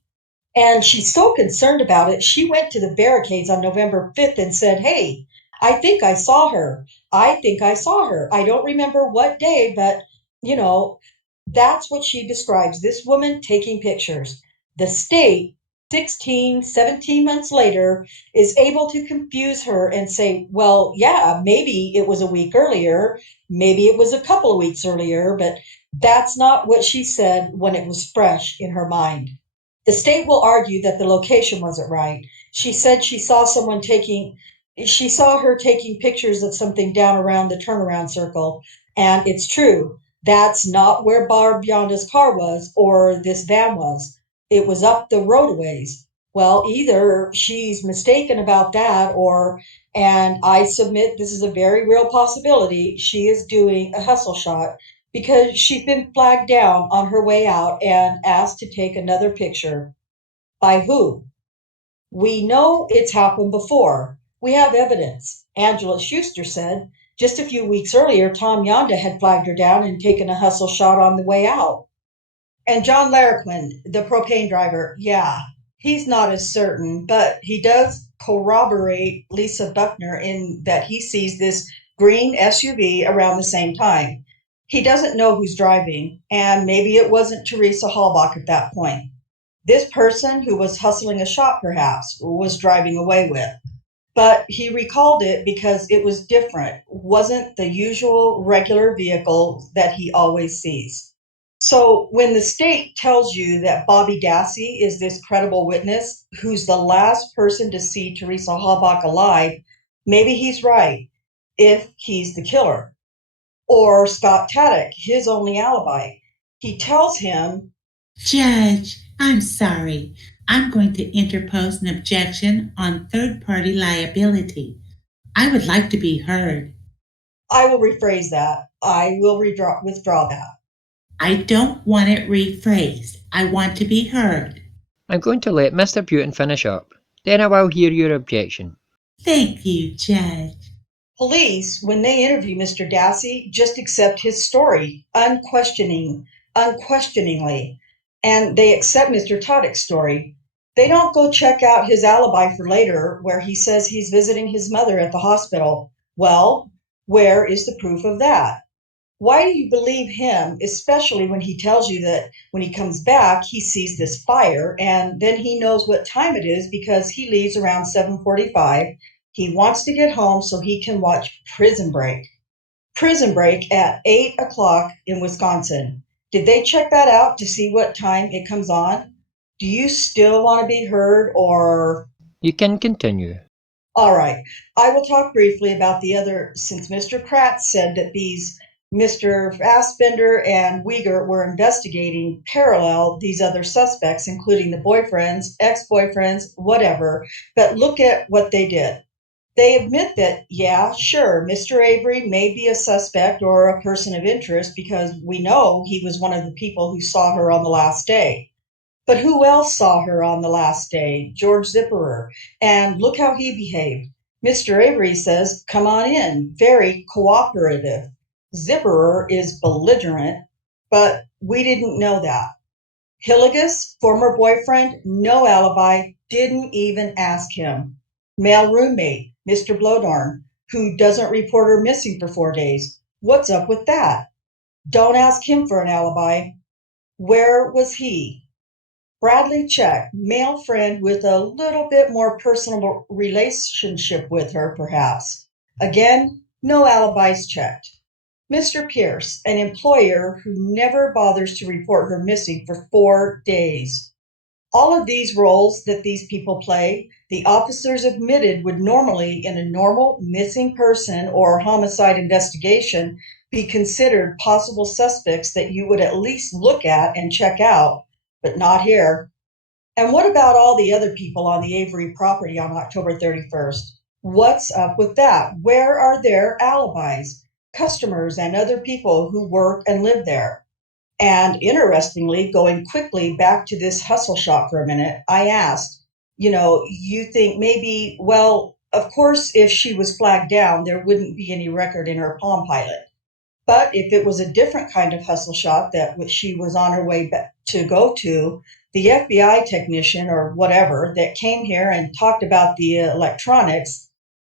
And she's so concerned about it, she went to the barricades on November 5th and said, Hey, I think I saw her. I think I saw her. I don't remember what day, but, you know, that's what she describes, this woman taking pictures. The state, 16, 17 months later, is able to confuse her and say, well, yeah, maybe it was a week earlier. Maybe it was a couple of weeks earlier, but that's not what she said when it was fresh in her mind. The state will argue that the location wasn't right. She said she saw her taking pictures of something down around the turnaround circle. And it's true. That's not where Barbionda's car was or this van was. It was up the roadways. Well, either she's mistaken about that, or, and I submit this is a very real possibility, she is doing a hustle shot because she's been flagged down on her way out and asked to take another picture. By who? We know it's happened before. We have evidence. Angela Schuster said just a few weeks earlier, Tom Yonda had flagged her down and taken a hustle shot on the way out. And John Larriquin, the propane driver, yeah, he's not as certain, but he does corroborate Lisa Buckner in that he sees this green SUV around the same time. He doesn't know who's driving, and maybe it wasn't Teresa Halbach at that point. This person who was hustling a shot, perhaps, was driving away with. But he recalled it because it was different, wasn't the usual regular vehicle that he always sees. So when the state tells you that Bobby Dassey is this credible witness who's the last person to see Teresa Halbach alive, maybe he's right if he's the killer. Or Scott Taddock, his only alibi. He tells him, Judge, I'm sorry. I'm going to interpose an objection on third-party liability. I would like to be heard. I will rephrase that. I will withdraw that. I don't want it rephrased. I want to be heard. I'm going to let Mr. Button finish up. Then I will hear your objection. Thank you, Judge. Police, when they interview Mr. Dassey, just accept his story unquestioningly, and they accept Mr. Taddock's story. They don't go check out his alibi for later, where he says he's visiting his mother at the hospital. Well, where is the proof of that? Why do you believe him, especially when he tells you that when he comes back, he sees this fire and then he knows what time it is because he leaves around 7:45. He wants to get home so he can watch Prison Break. Prison Break at 8 o'clock in Wisconsin. Did they check that out to see what time it comes on? Do you still want to be heard, or? You can continue. All right. I will talk briefly about the other, since Mr. Kratz said that these Mr. Fassbender and Uyghur were investigating parallel these other suspects, including the boyfriends, ex-boyfriends, whatever. But look at what they did. They admit that, yeah, sure, Mr. Avery may be a suspect or a person of interest because we know he was one of the people who saw her on the last day. But who else saw her on the last day? George Zipperer. And look how he behaved. Mr. Avery says, come on in, very cooperative. Zipperer is belligerent, but we didn't know that. Hilligus, former boyfriend, no alibi, didn't even ask him. Male roommate, Mr. Blodorn, who doesn't report her missing for 4 days. What's up with that? Don't ask him for an alibi. Where was he? Bradley Check, male friend with a little bit more personal relationship with her, perhaps. Again, no alibis checked. Mr. Pierce, an employer who never bothers to report her missing for 4 days. All of these roles that these people play, the officers admitted would normally, in a normal missing person or homicide investigation, be considered possible suspects that you would at least look at and check out. but not here. And what about all the other people on the Avery property on October 31st? What's up with that? Where are their alibis, customers, and other people who work and live there? And interestingly, going quickly back to this hustle shop for a minute, I asked, you think maybe, well, of course, if she was flagged down, there wouldn't be any record in her Palm Pilot. But if it was a different kind of hustle shop that she was on her way back to go to, the FBI technician or whatever that came here and talked about the electronics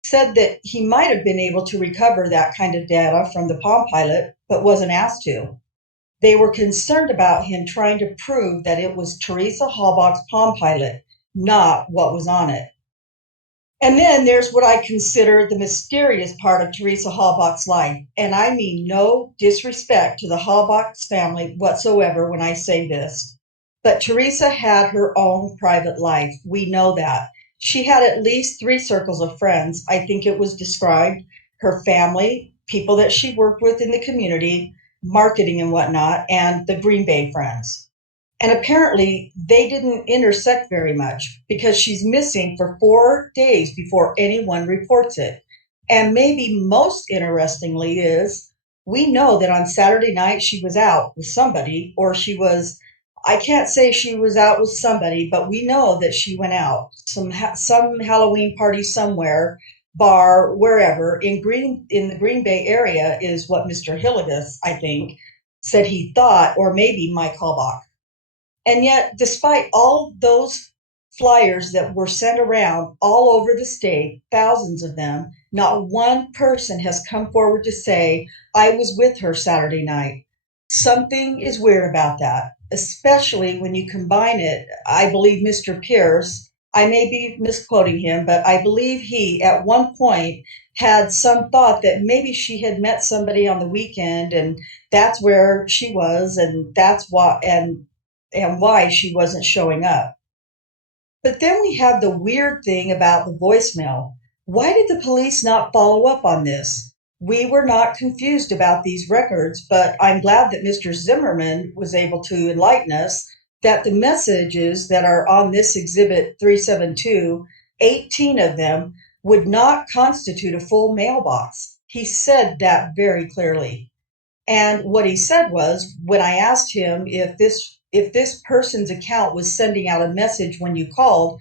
said that he might have been able to recover that kind of data from the Palm Pilot, but wasn't asked to. They were concerned about him trying to prove that it was Teresa Halbach's Palm Pilot, not what was on it. And then there's what I consider the mysterious part of Teresa Halbach's life. And I mean no disrespect to the Halbach's family whatsoever when I say this. But Teresa had her own private life. We know that. She had at least 3 circles of friends. I think it was described: her family, people that she worked with in the community, marketing and whatnot, and the Green Bay friends. And apparently they didn't intersect very much because she's missing for 4 days before anyone reports it. And maybe most interestingly is, we know that on Saturday night she was out with somebody, or I can't say she was out with somebody, but we know that she went out. Some Halloween party somewhere, bar, wherever, in the Green Bay area is what Mr. Hilligus, I think, said he thought, or maybe Mike Halbach. And yet, despite all those flyers that were sent around all over the state, thousands of them, not one person has come forward to say, I was with her Saturday night. Something is weird about that, especially when you combine it. I believe Mr. Pierce, I may be misquoting him, but I believe he at one point had some thought that maybe she had met somebody on the weekend and that's where she was, and that's why, and why she wasn't showing up. But then we have the weird thing about the voicemail. Why did the police not follow up on this? We were not confused about these records, but I'm glad that Mr. Zimmerman was able to enlighten us that the messages that are on this exhibit 372, 18 of them, would not constitute a full mailbox. He said that very clearly. And what he said was, when I asked him if this person's account was sending out a message when you called,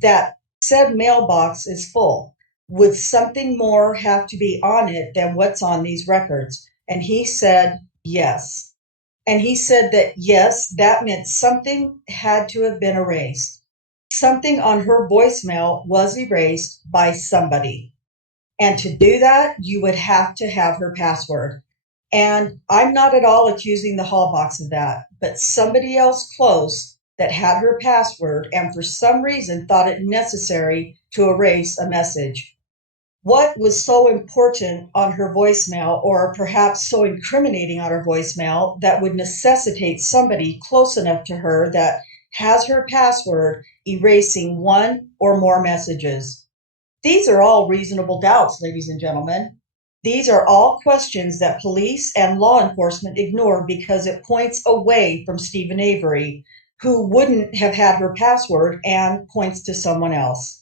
that said mailbox is full. Would something more have to be on it than what's on these records? And he said yes. And he said that yes, that meant something had to have been erased. Something on her voicemail was erased by somebody. And to do that, you would have to have her password. And I'm not at all accusing the Halbachs of that, but somebody else close that had her password and for some reason thought it necessary to erase a message. What was so important on her voicemail, or perhaps so incriminating on her voicemail, that would necessitate somebody close enough to her that has her password erasing one or more messages? These are all reasonable doubts, ladies and gentlemen. These are all questions that police and law enforcement ignore because it points away from Stephen Avery, who wouldn't have had her password, and points to someone else.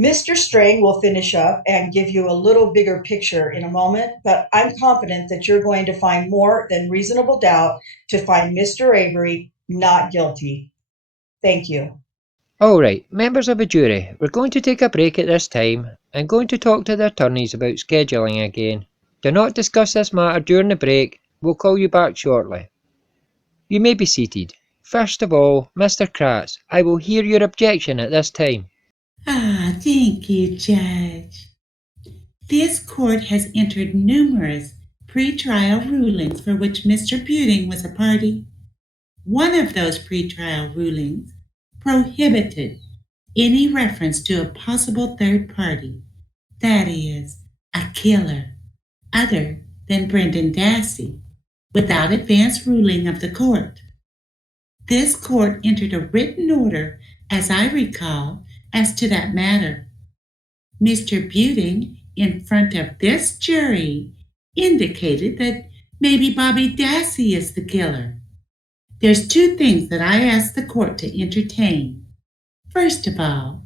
Mr. Strang will finish up and give you a little bigger picture in a moment, but I'm confident that you're going to find more than reasonable doubt to find Mr. Avery not guilty. Thank you. All right, members of the jury, we're going to take a break at this time and going to talk to the attorneys about scheduling again. Do not discuss this matter during the break. We'll call you back shortly. You may be seated. First of all, Mr. Kratz, I will hear your objection at this time. Thank you, Judge. This court has entered numerous pretrial rulings for which Mr. Buting was a party. One of those pretrial rulings prohibited any reference to a possible third party, that is, a killer, other than Brendan Dassey, without advance ruling of the court. This court entered a written order, as I recall, as to that matter. Mr. Buting, in front of this jury, indicated that maybe Bobby Dassey is the killer. There's two things that I ask the court to entertain. First of all,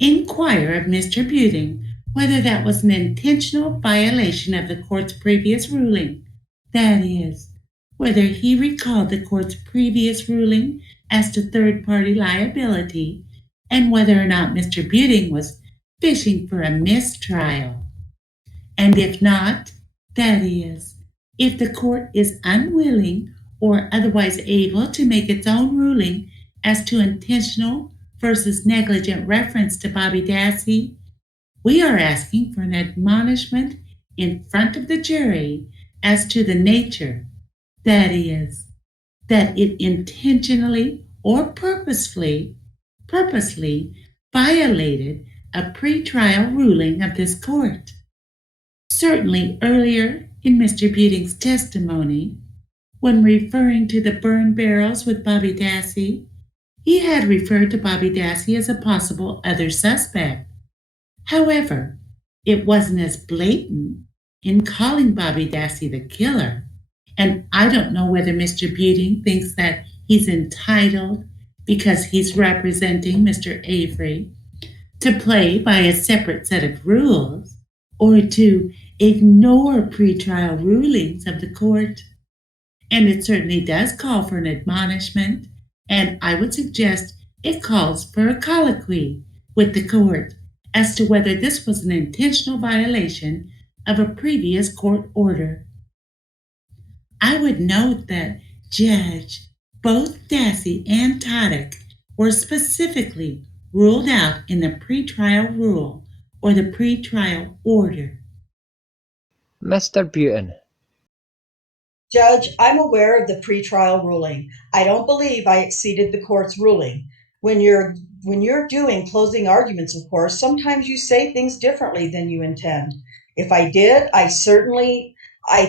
inquire of Mr. Buting whether that was an intentional violation of the court's previous ruling. That is, whether he recalled the court's previous ruling as to third-party liability and whether or not Mr. Buting was fishing for a mistrial. And if not, that is, if the court is unwilling or otherwise able to make its own ruling as to intentional versus negligent reference to Bobby Dassey, we are asking for an admonishment in front of the jury as to the nature, that is, that it intentionally or purposely violated a pretrial ruling of this court. Certainly earlier in Mr. Buting's testimony, when referring to the burn barrels with Bobby Dassey, he had referred to Bobby Dassey as a possible other suspect. However, it wasn't as blatant in calling Bobby Dassey the killer. And I don't know whether Mr. Buting thinks that he's entitled, because he's representing Mr. Avery, to play by a separate set of rules or to ignore pretrial rulings of the court. And it certainly does call for an admonishment, and I would suggest it calls for a colloquy with the court as to whether this was an intentional violation of a previous court order. I would note that Judge, both Dassey and Toddick were specifically ruled out in the pretrial rule or the pretrial order. Mr. Buting. Judge, I'm aware of the pretrial ruling. I don't believe I exceeded the court's ruling. When you're doing closing arguments, of course, sometimes you say things differently than you intend. If I did, I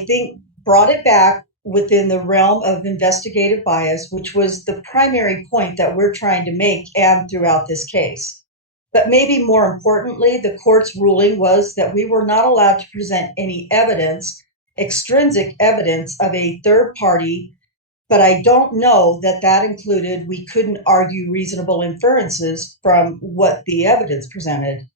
think, brought it back within the realm of investigative bias, which was the primary point that we're trying to make and throughout this case. But maybe more importantly, the court's ruling was that we were not allowed to present any evidence, extrinsic evidence of a third party, but I don't know that included we couldn't argue reasonable inferences from what the evidence presented.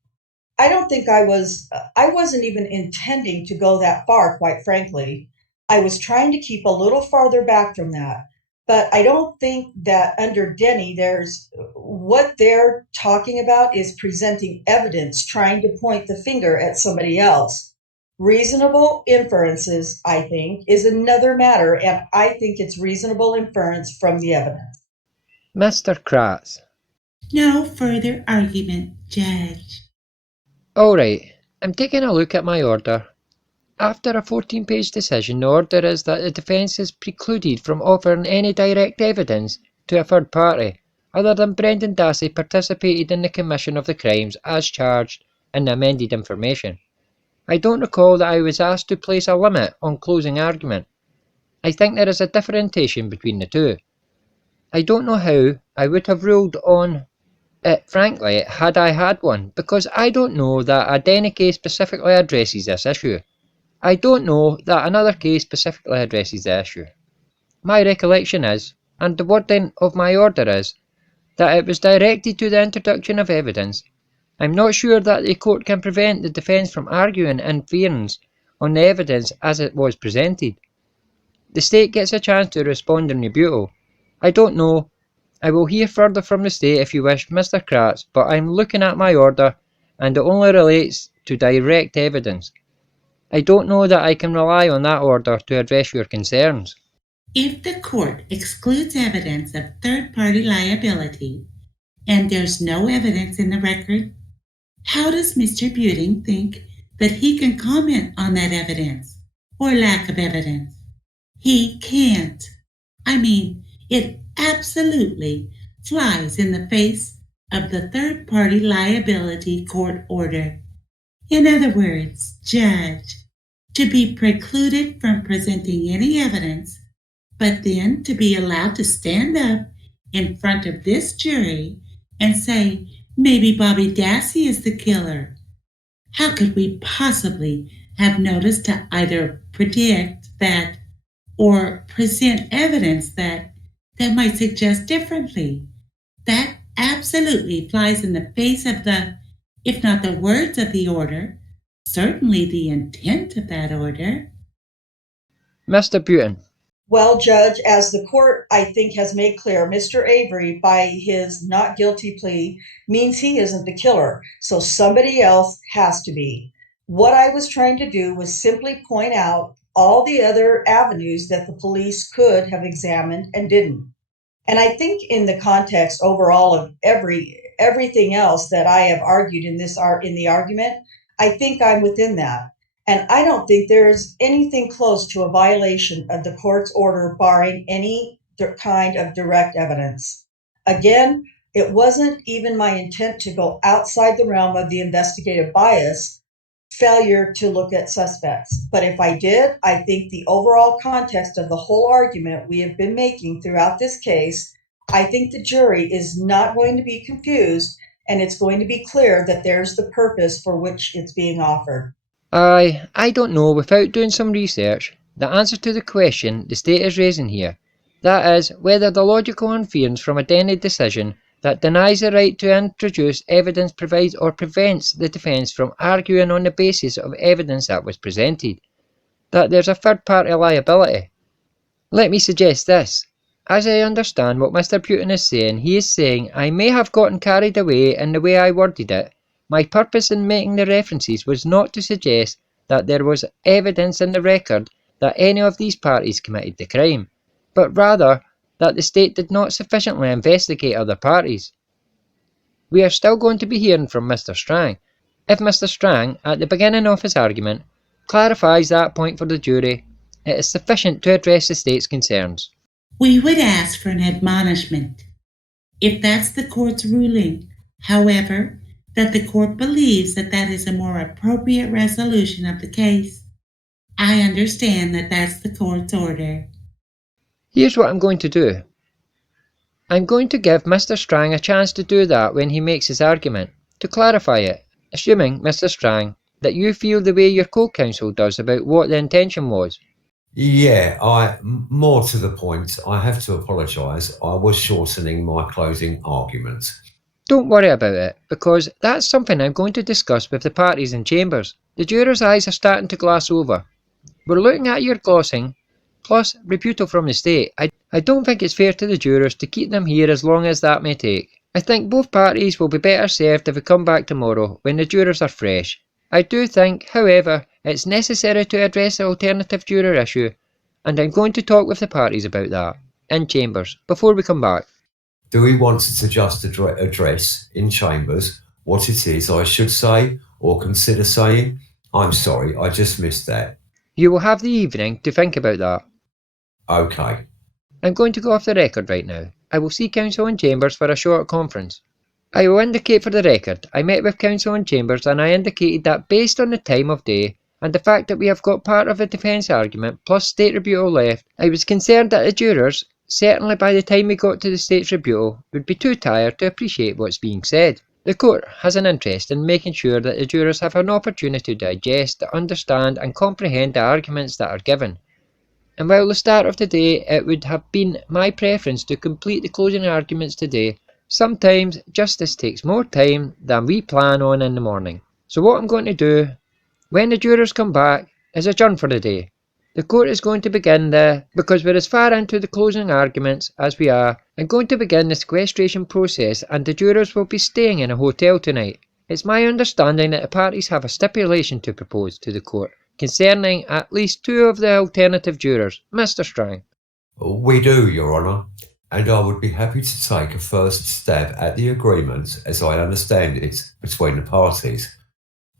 I don't think I wasn't even intending to go that far, quite frankly. I was trying to keep a little farther back from that. But I don't think that under Denny, what they're talking about is presenting evidence, trying to point the finger at somebody else. Reasonable inferences, I think, is another matter, and I think it's reasonable inference from the evidence. Mr. Kratz. No further argument, Judge. All right, I'm taking a look at my order. After a 14-page decision, the order is that the defence is precluded from offering any direct evidence to a third party, other than Brendan Dassey participated in the commission of the crimes as charged in the amended information. I don't recall that I was asked to place a limit on closing argument. I think there is a differentiation between the two. I don't know how I would have ruled on it, frankly, had I had one, because I don't know that a Denny case specifically addresses this issue. I don't know that another case specifically addresses the issue. My recollection is, and the wording of my order is, that it was directed to the introduction of evidence. I'm not sure that the court can prevent the defence from arguing inference on the evidence as it was presented. The state gets a chance to respond in rebuttal. I don't know. I will hear further from the state if you wish, Mr. Kratz, but I'm looking at my order and it only relates to direct evidence. I don't know that I can rely on that order to address your concerns. If the court excludes evidence of third-party liability, and there's no evidence in the record, how does Mr. Buting think that he can comment on that evidence or lack of evidence? He can't. I mean, it absolutely flies in the face of the third-party liability court order. In other words, Judge, to be precluded from presenting any evidence, but then to be allowed to stand up in front of this jury and say, maybe Bobby Dassey is the killer. How could we possibly have notice to either predict that or present evidence that that might suggest differently. That absolutely flies in the face of the, if not the words of the order, certainly the intent of that order. Mr. Butin. Well, Judge, as the court, I think, has made clear, Mr. Avery, by his not guilty plea, means he isn't the killer. So somebody else has to be. What I was trying to do was simply point out all the other avenues that the police could have examined and didn't. And I think in the context overall of everything else that I have argued in the argument, I think I'm within that. And I don't think there's anything close to a violation of the court's order barring any kind of direct evidence. Again, it wasn't even my intent to go outside the realm of the investigative bias, failure to look at suspects. But if I did, I think the overall context of the whole argument we have been making throughout this case, I think the jury is not going to be confused, and it's going to be clear that there's the purpose for which it's being offered. I don't know, without doing some research, the answer to the question the state is raising here. That is, whether the logical inference from a Denny decision that denies the right to introduce evidence provides or prevents the defence from arguing on the basis of evidence that was presented, that there's a third-party liability. Let me suggest this. As I understand what Mr. Butin is saying, he is saying I may have gotten carried away in the way I worded it. My purpose in making the references was not to suggest that there was evidence in the record that any of these parties committed the crime, but rather that the state did not sufficiently investigate other parties. We are still going to be hearing from Mr. Strang. If Mr. Strang, at the beginning of his argument, clarifies that point for the jury, it is sufficient to address the state's concerns. We would ask for an admonishment, if that's the court's ruling. However, that the court believes that that is a more appropriate resolution of the case. I understand that that's the court's order. Here's what I'm going to do. I'm going to give Mr. Strang a chance to do that when he makes his argument, to clarify it, assuming, Mr. Strang, that you feel the way your co-counsel does about what the intention was. Yeah, more to the point, I have to apologise. I was shortening my closing argument. Don't worry about it, because that's something I'm going to discuss with the parties in chambers. The jurors' eyes are starting to glass over. We're looking at your glossing, plus rebuttal from the state. I don't think it's fair to the jurors to keep them here as long as that may take. I think both parties will be better served if we come back tomorrow, when the jurors are fresh. I do think, however, it's necessary to address the alternative juror issue, and I'm going to talk with the parties about that, in chambers, before we come back. Do we want to just address in chambers what it is I should say or consider saying? I'm sorry, I just missed that. You will have the evening to think about that. Okay. I'm going to go off the record right now. I will see counsel in chambers for a short conference. I will indicate for the record, I met with counsel in chambers and I indicated that based on the time of day and the fact that we have got part of the defence argument plus state rebuttal left, I was concerned that the jurors, certainly by the time we got to the state's rebuttal, would be too tired to appreciate what's being said. The court has an interest in making sure that the jurors have an opportunity to digest, to understand and comprehend the arguments that are given. And while the start of the day it would have been my preference to complete the closing arguments today, sometimes justice takes more time than we plan on in the morning. So what I'm going to do, when the jurors come back, is adjourn for the day. The court is going to begin because we're as far into the closing arguments as we are, and going to begin the sequestration process, and the jurors will be staying in a hotel tonight. It's my understanding that the parties have a stipulation to propose to the court concerning at least two of the alternative jurors. Mr. Strang. We do, Your Honour, and I would be happy to take a first stab at the agreement as I understand it between the parties.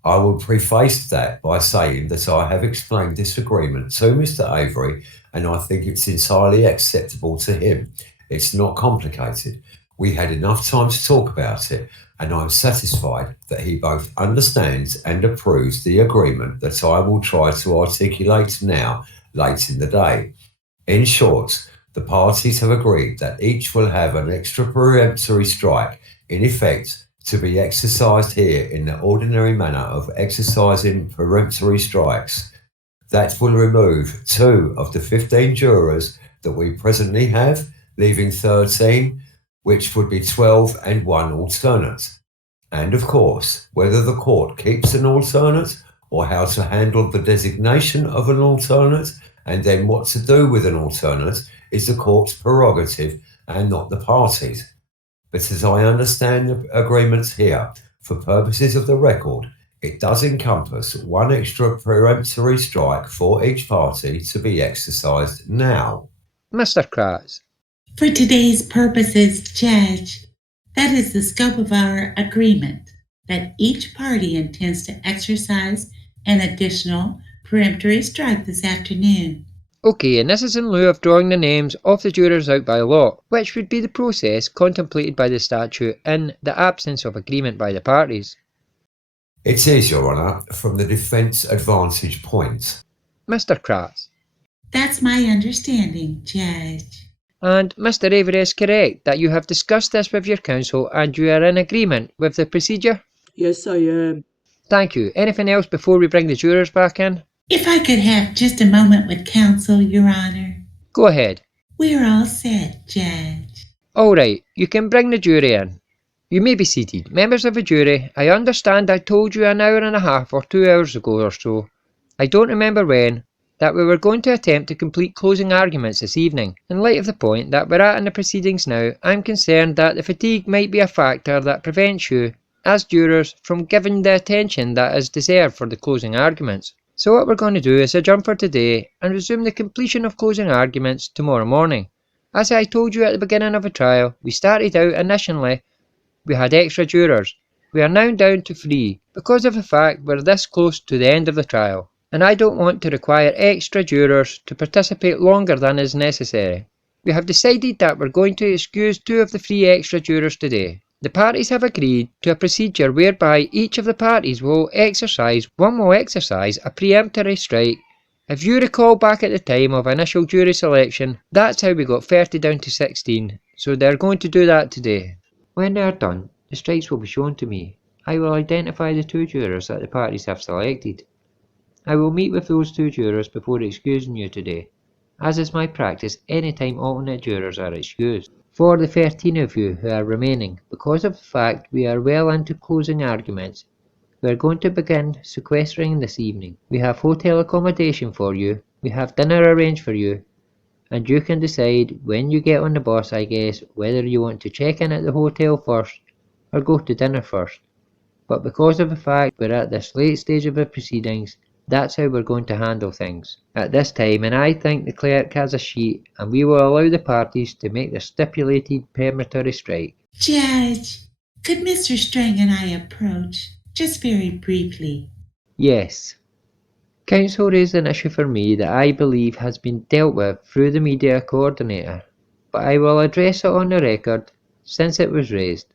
I will preface that by saying that I have explained this agreement to Mr. Avery and I think it's entirely acceptable to him. It's not complicated. We had enough time to talk about it and I'm satisfied that he both understands and approves the agreement that I will try to articulate now, late in the day. In short, the parties have agreed that each will have an extra peremptory strike, in effect, to be exercised here in the ordinary manner of exercising peremptory strikes. That will remove 2 of the 15 jurors that we presently have, leaving 13, which would be 12 and 1 alternate. And of course, whether the court keeps an alternate or how to handle the designation of an alternate and then what to do with an alternate is the court's prerogative and not the parties. But as I understand the agreements here, for purposes of the record, it does encompass one extra peremptory strike for each party to be exercised now. Mr. Kratz. For today's purposes, Judge, that is the scope of our agreement, that each party intends to exercise an additional peremptory strike this afternoon. Okay, and this is in lieu of drawing the names of the jurors out by lot, which would be the process contemplated by the statute in the absence of agreement by the parties. It is, Your Honour, from the defence advantage point. Mr. Kratz. That's my understanding, Judge. And Mr. Avery is correct that you have discussed this with your counsel and you are in agreement with the procedure? Yes, I am. Thank you. Anything else before we bring the jurors back in? If I could have just a moment with counsel, Your Honor. Go ahead. We're all set, Judge. All right, you can bring the jury in. You may be seated. Members of the jury, I understand I told you an hour and a half or 2 hours ago or so, I don't remember when, that we were going to attempt to complete closing arguments this evening. In light of the point that we're at in the proceedings now, I'm concerned that the fatigue might be a factor that prevents you, as jurors, from giving the attention that is deserved for the closing arguments. So what we're going to do is adjourn for today and resume the completion of closing arguments tomorrow morning. As I told you at the beginning of the trial, we started out initially, we had extra jurors. We are now down to 3 because of the fact we're this close to the end of the trial, and I don't want to require extra jurors to participate longer than is necessary. We have decided that we're going to excuse 2 of the 3 extra jurors today. The parties have agreed to a procedure whereby each of the parties will exercise a peremptory strike. If you recall back at the time of initial jury selection, that's how we got 30 down to 16, so they're going to do that today. When they are done, the strikes will be shown to me. I will identify the 2 jurors that the parties have selected. I will meet with those 2 jurors before excusing you today, as is my practice any time alternate jurors are excused. For the 13 of you who are remaining, because of the fact we are well into closing arguments, we are going to begin sequestering this evening. We have hotel accommodation for you, we have dinner arranged for you, and you can decide when you get on the bus, I guess, whether you want to check in at the hotel first or go to dinner first. But because of the fact we're at this late stage of the proceedings, that's how we're going to handle things at this time, and I think the clerk has a sheet and we will allow the parties to make the stipulated peremptory strike. Judge, could Mr. Strang and I approach, just very briefly? Yes. Counsel raised an issue for me that I believe has been dealt with through the media coordinator, but I will address it on the record since it was raised,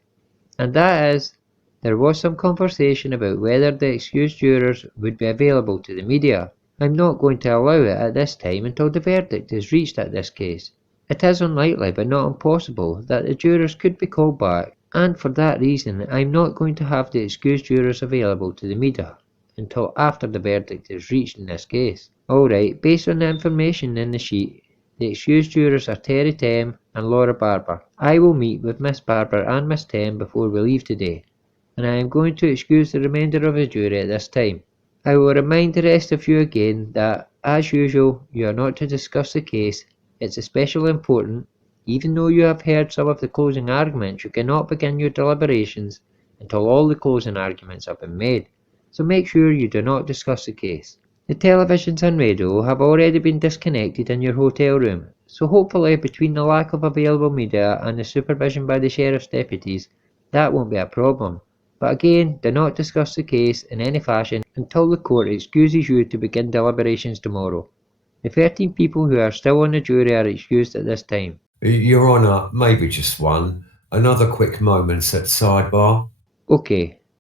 and that is, there was some conversation about whether the excused jurors would be available to the media. I'm not going to allow it at this time until the verdict is reached at this case. It is unlikely but not impossible that the jurors could be called back, and for that reason I'm not going to have the excused jurors available to the media until after the verdict is reached in this case. Alright, based on the information in the sheet, the excused jurors are Terry Tem and Laura Barber. I will meet with Miss Barber and Miss Tem before we leave today, and I am going to excuse the remainder of the jury at this time. I will remind the rest of you again that, as usual, you are not to discuss the case. It's especially important, even though you have heard some of the closing arguments, you cannot begin your deliberations until all the closing arguments have been made, so make sure you do not discuss the case. The televisions and radio have already been disconnected in your hotel room, so hopefully between the lack of available media and the supervision by the sheriff's deputies, that won't be a problem. But again, do not discuss the case in any fashion until the court excuses you to begin deliberations tomorrow. The 13 people who are still on the jury are excused at this time. Your Honour, maybe just one. Another quick moment at sidebar. Okay,